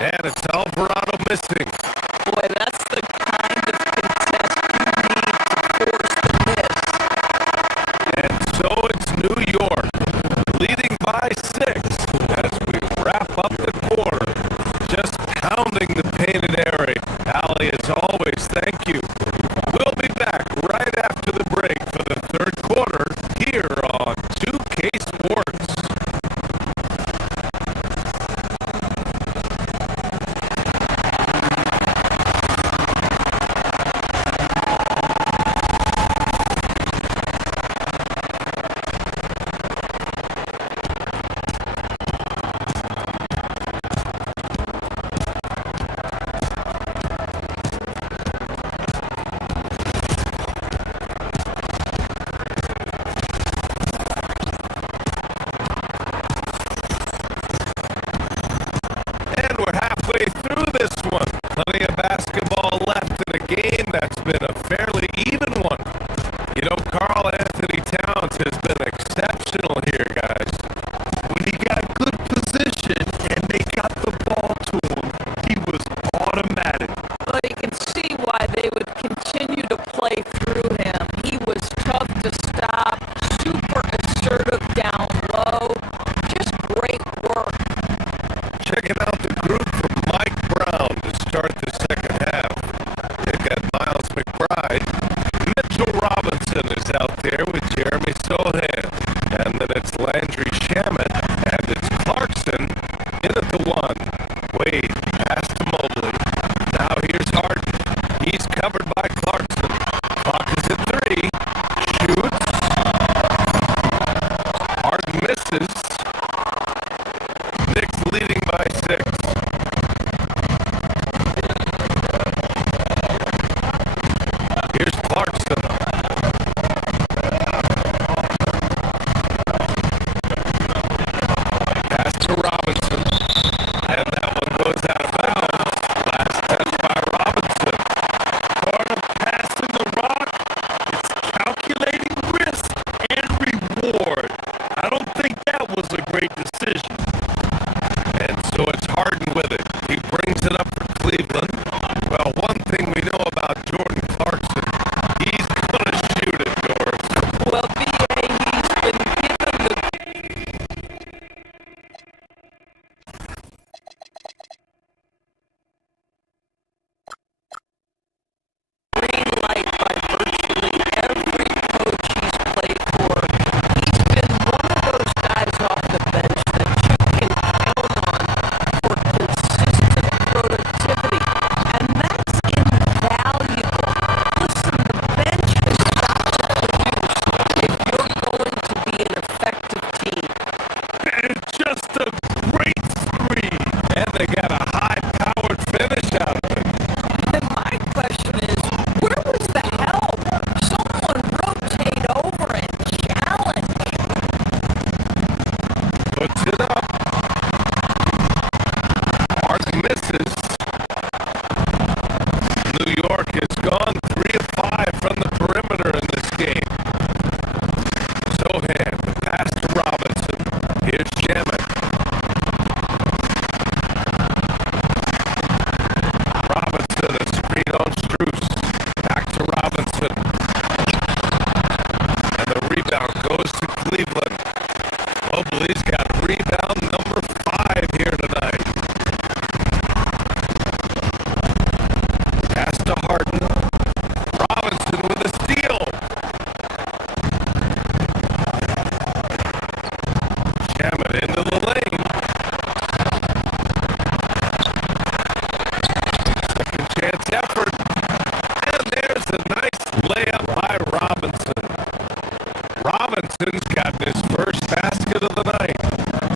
And it's Alvarado missing. Boy, that's the kind of contest you need to force the miss. And so it's New York, leading by 6 as we wrap up the quarter. Just pounding the painted area. Allie, as always, thank you. We'll be back right after the break for the third quarter here on 2K Sports. Plenty of basketball left in a game that's been a fairly even one. You know, Karl Anthony Towns has been exceptional here, guys. When he got good position and they got the ball to him, he was automatic. Well, you can see why they would continue to play through him. He was tough to stop, super assertive down low. Just great work. Checking out the group from Mike Brown to start the second half. They've got Miles McBride. Mitchell Robinson is out there with Jeremy Sohan. And then it's Landry Shamet. And it's Clarkson in at the 1. Wade pass to Mobley. Now here's Harden. He's covered by Clarkson. Clock is at 3. Shoots. Harden misses. Knicks leading by 6. Here's Clarkson. Pass to Robinson. And that one goes out of bounds. Last touch by Robinson. Part of passing the rock is calculating risk and reward. I don't think that was a great decision. And so it's Harden with it. He brings it up for Cleveland. Well, one thing we know about Jordan Clarkson, he's going to shoot it, Doris. Well, B.A., he's been given the green light by virtually every coach he's played for. He's been one of those guys off the bench that you can count on for consistent productivity. And that's invaluable. Listen, the bench has got to produce if you're going to be an effective team. And just a great screen. And they got a high-powered finish out of it. And my question is, where was the help? Someone rotate over and challenge. Puts it up. Harden misses. New York has gone 3 of 5 from the perimeter in this game. Sohan, the pass to Robinson. Here's Shamet. Robinson, a screen on Strus. Back to Robinson. And the rebound goes to Cleveland. Mobley's got rebound number 5 here tonight. Pass to Harden. Robinson with a steal. Shamet into the lane. Second chance effort. And there's a nice layup by Robinson. Robinson's got his first basket of the night.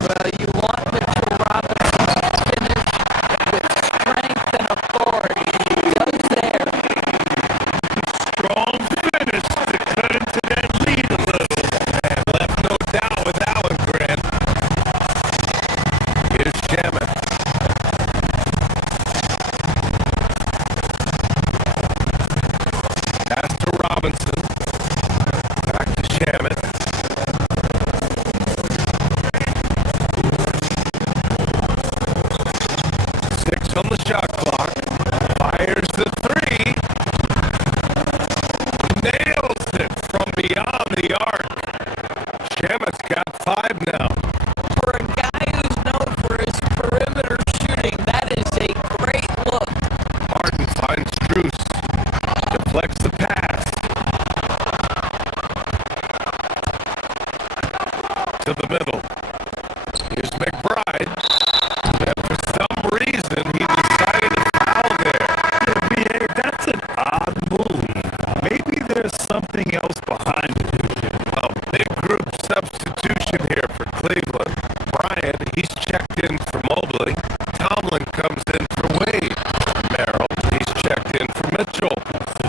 Well, you want Mitchell Robinson to finish with strength and authority. He does there. Strong finish to cut into that lead a little. And left no doubt with that one, Grant. Shamet's got 5 now. For a guy who's known for his perimeter shooting, that is a great look. Harden finds Strus. Deflects the pass. To the middle. Here's McBride. And for some reason, he decided to foul there. NBA, that's an odd move. Maybe there's something else behind it. Well, big group substitution here for Cleveland. Bryant, he's checked in for Mobley. Tomlin comes in for Wade. Merrill, he's checked in for Mitchell.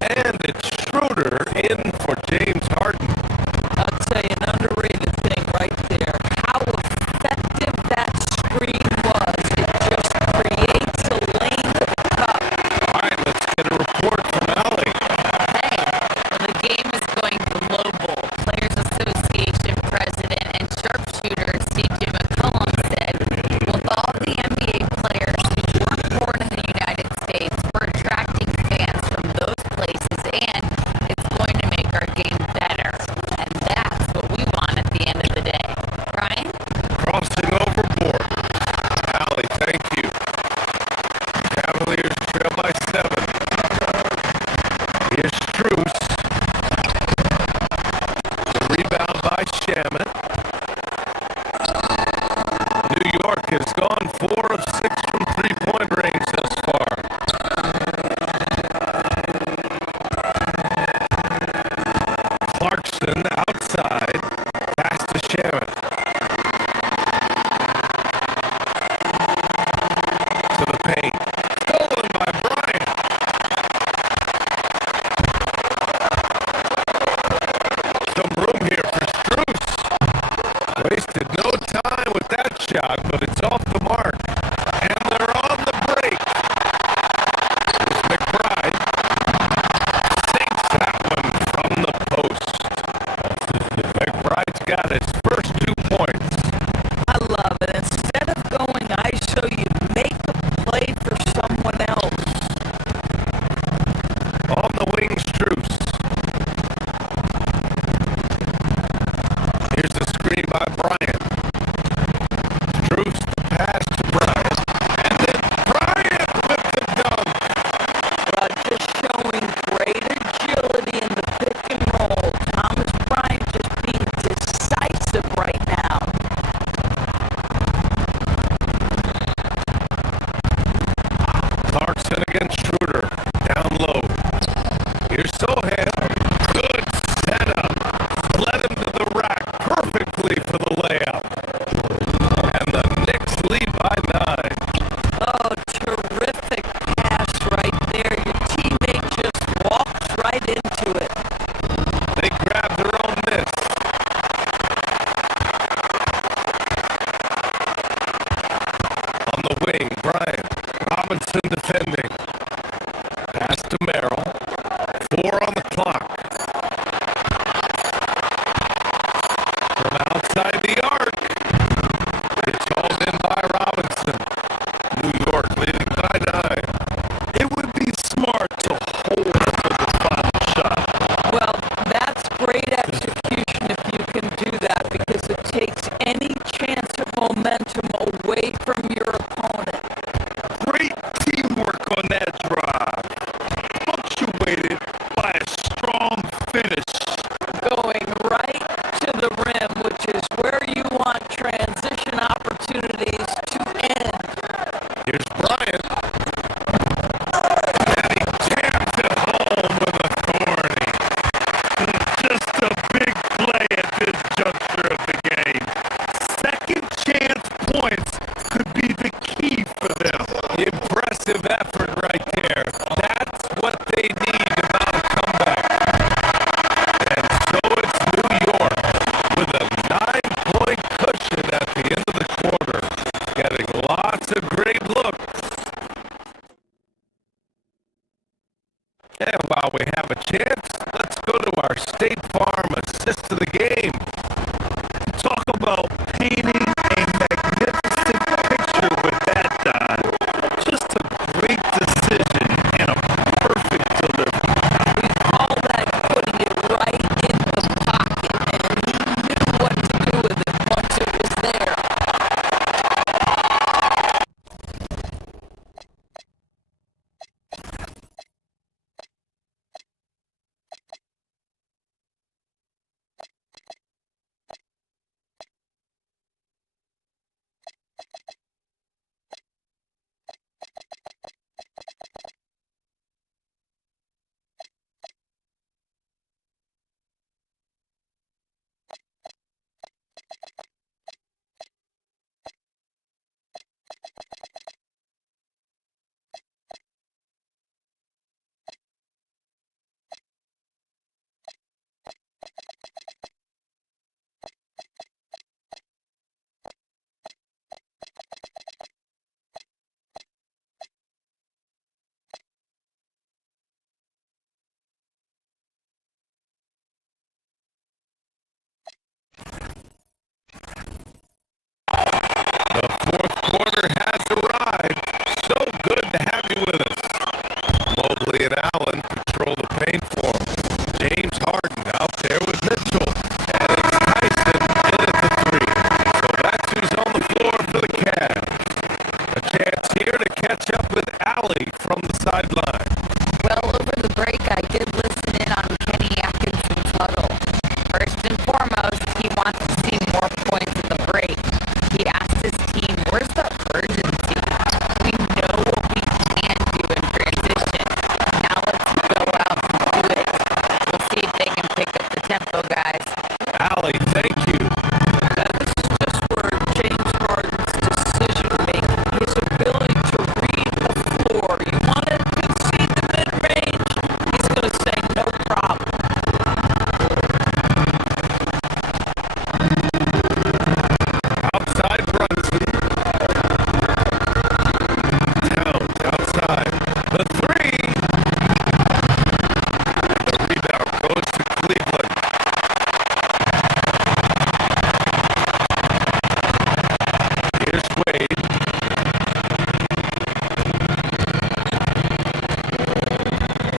And it's Schroeder in for James Harden. I'll tell you an underrated thing right there. How effective that screen was. It just creates a lane to the cup. All right, let's get a report from Allie. Hey, well, the game is going global. Players Association President and sharpshooter CJ McCollum said, with all the NBA players who weren't born in the United States, we're attracting fans from those places, and it's going to make our game better. And that's what we want at the end of the day. Brian? Crossing overboard. Allie, thank you. Cavaliers trail by 7. Here's Strus. The rebound by Shamet. New York has gone 4 of 6 from three-point range thus far. Clarkson outside. Pass to Shamet. To the paint. Stolen by Bryant. Some room here for Strus. Wasted no time with that shot, but it's off the mark. And they're on the break. Here's McBride. Sinks that one from the post. McBride's got his first 2 points. I love it. Instead of going ISO, you make a play for someone else. On the wing, Strus. Here's the screen by Bryant. Strus, the pass to Bryant. And then Bryant with the dunk. Just showing great agility in the pick and roll. Thomas Bryant just being decisive right now. Clarkson against Schroeder. Down low. Here's Sohan. Good setup. Led him to the rack perfectly for the layup. And the Knicks lead by 9. Oh, terrific pass right there. Your teammate just walks right into it. They grab their own miss. On the wing, Bryant. Robinson defending. Pass to Merrill. 4 on the clock. From outside the arc. It's called in by Robinson. New York leading by 9. It would be smart to hold for the final shot. Well, that's great execution if you can do that because it takes any chance of momentum away from your opponent. Great teamwork on that drive. Punctuated by a strong finish. Going right to the rim, which is where you want transition opportunities to end. Here's Bryant. And he jams it home with authority. Just a big play at this juncture of the game. Second chance points could be the key for them. Impressive effort right there. That's what they need to mount a comeback. And so it's New York with a 9-point cushion at the end of the quarter. Getting lots of great looks. And while we have a chance, let's go to our State Farm assist of the game. Talk about painting a magnificent picture with that dive. Just a great decision and a perfect delivery. We call that putting it right in the pocket, and he knew what to do with Playmaker has arrived. So good to have you with us. Mobley and Allen control the paint for him. James Harden out there with Mitchell. And it's Tyson in at the three. So that's who's on the floor for the Cavs. A chance here to catch up with Allie from the sideline. Well, over the break, I did listen in on Kenny Atkinson's huddle. First and foremost, he wants to see more points in the break. He asked his team, where's the urgency? We know what we can do in transition. Now let's go out and do it. We'll see if they can pick up the tempo, guys. Allie, thank you. This is just where James Harden's decision making, his ability to read the floor. You want to concede the mid-range? He's going to say no problem. Outside Brunson. Towns outside. The three. The rebound goes to Cleveland. Here's Wade.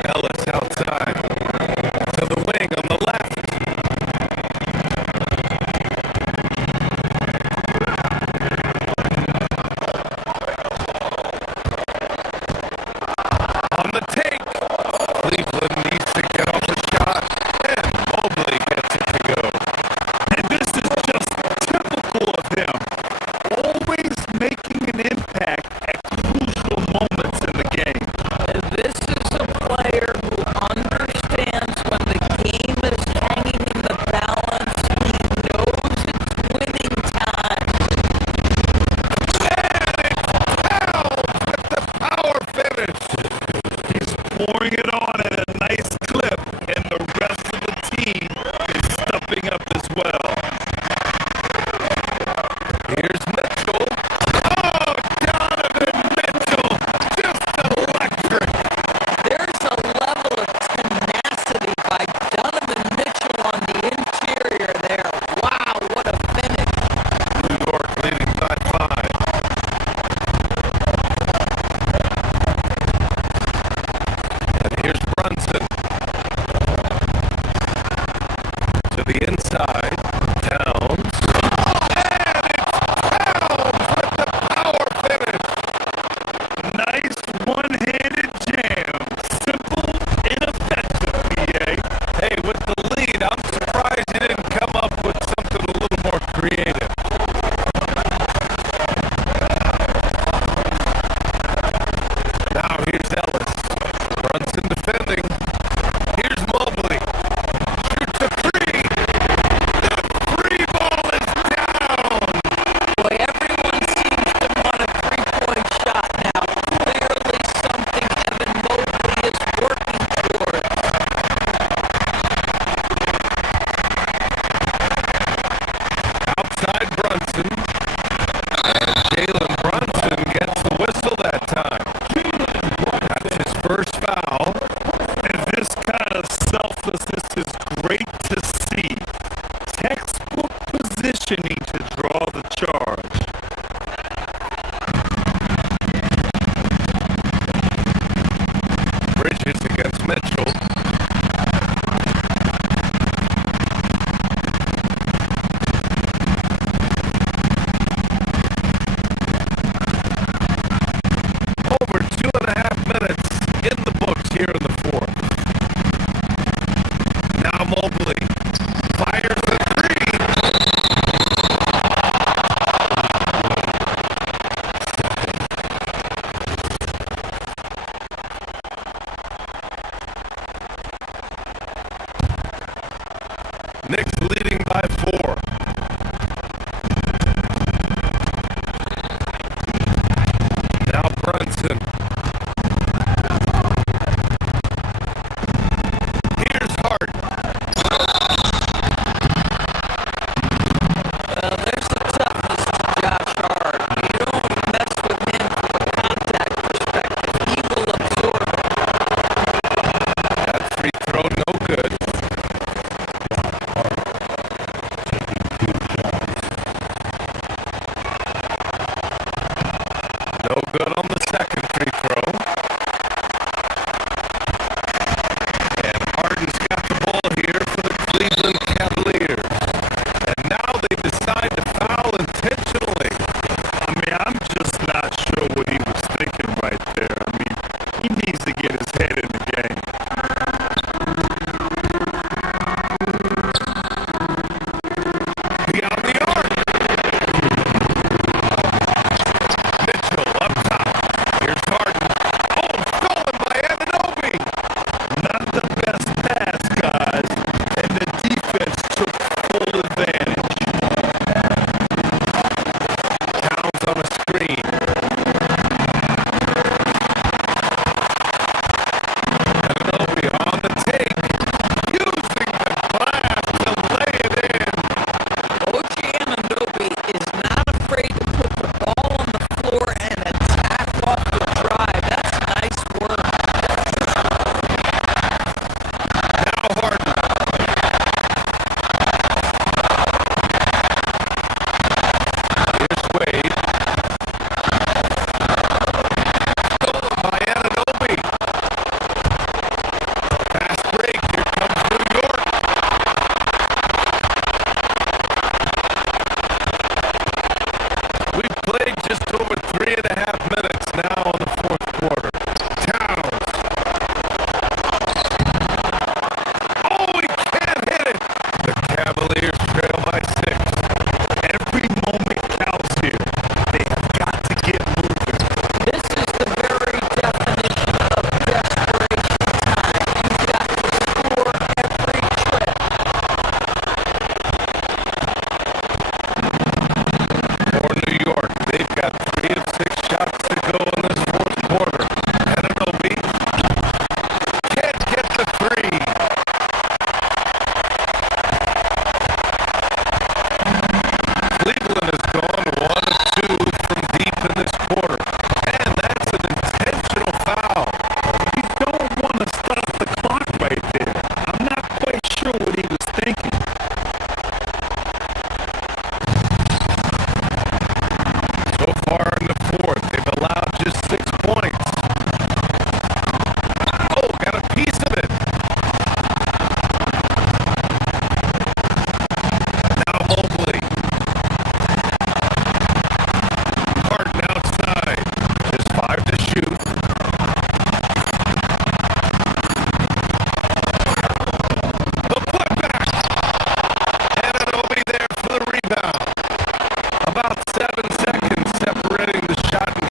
Ellis outside. To the wing on the left. On the take. Cleveland needs to get off a shot. And Mobley gets it to go. And this is just typical of him. Always making an impact at crucial moments in the game. And this is a player who understands when the game is hanging in the balance. He knows it's winning time. Power finish. He's pouring it on at a nice clip, and the rest of the team is stepping up as well. Here's Mitchell. Oh, Donovan Mitchell. Just electric. There's a level of tenacity by Donovan Mitchell on the interior there. Wow, what a finish. New York leading by 5. And here's Brunson. To the inside. Towns. And it's Towns with the power finish. Nice one-handed jam. Simple and effective, PA. Hey, with the lead, I'm surprised you didn't come up with something a little more creative. Now here's Ellis. Brunson defending. Here's Mobley. Shoots a three. The three ball is down. Boy, everyone seems to want a three-point shot now. Clearly something Evan Mobley is working towards. Outside Brunson. And Jalen Brunson gets the whistle that time. That's his first foul. And this kind of selflessness is great to see. Textbook positioning to draw the charge. Bridges against Mitchell. Over 2.5 minutes in the books here in the fourth. Now Mobley fires the three. Knicks leading by 4. Now Brunson. Here's Harden. There's the toughness to Josh Hart. You don't mess with him from a contact perspective. He will absorb it. That free throw no good. second free throw. And Harden's got the ball here for the Cleveland Cavaliers. And now they decide to foul intentionally. I mean, I'm just not sure what he was thinking right there. I mean, he needs to get his head in the game. Beyond the arc. Mitchell up top. Here's Harden. Oh, stolen by Anunoby. Not the best pass, guys, and the defense took full advantage. Towns on a screen. Anunoby on the take. Using the glass to lay it in. OG Anunoby is not afraid to put the ball on the floor and attack off the drive. That's nice work. Now Harden. Here's Wade. Stolen by Anunoby. Fast break. Here comes New York. We've played just over 3.5 minutes now in the fourth quarter. Towns. Oh, he can't hit it. The Cavaliers trail by 6. Every moment counts here. They have got to get moving. This is the very definition of desperation time. You've got to score every trip. For New York, they've got 3 of 6 shots to go in this fourth quarter. Anunoby can't get the 3. Cleveland has gone 1 of 2 from deep in this quarter. And that's an intentional foul. You don't want to stop the clock right there. I'm not quite sure what he was thinking. So far in the fourth, they've allowed just 6 points. Oh, got a piece of it. Now Mobley. Harden outside. Just 5 to shoot. The putback. Anunoby there for the rebound. About 7 seconds separating the shot and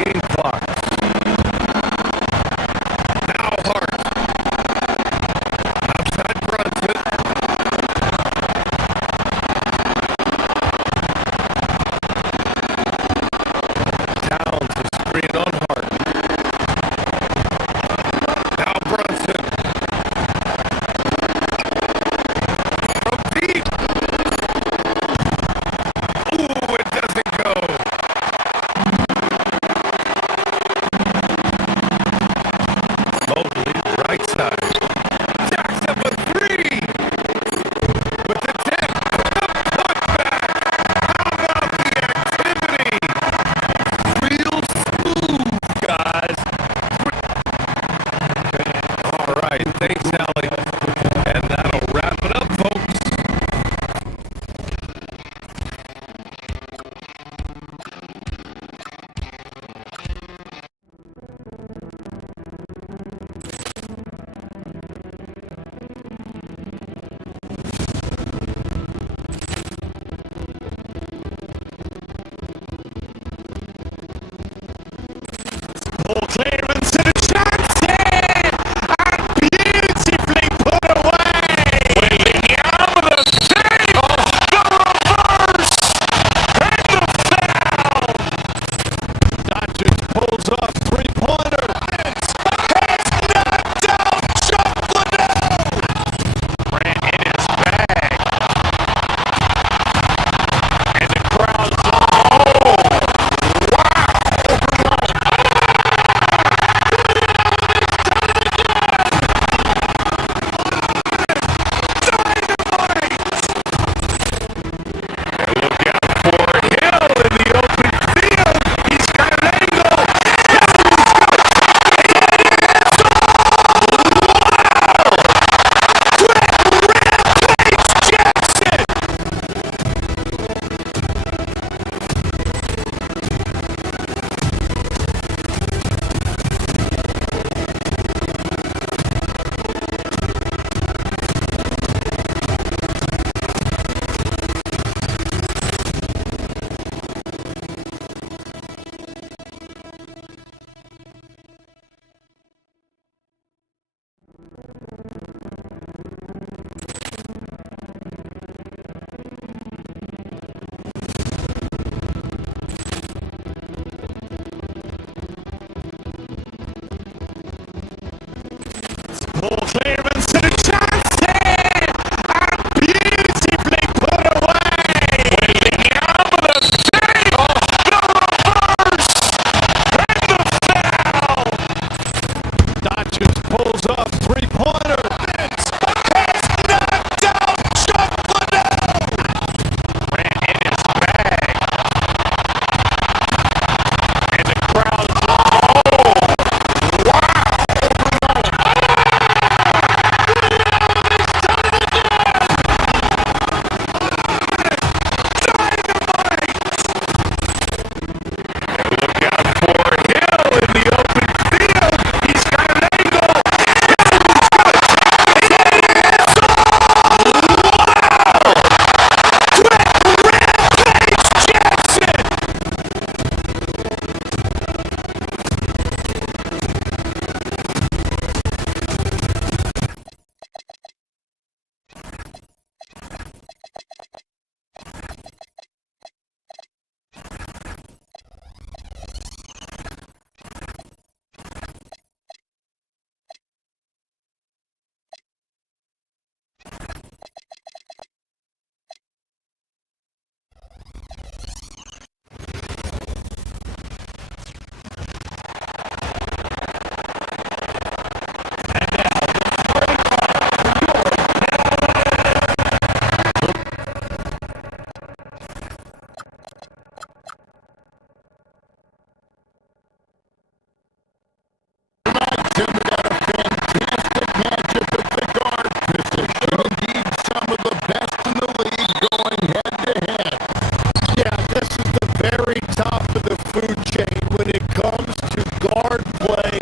very top of the food chain when it comes to guard play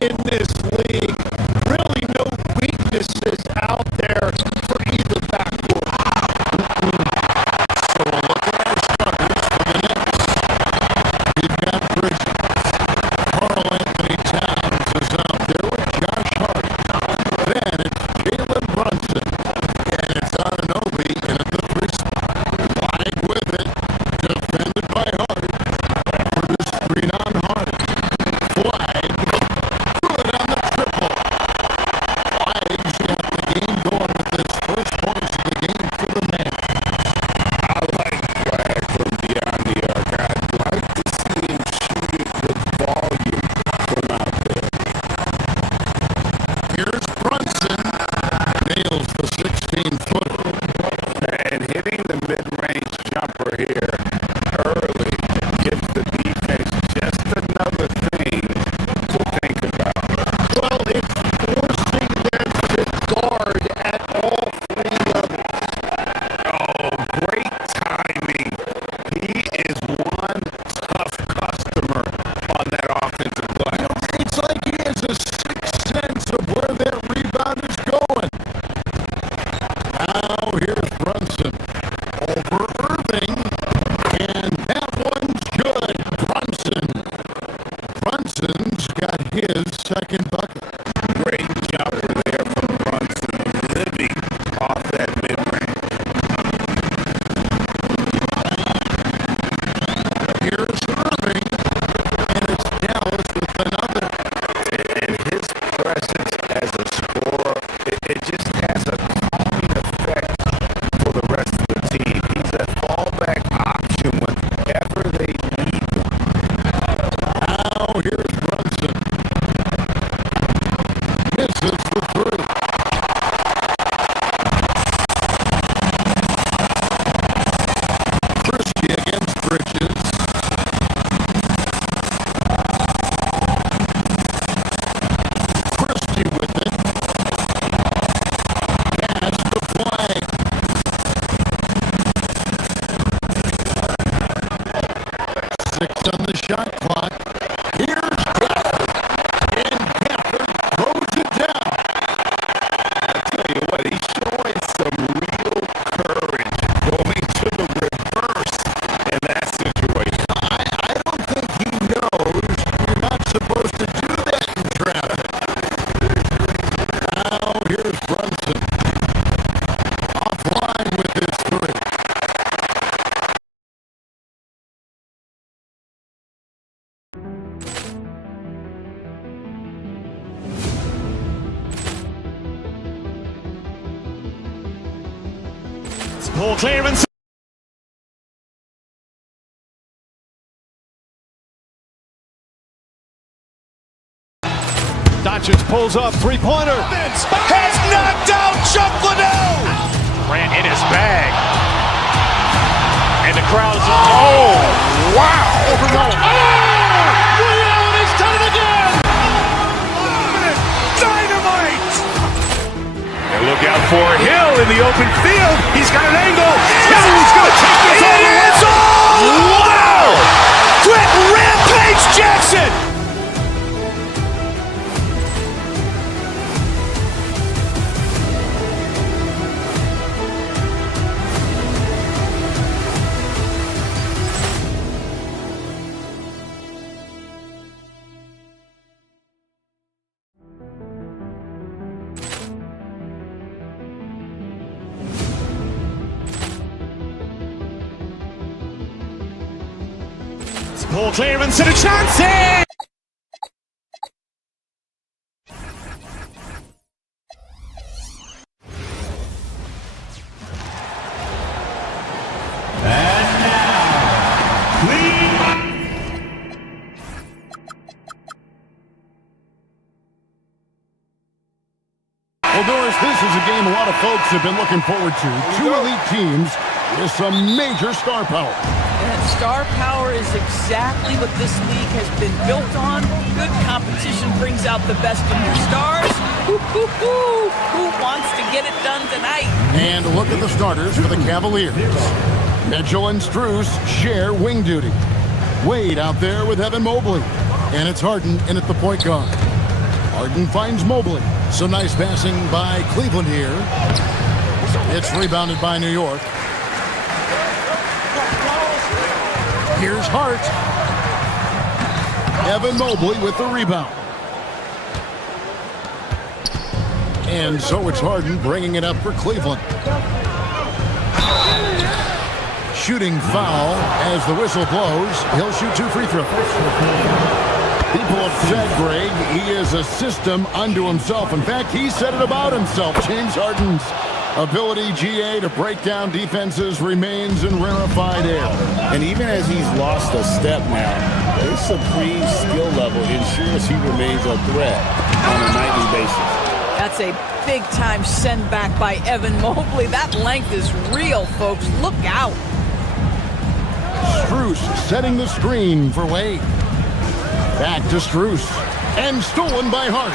in this league. Really no weaknesses out there for either backcourt. So we'll look at our starters for the Knicks. We've got Bridges. Carl Anthony Towns is out there with Josh Hart. Then it's Jalen Brunson. And it's Anunoby in at the 3 spot. Wide with it. Defended by Hart. For the screen on Hart. Flag. Good on the triple. Flag's got the game going with his first points of the game for the man. I like Flag from beyond the arc. I'd like to see him shoot it with volume from out there. Here's Brunson. Nails the 16-footer. And hitting the mid-range jumper here early gives the defense just another thing to think about. Well, it's forcing them to guard at all 3 levels. Oh, great timing. He is one tough customer on that offensive glass. It's like he has a sixth sense of where that rebound is going. Now here's Brunson over Irving, and that one's good. Brunson's got his second bucket. Great jumper there from Brunson, living off that mid-range. Here's Irving, and it's Dallas with another. And his presence as a scorer, it just has a calming effect for the rest of the team. He's a fallback option whenever they need one. Now here's Brunson. Misses the 3. Christie against Bridges. Christie with it. Pass the flag. 6 on the shot clock. Here's Gafford. And Gafford throws it down. I tell you what, he's showing some real courage going to the reverse in that situation. I don't think he knows you're not supposed to do that in traffic. Now here's Brunson. Offline with his 3. Ball clearance. Doncic pulls up, 3-pointer. Has knocked out Chuck Liddell. Ran in his bag. And the crowd's oh, wow. Overruled. Oh! Ray Allen has done it again. Dynamite. And look out for Hill in the open field. He's got an angle. Hill's going to take this all the way. Wow! Quick Rampage Jackson. Ball clearance and a chance here! And now, Well, Doris, this is a game a lot of folks have been looking forward to. 2 elite teams with some major star power. And star power is exactly what this league has been built on. Good competition brings out the best in your stars. Who wants to get it done tonight? And look at the starters for the Cavaliers. Mitchell and Strus share wing duty. Wade out there with Evan Mobley. And it's Harden in at the point guard. Harden finds Mobley. So nice passing by Cleveland here. It's rebounded by New York. Here's Hart. Evan Mobley with the rebound. And so it's Harden bringing it up for Cleveland. Shooting foul as the whistle blows. He'll shoot 2 free throws. People have said, Greg, he is a system unto himself. In fact, he said it about himself. James Harden's ability, GA, to break down defenses remains in rarefied air. And even as he's lost a step now, his supreme skill level ensures he remains a threat on a nightly basis. That's a big-time send back by Evan Mobley. That length is real, folks. Look out. Strus setting the screen for Wade. Back to Strus. And stolen by Hart.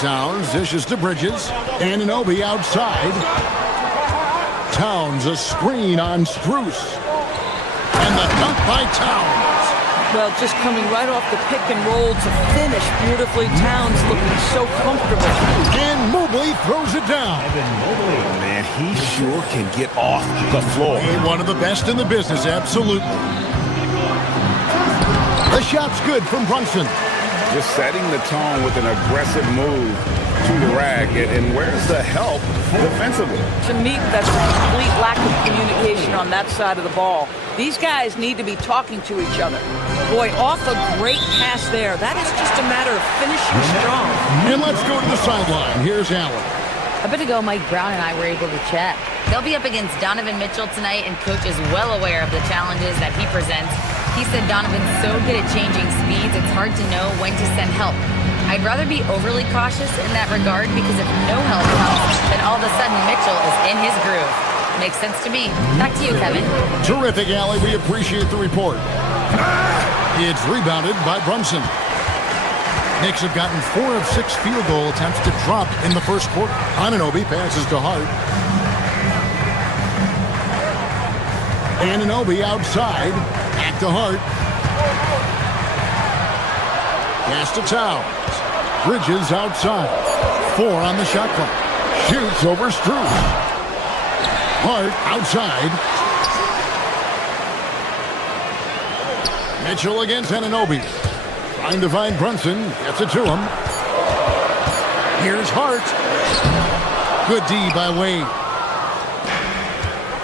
Towns dishes to Bridges. Anunoby outside. Towns a screen on Strus. And the dunk by Towns. Well, just coming right off the pick and roll to finish beautifully. Towns looking so comfortable. And Mobley throws it down. Man, he sure can get off the floor. One of the best in the business, absolutely. The shot's good from Brunson. Just setting the tone with an aggressive move to the rack. And where's the help defensively? To me, that's a complete lack of communication on that side of the ball. These guys need to be talking to each other. Boy, off a great pass there. That is just a matter of finishing strong. And let's go to the sideline. Here's Allen. A bit ago, Mike Brown and I were able to chat. They'll be up against Donovan Mitchell tonight, and Coach is well aware of the challenges that he presents. He said Donovan's so good at changing speeds, it's hard to know when to send help. I'd rather be overly cautious in that regard because if no help comes, then all of a sudden Mitchell is in his groove. Makes sense to me. Back to you, Kevin. Terrific, Allie. We appreciate the report. It's rebounded by Brunson. Knicks have gotten 4 of 6 field goal attempts to drop in the first quarter. Anunoby passes to Hart. Anunoby outside. Back to Hart. Pass to Towns. Bridges outside. 4 on the shot clock. Shoots over Strus. Hart outside. Mitchell against Anunoby. Trying to find Brunson. Gets it to him. Here's Hart. Good D by Wade.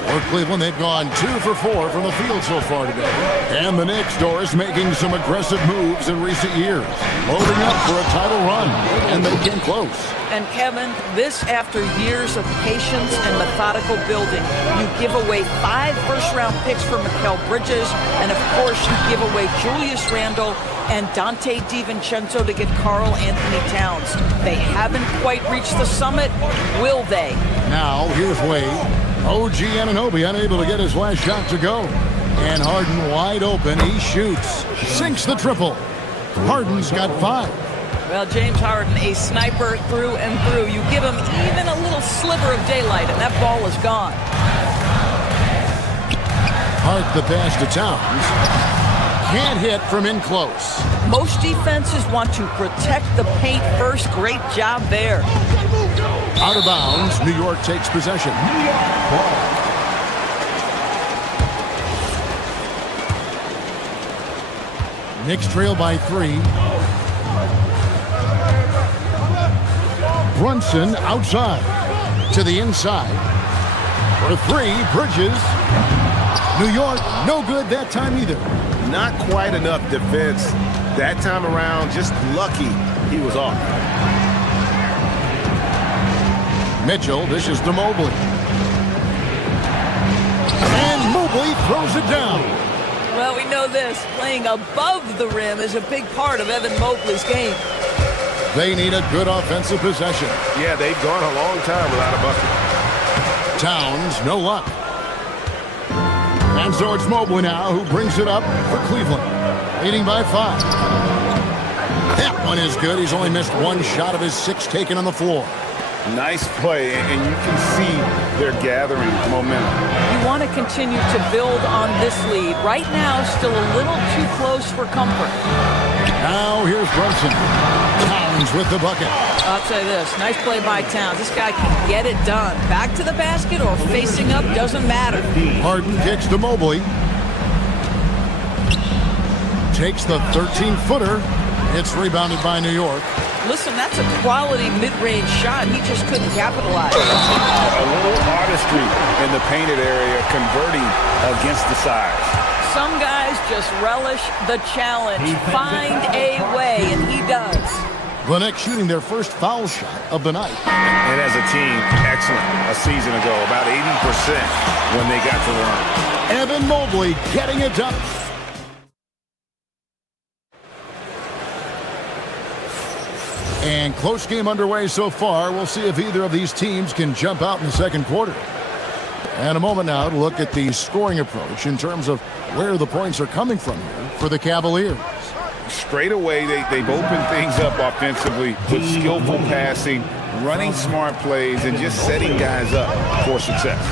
For Cleveland, they've gone 2 for 4 from the field so far today. And the Knicks, Doris, making some aggressive moves in recent years. Loading up for a title run. And they came close. And Kevin, this after years of patience and methodical building. You give away 5 first-round picks for Mikal Bridges, and of course you give away Julius Randle and Dante DiVincenzo to get Karl Anthony Towns. They haven't quite reached the summit, will they? Now, here's Wade. OG Anunoby unable to get his last shot to go. And Harden wide open, he shoots. Sinks the triple. Harden's got 5. Well, James Harden, a sniper through and through. You give him even a little sliver of daylight, and that ball is gone. Hart the pass to Towns. Can't hit from in close. Most defenses want to protect the paint first. Great job there. Out of bounds, New York takes possession. Knicks trail by 3. Brunson outside to the inside for 3. Bridges. New York, no good that time either. Not quite enough defense. That time around, just lucky he was off. Mitchell dishes to Mobley. And Mobley throws it down. Well, we know this. Playing above the rim is a big part of Evan Mobley's game. They need a good offensive possession. Yeah, they've gone a long time without a bucket. Towns, no luck. And so it's Mobley now who brings it up for Cleveland. Leading by 5. That one is good. He's only missed 1 shot of his 6 taken on the floor. Nice play, and you can see they're gathering momentum. You want to continue to build on this lead. Right now, still a little too close for comfort. Now here's Brunson. Towns with the bucket. I'll tell you this, nice play by Towns. This guy can get it done. Back to the basket or facing up, doesn't matter. Harden kicks to Mobley. Takes the 13-footer. It's rebounded by New York. Listen, that's a quality mid-range shot. He just couldn't capitalize. A little artistry in the painted area, converting against the size. Some guys just relish the challenge. Find a way, and he does. The Knicks shooting their first foul shot of the night. And as a team, excellent a season ago, about 80% when they got to run. Evan Mobley getting it done. And close game underway so far. We'll see if either of these teams can jump out in the second quarter. And a moment now to look at the scoring approach in terms of where the points are coming from here for the Cavaliers. Straight away, they've opened things up offensively with skillful passing, running smart plays, and just setting guys up for success.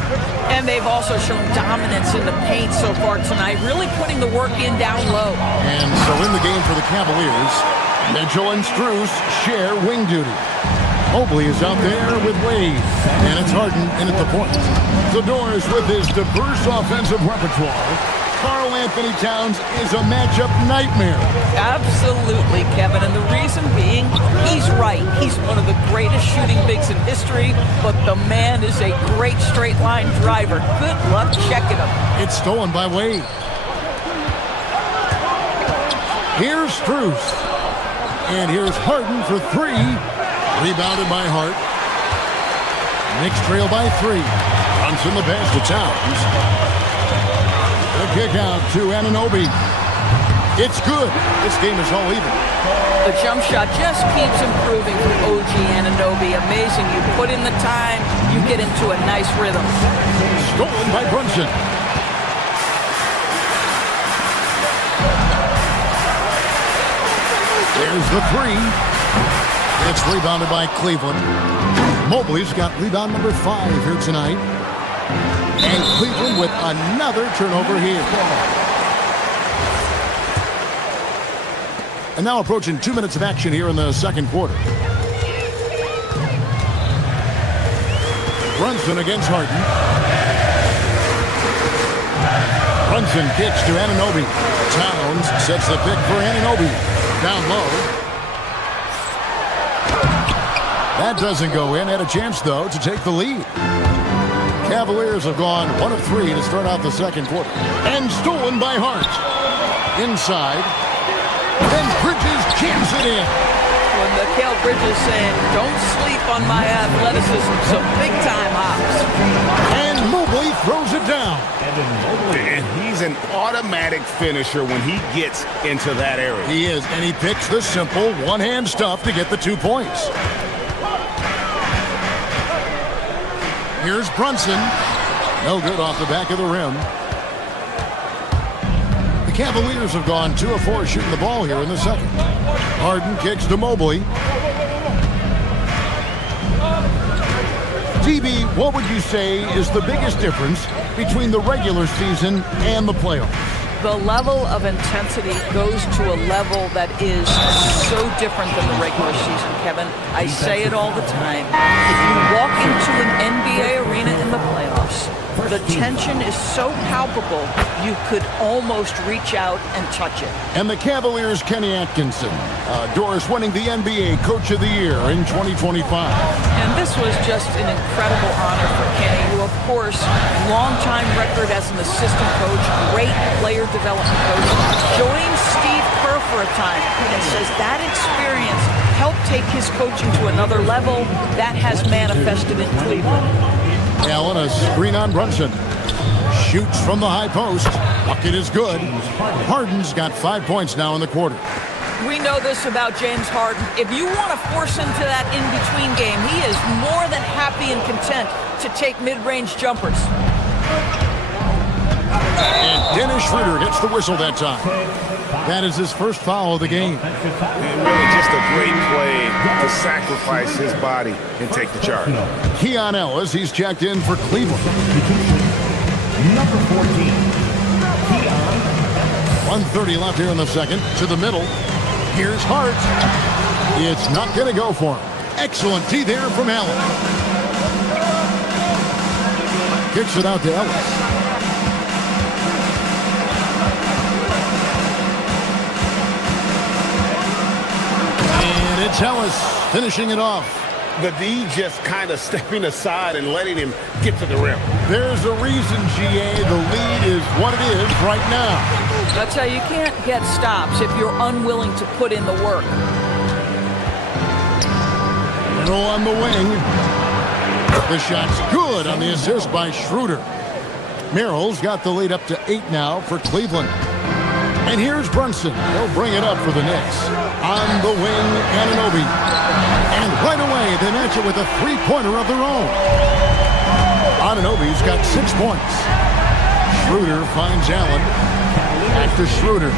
And they've also shown dominance in the paint so far tonight, really putting the work in down low. And so in the game for the Cavaliers, Mitchell and Strus share wing duty. Mobley is out there with Wade, and it's Harden in at the point. The Doors with his diverse offensive repertoire. Karl Anthony Towns is a matchup nightmare. Absolutely, Kevin, and the reason being, he's right. He's one of the greatest shooting bigs in history, but the man is a great straight-line driver. Good luck checking him. It's stolen by Wade. Here's Strus. And here's Harden for three. Rebounded by Hart. Knicks trail by 3. Brunson the pass to Towns. The kick out to Anunoby. It's good. This game is all even. The jump shot just keeps improving for OG Anunoby. Amazing. You put in the time, you get into a nice rhythm. Stolen by Brunson. There's the 3. It's rebounded by Cleveland. Mobley's got rebound number 5 here tonight. And Cleveland with another turnover here. And now approaching 2 minutes of action here in the second quarter. Brunson against Harden. Brunson kicks to Anunoby. Towns sets the pick for Anunoby. Down low. That doesn't go in. Had a chance, though, to take the lead. Cavaliers have gone 1 of 3 to start out the second quarter. And stolen by Hart. Inside. And Bridges jams it in. When Mikal Bridges saying, don't sleep on my athleticism, some big-time hops. And Mobley throws it down. And he's an automatic finisher when he gets into that area. He is, and he picks the simple one-hand stuff to get the 2 points. Here's Brunson. No good off the back of the rim. The Cavaliers have gone 2 of 4 shooting the ball here in the second. Harden kicks to Mobley. TB, what would you say is the biggest difference between the regular season and the playoffs? The level of intensity goes to a level that is so different than the regular season, Kevin. I say it all the time. If you walk into an NBA arena in the playoffs, the tension is so palpable, you could almost reach out and touch it. And the Cavaliers' Kenny Atkinson, Doris winning the NBA Coach of the Year in 2025. And this was just an incredible honor for Kenny, who, of course, long-time record as an assistant coach, great player development coach, joined Steve Kerr for a time, and says that experience helped take his coaching to another level. That has manifested in Cleveland. Allen, a screen on Brunson. Shoots from the high post. Bucket is good. Harden's got 5 points now in the quarter. We know this about James Harden. If you want to force him to that in-between game, he is more than happy and content to take mid-range jumpers. And Dennis Schroeder gets the whistle that time. That is his first foul of the game. And really just a great play to sacrifice his body and take the charge. Keon Ellis, he's checked in for Cleveland. Number 14. 1:30 left here in the second. To the middle. Here's Hart. It's not going to go for him. Excellent D there from Allen. Kicks it out to Ellis. And it's Ellis finishing it off. The D just kind of stepping aside and letting him get to the rim. There's a reason, GA. The lead is what it is right now. That's how you can't get stops if you're unwilling to put in the work. Merrill on the wing. The shot's good on the assist by Schroeder. Merrill's got the lead up to 8 now for Cleveland. And here's Brunson. They'll bring it up for the Knicks. On the wing, Anunoby. And right away, they match it with a three-pointer of their own. Anunoby's got 6 points. Schroeder finds Allen. Back to Schroeder.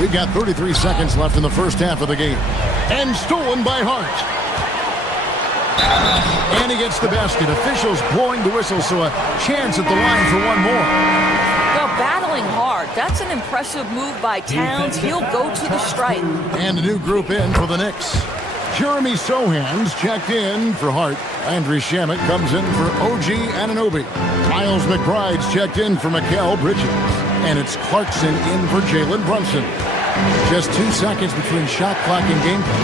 We've got 33 seconds left in the first half of the game. And stolen by Hart. And he gets the basket. Officials blowing the whistle, so a chance at the line for one more. Well, battling hard. That's an impressive move by Towns. He'll go to the stripe. And a new group in for the Knicks. Jeremy Sohan's checked in for Hart. Andrew Shamet comes in for OG Anunoby. Miles McBride's checked in for Mikal Bridges. And it's Clarkson in for Jalen Brunson. Just 2 seconds between shot clock and game clock.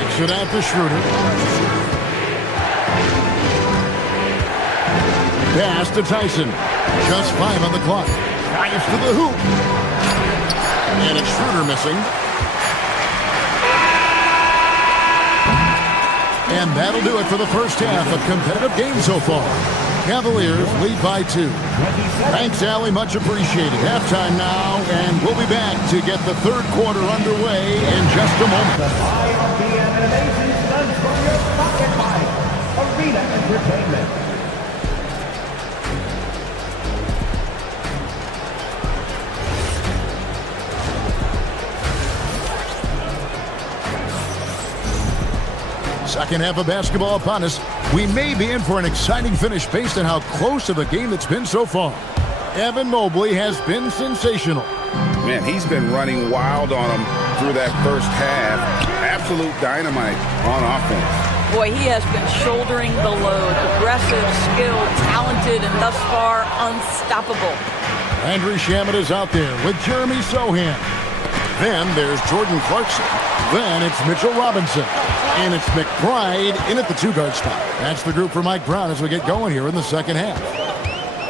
Kicks it out to Schroeder. Pass to Tyson. Just 5 on the clock. Drives to the hoop. And it's Schroeder missing. And that'll do it for the first half. A competitive game so far. Cavaliers lead by 2. Thanks, Allie. Much appreciated. Halftime now, and we'll be back to get the third quarter underway in just a moment. IRBN Animation stuns from your pocket by Arena Entertainment. Second half of basketball upon us. We may be in for an exciting finish based on how close to the game it's been so far. Evan Mobley has been sensational. Man, he's been running wild on him through that first half. Absolute dynamite on offense. Boy, he has been shouldering the load. Aggressive, skilled, talented, and thus far unstoppable. Andrew Shamet is out there with Jeremy Sohan. Then there's Jordan Clarkson. Then it's Mitchell Robinson. And it's McBride in at the 2-guard spot. That's the group for Mike Brown as we get going here in the second half.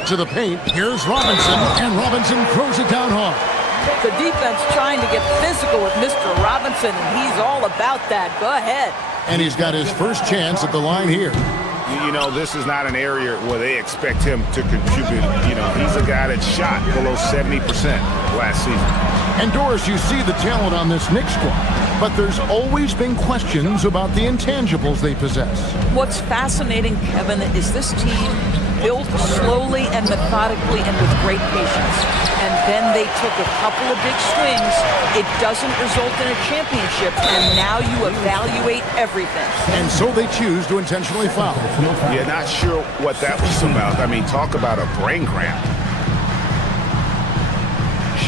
To the paint, here's Robinson, and Robinson throws it down hard. The defense trying to get physical with Mr. Robinson, and he's all about that. Go ahead. And he's got his first chance at the line here. You know, this is not an area where they expect him to contribute. You know, he's a guy that shot below 70% last season. And Doris, you see the talent on this Knicks squad, but there's always been questions about the intangibles they possess. What's fascinating, Kevin, is this team built slowly and methodically and with great patience. And then they took a couple of big swings. It doesn't result in a championship, and now you evaluate everything. And so they choose to intentionally foul. Yeah, not sure what that was about. I mean, talk about a brain cramp.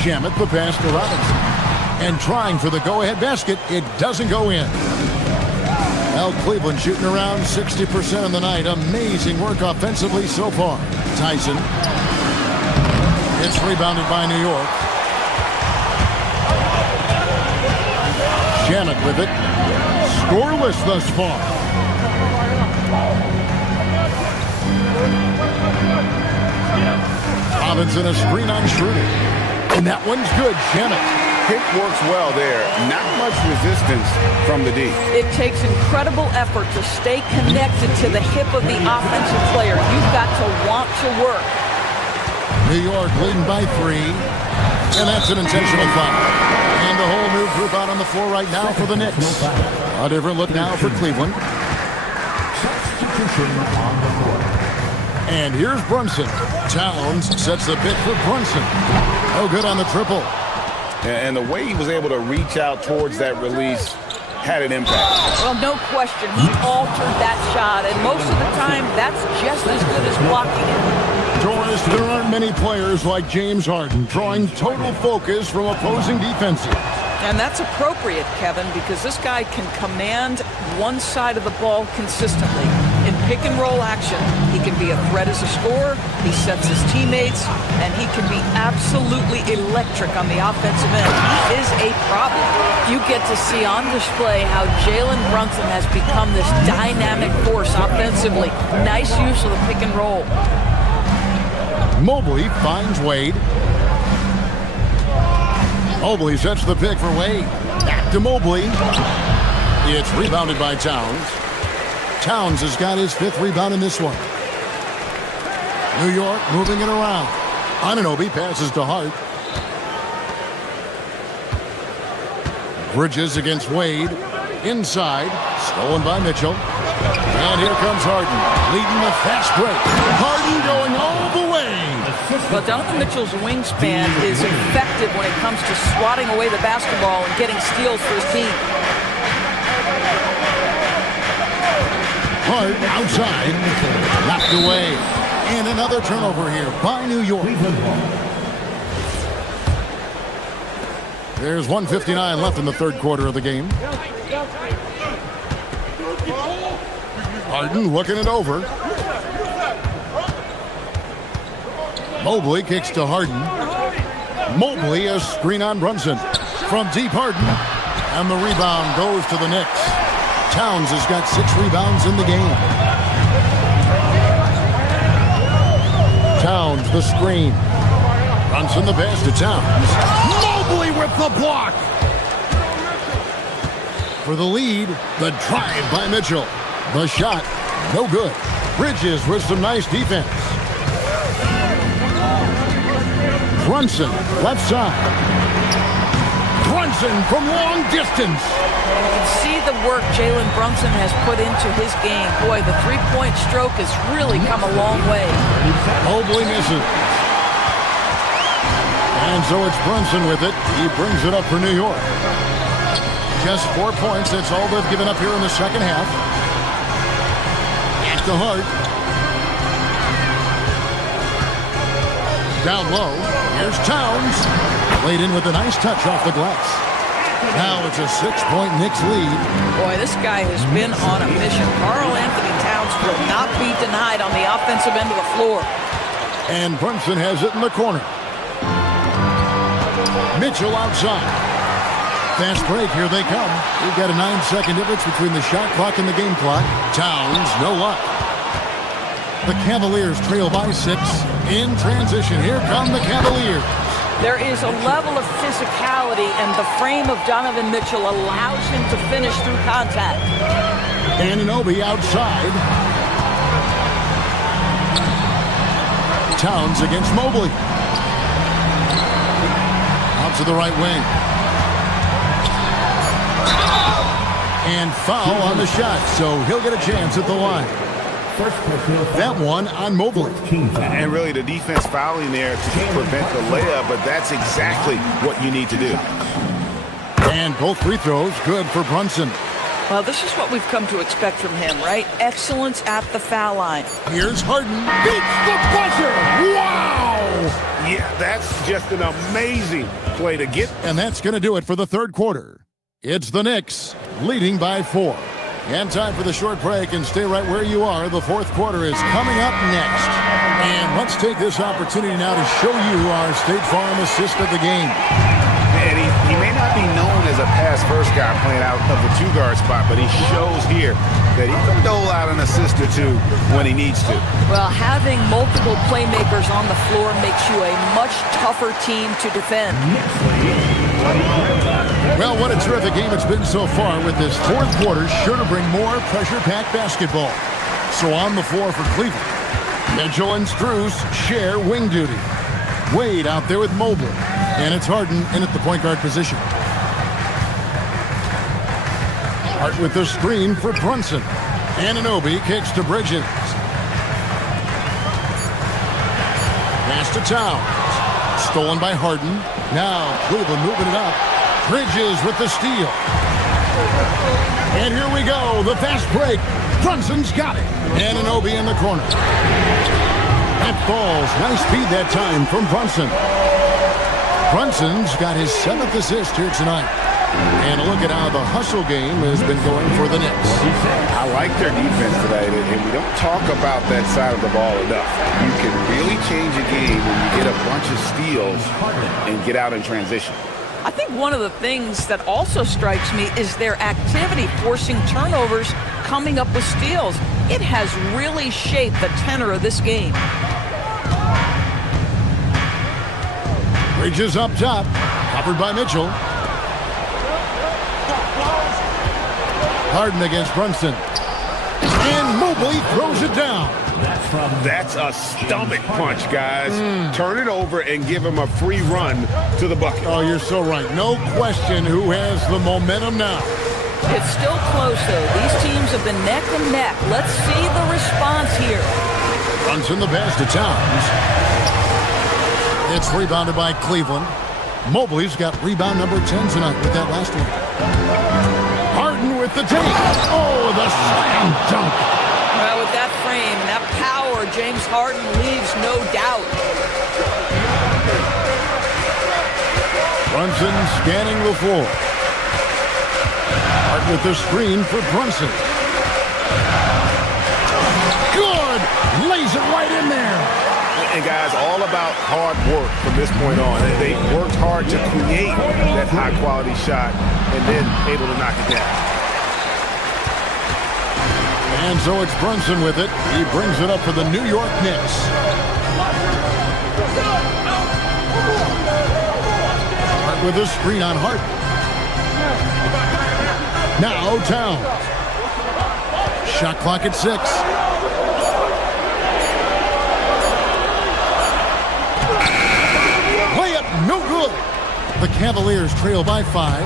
Shamet the pass to Robinson. And trying for the go-ahead basket, it doesn't go in. Well, Cleveland shooting around 60% of the night. Amazing work offensively so far. Tyson. It's rebounded by New York. Shamet with it. Scoreless thus far. Robinson a screen on Schroeder. And that one's good, Shamet. Pick works well there. Not much resistance from the D. It takes incredible effort to stay connected to the hip of the offensive player. You've got to want to work. New York leading by 3. And that's an intentional foul. And a whole new group out on the floor right now for the Knicks. A different look now for Cleveland. And here's Brunson. Towns sets the pick for Brunson. No good on the triple. And the way he was able to reach out towards that release had an impact. Well, no question. He altered that shot, and most of the time, that's just as good as blocking it. Doris, there aren't many players like James Harden drawing total focus from opposing defenses. And that's appropriate, Kevin, because this guy can command one side of the ball consistently. In pick-and-roll action, he can be a threat as a scorer, he sets his teammates, and he can be absolutely electric on the offensive end. He is a problem. You get to see on display how Jalen Brunson has become this dynamic force offensively. Nice use of the pick-and-roll. Mobley finds Wade. Mobley sets the pick for Wade. Back to Mobley. It's rebounded by Towns. Towns has got his 5th rebound in this one. New York moving it around. Anunoby passes to Hart. Bridges against Wade. Inside. Stolen by Mitchell. And here comes Harden. Leading the fast break. Harden going all the way. But Donovan Mitchell's wingspan is effective when it comes to swatting away the basketball and getting steals for his team. Hart outside. Knocked away. And another turnover here by New York. There's 1:59 left in the third quarter of the game. Harden looking it over. Mobley kicks to Harden. Mobley a screen on Brunson. From deep Harden. And the rebound goes to the Knicks. Towns has got 6 rebounds in the game. Towns the screen. Brunson the pass to Towns. Mobley with the block. For the lead, the drive by Mitchell. The shot, no good. Bridges with some nice defense. Brunson, left side. Brunson from long distance. You can see the work Jalen Brunson has put into his game. Boy, the three-point stroke has really come a long way. Mobley misses. And so it's Brunson with it. He brings it up for New York. Just 4 points. That's all they've given up here in the second half. Back to Hart. Down low. Here's Towns. Laid in with a nice touch off the glass. Now it's a 6-point Knicks lead. Boy, this guy has been on a mission. Karl Anthony Towns will not be denied on the offensive end of the floor. And Brunson has it in the corner. Mitchell outside. Fast break, here they come. We've got a 9-second difference between the shot clock and the game clock. Towns, no luck. The Cavaliers trail by 6. In transition, here come the Cavaliers. There is a level of physicality, and the frame of Donovan Mitchell allows him to finish through contact. Anunoby outside. Towns against Mobley. Out to the right wing. And foul on the shot, so he'll get a chance at the line. That one on Mobley. And really the defense fouling there to prevent the layup, but that's exactly what you need to do. And both free throws good for Brunson. Well, this is what we've come to expect from him, right? Excellence at the foul line. Here's Harden. Beats the buzzer! Wow! Yeah, that's just an amazing play to get. And that's going to do it for the third quarter. It's the Knicks leading by 4. And time for the short break, and stay right where you are. The fourth quarter is coming up next. And let's take this opportunity now to show you our State Farm assist of the game. And he may not be known as a pass-first guy playing out of the 2-guard spot, but he shows here that he can dole out an assist or 2 when he needs to. Well, having multiple playmakers on the floor makes you a much tougher team to defend. Well, what a terrific game it's been so far, with this fourth quarter sure to bring more pressure-packed basketball. So on the floor for Cleveland, Mitchell and Strus share wing duty. Wade out there with Mobley, and it's Harden in at the point guard position. Hart with the screen for Brunson. Anunoby kicks to Bridges. Pass to Towns. Stolen by Harden. Now Cleveland moving it up. Bridges with the steal. And here we go. The fast break. Brunson's got it. Anunoby in the corner. That falls. Nice speed that time from Brunson. Brunson's got his 7th assist here tonight. And a look at how the hustle game has been going for the Knicks. I like their defense today, and we don't talk about that side of the ball enough. You can really change a game when you get a bunch of steals and get out in transition. I think one of the things that also strikes me is their activity, forcing turnovers, coming up with steals. It has really shaped the tenor of this game. Bridges up top, covered by Mitchell. Harden against Brunson. And Mobley throws it down. That's a stomach punch, guys. Turn it over and give him a free run to the bucket. Oh, you're so right. No question who has the momentum now. It's still close, though. These teams have been neck and neck. Let's see the response here. Brunson the pass to Towns. It's rebounded by Cleveland. Mobley's got rebound number 10 tonight with that last one. Harden with the take. Oh, the slam dunk. Well, with that frame and that power, James Harden leaves no doubt. Brunson scanning the floor. Harden with the screen for Brunson. Good! Lays it right in there. And guys, all about hard work from this point on. They worked hard to create that high-quality shot and then able to knock it down. And so it's Brunson with it. He brings it up for the New York Knicks. Hart with a screen on Hart. Now Towns. Shot clock at 6. No good. The Cavaliers trail by 5.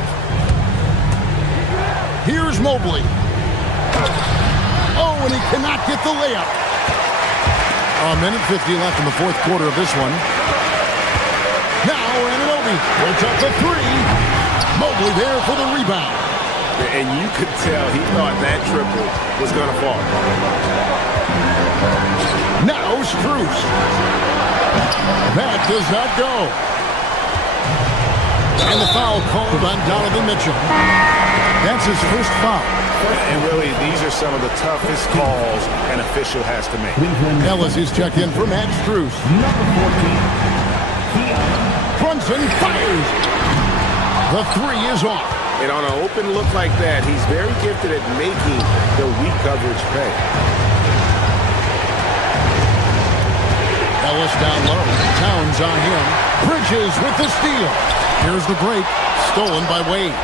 Here's Mobley. Oh, and he cannot get the layup. A minute 50 left in the fourth quarter of this one. Now Anunoby puts up the 3. Mobley there for the rebound. And you could tell he thought that triple was going to fall. Now Strus. That does not go. And the foul called on Donovan Mitchell. That's his first foul. And really, these are some of the toughest calls an official has to make. Ellis is checked in for Matt Strus. Brunson fires. The 3 is off. And on an open look like that, he's very gifted at making the weak coverage pay. Ellis down low. Towns on him. Bridges with the steal. Here's the break. Stolen by Wade.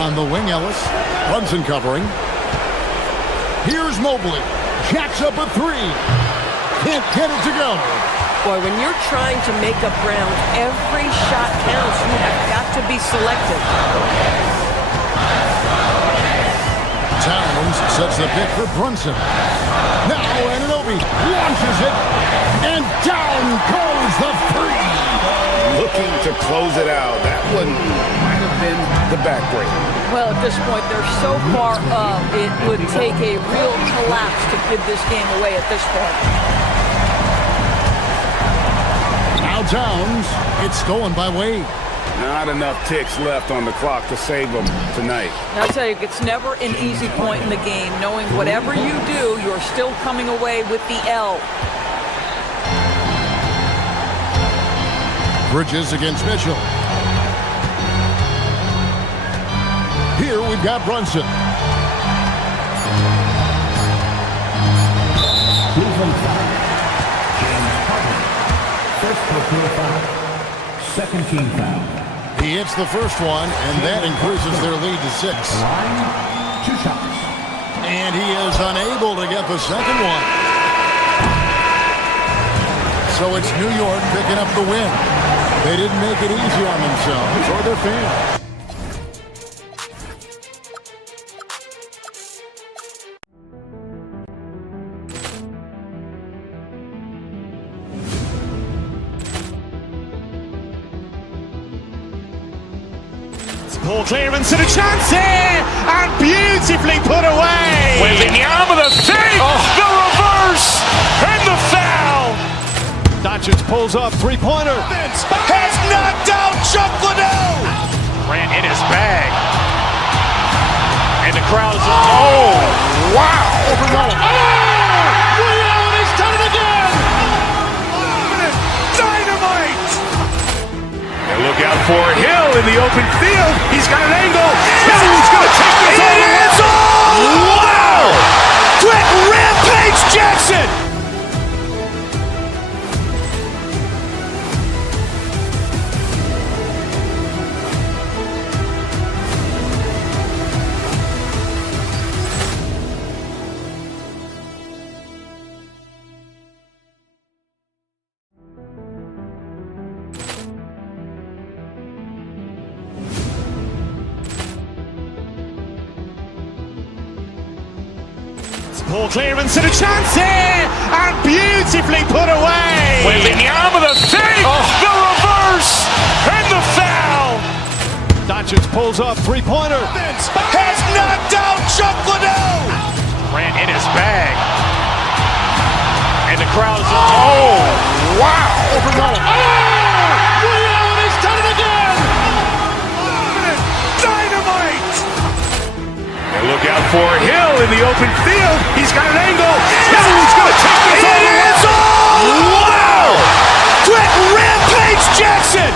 On the wing, Ellis. Brunson covering. Here's Mobley. Jacks up a 3. Can't get it to go. Boy, when you're trying to make up ground, every shot counts. You have got to be selective. Towns sets the pick for Brunson. Now Anunoby launches it, and down goes the 3. Looking to close it out. That one might have been the backbreaker. Well, at this point, they're so far up, it would take a real collapse to give this game away at this point. Now Towns, it's stolen by Wade. Not enough ticks left on the clock to save them tonight. I'll tell you, it's never an easy point in the game, knowing whatever you do, you're still coming away with the L. Bridges against Mitchell. Here we've got Brunson. Cleveland foul. James Harden. First personal foul. Second team foul. He hits the first one, and that increases their lead to 6. Line, 2 shots. And he is unable to get the second one. So it's New York picking up the win. They didn't make it easy on themselves or their fans. Ball clearance and a chance here, and beautifully put away. Wembanyama the save, the reverse, and the foul. Doncic pulls up, three-pointer. Has knocked out Chuck Liddell. Grant in his bag. And the crowd is, oh, wow. He's done it again. Dynamite. And look out for Hill in the open field. He's got an angle. He's going to take this all the way. Wow! Quick Rampage Jackson. Ball clearance and a chance here, and beautifully put away. Wembanyama the save, the reverse, and the foul. Doncic pulls up, three-pointer. Has knocked out Chuck Liddell. Grant in his bag. And the crowd is, oh, wow. He's done it again. Dynamite. And look out for Hill in the open field. He's got an angle. He's going to take this all the way. Wow! Quick Rampage Jackson.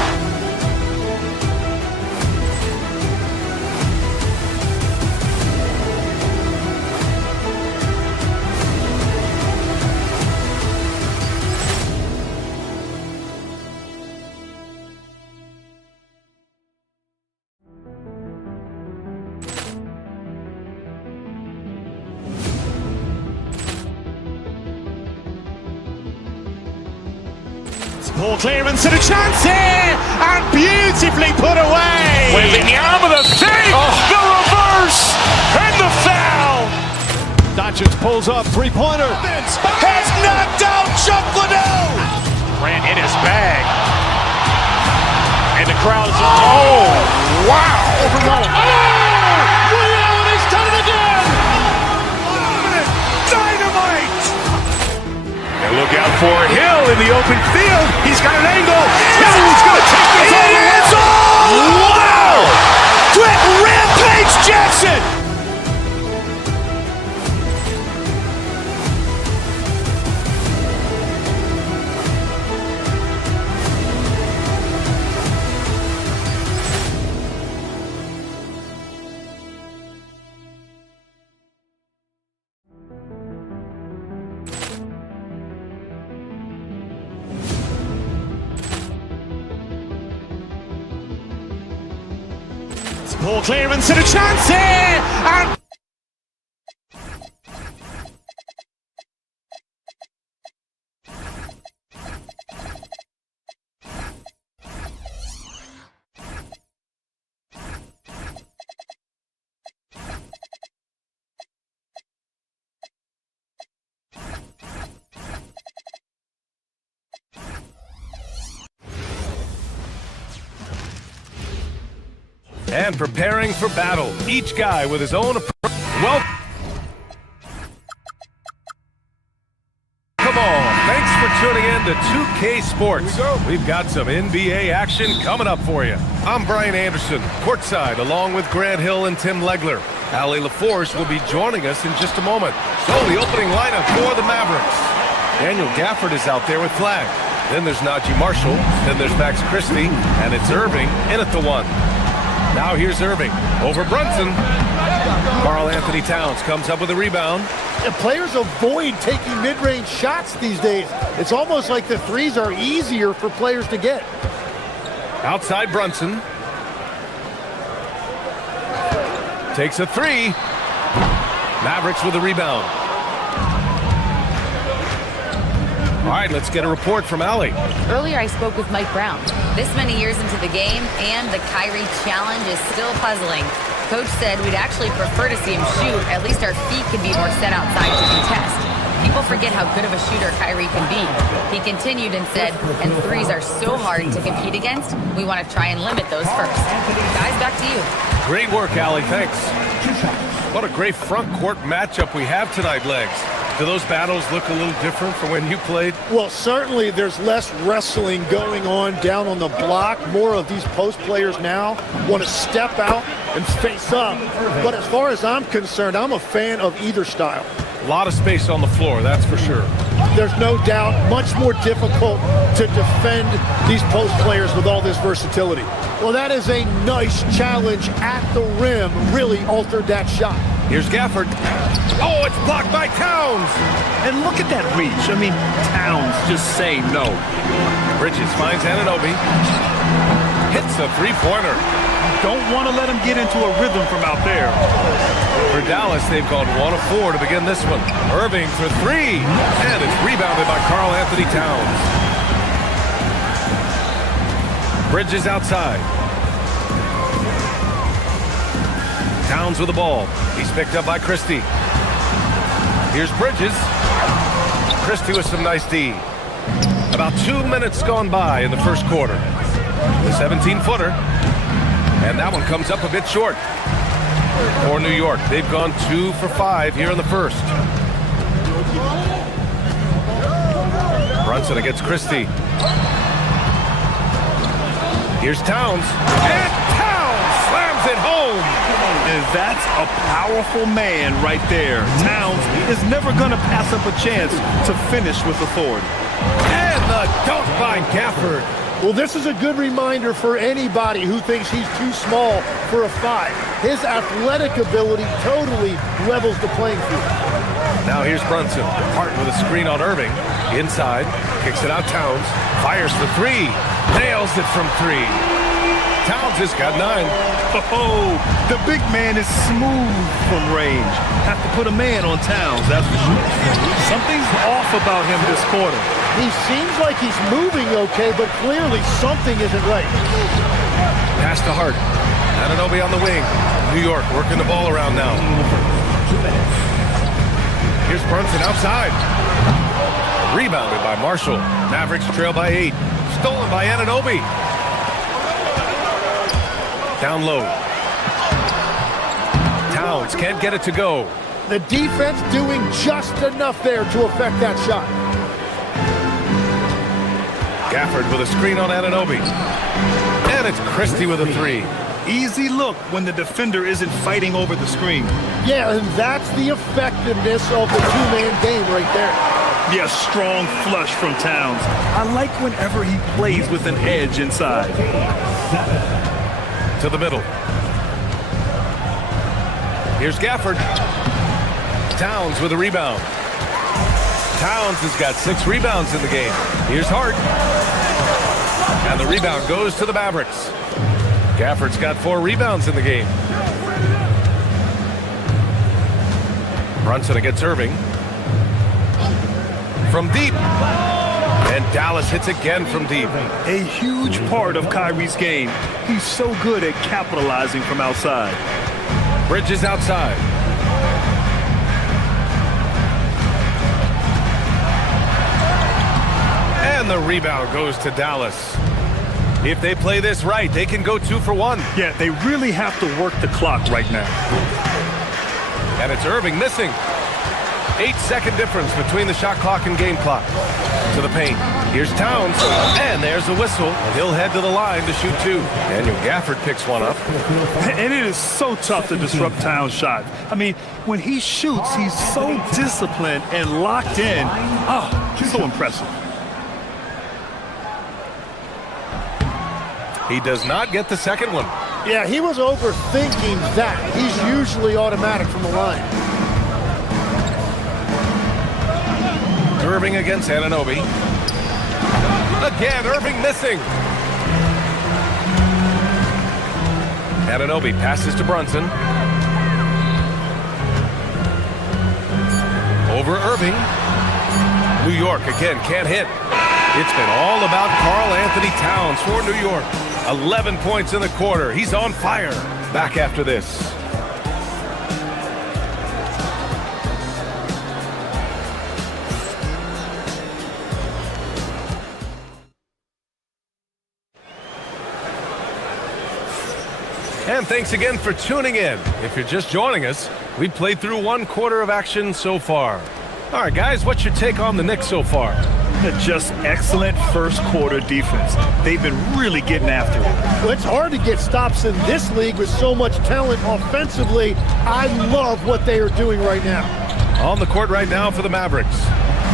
Ball clearance and a chance here, and beautifully put away. Wembanyama the save, the reverse, and the foul. Doncic pulls up, three-pointer. Has knocked out Chuck Liddell. Grant in his bag. And the crowd is, oh, wow. He's done it again. Dynamite. And look out for Hill in the open field. He's got an angle. He's going to take this all the way. Wow! Quick Rampage Jackson. Ball clearance and a chance here, and and preparing for battle. Each guy with his own approach. Well, come on. Thanks for tuning in to 2K Sports. We've got some NBA action coming up for you. I'm Brian Anderson, courtside, along with Grant Hill and Tim Legler. Allie LaForce will be joining us in just a moment. So the opening lineup for the Mavericks. Daniel Gafford is out there with flag. Then there's Najee Marshall. Then there's Max Christie. And it's Irving in at the one. Now here's Irving over Brunson. Karl Anthony Towns comes up with a rebound. And players avoid taking mid-range shots these days. It's almost like the threes are easier for players to get. Outside Brunson. Takes a three. Mavericks with a rebound. All right, let's get a report from Allie. Earlier I spoke with Mike Brown. This many years into the game, and the Kyrie challenge is still puzzling. Coach said we'd actually prefer to see him shoot. At least our feet could be more set outside to contest. People forget how good of a shooter Kyrie can be. He continued and said, and threes are so hard to compete against, we want to try and limit those first. Guys, back to you. Great work, Allie. Thanks. What a great front court matchup we have tonight, Legs. Do those battles look a little different from when you played? Well, certainly there's less wrestling going on down on the block. More of these post players now want to step out and face up. But as far as I'm concerned, I'm a fan of either style. A lot of space on the floor, that's for sure. There's no doubt much more difficult to defend these post players with all this versatility. Well, that is a nice challenge at the rim. Really altered that shot. Here's Gafford. Oh, it's blocked by Towns. And look at that reach. I mean, Towns just say no. Bridges finds Anunoby. Hits a three-pointer. Don't want to let him get into a rhythm from out there. For Dallas, they've gone 1 of 4 to begin this one. Irving for three. And it's rebounded by Karl Anthony Towns. Bridges outside. Towns with the ball. He's picked up by Christie. Here's Bridges. Christie with some nice D. About 2 minutes gone by in the first quarter. The 17-footer. And that one comes up a bit short for New York. They've gone 2 for 5 here in the first. Brunson against Christie. Here's Towns. And Towns slams it home. And that's a powerful man right there. Towns is never going to pass up a chance to finish with authority. And the dunk by Gafford. Well, this is a good reminder for anybody who thinks he's too small for a 5. His athletic ability totally levels the playing field. Now here's Brunson. Hart with a screen on Irving. Inside. Kicks it out Towns. Fires for three. Nails it from 3. Towns has got 9. Oh, the big man is smooth from range. Have to put a man on Towns, that's for sure. Something's off about him this quarter. He seems like he's moving okay, but clearly something isn't right. Pass to Hart. Anunoby on the wing. New York working the ball around now. Here's Brunson outside. Rebounded by Marshall. Mavericks trail by 8. Stolen by Anunoby. Down low. Towns can't get it to go. The defense doing just enough there to affect that shot. Gafford with a screen on Anunoby. And it's Christie with a 3. Easy look when the defender isn't fighting over the screen. Yeah, and that's the effectiveness of the two-man game right there. Yeah, strong flush from Towns. I like whenever he plays with an edge inside. To the middle. Here's Gafford. Towns with a rebound. Towns has got 6 rebounds in the game. Here's Hart. And the rebound goes to the Mavericks. Gafford's got 4 rebounds in the game. Brunson against Irving. From deep. And Dallas hits again from deep. A huge part of Kyrie's game. He's so good at capitalizing from outside. Bridges outside. And the rebound goes to Dallas. If they play this right, they can go 2 for 1. Yeah, they really have to work the clock right now. And it's Irving missing. 8-second difference between the shot clock and game clock. To the paint. Here's Towns. And there's the whistle. He'll head to the line to shoot 2. Daniel Gafford picks one up. And it is so tough to disrupt Towns' shot. I mean, when he shoots, he's so disciplined and locked in. Oh, so impressive. He does not get the second one. Yeah, he was overthinking that. He's usually automatic from the line. Irving against Anunoby. Again, Irving missing. Anunoby passes to Brunson. Over Irving. New York again can't hit. It's been all about Karl Anthony Towns for New York. 11 points in the quarter. He's on fire. Back after this. And thanks again for tuning in. If you're just joining us, we've played through one quarter of action so far. All right, guys, what's your take on the Knicks so far? Just excellent first quarter defense. They've been really getting after it. Well, it's hard to get stops in this league with so much talent offensively. I love what they are doing right now. On the court right now for the Mavericks.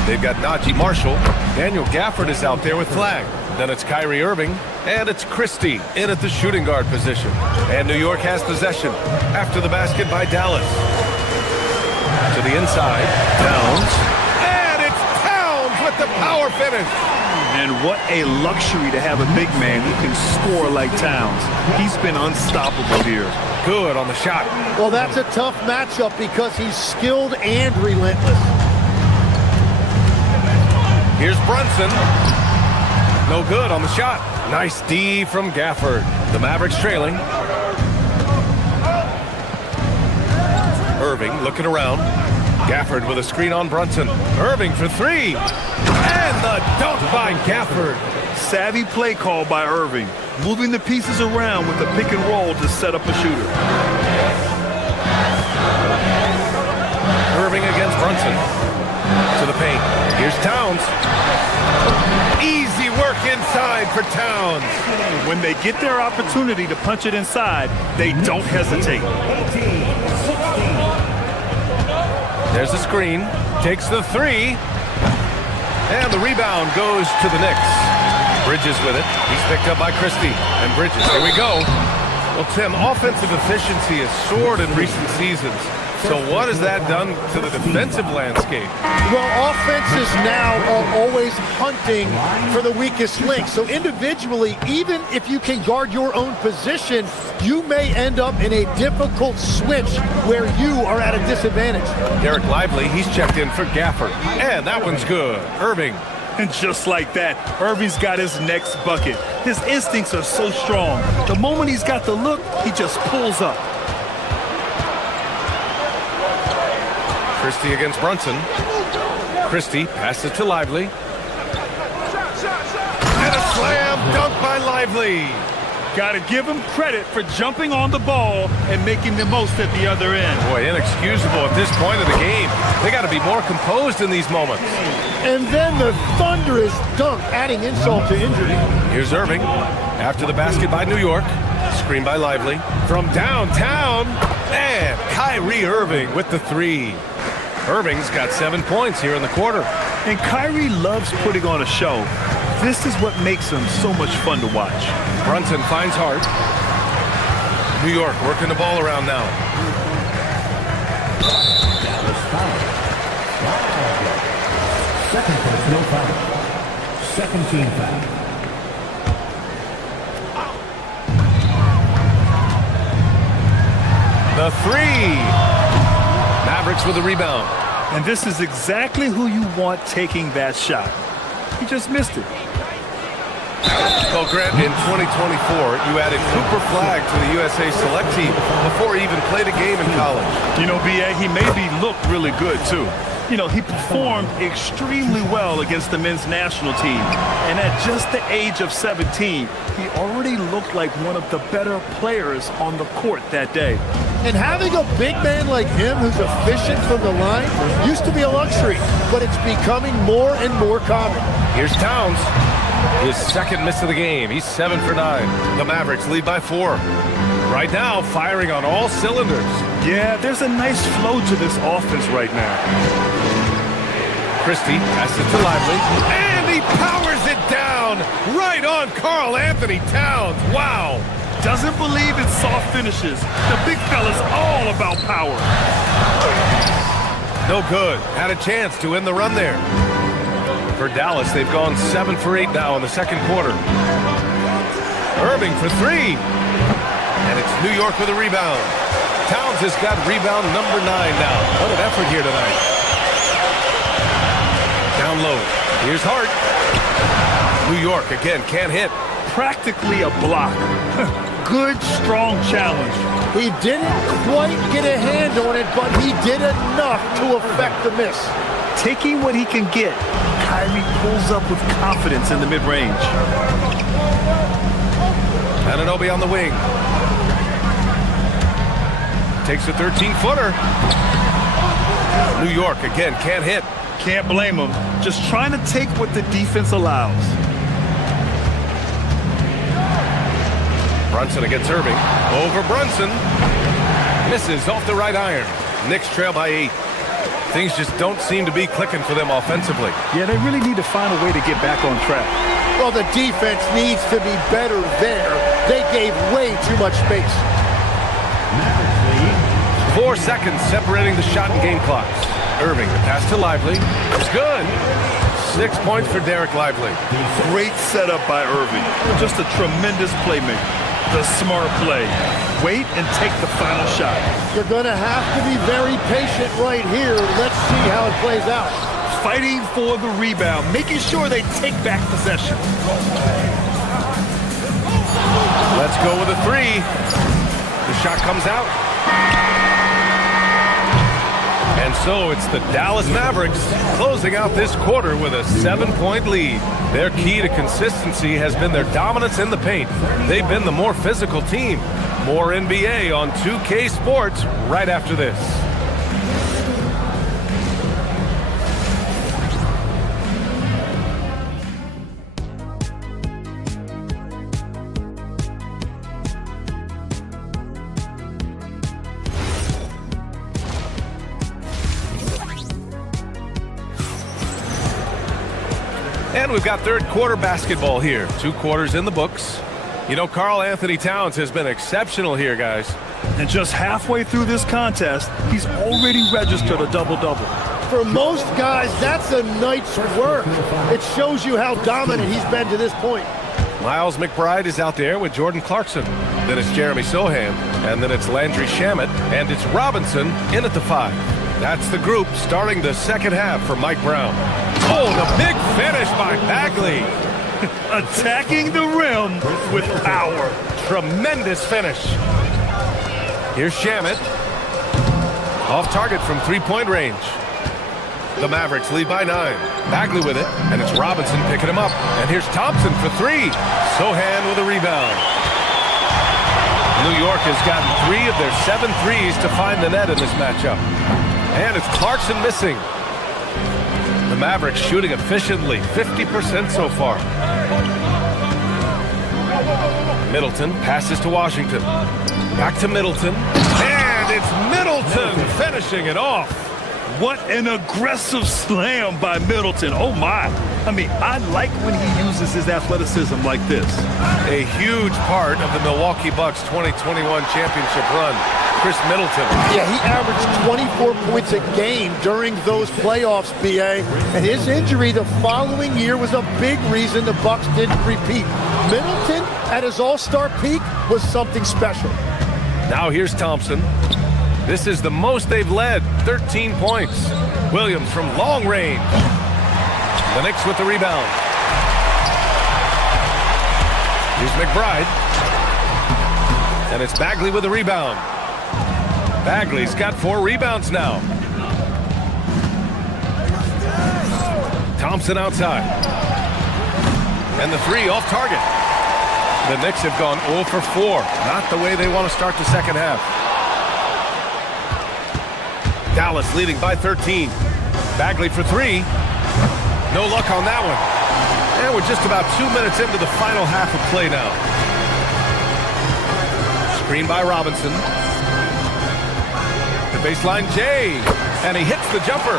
They've got Najee Marshall. Daniel Gafford is out there with flag. Then it's Kyrie Irving, and it's Christie in at the shooting guard position. And New York has possession after the basket by Dallas. To the inside, Towns. And it's Towns with the power finish. And what a luxury to have a big man who can score like Towns. He's been unstoppable here. Good on the shot. Well, that's a tough matchup because he's skilled and relentless. Here's Brunson. No good on the shot. Nice D from Gafford. The Mavericks trailing. Irving looking around. Gafford with a screen on Brunson. Irving for three. And the dunk by Gafford. Savvy play call by Irving. Moving the pieces around with a pick and roll to set up a shooter. Irving against Brunson. To the paint. Here's Towns. Easy work inside for Towns. When they get their opportunity to punch it inside, they don't hesitate. There's the screen. Takes the three. And the rebound goes to the Knicks. Bridges with it. He's picked up by Christie. And Bridges. Here we go. Well, Tim, offensive efficiency has soared in recent seasons. So what has that done to the defensive landscape? Well, offenses now are always hunting for the weakest link. So individually, even if you can guard your own position, you may end up in a difficult switch where you are at a disadvantage. Derek Lively, he's checked in for Gafford. And that one's good. Irving. And just like that, Irving's got his next bucket. His instincts are so strong. The moment he's got the look, he just pulls up. Christie against Brunson. Christie passes to Lively. And a slam dunk by Lively. Got to give him credit for jumping on the ball and making the most at the other end. Boy, inexcusable at this point of the game. They got to be more composed in these moments. And then the thunderous dunk, adding insult to injury. Here's Irving after the basket by New York. Screen by Lively. From downtown, and Kyrie Irving with the three. Irving's got 7 points here in the quarter. And Kyrie loves putting on a show. This is what makes him so much fun to watch. Brunson finds Hart. New York working the ball around now. Second personal foul. Second team foul. The three. Mavericks with a rebound. And this is exactly who you want taking that shot. He just missed it. Well, Grant, in 2024, you added Cooper Flagg to the USA Select team before he even played a game in college. You know, B.A., he made me look really good, too. You know, he performed extremely well against the men's national team. And at just the age of 17, he already looked like one of the better players on the court that day. And having a big man like him who's efficient from the line used to be a luxury, but it's becoming more and more common. Here's Towns. His second miss of the game. He's 7 for 9. The Mavericks lead by 4. Right now, firing on all cylinders. Yeah, there's a nice flow to this offense right now. Christie passes to Lively. And he powers it down right on Karl Anthony Towns. Wow. Doesn't believe in soft finishes. The big fella's all about power. No good. Had a chance to end the run there. For Dallas, they've gone 7 for 8 now in the second quarter. Irving for 3. And it's New York with a rebound. Towns has got rebound number 9 now. What an effort here tonight. Down low. Here's Hart. New York again can't hit. Practically a block. Good, strong challenge. He didn't quite get a hand on it, but he did enough to affect the miss. Taking what he can get, Kyrie pulls up with confidence in the mid-range. Anunoby on the wing. Takes a 13-footer. New York again can't hit. Can't blame him. Just trying to take what the defense allows. Brunson against Irving. Over Brunson. Misses off the right iron. Knicks trail by 8. Things just don't seem to be clicking for them offensively. Yeah, they really need to find a way to get back on track. Well, the defense needs to be better there. They gave way too much space. 4 seconds separating the shot and game clocks. Irving, the pass to Lively. It's good. 6 points for Derek Lively. Great setup by Irving. Just a tremendous playmaker. The smart play. Wait and take the final shot. You're going to have to be very patient right here. Let's see how it plays out. Fighting for the rebound, making sure they take back possession. Let's go with a 3. The shot comes out. And so it's the Dallas Mavericks closing out this quarter with a 7-point lead. Their key to consistency has been their dominance in the paint. They've been the more physical team. More NBA on 2K Sports right after this. And we've got third quarter basketball here. 2 quarters in the books. You know, Karl Anthony Towns has been exceptional here, guys. And just halfway through this contest, he's already registered a double-double. For most guys, that's a night's work. It shows you how dominant he's been to this point. Miles McBride is out there with Jordan Clarkson. Then it's Jeremy Sohan. And then it's Landry Shamet. And it's Robinson in at the 5. That's the group starting the second half for Mike Brown. Oh, the big finish by Bagley. Attacking the rim with power. Tremendous finish. Here's Shamet. Off target from 3-point range. The Mavericks lead by 9. Bagley with it, and it's Robinson picking him up. And here's Thompson for 3. Sohan with a rebound. New York has gotten 3 of their 7 threes to find the net in this matchup. And it's Clarkson missing. The Mavericks shooting efficiently, 50% so far. Middleton passes to Washington. Back to Middleton. And it's Middleton finishing it off. What an aggressive slam by Middleton. Oh, my. I mean, I like when he uses his athleticism like this. A huge part of the Milwaukee Bucks 2021 championship run. Chris Middleton. Yeah, he averaged 24 points a game during those playoffs, BA. And his injury the following year was a big reason the Bucks didn't repeat. Middleton, at his all-star peak, was something special. Now here's Thompson. This is the most they've led, 13 points. Williams from long range. The Knicks with the rebound. Here's McBride. And it's Bagley with the rebound. Bagley's got 4 rebounds now. Thompson outside. And the 3 off target. The Knicks have gone 0 for 4. Not the way they want to start the second half. Dallas leading by 13. Bagley for 3. No luck on that one. And we're just about 2 minutes into the final half of play now. Screen by Robinson. The baseline Jay. And he hits the jumper.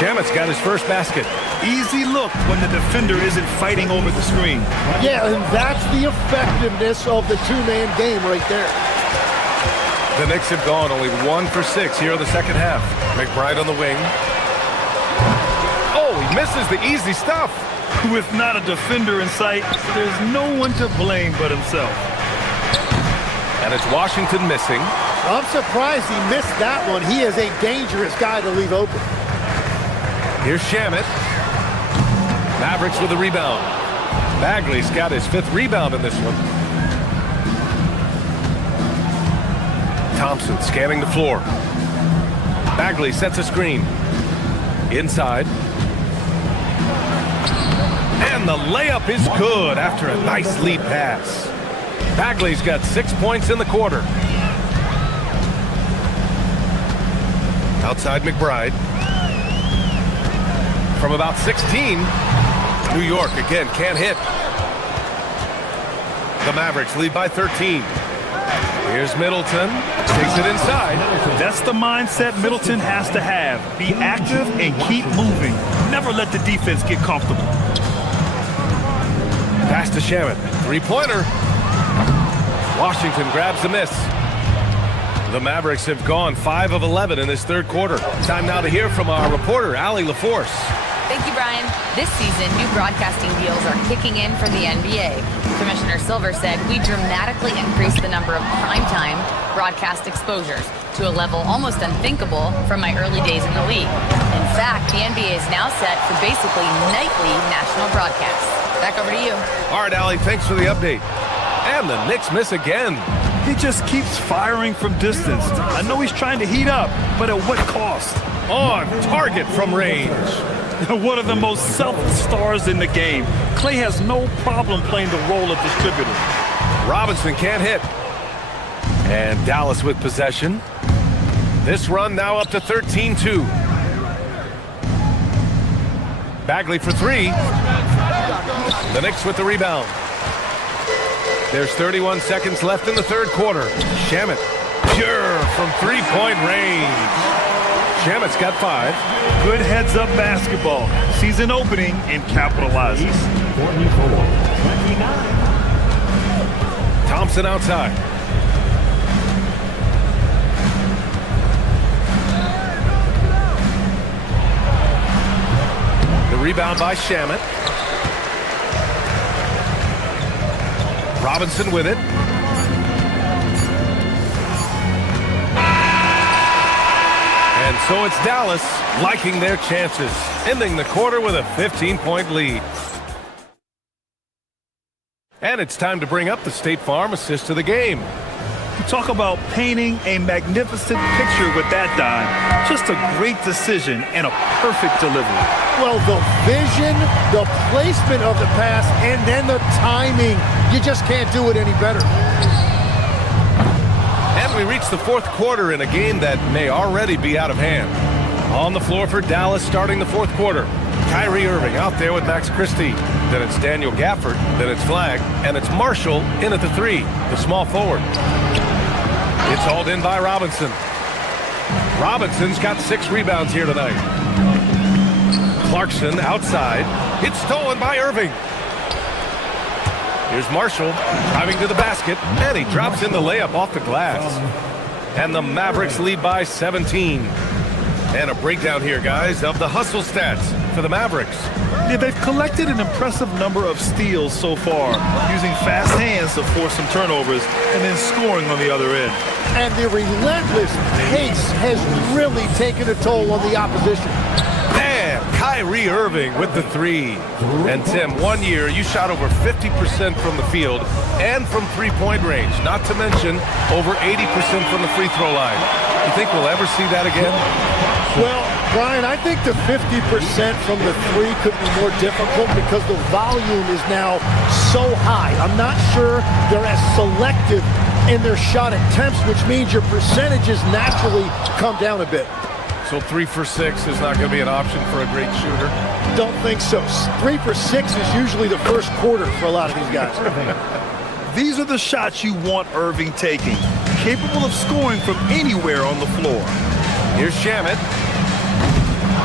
Shamet's got his first basket. Easy look when the defender isn't fighting over the screen. Yeah, and that's the effectiveness of the two-man game right there. The Knicks have gone only 1 for 6 here in the second half. McBride on the wing. Oh, he misses the easy stuff. With not a defender in sight, there's no one to blame but himself. And it's Washington missing. I'm surprised he missed that one. He is a dangerous guy to leave open. Here's Shamet. Mavericks with a rebound. Bagley's got his 5th rebound in this one. Thompson scanning the floor. Bagley sets a screen. Inside. And the layup is good after a nice lead pass. Bagley's got 6 points in the quarter. Outside McBride. From about 16, New York again can't hit. The Mavericks lead by 13. Here's Middleton, takes it inside. That's the mindset Middleton has to have. Be active and keep moving. Never let the defense get comfortable. Pass to Shaman, 3-pointer. Washington grabs the miss. The Mavericks have gone 5 of 11 in this 3rd quarter. Time now to hear from our reporter, Allie LaForce. Thank you, Brian. This season, new broadcasting deals are kicking in for the NBA. Commissioner Silver said we dramatically increased the number of primetime broadcast exposures to a level almost unthinkable from my early days in the league. In fact, the NBA is now set for basically nightly national broadcasts. Back over to you. All right, Allie, thanks for the update. And the Knicks miss again. He just keeps firing from distance. I know he's trying to heat up, but at what cost? On target from range. One of the most selfless stars in the game. Clay has no problem playing the role of distributor. Robinson can't hit. And Dallas with possession. This run now up to 13-2. Bagley for 3. The Knicks with the rebound. There's 31 seconds left in the 3rd quarter. Shamet, pure from 3-point range. Shamet's got 5. Good heads-up basketball. Season opening and capitalizes. 44-29. Thompson outside. The rebound by Shamet. Robinson with it. And so it's Dallas liking their chances, ending the quarter with a 15-point lead. And it's time to bring up the State Farm assist to the game. You talk about painting a magnificent picture with that dime. Just a great decision and a perfect delivery. Well, the vision, the placement of the pass, and then the timing. You just can't do it any better. And we reach the 4th quarter in a game that may already be out of hand. On the floor for Dallas starting the 4th quarter. Kyrie Irving out there with Max Christie. Then it's Daniel Gafford. Then it's Flagg. And it's Marshall in at the 3, the small forward. It's hauled in by Robinson. Robinson's got 6 rebounds here tonight. Clarkson outside. It's stolen by Irving. Here's Marshall driving to the basket, and he drops in the layup off the glass. And the Mavericks lead by 17. And a breakdown here, guys, of the hustle stats for the Mavericks. Yeah, they've collected an impressive number of steals so far, using fast hands to force some turnovers and then scoring on the other end. And the relentless pace has really taken a toll on the opposition. And Kyrie Irving with the 3. And Tim, 1 year you shot over 50% from the field and from 3-point range, not to mention over 80% from the free throw line. You think we'll ever see that again? Well, Brian, I think the 50% from the 3 could be more difficult because the volume is now so high. I'm not sure they're as selective in their shot attempts, which means your percentages naturally come down a bit. So 3 for 6 is not going to be an option for a great shooter? Don't think so. 3 for 6 is usually the first quarter for a lot of these guys. These are the shots you want Irving taking, capable of scoring from anywhere on the floor. Here's Shamet.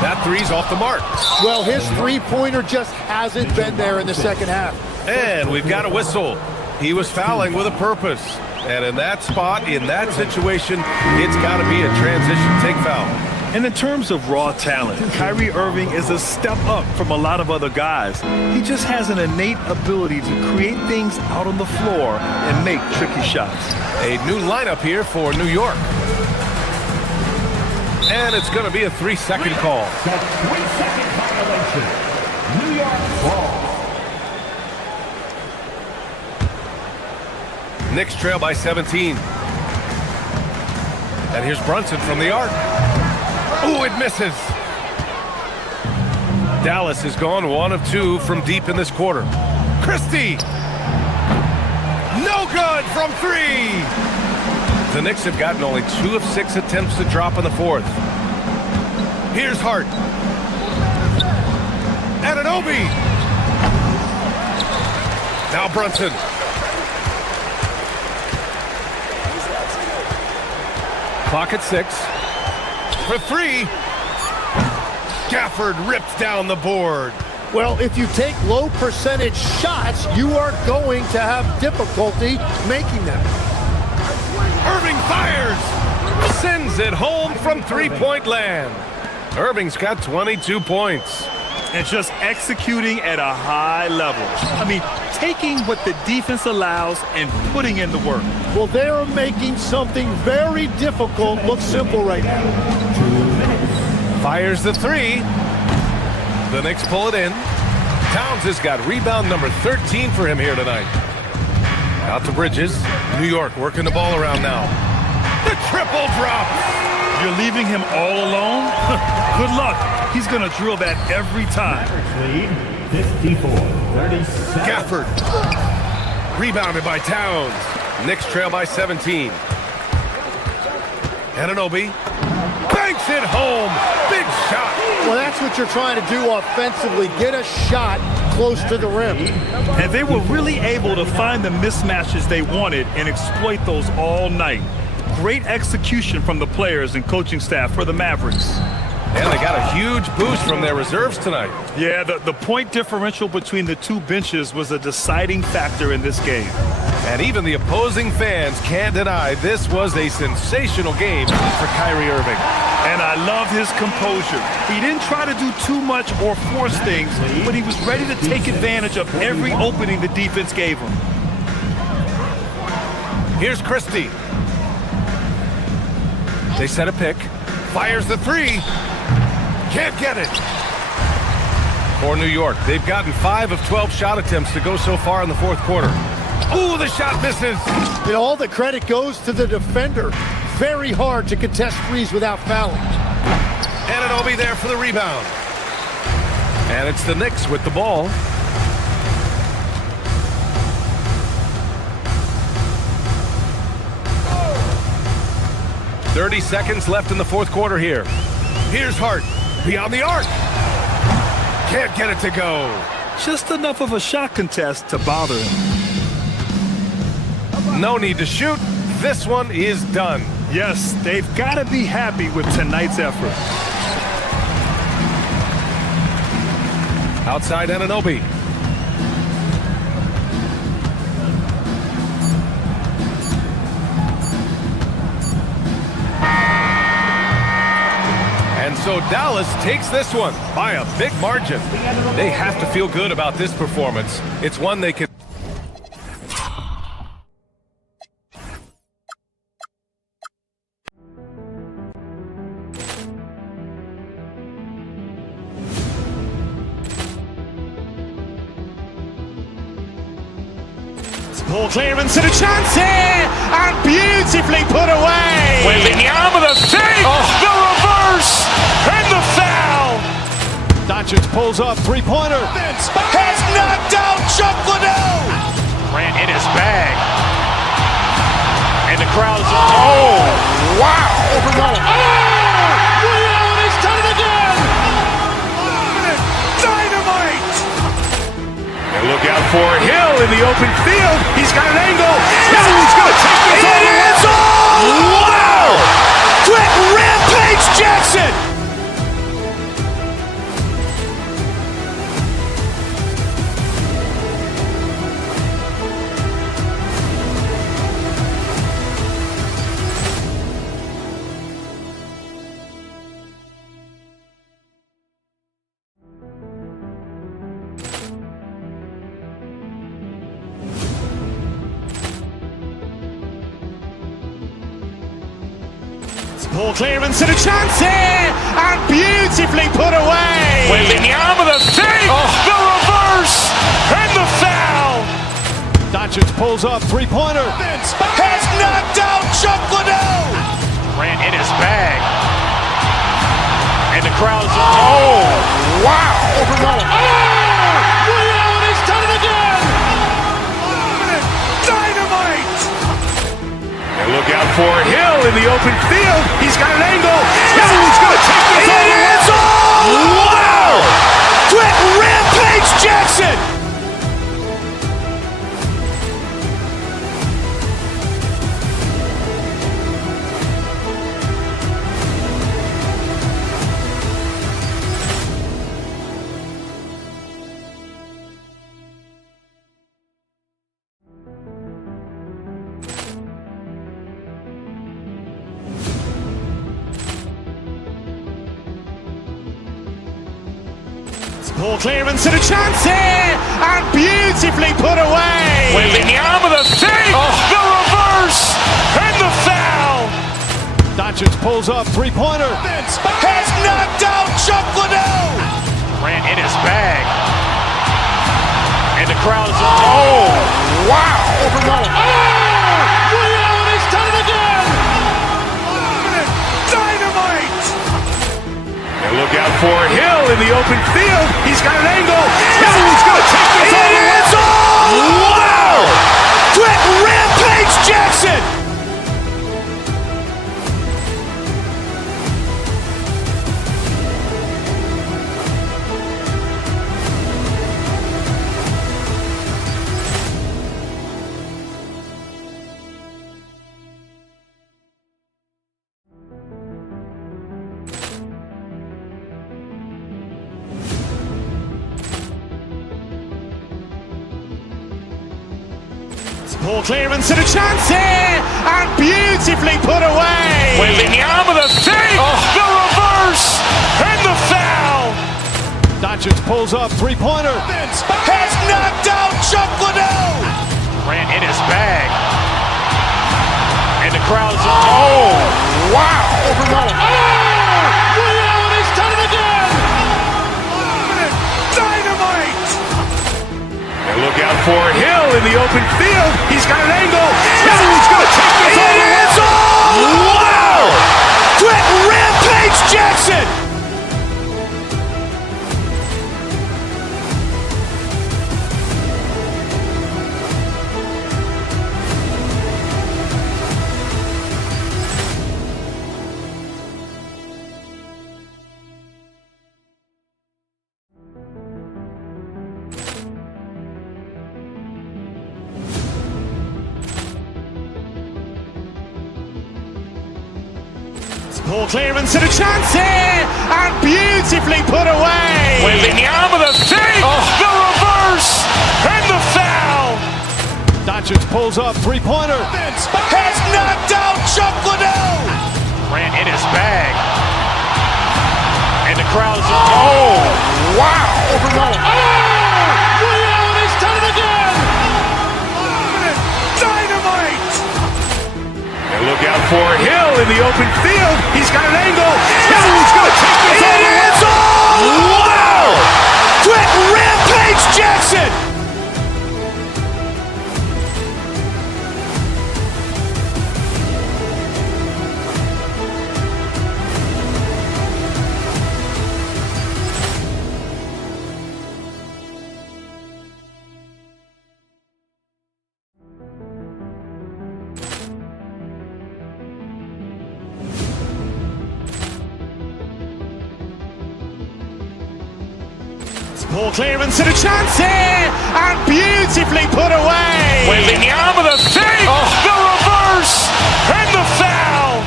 That 3's off the mark. Well, his 3-pointer just hasn't been there in the second half. And we've got a whistle. He was fouling with a purpose. And in that spot, in that situation, it's got to be a transition take foul. And in terms of raw talent, Kyrie Irving is a step up from a lot of other guys. He just has an innate ability to create things out on the floor and make tricky shots. A new lineup here for New York. And it's going to be a 3-second call. That's 3-second violation. New York ball. Knicks trail by 17. And here's Brunson from the arc. Ooh, it misses. Dallas has gone 1 of 2 from deep in this quarter. Christie! No good from 3! The Knicks have gotten only 2 of 6 attempts to drop in the fourth. Here's Hart. Anunoby! Now Brunson. Clock at 6. For 3. Gafford ripped down the board. Well, if you take low percentage shots, you are going to have difficulty making them. Irving fires! Sends it home from three-point land. Irving's got 22 points. And just executing at a high level. I mean, taking what the defense allows and putting in the work. Well, they are making something very difficult look simple right now. Fires the 3. The Knicks pull it in. Towns has got rebound number 13 for him here tonight. Out to Bridges. New York working the ball around now. The triple drop. You're leaving him all alone? Good luck. He's going to drill that every time. Lead 54-37. Gafford. Rebounded by Towns. Knicks trail by 17. Anunoby. Banks it home. Big shot. Well, that's what you're trying to do offensively. Get a shot close to the rim. And they were really able to find the mismatches they wanted and exploit those all night. Great execution from the players and coaching staff for the Mavericks. And they got a huge boost from their reserves tonight. Yeah, the point differential between the two benches was a deciding factor in this game. And even the opposing fans can't deny this was a sensational game for Kyrie Irving. And I love his composure. He didn't try to do too much or force things, but he was ready to take advantage of every opening the defense gave him. Here's Christie. They set a pick. Fires the 3. Can't get it. For New York, they've gotten 5 of 12 shot attempts to go so far in the fourth quarter. Ooh, the shot misses. You know, all the credit goes to the defender. Very hard to contest threes without fouling. Anunoby there for the rebound. And it's the Knicks with the ball. .30 seconds left in the fourth quarter here. Here's Hart, beyond the arc. Can't get it to go. Just enough of a shot contest to bother him. No need to shoot. This one is done. Yes, they've got to be happy with tonight's effort. Outside Anunoby. And so Dallas takes this one by a big margin. They have to feel good about this performance. It's one they can. Ball clearance and a chance here, and beautifully put away. Wembanyama with a save, the reverse, and the foul. Doncic pulls up, three-pointer. Has knocked out Chuck Liddell. Ran in his bag. And the crowd is, oh, wow. Oh, Leon has done it again. Dynamite. And look out for Hill in the open field. He's got an angle. Now he's going to take this all the way. Wow. Quick rampage Jackson. Ball clearance and a chance here, and beautifully put away. Wembanyama with a save, the reverse, and the foul. Doncic pulls up, three-pointer. Vince has knocked out Chuck Liddell. Grant in his bag. And the crowd's Oh, wow. Over Nolan. Ray Allen has done it again. Dynamite. And look out for Hill in the open field. He's got an angle. Hill's going to take this all the way. Wow. Quick Rampage Jackson. Ball clearance and a chance here, and beautifully put away. Waving the arm of the fake, the reverse, and the foul. Doncic pulls up, three-pointer. Vince has knocked out Chuck Liddell. Grant in his bag. And the crowd's Wow. Over Nolan. Ray Allen has done it again. Dynamite. And look out for Hill in the open field. He's got an angle. Hill's going to take this all the way. Wow. Quick Rampage Jackson. Ball clearance and a chance here, and beautifully put away. Waving the arm of the fake, the reverse, and the foul. Doncic pulls up, three-pointer. Vince has knocked out Chuck Liddell. Grant in his bag. And the crowd's Wow. Over Nolan. Ray Allen has done it again. Dynamite. And look out for Hill in the open field. He's got an angle. Hill's going to take this all the way. Wow. Quick Rampage Jackson. Ball clearance and a chance here, and beautifully put away. Waving the arm of the fake, the reverse, and the foul. Doncic pulls up, three-pointer. Vince has knocked out Chuck Liddell. Grant in his bag. And the crowd's Wow. Over Nolan. Ray Allen has done it again. Dynamite. And look out for Hill in the open field. He's got an angle. Hill's going to take this all the way. Wow. Quick Rampage Jackson. Ball clearance and a chance here, and beautifully put away. Waving the arm of the fake, the reverse, and the foul.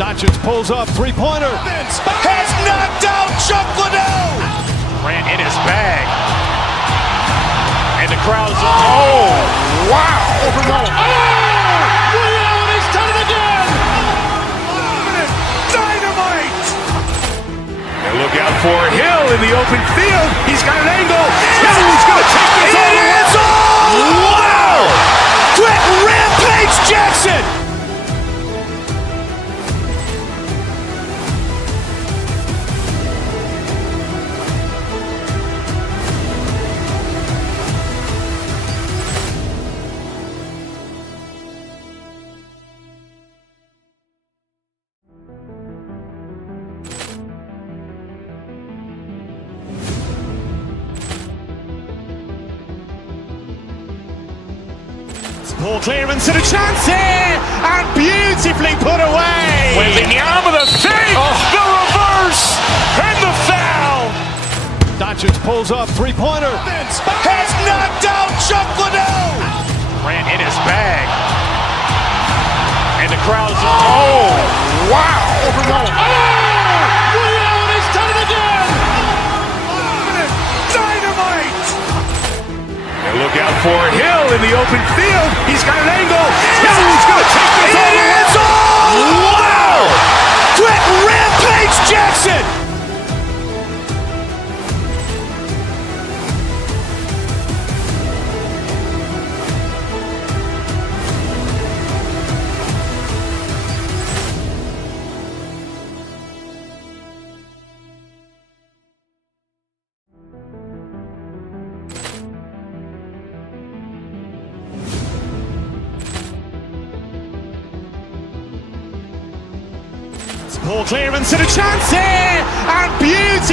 Doncic pulls up, three-pointer. Vince has knocked out Chuck Liddell. Grant in his bag. And the crowd's Wow. Over Nolan. Ray Allen has done it again. Dynamite. And look out for Hill in the open field. He's got an angle. Hill's going to take this all the way. Wow. Quick Rampage Jackson. Ball clearance and a chance here, and beautifully put away. Wembanyama the save, the reverse, and the foul. Doncic pulls up, three-pointer. Has knocked out Chuck Liddell. Ran in his bag, and the crowd is wow! Leon has done it again. Dynamite. And look out for Hill in the open field. He's got an angle. Hill's going to take this all the way. Wow! Quick rampage Jackson. Ball clearance and a chance here, and beautiful.